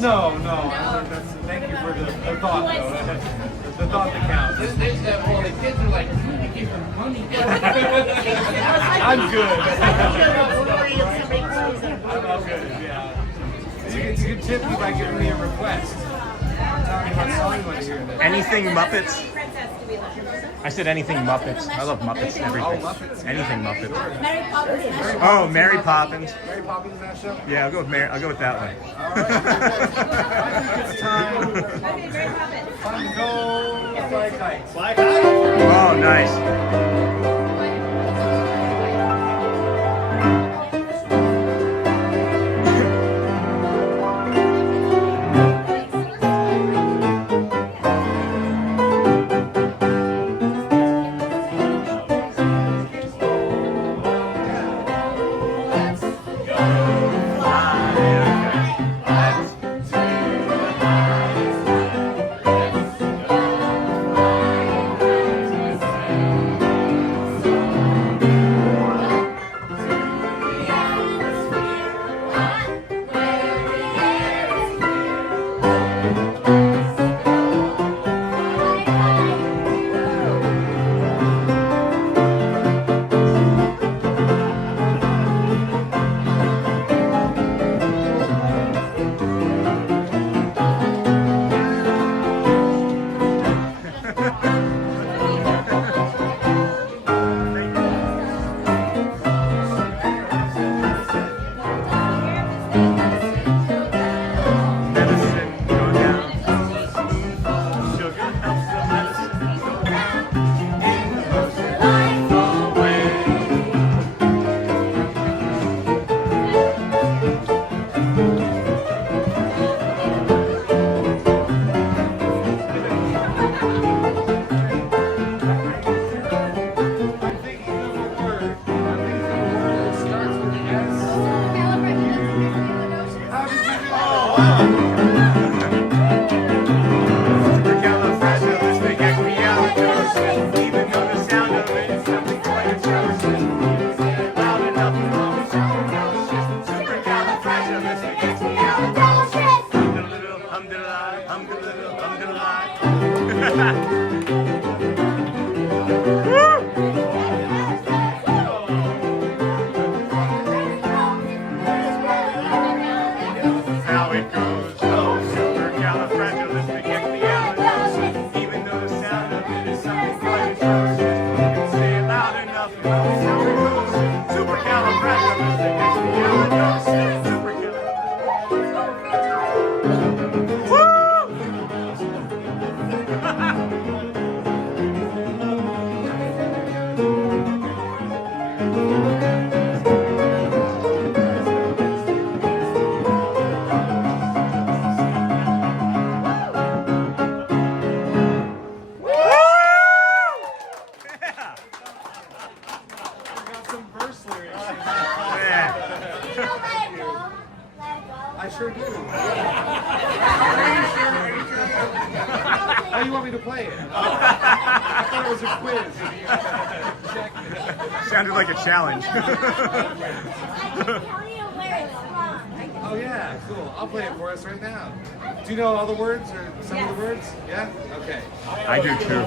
No. Thank you for the thought, though. The thought that counts. Well, the kids are like, you need to give them money. I'm good. I'm all good, yeah. You can tip me by giving me a request. I'm talking about selling one here. Anything Muppets? I said anything Muppets. I love Muppets and everything. Muppets. Anything Muppets. Mary Poppins. Oh, Mary Poppins. Mary Poppins mashup? Yeah, I'll go with Mary. I'll go with that one. All right. It's time. Time to go fly kites. Fly kite. Oh, nice. I sure do. Oh, you want me to play it? I thought it was a quiz. Sounded like a challenge. Oh yeah, cool. I'll play it for us right now. Do you know all the words or some of the words? Yeah? Okay. I do too.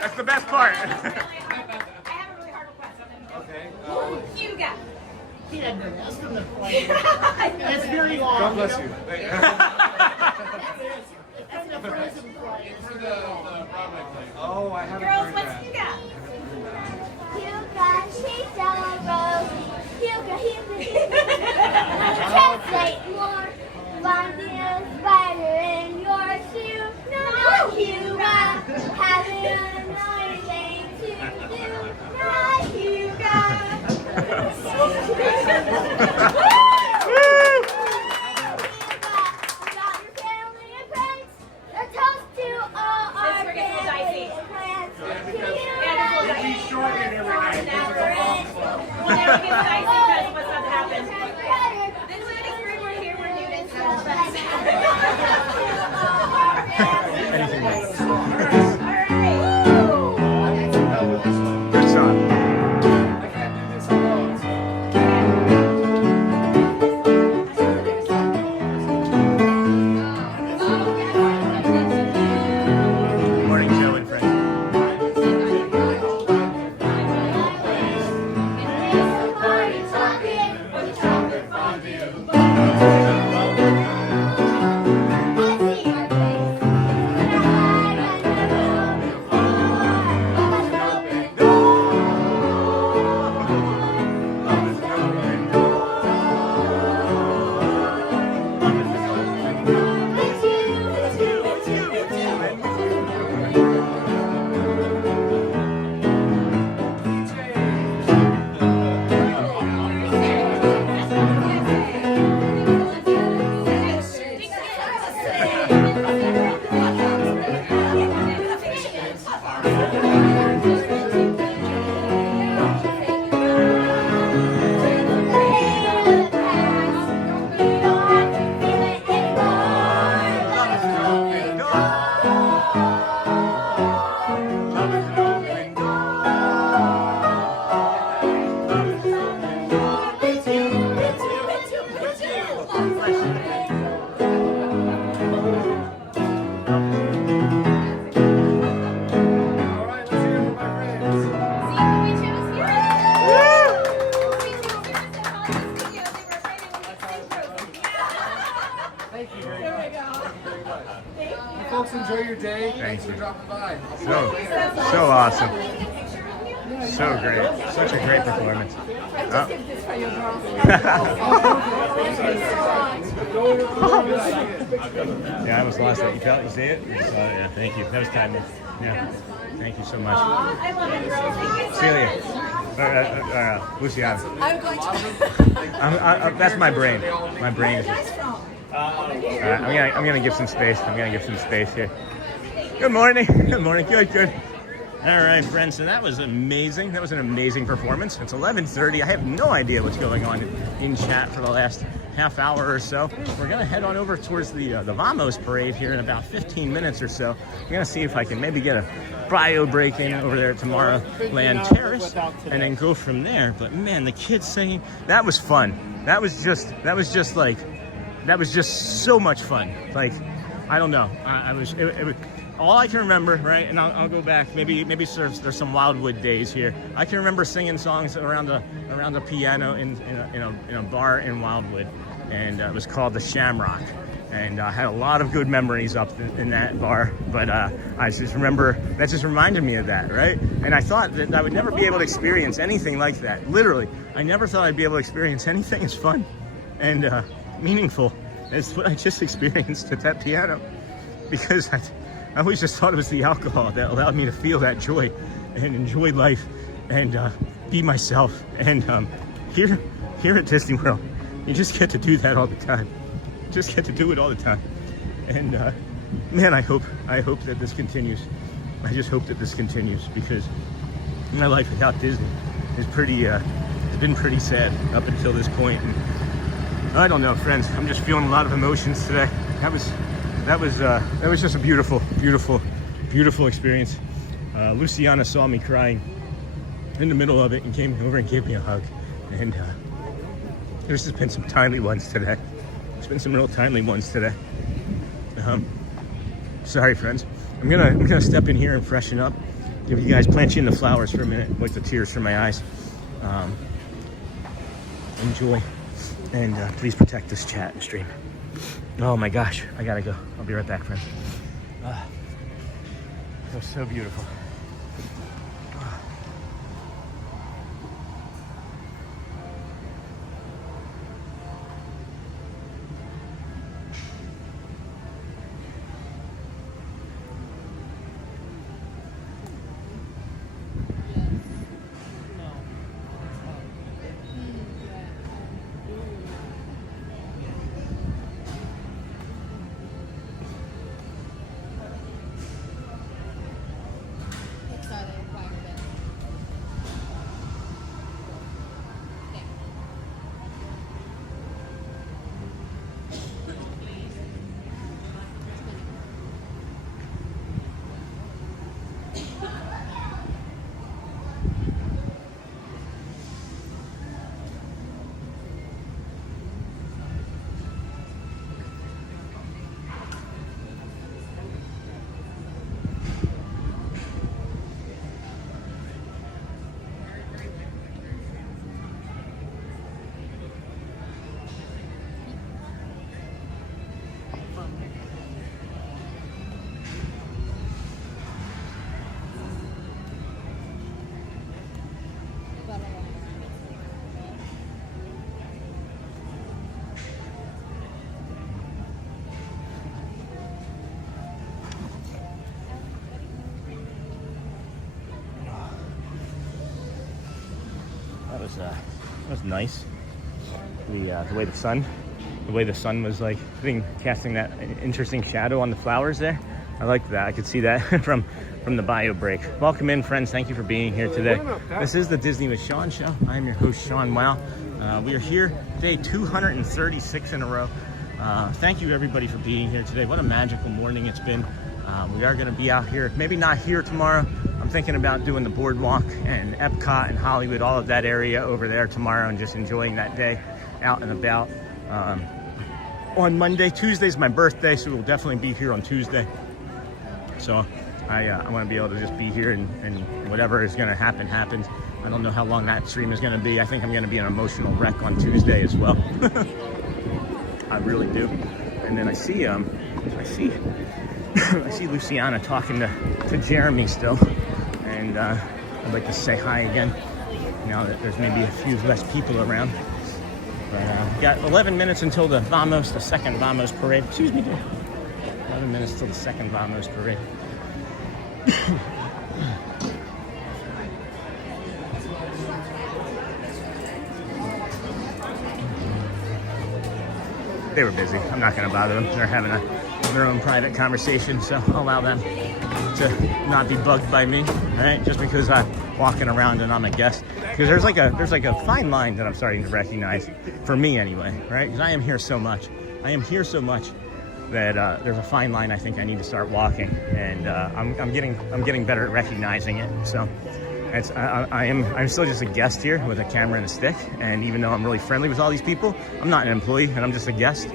That's the best part. I have a really hard request. Okay. You got. That's from the plane. It's very long. God bless you. It's from the prison plane. It's for the Broadway play. Oh, I haven't Girls, heard what that. you got? Hugo, she's yellow rose. Hugo, translate more. Find the spider in your shoe. No, Hugo, having another thing to do. No, Hugo. Anything else? Good song. I can't do this alone. Morning, Joe and friends. Folks, enjoy your day. Thank Thanks you. for dropping by. I'll be So, back later. so awesome. Yeah, So great. Such a great performance. Oh. Yeah, I was lost. You felt? You see it? You saw it? Yeah, thank you. That was timely. Yeah. Thank you so much. I love it, girls. Celia. Luciana. I'm going to. That's my brain. My brain is. I'm gonna give some space. I'm gonna give some space here. Good morning. Good morning. Good. All right, friends. So that was amazing. That was an amazing performance. It's 11:30. I have no idea what's going on in chat for the last half hour or so. We're gonna head on over towards the Vamos parade here in about 15 minutes or so. I'm gonna see if I can maybe get a bio break in over there at Tomorrowland Terrace and then go from there. But man, the kids singing, that was fun. That was just so much fun. Like, I don't know. It was all I can remember, right? And I'll go back. Maybe there's some Wildwood days here. I can remember singing songs around the piano in a bar in Wildwood, and it was called the Shamrock. And I had a lot of good memories up in that bar, but I just remember, that just reminded me of that, right? And I thought that I would never be able to experience anything like that. Literally, I never thought I'd be able to experience anything as fun and meaningful as what I just experienced at that piano, because I always just thought it was the alcohol that allowed me to feel that joy and enjoy life and be myself. And here at Disney World, you just get to do that all the time. Just get to do it all the time. And man, I hope that this continues. I just hope that this continues, because my life without Disney is it's been pretty sad up until this point. And I don't know, friends, I'm just feeling a lot of emotions today. That was just a beautiful experience. Luciana saw me crying in the middle of it and came over and gave me a hug. And there's just been some timely ones today. There's been some real timely ones today. Sorry, friends. I'm gonna step in here and freshen up. Give you guys, plant you in the flowers for a minute. Wipe the tears from my eyes. Enjoy, and please protect this chat and stream. Oh my gosh, I gotta go. I'll be right back, friends. It was so beautiful. That was nice. The way the sun was like casting that interesting shadow on the flowers there. I liked that. I could see that from the bio break. Welcome in, friends. Thank you for being here today. This is the Disney with Sean show. I am your host, Sean Wow. We are here day 236 in a row. Thank you everybody for being here today. What a magical morning it's been. We are going to be out here, maybe not here tomorrow. I'm thinking about doing the boardwalk and Epcot and Hollywood, all of that area over there tomorrow, and just enjoying that day out and about. On Monday, Tuesday's my birthday, so we'll definitely be here on Tuesday. So I want to be able to just be here, and whatever is going to happen happens. I don't know how long that stream is going to be. I think I'm going to be an emotional wreck on Tuesday as well. I really do. And then I see Luciana talking to Jeremy still, and I'd like to say hi again now that there's maybe a few less people around. But got 11 minutes until the second Vamos parade. Excuse me, dear. 11 minutes till the second Vamos parade. They were busy. I'm not going to bother them. They're having their own private conversation, so I'll allow them to not be bugged by me, right? Just because I'm walking around and I'm a guest. Because there's like a fine line that I'm starting to recognize, for me anyway, right? Because I am here so much. I am here so much that there's a fine line I think I need to start walking, and I'm getting better at recognizing it. So I'm still just a guest here with a camera and a stick, and even though I'm really friendly with all these people, I'm not an employee and I'm just a guest,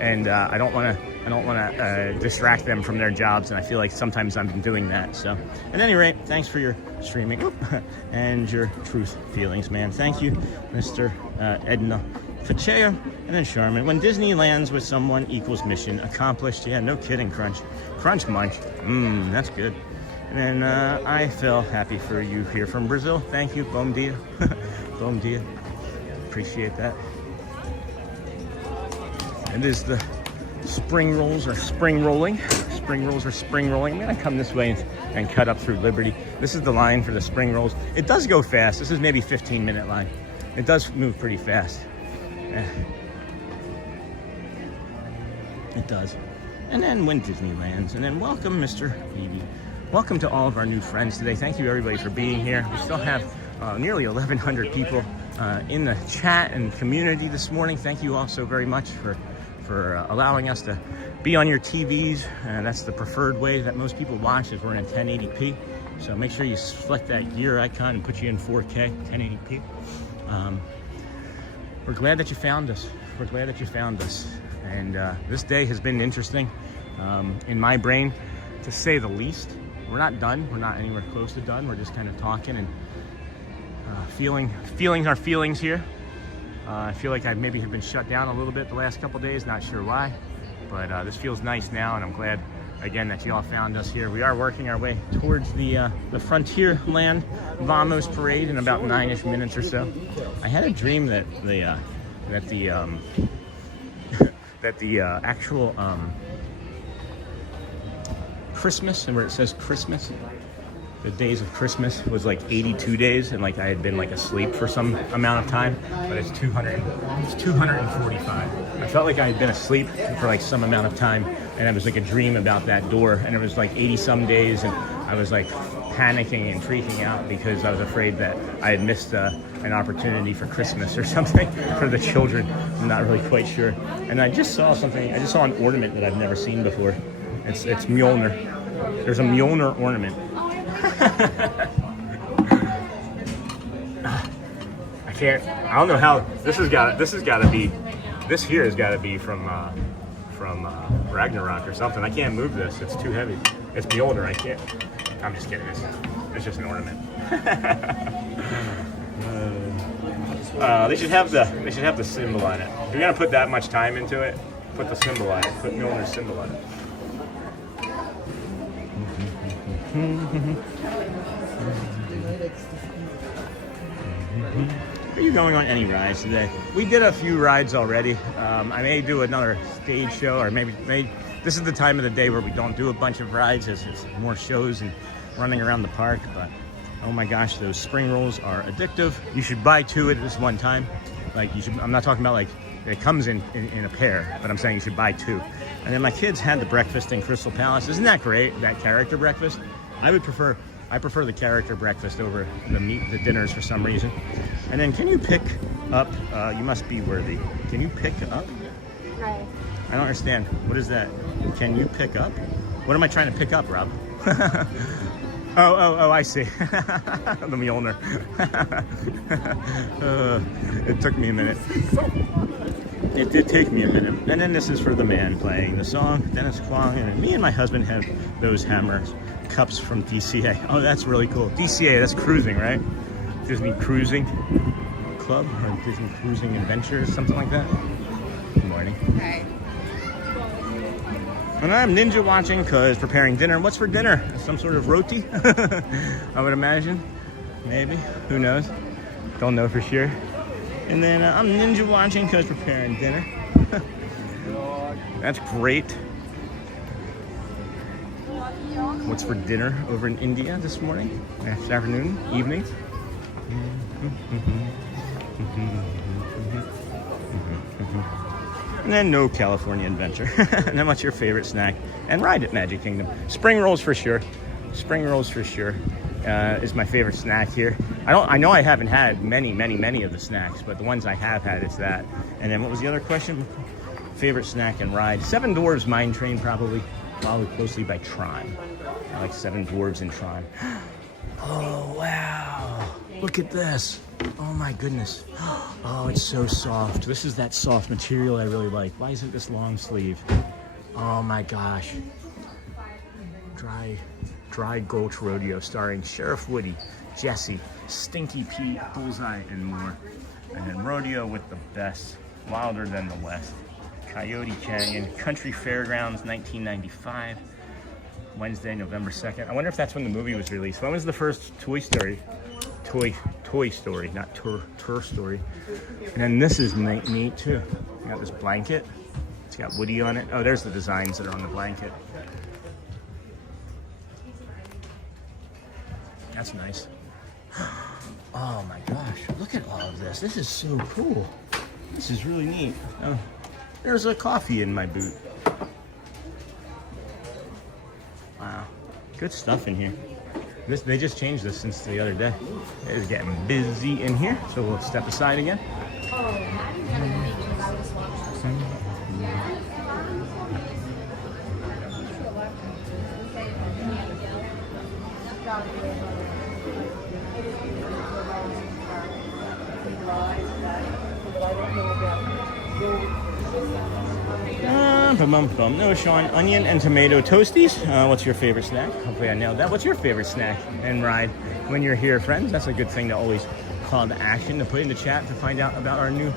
and I don't want to distract them from their jobs, and I feel like sometimes I'm doing that. So at any rate, thanks for your streaming and your truth feelings, man. Thank you, Mr. Edna Facea, and then Charmin. When Disney lands with someone equals mission accomplished. Yeah, no kidding, Crunch Munch. That's good. And then I feel happy for you here from Brazil. Thank you, bom dia. Bom dia. Appreciate that. It is the spring rolls or spring rolling. Spring rolls or spring rolling. I'm gonna come this way and cut up through Liberty. This is the line for the spring rolls. It does go fast. This is maybe 15-minute line. It does move pretty fast. It does. And then when Disney lands, and then welcome, Mr. Levy. Welcome to all of our new friends today. Thank you everybody for being here. We still have nearly 1,100 people in the chat and community this morning. Thank you all so very much for allowing us to be on your TVs. That's the preferred way that most people watch, is we're in 1080p. So make sure you select that gear icon and put you in 4K, 1080p. We're glad that you found us. We're glad that you found us. And this day has been interesting in my brain, to say the least. We're not done. We're not anywhere close to done. We're just kind of talking and feeling our feelings here. I feel like I maybe have been shut down a little bit the last couple days. Not sure why, but this feels nice now, and I'm glad again that you all found us here. We are working our way towards the Frontierland Vamos parade in about 9-ish minutes or so. I had a dream that the actual Christmas, and where it says Christmas, the days of Christmas was like 82 days, and like I had been like asleep for some amount of time, but it's 245. I felt like I had been asleep for like some amount of time, and it was like a dream about that door, and it was like 80 some days, and I was like panicking and freaking out because I was afraid that I had missed an opportunity for Christmas or something for the children. I'm not really quite sure. And I just saw something. I just saw an ornament that I've never seen before. It's Mjolnir. There's a Mjolnir ornament. I don't know how this here has got to be from Ragnarok or something. I can't move this. It's too heavy. It's Mjolnir. I can't. I'm just kidding. It's just an ornament. They should have the symbol on it. If you're gonna put that much time into it, put the symbol on it. Put Mjolnir's symbol on it. Are you going on any rides today? We did a few rides already. I may do another stage show, or maybe this is the time of the day where we don't do a bunch of rides, as it's more shows and running around the park. But oh my gosh, those spring rolls are addictive. You should buy 2 at this one time. Like you should. I'm not talking about like it comes in a pair, but I'm saying you should buy 2. And then my kids had the breakfast in Crystal Palace. Isn't that great? That character breakfast. I prefer the character breakfast over the dinners for some reason. And then can you pick up? You must be worthy. Can you pick up? Right. I don't understand. What is that? Can you pick up? What am I trying to pick up, Rob? Oh, I see. The Mjolnir. It took me a minute. It did take me a minute. And then this is for the man playing the song, Dennis Kwong. And me and my husband have those hammers cups from DCA. Oh, that's really cool. DCA, that's cruising, right? Disney Cruising Club or Disney Cruising Adventures, something like that. Good morning. Hi. And I'm ninja watching because preparing dinner. What's for dinner? Some sort of roti, I would imagine. maybe. Who knows? Don't know for sure. And then I'm ninja watching because preparing dinner. That's great. What's for dinner over in India this morning, this afternoon, evening? And then no California adventure. And then what's your favorite snack? And ride at Magic Kingdom. Spring rolls for sure. Spring rolls for sure is my favorite snack here. I know I haven't had many of the snacks, but the ones I have had, it's that. And then what was the other question? Favorite snack and ride? Seven Dwarfs Mine Train, probably followed closely by Tron. I like Seven Dwarfs and Tron. Oh, wow. Look at this. Oh my goodness. Oh, it's so soft. This is that soft material I really like. Why is it this long sleeve? Oh my gosh. Dry Gulch Rodeo starring Sheriff Woody, Jesse, Stinky Pete, Bullseye, and more. And then Rodeo with the best, Wilder Than the West, Coyote Canyon, Country Fairgrounds, 1995, Wednesday, November 2nd. I wonder if that's when the movie was released. When was the first Toy Story? Toy Story, not Tour Story. And then this is neat too. You got this blanket. It's got Woody on it. Oh, there's the designs that are on the blanket. That's nice. Oh my gosh, look at all of this. This is so cool. This is really neat. Oh, there's a coffee in my boot. Wow, good stuff in here. They just changed this since the other day. It is getting busy in here, so we'll step aside again. No, Sean, onion and tomato toasties. What's your favorite snack? Hopefully I nailed that. What's your favorite snack and ride when you're here, friends? That's a good thing to always call to action, to put in the chat to find out about our new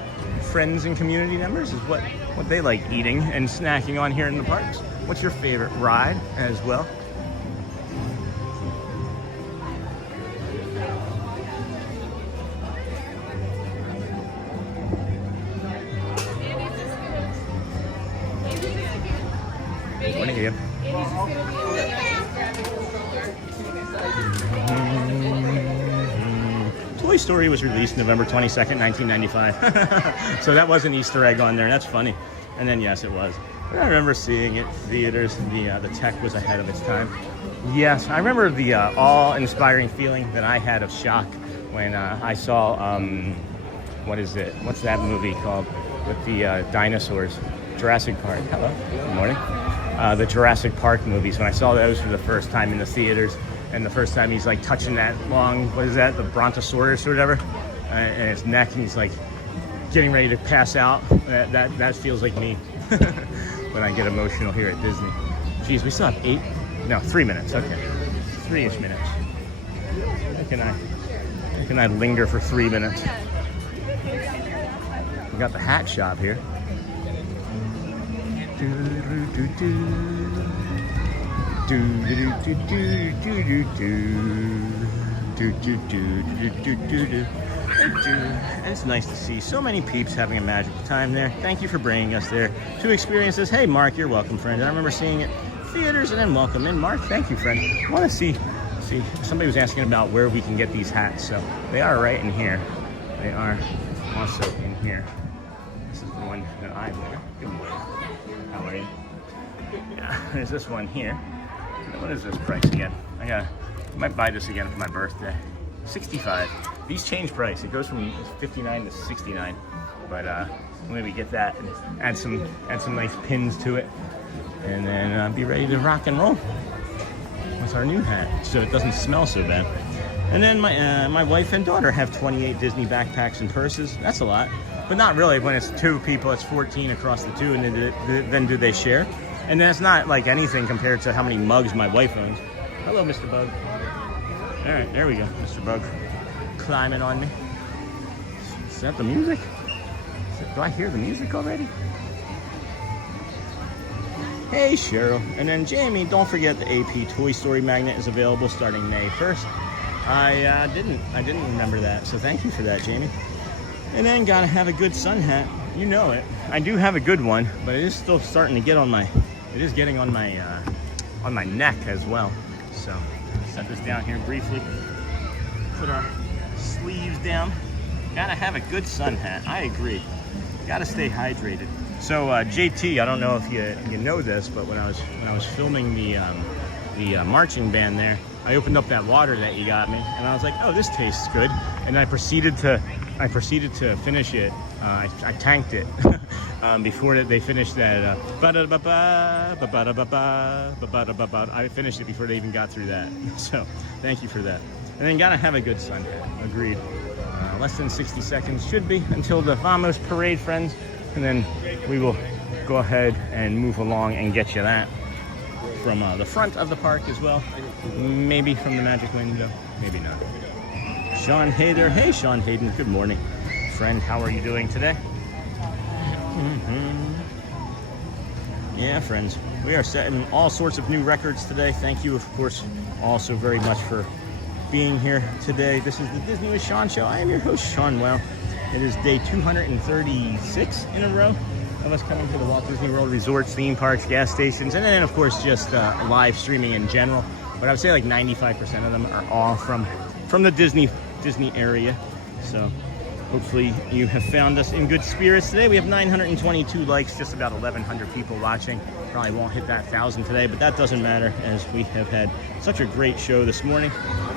friends and community members, is what they like eating and snacking on here in the parks. What's your favorite ride as well? Toy Story was released November 22nd, 1995. So that was an Easter egg on there. That's funny. And then yes, it was. I remember seeing it in theaters, and the tech was ahead of its time. Yes, I remember the awe-inspiring feeling that I had of shock when I saw what is it? What's that movie called with the dinosaurs? Jurassic Park. Hello. Good morning. The Jurassic Park movies, when I saw those for the first time in the theaters, and the first time he's like touching that long, what is that, the brontosaurus or whatever, and his neck, and he's like getting ready to pass out. That feels like me when I get emotional here at Disney. Geez, we still have 3 minutes. Okay, 3-ish minutes. How can I linger for 3 minutes? We got the hat shop here. It's nice to see so many peeps having a magical time there. Thank you for bringing us there to experience this. Hey, Mark, you're welcome, friend. I remember seeing it in theaters, and then welcome in. Mark, thank you, friend. I want to see, somebody was asking about where we can get these hats, so they are right in here. They are also in here. This is the one that I wear. Good morning. How are you? Yeah, there's this one here. What is this price again? I might buy this again for my birthday. $65. These change price. It goes from $59 to $69. But maybe get that and add some nice pins to it, and then be ready to rock and roll with our new hat, so it doesn't smell so bad. And then my wife and daughter have 28 Disney backpacks and purses. That's a lot, but not really. When it's two people, it's 14 across the two, and then do they share? And that's not like anything compared to how many mugs my wife owns. Hello, Mr. Bug. All right, there we go, Mr. Bug, climbing on me. Is that the music? Do I hear the music already? Hey, Cheryl. And then Jamie, don't forget the AP Toy Story magnet is available starting May 1st. I didn't remember that, so thank you for that, Jamie. And then gotta have a good sun hat. You know it. I do have a good one, but it is still starting to get on my. It is getting on my neck as well. So set this down here briefly. Put our sleeves down. Gotta have a good sun hat. I agree. Gotta stay hydrated. So JT, I don't know if you know this, but when I was filming the marching band there, I opened up that water that you got me, and I was like, oh, this tastes good. And I proceeded to finish it. I tanked it before they finished that. I finished it before they even got through that. So thank you for that. And then gotta have a good sun hat. Agreed. Less than 60 seconds should be until the Vamos parade, friends, and then we will go ahead and move along and get you that from the front of the park as well. Maybe from the magic window, maybe not. Sean Hayden. Hey, Sean Hayden. Good morning, friend. How are you doing today? Yeah, friends. We are setting all sorts of new records today. Thank you, of course, also very much for being here today. This is the Disney with Sean show. I am your host, Sean Well. It is day 236 in a row of us coming to the Walt Disney World resorts, theme parks, gas stations, and then, of course, just live streaming in general. But I would say like 95% of them are all from the Disney area. So hopefully you have found us in good spirits today. We have 922 likes, just about 1,100 people watching. Probably won't hit that 1,000 today, but that doesn't matter as we have had such a great show this morning.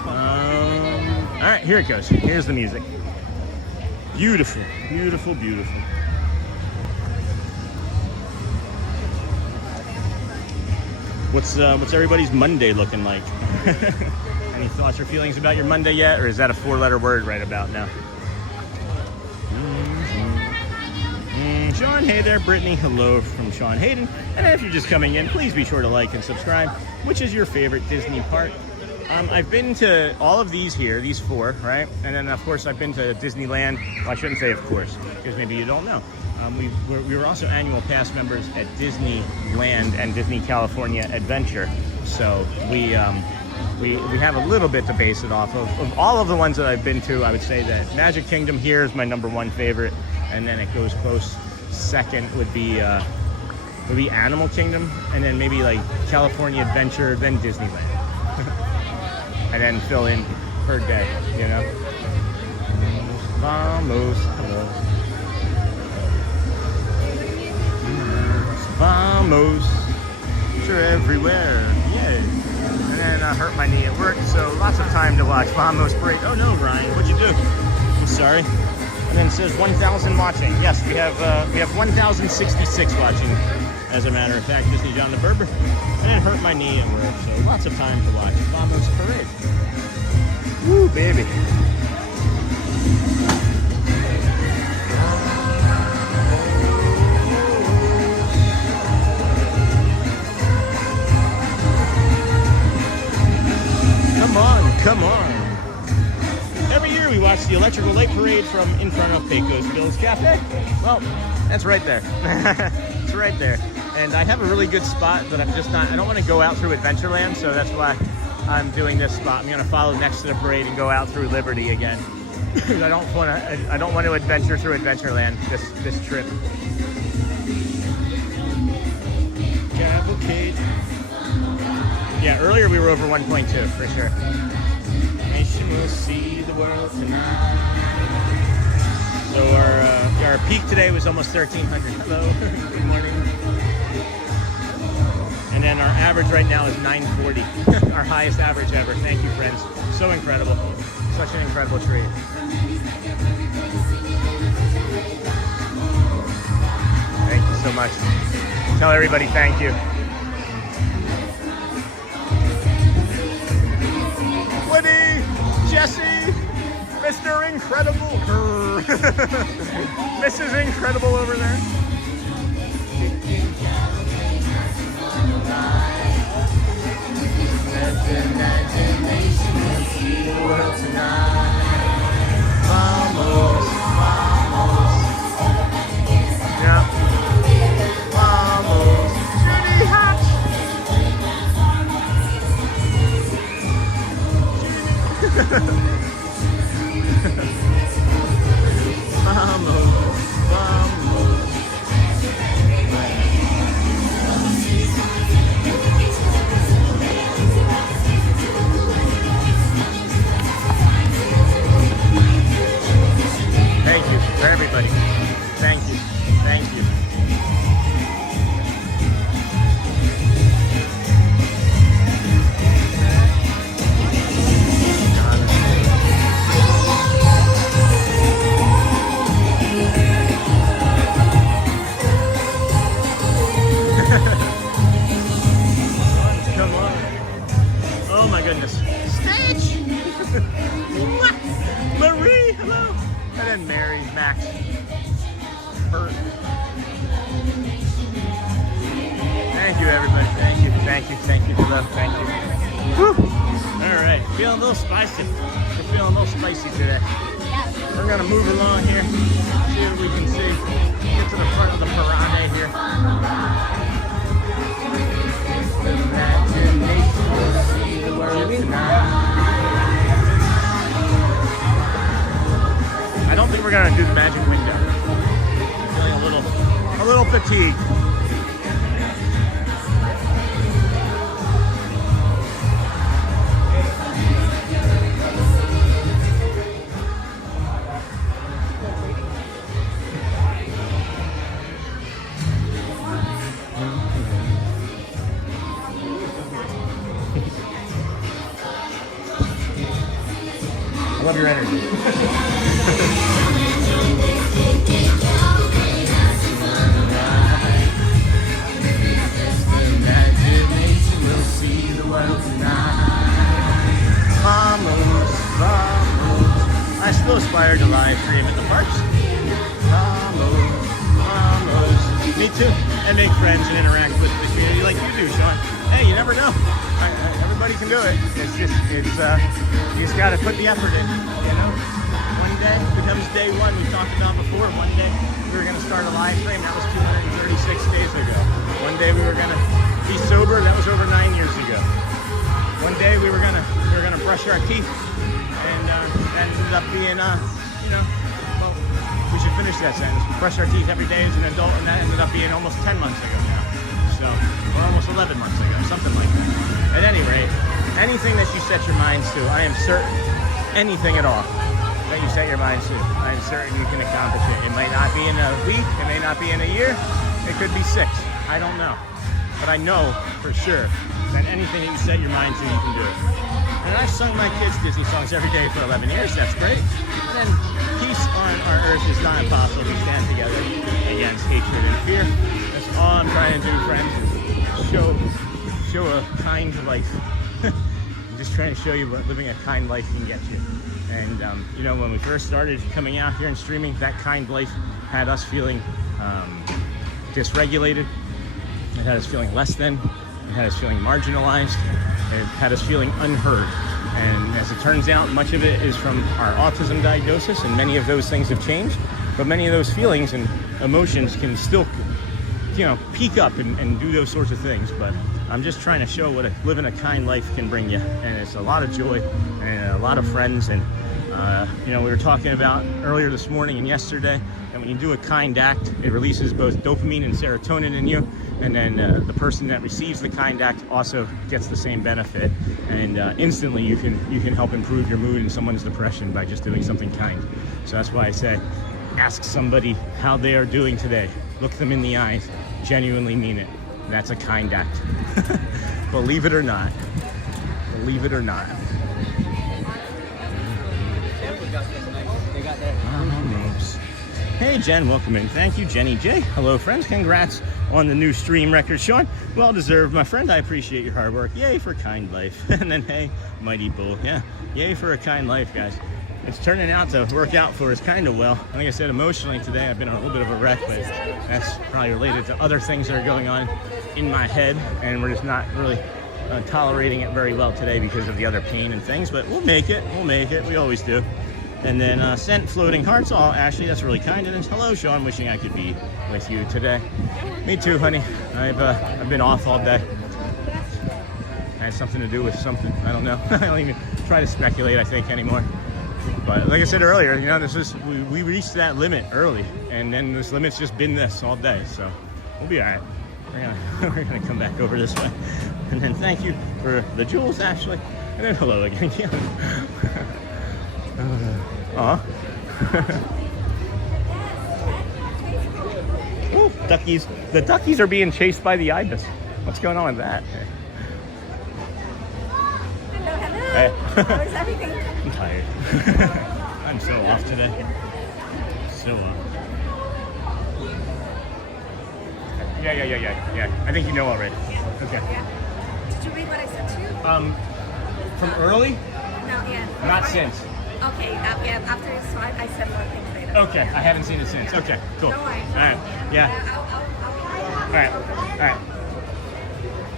All right, here it goes. Here's the music. Beautiful, beautiful, beautiful. What's everybody's Monday looking like? Any thoughts or feelings about your Monday yet, or is that a 4-letter word right about now? Sean, hey there. Brittany, hello from Sean Hayden. And if you're just coming in, please be sure to like and subscribe. Which is your favorite Disney park? I've been to all of these here, these 4, right? And then, of course, I've been to Disneyland. Well, I shouldn't say of course, because maybe you don't know. We were also annual pass members at Disneyland and Disney California Adventure. So we have a little bit to base it off of. Of all of the ones that I've been to, I would say that Magic Kingdom here is my #1 favorite. And then it goes close second would be Animal Kingdom, and then maybe like California Adventure, then Disneyland. And then fill in per day, you know. Vamos, hello. Vamos, you're everywhere, yay. And then I hurt my knee at work, so lots of time to watch Vamos Parade. Oh no, Ryan, what'd you do? I'm sorry. And then it says 1,000 watching. Yes, we have 1,066 watching, as a matter of fact. Disney John the Berber. And then hurt my knee at work, so lots of time to watch Vamos Parade. Woo, baby. Come on, come on. Every year we watch the Electrical Light Parade from in front of Pecos Bill's Cafe. Well, that's right there. It's right there. And I have a really good spot, but I don't want to go out through Adventureland, so that's why I'm doing this spot. I'm going to follow next to the parade and go out through Liberty again. I don't want to adventure through Adventureland this trip. Cavalcade. Yeah, earlier we were over 1.2 for sure. Nation will see the world tonight. So our peak today was almost 1,300. Hello, good morning. And then our average right now is 940. Our highest average ever. Thank you, friends. So incredible. Such an incredible treat. Thank you so much. Tell everybody thank you. Woody, Jesse, Mr. Incredible. Mrs. Incredible over there. Vamos, vamos. Yeah. Vamos. Really hot. Thank you, everybody. Thank you, thank you, thank you for love. Thank you. Woo. All right, feeling a little spicy. We're feeling a little spicy today. We're gonna move along here, see what we can see. Get to the front of the parade here. Imagination will see the world tonight. I don't think we're gonna do the magic window. I'm feeling a little fatigued. I love your energy. Imagination will see the world tonight. Vamos, vamos. I still aspire to live stream at the parks. Vamos, vamos. Me too. And make friends and interact with the community like you do, Sean. Hey, you never know. Everybody can do it. It's just, you just got to put the effort in, you know? One day becomes day one. We talked about before. One day we were going to start a live stream. That was 236 days ago. One day we were going to be sober. That was over 9 years ago. One day we were going to brush our teeth, and that ended up being, you know, well, we should finish that sentence. We brush our teeth every day as an adult, and that ended up being almost 10 months ago now. So, or almost 11 months ago, something like that. At any rate, anything that you set your minds to, I am certain, anything at all that you set your minds to, I am certain you can accomplish it. It might not be in a week, it may not be in a year, it could be 6, I don't know. But I know for sure that anything that you set your mind to, you can do it. And I've sung my kids Disney songs every day for 11 years, that's great. And then peace on our earth is not impossible. We stand together against hatred and fear. That's all I'm trying to do, friends, is show a kind life. I'm just trying to show you what living a kind life can get you. And you know, when we first started coming out here and streaming, that kind life had us feeling dysregulated. It had us feeling less than. It had us feeling marginalized. It had us feeling unheard. And as it turns out, much of it is from our autism diagnosis, and many of those things have changed. But many of those feelings and emotions can still, you know, peak up and do those sorts of things. But I'm just trying to show what living a kind life can bring you. And it's a lot of joy and a lot of friends. And, you know, we were talking about earlier this morning and yesterday, and when you do a kind act, it releases both dopamine and serotonin in you. And then the person that receives the kind act also gets the same benefit. And instantly you can help improve your mood and someone's depression by just doing something kind. So that's why I say, ask somebody how they are doing today. Look them in the eyes, genuinely mean it. That's a kind act. Believe it or not. Believe it or not. Hey Jen, welcome in. Thank you, Jenny J. Hello friends, congrats on the new stream record, Sean. Well deserved, my friend. I appreciate your hard work. Yay for kind life. And then hey, Mighty Bull. Yeah, yay for a kind life, guys. It's turning out to work out for us kind of well. Like I said, emotionally today I've been on a little bit of a wreck, but that's probably related to other things that are going on in my head, and we're just not really tolerating it very well today because of the other pain and things, but we'll make it, we always do. And then sent floating hearts. Oh, Ashley, that's really kind. And then hello, Sean, wishing I could be with you today. Me too, honey. I've been off all day. Had something to do with something. I don't know. I don't even try to speculate, I think, anymore. But like I said earlier, you know, this is we reached that limit early, and then this limit's just been this all day. So we'll be all right. We're gonna come back over this way. And then thank you for the jewels, Ashley. And then hello again. Ooh, duckies. The duckies are being chased by the ibis. What's going on with that? Hello. How is everything? I'm tired. I'm so off today. So off. Yeah. I think you know already. Okay. Did you read what I sent to you? From early? No, yeah. Not since. Okay, yeah, after, so I sent more things later. Okay, I haven't seen it since. Okay, cool. All right, yeah. All right.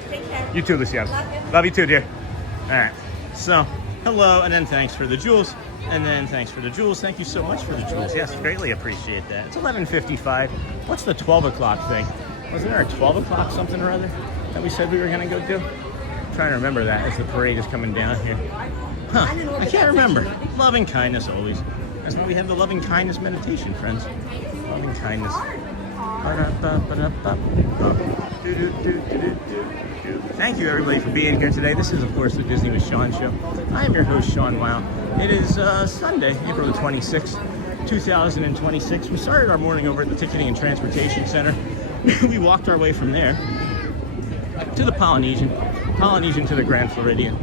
Take care. You too, Luciana. Love you too, dear. All right. So, hello, and then thanks for the jewels. And then thanks for the jewels. Thank you so much for the jewels. Yes, greatly appreciate that. It's 11:55. What's the 12 o'clock thing? Wasn't there a 12 o'clock something or other that we said we were going to go do? I'm trying to remember that as the parade is coming down here. Huh, I can't remember. Loving kindness always. That's why we have the loving kindness meditation, friends. Loving kindness. Thank you, everybody, for being here today. This is, of course, the Disney with Sean show. I am your host, Sean Wow. It is Sunday, April the 26th, 2026. We started our morning over at the Ticketing and Transportation Center. We walked our way from there to the Polynesian to the Grand Floridian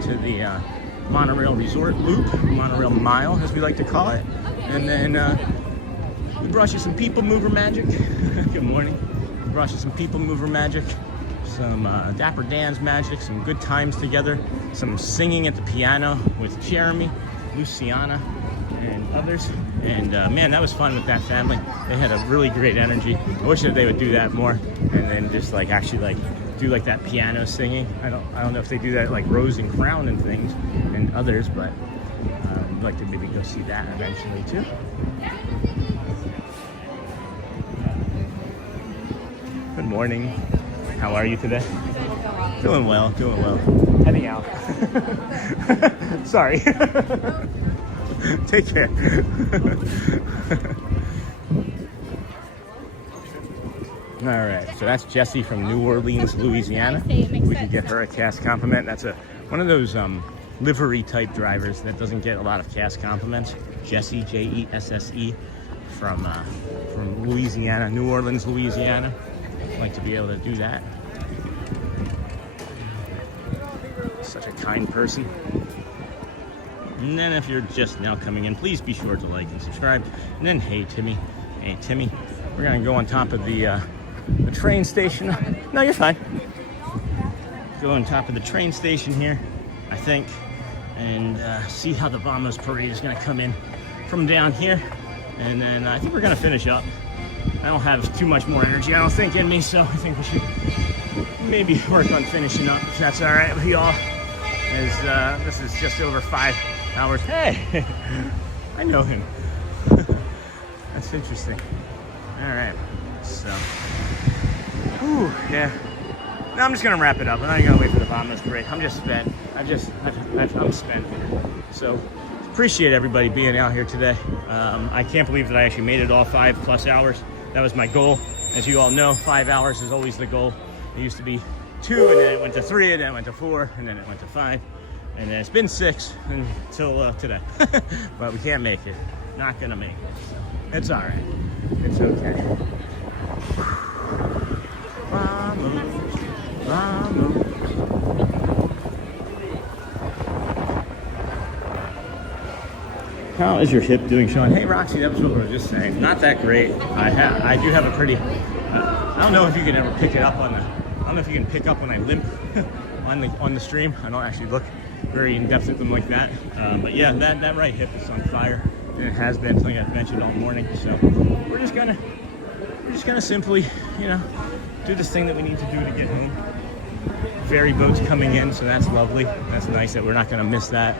to the monorail resort loop, monorail mile, as we like to call it. And then we brought you some people mover magic. Good morning. We brought you some people mover magic, some Dapper Dans magic, some good times together, some singing at the piano with Jeremy, Luciana, and others. And man, that was fun with that family. They had a really great energy. I wish that they would do that more, and then just like actually like do like that piano singing. I don't know if they do that like Rose and Crown and things and others, but I'd like to maybe go see that eventually too. Good morning. How are you today? Doing well, doing well. Heading out. Sorry. Take care. All right, so that's Jessie from New Orleans, Louisiana. We can get her a cast compliment. That's one of those livery type drivers that doesn't get a lot of cast compliments. Jessie, Jesse, from Louisiana, New Orleans, Louisiana. I'd like to be able to do that. Such a kind person. And then if you're just now coming in, please be sure to like and subscribe. And then, hey Timmy, we're gonna go on top of the train station. No, you're fine. Go on top of the train station here, I think, and see how the Vamos parade is gonna come in from down here. And then I think we're gonna finish up. I don't have too much more energy, I don't think, in me, so I think we should maybe work on finishing up, if that's all right with y'all. As this is just over 5 hours. Hey, I know him. That's interesting. All right, so, yeah. Now I'm just gonna wrap it up. I'm not gonna wait for the Vamos parade. I'm just spent. I'm spent. So appreciate everybody being out here today. I can't believe that I actually made it all 5+ hours. That was my goal. As you all know, 5 hours is always the goal. It used to be 2, and then it went to 3, and then it went to 4, and then it went to 5, and then it's been 6 until today. But we can't make it. Not gonna make it. So it's all right. It's okay. Vamos, vamos. How is your hip doing, Sean? Hey, Roxy, that was what we were just saying. Not that great. I do have a pretty. I don't know if you can ever pick it up on the. I don't know if you can pick up when I limp on the stream. I don't actually look very in depth at them like that. But yeah, that right hip is on fire, and it has been, like I've mentioned all morning. So we're just gonna simply, do this thing that we need to do to get home. Ferry boat's coming in, so that's lovely. That's nice that we're not gonna miss that.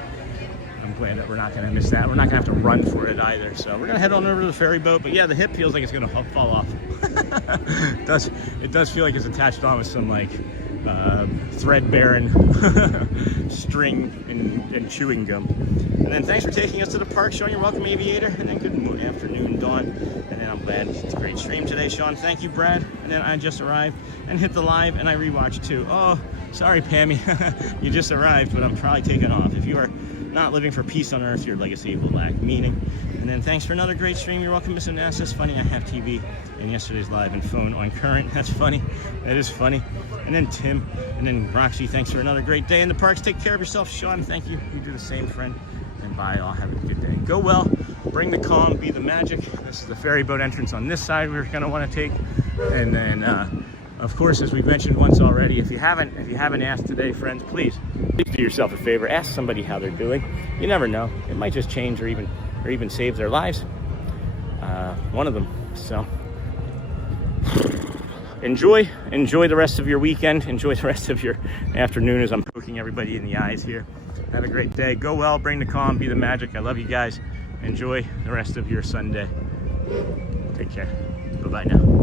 I'm glad that we're not going to miss that. We're not going to have to run for it either. So we're going to head on over to the ferry boat. But yeah, the hip feels like it's going to fall off. It does feel like it's attached on with some like thread-bearing string and chewing gum. And then thanks for taking us to the park, Sean. You're welcome, Aviator. And then good afternoon, Dawn. And then I'm glad it's a great stream today, Sean. Thank you, Brad. And then I just arrived and hit the live, and I rewatched too. Oh, sorry, Pammy. You just arrived, but I'm probably taking off. If you are not living for peace on earth, your legacy will lack meaning. And then thanks for another great stream. You're welcome, Miss Onassa. It's funny, I have TV and yesterday's live and phone on current. That's funny. That is funny. And then Tim, and then Roxy, thanks for another great day in the parks. Take care of yourself, Sean. Thank you. You do the same, friend. And bye, all. Have a good day. Go well. Bring the calm. Be the magic. This is the ferry boat entrance on this side we're going to want to take. And then, of course, as we've mentioned once already, if you haven't asked today, friends, please do yourself a favor. Ask somebody how they're doing. You never know. It might just change or even or even saved their lives. One of them. So enjoy the rest of your weekend. Enjoy the rest of your afternoon as I'm poking everybody in the eyes here. Have a great day. Go well, bring the calm, be the magic. I love you guys. Enjoy the rest of your Sunday. Take care. Bye-bye now.